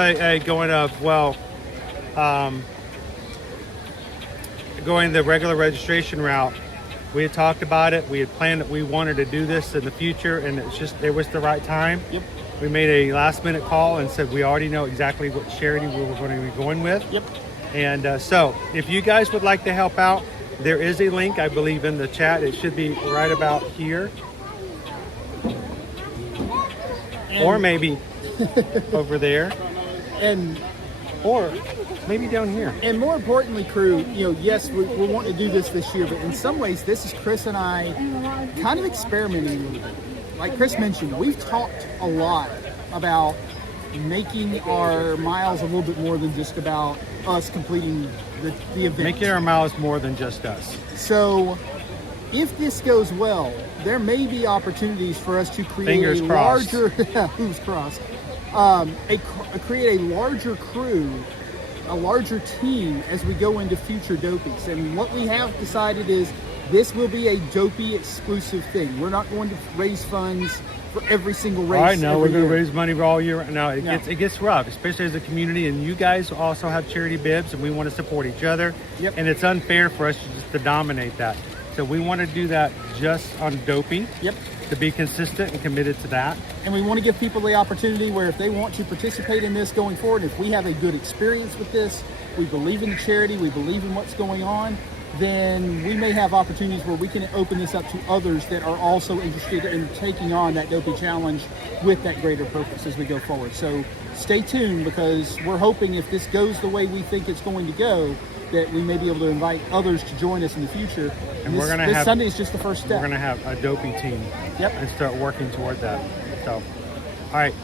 going the regular registration route, we had talked about it. We had planned that we wanted to do this in the future, and it was the right time. Yep. We made a last minute call and said we already know exactly what charity we were going to be going with. Yep. And so if you guys would like to help out, there is a link, I believe, in the chat. It should be right about here. Or maybe over there. Or maybe down here. And more importantly, crew, yes, we want to do this year, but in some ways, this is Chris and I kind of experimenting a little bit. Like Chris mentioned, we've talked a lot about making our miles a little bit more than just about us completing the event. Making our miles more than just us. So if this goes well, there may be opportunities for us to create Fingers a crossed. larger, who's crossed, create a larger crew, a larger team as we go into future Dopies. And what we have decided is this will be a Dopey exclusive thing. We're not going to raise funds for every single race. All right, no, we're going to year. raise money for all year. No, it gets rough, especially as a community. And you guys also have charity bibs, and we want to support each other. Yep. And it's unfair for us just to dominate that. So we want to do that just on Dopey. Yep. To be consistent and committed to that. And we want to give people the opportunity where if they want to participate in this going forward, if we have a good experience with this, we believe in the charity, we believe in what's going on, then we may have opportunities where we can open this up to others that are also interested in taking on that Dopey challenge with that greater purpose as we go forward. So stay tuned, because we're hoping if this goes the way we think it's going to go, that we may be able to invite others to join us in the future. And this Sunday is just the first step. We're going to have a Dopey team. Yep. And start working toward that. So, all right.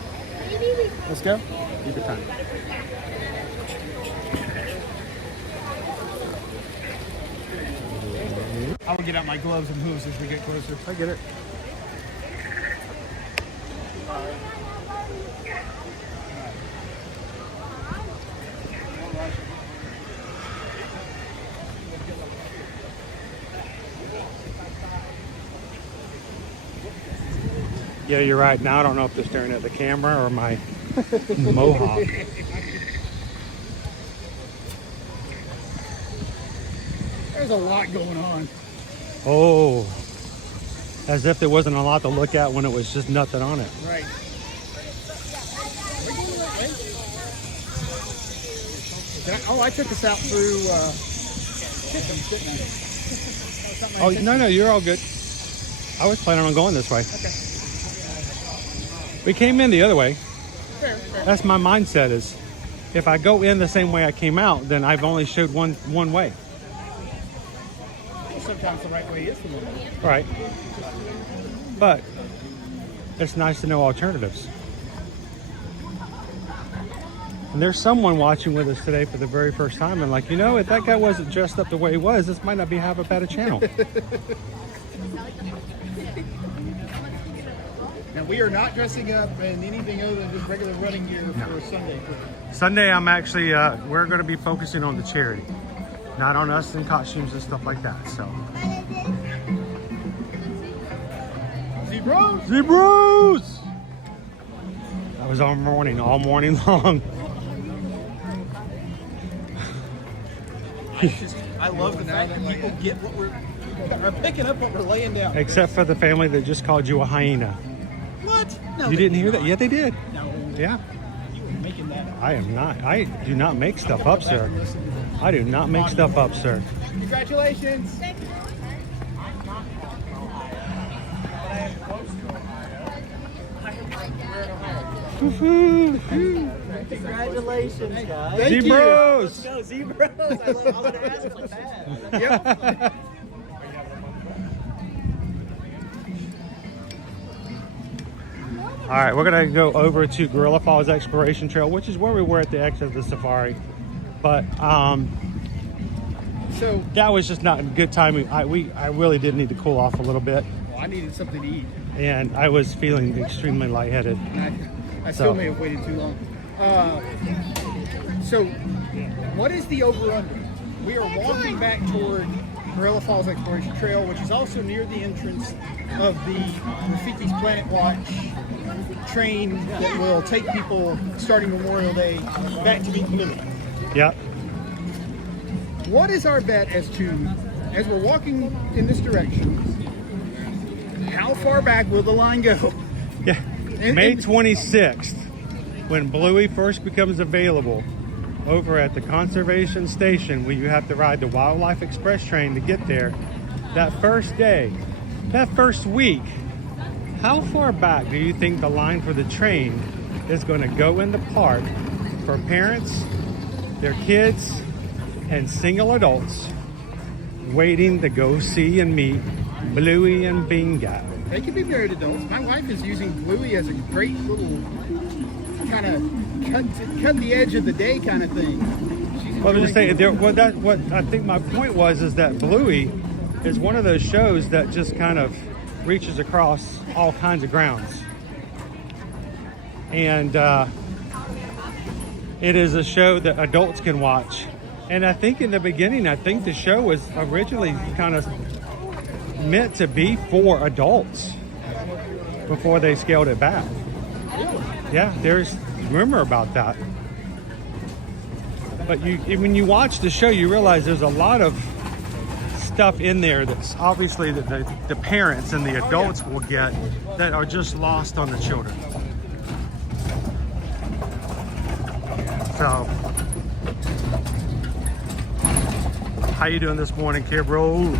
Let's go. Keep it time. I will get out my gloves and hooves as we get closer. I get it. Yeah, you're right. Now I don't know if they're staring at the camera or my mohawk. There's a lot going on. Oh, as if there wasn't a lot to look at when it was just nothing on it. Right. I took us out through Tiffins, didn't I? Oh, no, you're all good. I was planning on going this way. Okay. We came in the other way. Fair. That's my mindset is, if I go in the same way I came out, then I've only showed one way. Sometimes the right way is the one. Right. But it's nice to know alternatives. And there's someone watching with us today for the very first time and like, you know, if that guy wasn't dressed up the way he was, this might not be half a better channel. Now, we are not dressing up in anything other than just regular running gear for Sunday. Sunday, I'm actually, we're going to be focusing on the charity. Not on us in costumes and stuff like that, so. Zebras! Zebras! That was all morning long. I love the fact that people get what we're picking up what we're laying down. Except for the family that just called you a hyena. What? No, you didn't hear that? Yeah, they did. No. Yeah. You were making that up. I am not. I do not make stuff up, sir. I do not make stuff up, sir. Congratulations. Congratulations, guys. Zebras! Let's go, Zebras. I love to ask like that. Yep. All right, we're gonna go over to Gorilla Falls Exploration Trail, which is where we were at the exit of the safari. But so that was just not good timing. I really did need to cool off a little bit. Well, I needed something to eat. And I was feeling extremely lightheaded. I still may have waited too long. So, what is the over-under? We are walking back toward Gorilla Falls Exploration Trail, which is also near the entrance of the Rafiki's Planet Watch train that will take people starting Memorial Day back to meet Lily. Yep. What is our bet as we're walking in this direction, how far back will the line go? Yeah. May 26th, when Bluey first becomes available over at the conservation station where you have to ride the Wildlife Express train to get there, that first day, that first week, how far back do you think the line for the train is going to go in the park for parents, their kids, and single adults waiting to go see and meet Bluey and Bingo? They can be married adults. My wife is using Bluey as a great little kind of cut the edge of the day kind of thing. Well, I'm just saying, what I think my point was is that Bluey is one of those shows that just kind of reaches across all kinds of grounds. And it is a show that adults can watch. And I think in the beginning, the show was originally kind of meant to be for adults before they scaled it back. Yeah, there's rumor about that. But when you watch the show, you realize there's a lot of stuff in there that's obviously that the parents and the adults will get that are just lost on the children. So, how you doing this morning, kid bro?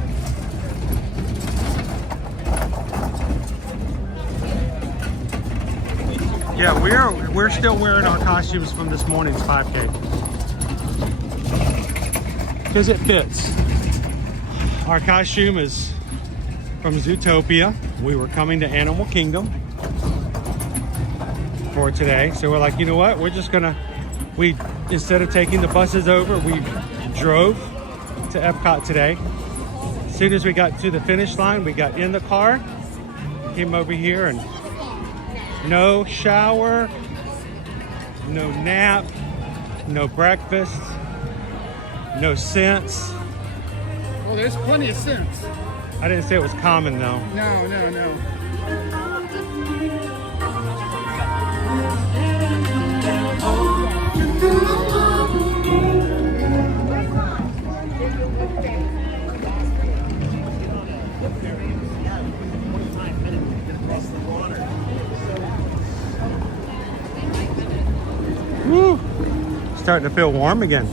Yeah, we're still wearing our costumes from this morning's 5K because it fits. Our costume is from Zootopia. We were coming to Animal Kingdom for today, so we're like, you know what? We're just gonna instead of taking the buses over, we drove to Epcot today. As soon as we got to the finish line, we got in the car, came over here, and no shower, no nap, no breakfast, no scents. Well, there's plenty of scents. I didn't say it was common though. No. starting to feel warm again.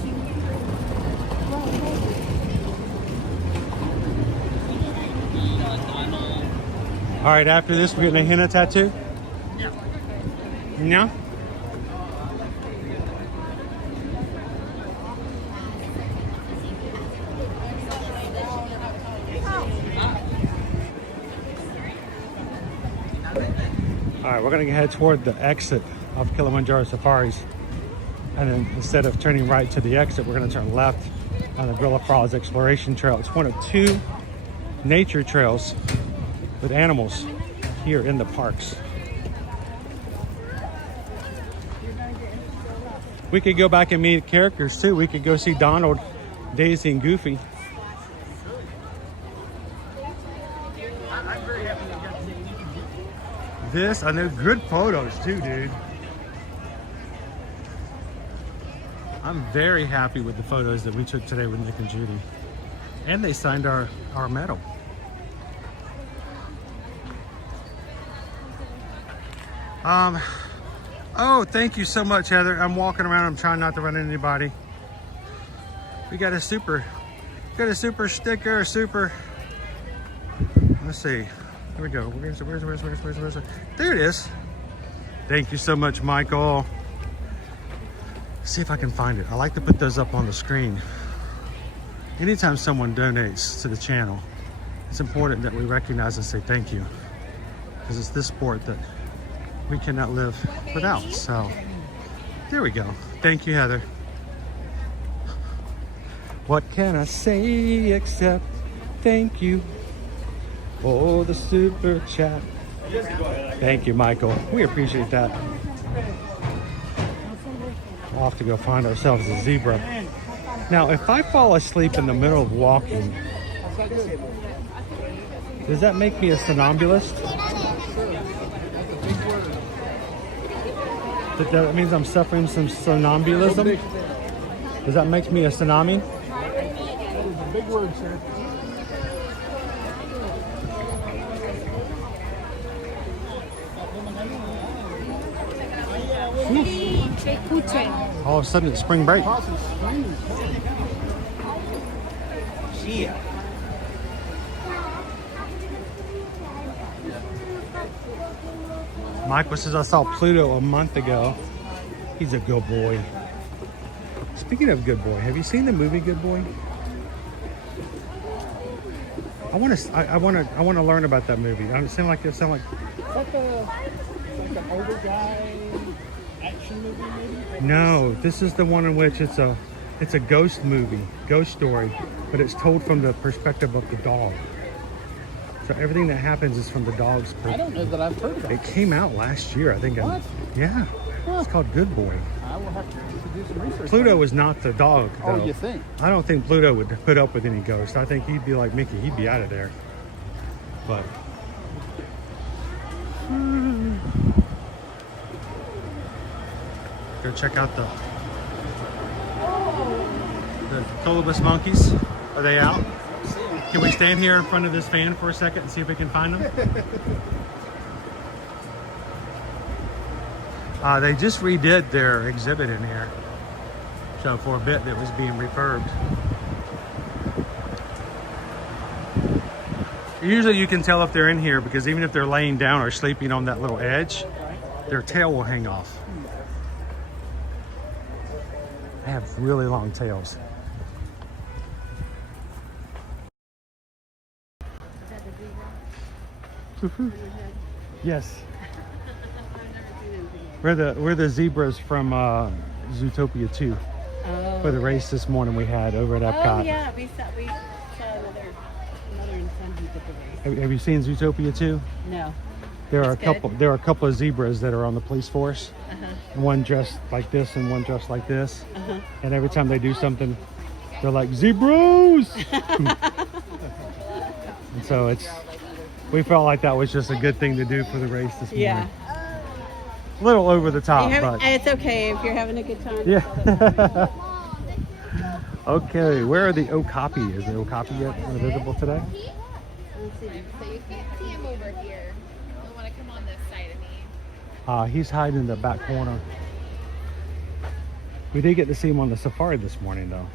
All right, after this, we're getting a henna tattoo? No? All right, we're gonna head toward the exit of Kilimanjaro Safaris. And then instead of turning right to the exit, we're gonna turn left on the Gorilla Falls Exploration Trail. It's one of 2 nature trails with animals here in the parks. We could go back and meet characters too. We could go see Donald, Daisy, and Goofy. This, I know, good photos too, dude. I'm very happy with the photos that we took today with Nick and Judy. And they signed our medal. Oh, thank you so much, Heather. I'm walking around, I'm trying not to run into anybody. We got a super sticker, let's see. There we go. Where's it? There it is. Thank you so much, Michael. See if I can find it. I like to put those up on the screen. Anytime someone donates to the channel, it's important that we recognize and say thank you. Because it's this sport that we cannot live without. So, there we go. Thank you, Heather. What can I say except thank you? Oh, the super chat. Thank you, Michael. We appreciate that. We'll have to go find ourselves a zebra. Now, if I fall asleep in the middle of walking, does that make me a somnambulist? That means I'm suffering some somnambulism? Does that make me a tsunami? That is a big word, sir. All of a sudden it's spring break. Yeah. Michael says I saw Pluto a month ago. He's a good boy. Speaking of good boy, have you seen the movie Good Boy? I want to learn about that movie. It sound like It's like an older guy action movie, maybe? No, this is the one in which it's a ghost movie, ghost story, but it's told from the perspective of the dog. So everything that happens is from the dog's perspective. I don't know that I've heard of it. It came out last year, I think. What? Yeah. Huh. It's called Good Boy. I will have to do some research. Pluto is not the dog, though. Oh, you think? I don't think Pluto would put up with any ghosts. I think he'd be like Mickey. He'd be out of there. But... Go check out the colobus monkeys. Are they out? Can we stand here in front of this fan for a second and see if we can find them? They just redid their exhibit in here. So for a bit it was being refurbed. Usually you can tell if they're in here because even if they're laying down or sleeping on that little edge, their tail will hang off. They have really long tails. Yes. We're the zebras from Zootopia 2 for the race this morning we had over at Epcot. Oh yeah, we saw another and son who did the race. Have you seen Zootopia 2? No. There are a couple of zebras that are on the police force. One dressed like this and one dressed like this. And every time they do something, they're like, "Zebras!" And so we felt like that was just a good thing to do for the race this morning. Yeah. A little over the top, but it's okay if you're having a good time. yeah. Okay, where are the okapi? Is the okapi yet visible today? Let's see. So you can't see him over here. You'll want to come on this side of me. He's hiding in the back corner. We did get to see him on the safari this morning, though.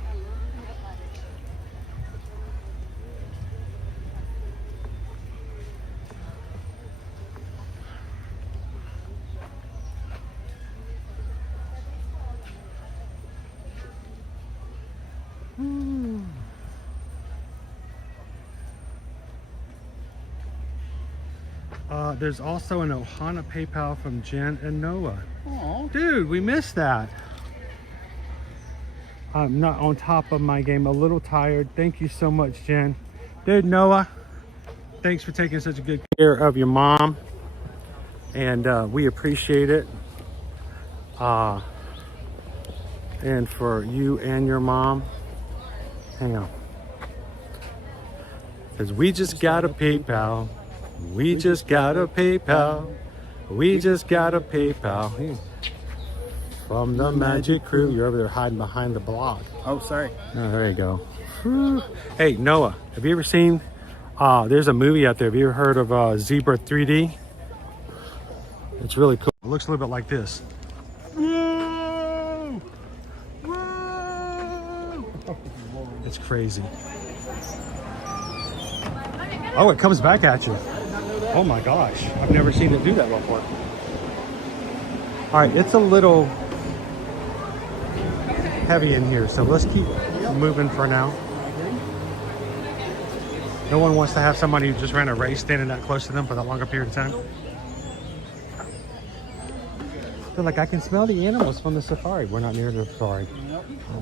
There's also an Ohana PayPal from Jen and Noah. Oh, dude, we missed that. I'm not on top of my game, a little tired. Thank you so much, Jen. Dude, Noah, thanks for taking such a good care of your mom. And we appreciate it. And for you and your mom. Hang on. Because we just got a PayPal. We just got a PayPal. We just got a PayPal. From the Magic Crew. You're over there hiding behind the block. Oh, sorry. Oh, there you go. Whew. Hey, Noah, have you ever seen, there's a movie out there. Have you ever heard of Zebra 3D? It's really cool. It looks a little bit like this. Whoa! Whoa! It's crazy. Oh, it comes back at you. Oh my gosh, I've never seen it do that before. All right, it's a little heavy in here, so let's keep moving for now. No one wants to have somebody who just ran a race standing that close to them for that longer period of time. I feel like I can smell the animals from the safari. We're not near the safari.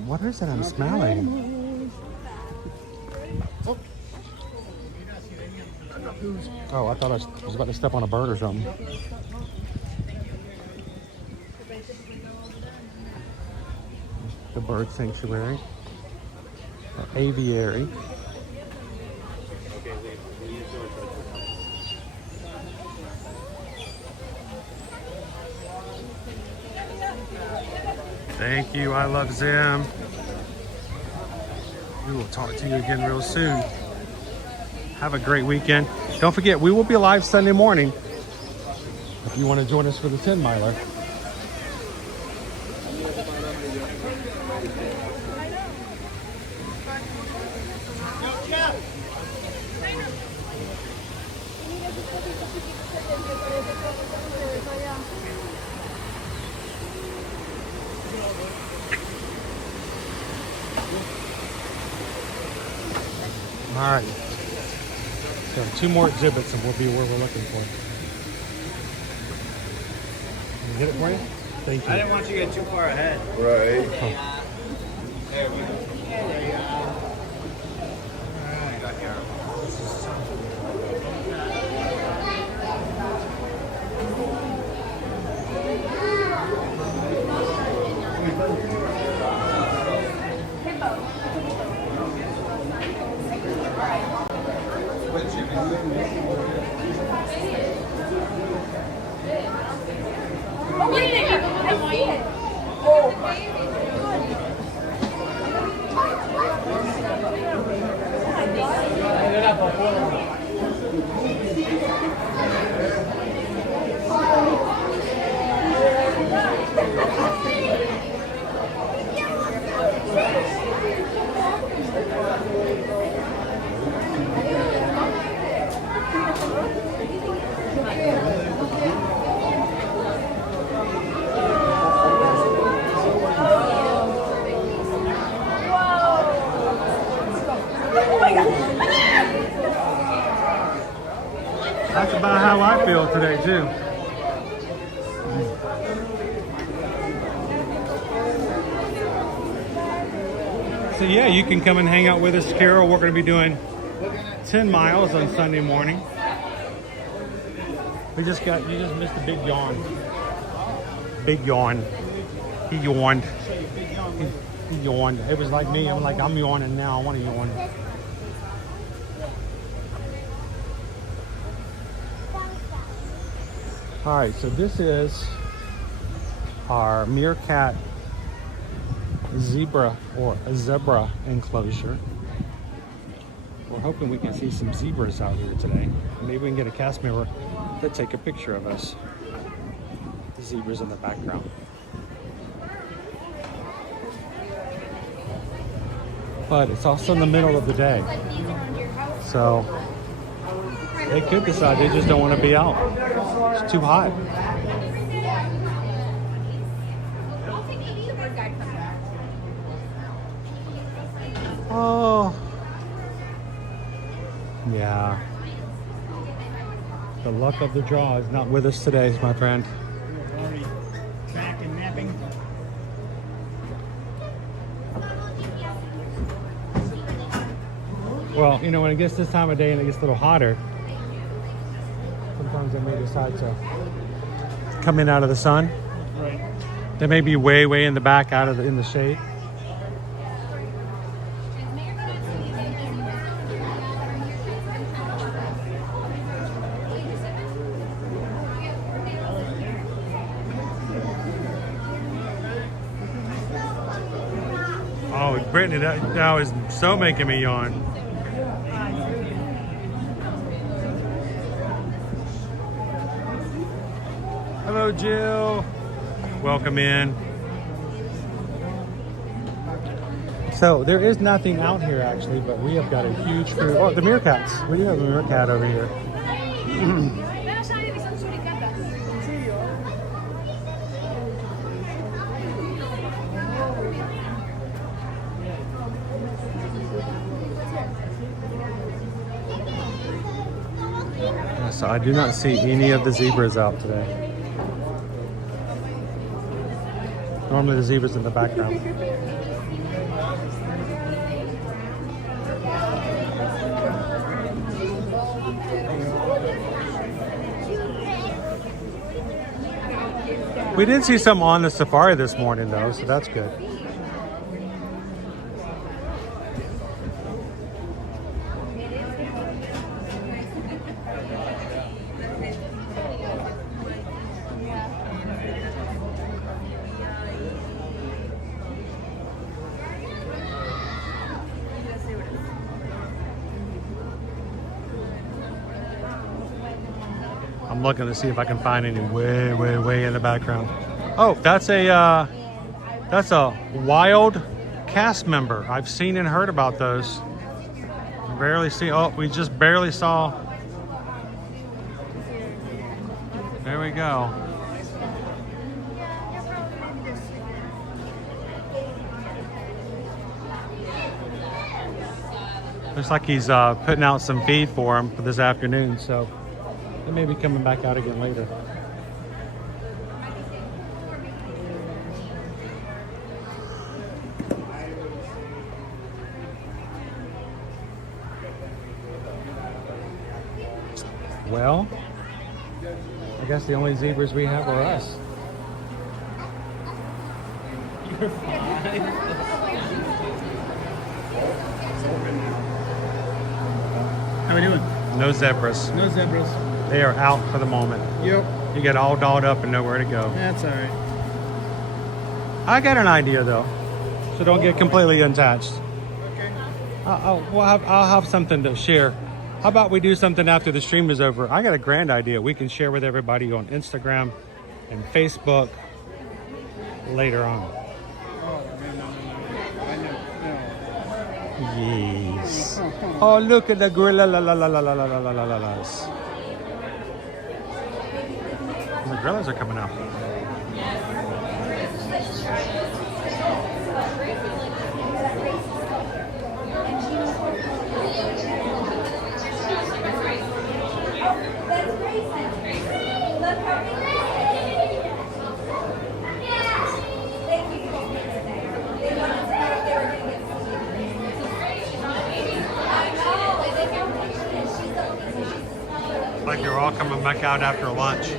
What is it I'm smelling? Oh, I thought I was about to step on a bird or something. The bird sanctuary, the aviary. Thank you. I love Zim. We will talk to you again real soon. Have a great weekend. Don't forget, we will be live Sunday morning if you want to join us for the 10 miler. All right. So 2 more exhibits and we'll be where we're looking for. Can you get it for you? Thank you. I didn't want you to get too far ahead. Right. Oh. There we go. There you go. Oh, wait a minute. I see it. Oh, That's about how I feel today too. So yeah, you can come and hang out with us, Carol. We're going to be doing 10 miles on Sunday morning. You just missed a big yawn. Big yawn. He yawned. He yawned. It was like me. I'm yawning now. I want to yawn. All right, so this is our meerkat zebra or a zebra enclosure. We're hoping we can see some zebras out here today. Maybe we can get a cast member to take a picture of us. The zebras in the background. but it's also in the middle of the day. So they could decide they just don't want to be out. It's too hot. Oh, yeah. The luck of the draw is not with us today, my friend. We're already back and napping. Well, you know, when it gets this time of day and it gets a little hotter, sometimes they may decide to come in out of the sun. Right. They may be way in the back out of in the shade. Oh, Brittany, that now is so making me yawn. Hello, Jill. Welcome in. So there is nothing out here actually, but we have got a huge crew. Oh, the meerkats. We do have a meerkat over here. So I do not see any of the zebras out today. Normally the zebra's in the background. We did see some on the safari this morning though, so that's good. I'm looking to see if I can find any way in the background. Oh, that's a wild cast member. I've seen and heard about those. Barely see. Oh, we just barely saw. There we go. Looks like he's putting out some feed for him for this afternoon, so they may be coming back out again later. Well, I guess the only zebras we have are us. You're fine. How we doing? No zebras. No zebras. They are out for the moment. Yep. You get all dolled up and nowhere to go. That's all right. I got an idea though, so don't get completely unattached. Okay. I'll have something to share. How about we do something after the stream is over? I got a grand idea we can share with everybody on Instagram and Facebook later on. Oh, no. Yes. Oh, look at the gorilla. The gorillas are coming out. Like you're all coming back out after lunch.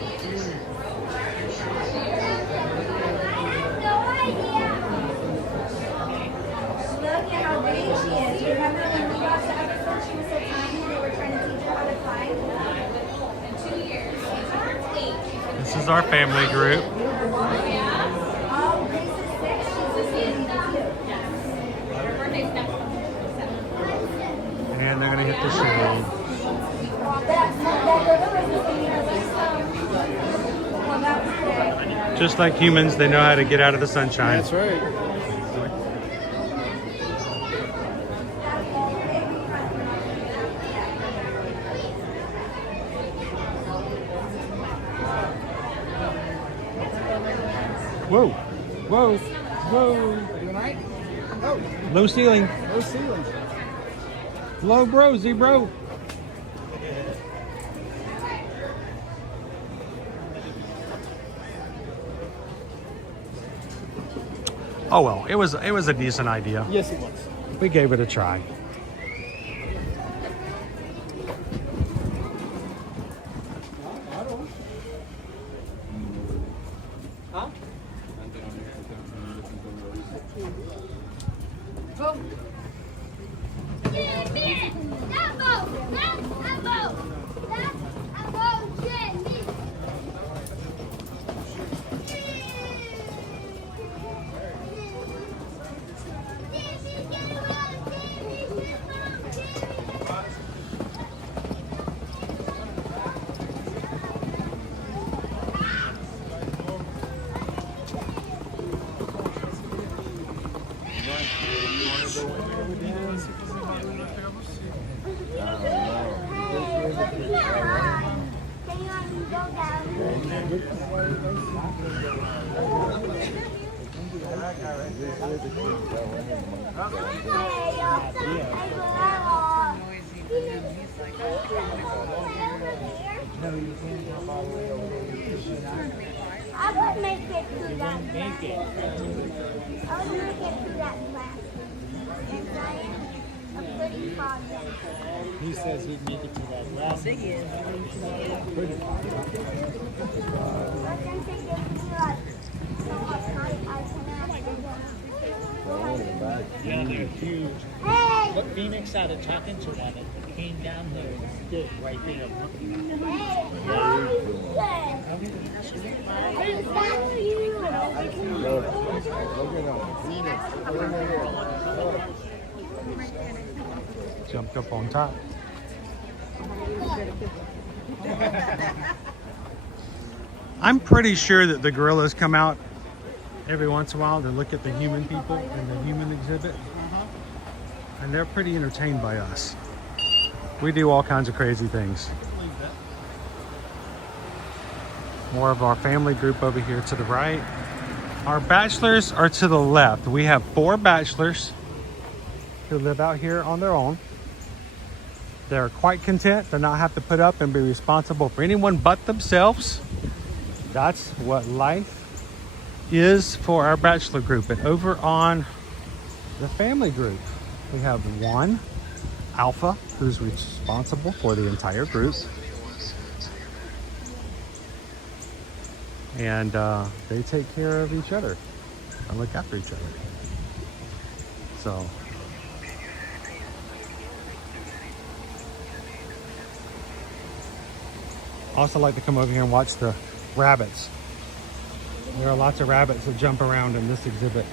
This is our family group. And they're gonna hit the shade. Just like humans, they know how to get out of the sunshine. That's right. Whoa, whoa, whoa. Are you doing all right? Oh, Low ceiling. no ceiling. Low bro, Z-bro. Oh well, it was a decent idea. Yes, it was. We gave it a try. Huh? I would make it through that class. I would make it through that class. And I am a pretty project. He says he'd make it to that class. But then they give me like so much time I cannot do that. Yeah, they're huge. Hey! But Phoenix started talking to one and came down there and stood right there looking at him. Hey! How are you doing? Hey, that's you! Jumped up on top. I'm pretty sure that the gorillas come out every once in a while to look at the human people in the human exhibit. And they're pretty entertained by us. We do all kinds of crazy things. More of our family group over here to the right. Our bachelors are to the left. We have 4 bachelors who live out here on their own. They're quite content to not have to put up and be responsible for anyone but themselves. That's what life is for our bachelor group. And over on the family group, we have 1 alpha who's responsible for the entire group. And they take care of each other and look after each other. So I also like to come over here and watch the rabbits. There are lots of rabbits that jump around in this exhibit.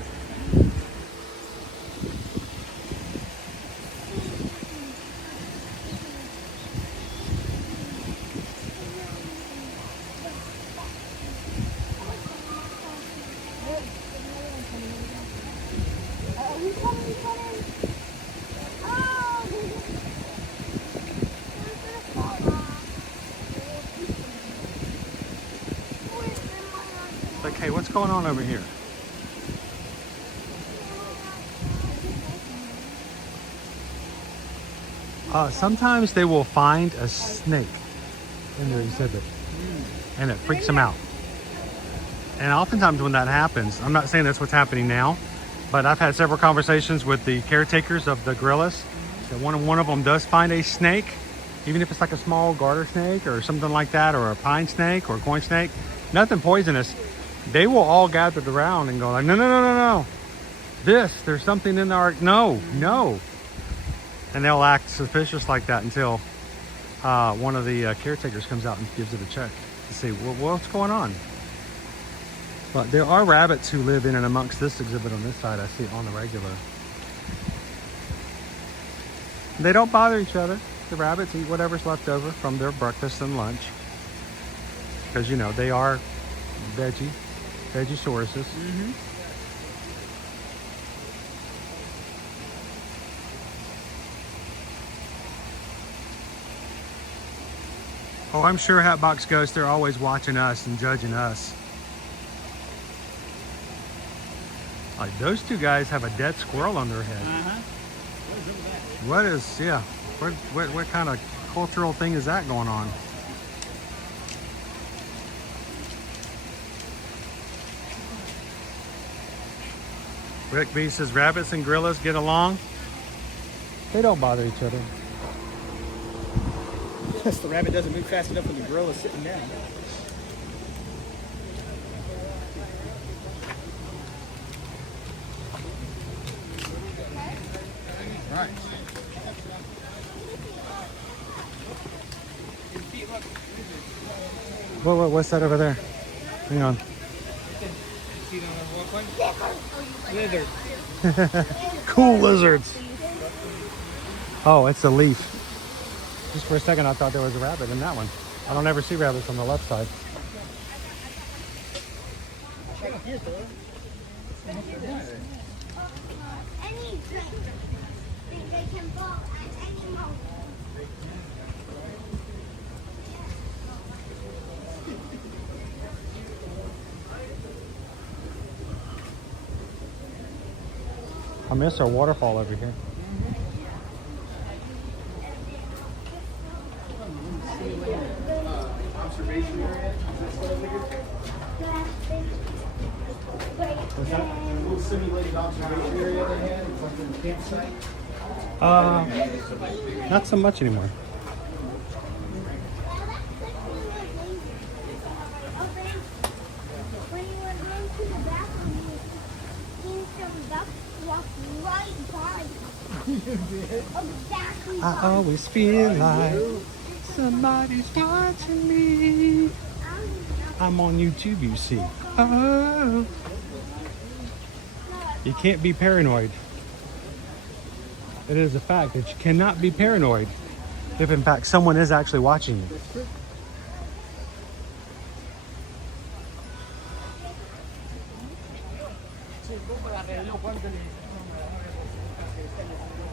Like, hey, what's going on over here? Sometimes they will find a snake in their exhibit and it freaks them out. And oftentimes when that happens, I'm not saying that's what's happening now, but I've had several conversations with the caretakers of the gorillas that one of them does find a snake, even if it's like a small garter snake or something like that, or a pine snake or a corn snake, nothing poisonous. They will all gather around and go like, no, no, no, no, no. There's something in our, no. And they'll act suspicious like that until one of the caretakers comes out and gives it a check to see what's going on. But there are rabbits who live in and amongst this exhibit on this side. I see on the regular. They don't bother each other. The rabbits eat whatever's left over from their breakfast and lunch. Because, you know, they are Vegisauruses. Mm-hmm. Oh, I'm sure Hatbox Ghost, they're always watching us and judging us. Like those two guys have a dead squirrel on their head. What is, yeah, what kind of cultural thing is that going on? Rick B says rabbits and gorillas get along. They don't bother each other. Yes, the rabbit doesn't move fast enough when the gorilla's sitting down. Right. What's that over there? Hang on. Lizard. Cool lizards. Oh, it's a leaf. Just for a second, I thought there was a rabbit in that one. I don't ever see rabbits on the left side. I miss our waterfall over here. Observation area? Was that a little simulated observation area they had? It's like a campsite? Not so much anymore. I always feel like somebody's watching me. I'm on YouTube, you see. Oh. You can't be paranoid. It is a fact that you cannot be paranoid if in fact someone is actually watching you.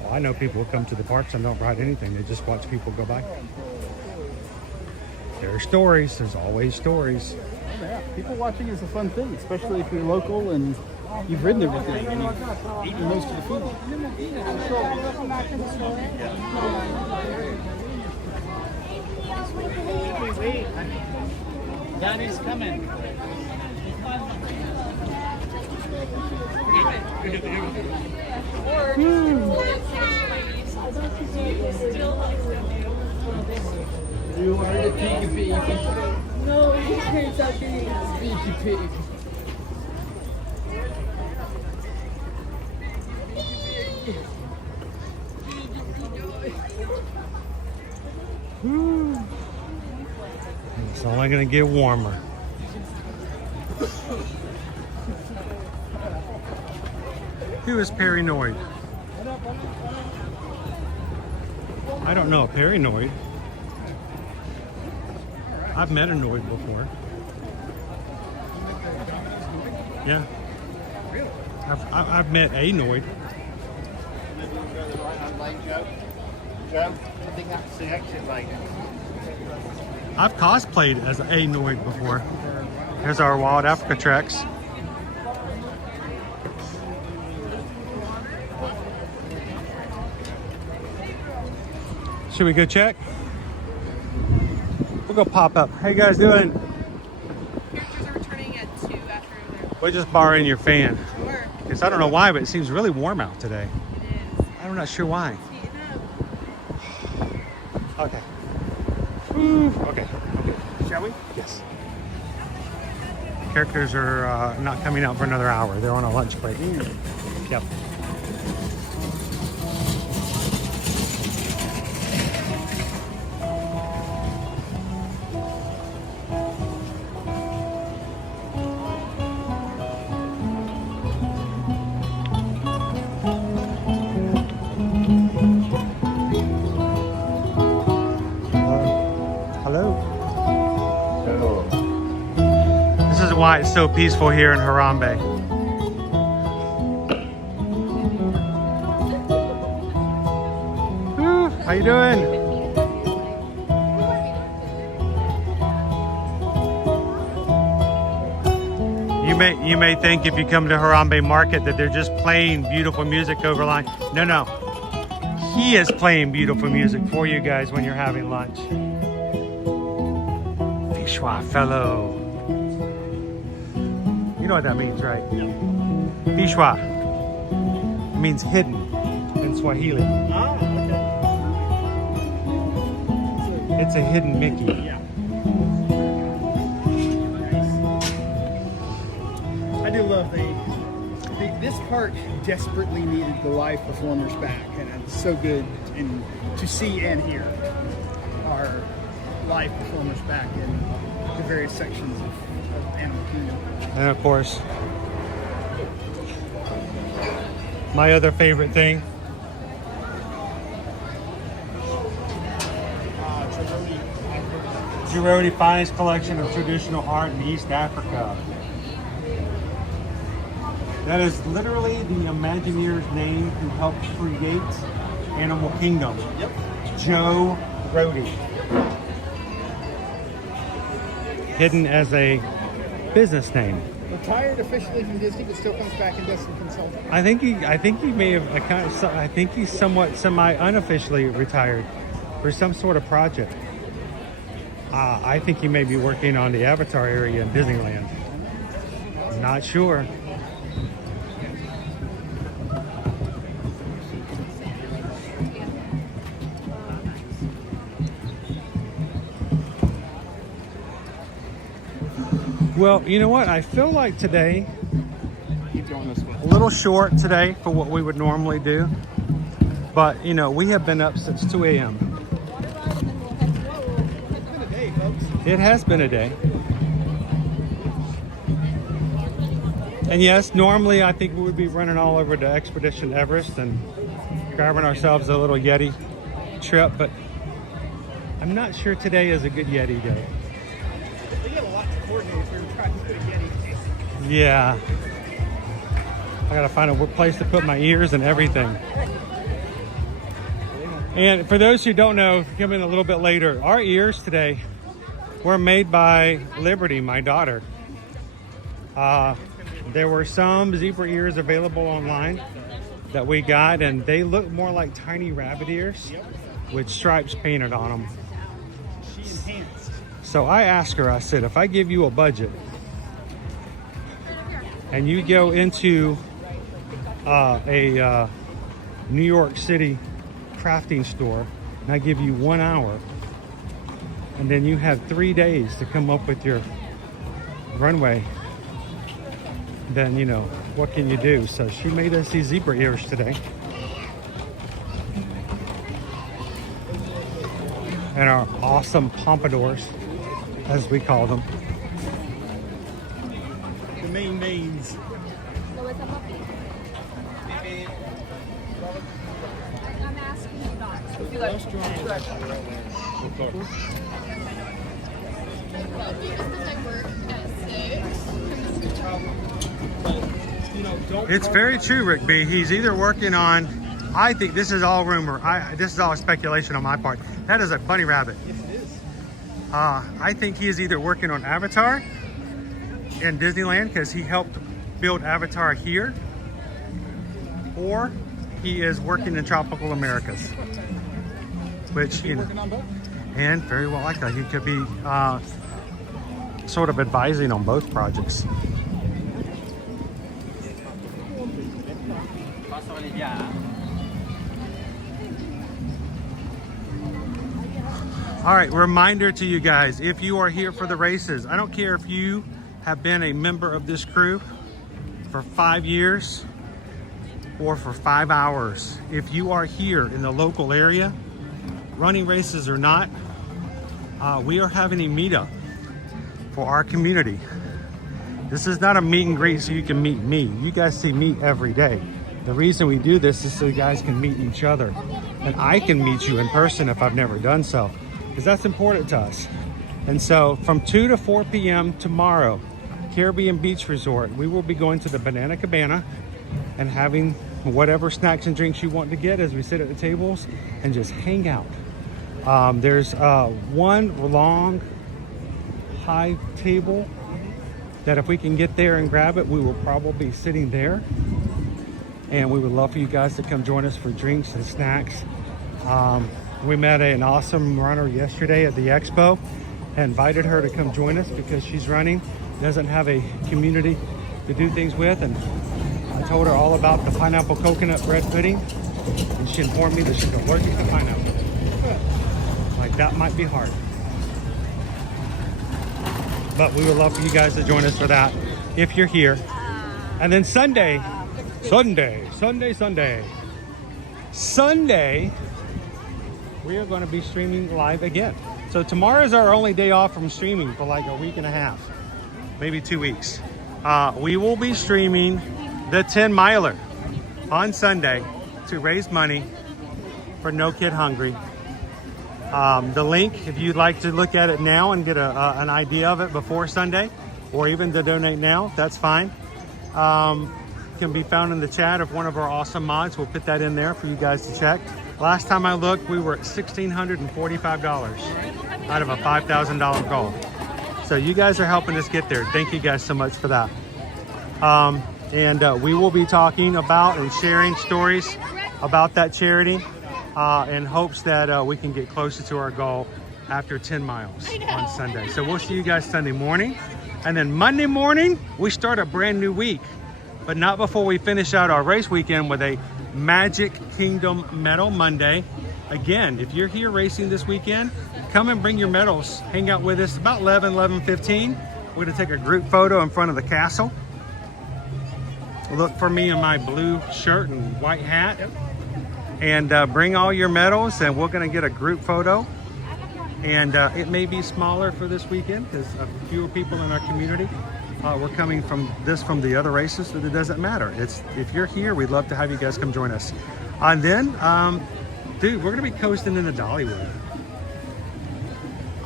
Well, I know people who come to the parks and don't ride anything. They just watch people go by. There are stories. There's always stories. Yeah, people watching is a fun thing, especially if you're local and you've ridden everything and you've eaten most of the food. Wait. Daddy's coming. You are the piggy pig. No, he turns out being Piggy pig. It's only going to get warmer. Who is paranoid? I don't know. Paranoid. I've met a Noid before. Yeah. I've met a Noid. Joe, I think that's the exit lane. I've cosplayed as a Noid before. Here's our Wild Africa tracks. Should we go check? We'll go pop up. How you guys doing? Characters are returning at 2 after We're just borrowing your fan. Sure. Because I don't know why, but it seems really warm out today. It is. I'm not sure why. It's heating up. Okay. Okay. Shall we? Yes. Characters are not coming out for another hour. They're on a lunch break. Yep. Why it's so peaceful here in Harambe. How you doing? may think if you come to Harambe Market that they're just playing beautiful music over line. No, no. He is playing beautiful music for you guys when you're having lunch. Fishwa fellow. You know what that means, right? Fishwa means hidden in Swahili. Ah, okay. It's a hidden Mickey. Yeah. I do love this park desperately needed the live performers back, and it's so good to see and hear our live performers back in the various sections of Animal Kingdom. And of course, my other favorite thing. Girodi finest collection of traditional art in East Africa. That is literally the Imagineer's name who helped create Animal Kingdom. Yep. Joe Rody. Hidden as a business name. Retired officially from Disney, but still comes back and does some consulting. I think he may have. I think he's somewhat semi-unofficially retired for some sort of project. I think he may be working on the Avatar area in Disneyland. Not sure. Well, you know what? I feel like today, a little short today for what we would normally do. But, you know, we have been up since 2 a.m. It has been a day. And yes, normally I think we would be running all over to Expedition Everest and grabbing ourselves a little Yeti trip. But I'm not sure today is a good Yeti day. We have a lot to coordinate if we were trying to put a Yeti. Yeah. I gotta find a place to put my ears and everything. And for those who don't know, if you come in a little bit later, our ears today were made by Liberty, my daughter. There were some zebra ears available online that we got, and they look more like tiny rabbit ears with stripes painted on them. She enhanced. So I asked her, I said, if I give you a budget and you go into a New York City crafting store and I give you 1 hour and then you have 3 days to come up with your runway, then, you know, what can you do? So she made us these zebra ears today. And our awesome pompadours, as we call them. The mains. I'm asking you not. Would you like It's very true, Rick B. He's either working on, I think this is all rumor. This is all speculation on my part. That is a bunny rabbit. Yes, it is. I think he is either working on Avatar in Disneyland because he helped build Avatar here, or he is working in Tropical Americas, which, you know, and very well likely he could be sort of advising on both projects. All right, reminder to you guys, if you are here for the races, I don't care if you have been a member of this crew for 5 years or for 5 hours. If you are here in the local area, running races or not, we are having a meetup for our community. This is not a meet and greet so you can meet me. You guys see me every day. The reason we do this is so you guys can meet each other. And I can meet you in person if I've never done so, because that's important to us. And so from 2 to 4 p.m. tomorrow, Caribbean Beach Resort, we will be going to the Banana Cabana and having whatever snacks and drinks you want to get as we sit at the tables and just hang out. There's one long high table that if we can get there and grab it, we will probably be sitting there. And we would love for you guys to come join us for drinks and snacks. We met an awesome runner yesterday at the expo. I invited her to come join us because she's running, doesn't have a community to do things with, and I told her all about the pineapple coconut bread pudding, and she informed me that she's allergic to pineapple. Like, that might be hard. But we would love for you guys to join us for that if you're here. And then Sunday, we are going to be streaming live again. So tomorrow is our only day off from streaming for like a week and a half, maybe 2 weeks. We will be streaming the 10 miler on Sunday to raise money for No Kid Hungry. The link, if you'd like to look at it now and get an idea of it before Sunday, or even to donate now, that's fine. Can be found in the chat of one of our awesome mods. We'll put that in there for you guys to check. Last time I looked, we were at $1,645 out of a $5,000 goal. So you guys are helping us get there. Thank you guys so much for that. We will be talking about and sharing stories about that charity in hopes that we can get closer to our goal after 10 miles on Sunday. So we'll see you guys Sunday morning. And then Monday morning, we start a brand new week, but not before we finish out our race weekend with a Magic Kingdom Medal Monday. Again, if you're here racing this weekend, come and bring your medals. Hang out with us about 11:15. We're gonna take a group photo in front of the castle. Look for me in my blue shirt and white hat. And bring all your medals, and we're gonna get a group photo. And it may be smaller for this weekend because fewer people in our community. We're coming from the other races, so it doesn't matter. If you're here, we'd love to have you guys come join us. And then, dude, we're gonna be coasting into Dollywood.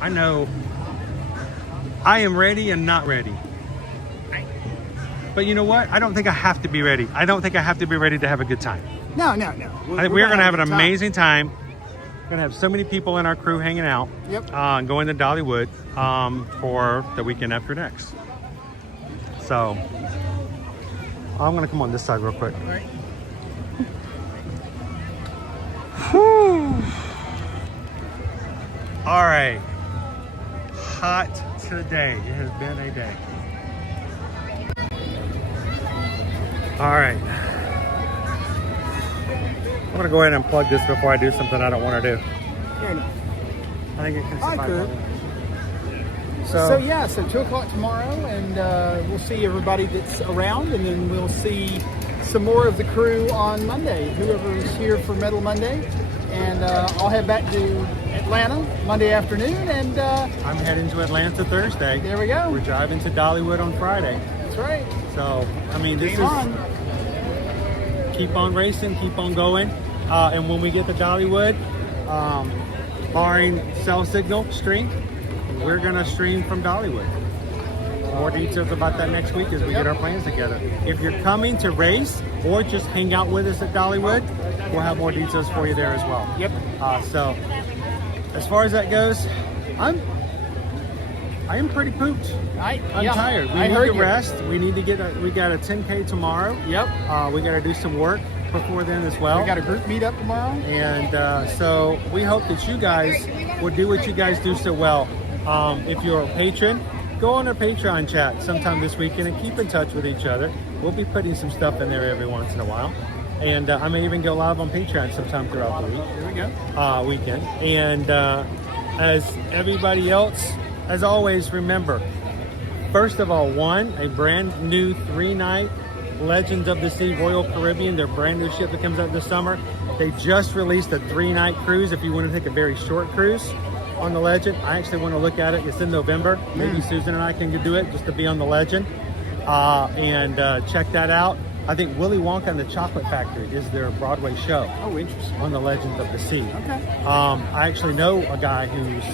I know I am ready and not ready. But you know what? I don't think I have to be ready. I don't think I have to be ready to have a good time. No. We're gonna have an amazing time. We're gonna have so many people in our crew hanging out. Yep. Going to Dollywood for the weekend after next. So I'm gonna come on this side real quick. All right. Whew. All right. Hot today. It has been a day. All right. I'm gonna go ahead and plug this before I do something I don't want to do. Fair enough. I think it can I survive. could. So 2 o'clock tomorrow, and we'll see everybody that's around, and then we'll see some more of the crew on Monday, whoever is here for Medal Monday. And I'll head back to Atlanta Monday afternoon, and I'm heading to Atlanta Thursday. There we go. We're driving to Dollywood on Friday. That's right. So, I mean, this Game is on. Keep on racing, keep on going. And when we get to Dollywood, barring cell signal strength, we're gonna stream from Dollywood. More details about that next week as we get our plans together. If you're coming to race or just hang out with us at Dollywood, we'll have more details for you there as well. Yep. So as far as that goes, I am pretty pooped. I'm tired. We need to rest. We need to we got a 10K tomorrow. Yep. We got to do some work before then as well. We got a group meet up tomorrow. And so we hope that you guys will do what you guys do so well. If you're a patron, go on our Patreon chat sometime this weekend and keep in touch with each other. We'll be putting some stuff in there every once in a while. And I may even go live on Patreon sometime throughout the week. There we go. Weekend. And as everybody else, as always, remember, first of all, a brand new 3-night Legends of the Sea Royal Caribbean, their brand new ship that comes out this summer. They just released a 3-night cruise if you want to take a very short cruise on the Legend. I actually want to look at it. It's in November. Maybe Susan and I can do it just to be on the Legend and check that out. I think Willy Wonka and the Chocolate Factory is their Broadway show. Oh, interesting. On the Legends of the Sea. Okay. I actually know a guy who's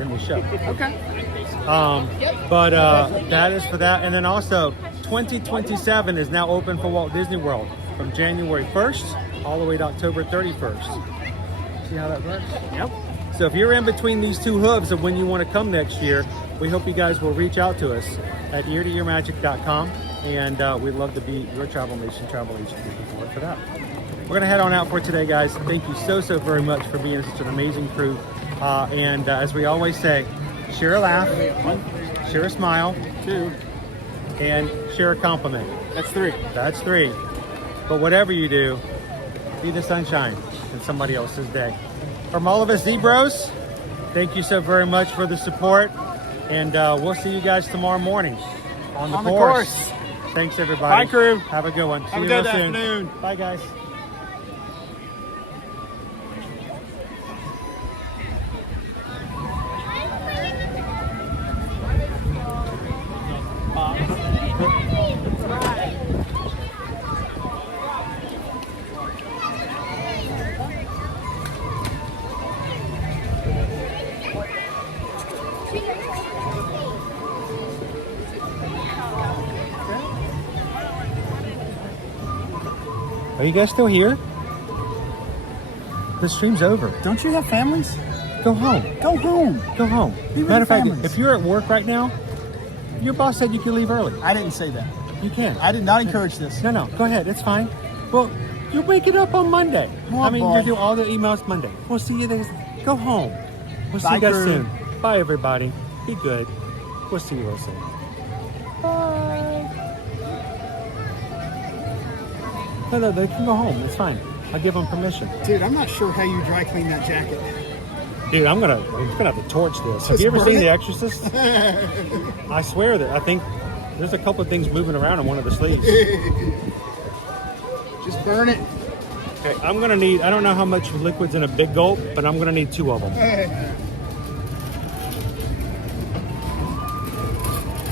in the show. Okay. But that is for that. And then also 2027 is now open for Walt Disney World from January 1st all the way to October 31st. See how that works? Yep. So if you're in between these two hooves of when you want to come next year, we hope you guys will reach out to us. at eartoearmagic.com, and we'd love to be your travel nation travel agent. Looking forward for that. We're gonna head on out for today, guys. Thank you so very much for being such an amazing crew. And as we always say, share a laugh, share a smile, 2, and share a compliment. That's 3. That's 3. But whatever you do, be the sunshine in somebody else's day. From all of us Zebros, thank you so very much for the support, and we'll see you guys tomorrow morning on the course. Thanks, everybody. Bye, crew. Have a good one. Have See a you good real soon. afternoon. Bye, guys. Are you guys still here? The stream's over. Don't you have families? Go home. Go home. Go home. Be with Matter of fact, families. if you're at work right now, your boss said you can leave early. I didn't say that. You can. I did not encourage this. No, go ahead. It's fine. Well, you're waking up on Monday. Come on, boy. you're doing all the emails Monday. We'll see you there. Go home. We'll see Bye, you guys crew. soon. Bye, everybody. Be good. We'll see you real soon. Bye. No, they can go home. It's fine. I'll give them permission. Dude, I'm not sure how you dry clean that jacket. Dude, I'm gonna have to torch this. Have you ever seen The Exorcist? I swear that I think there's a couple of things moving around on one of the sleeves. Just burn it. Okay, I'm gonna need, I don't know how much liquid's in a big gulp, but I'm gonna need 2 of them.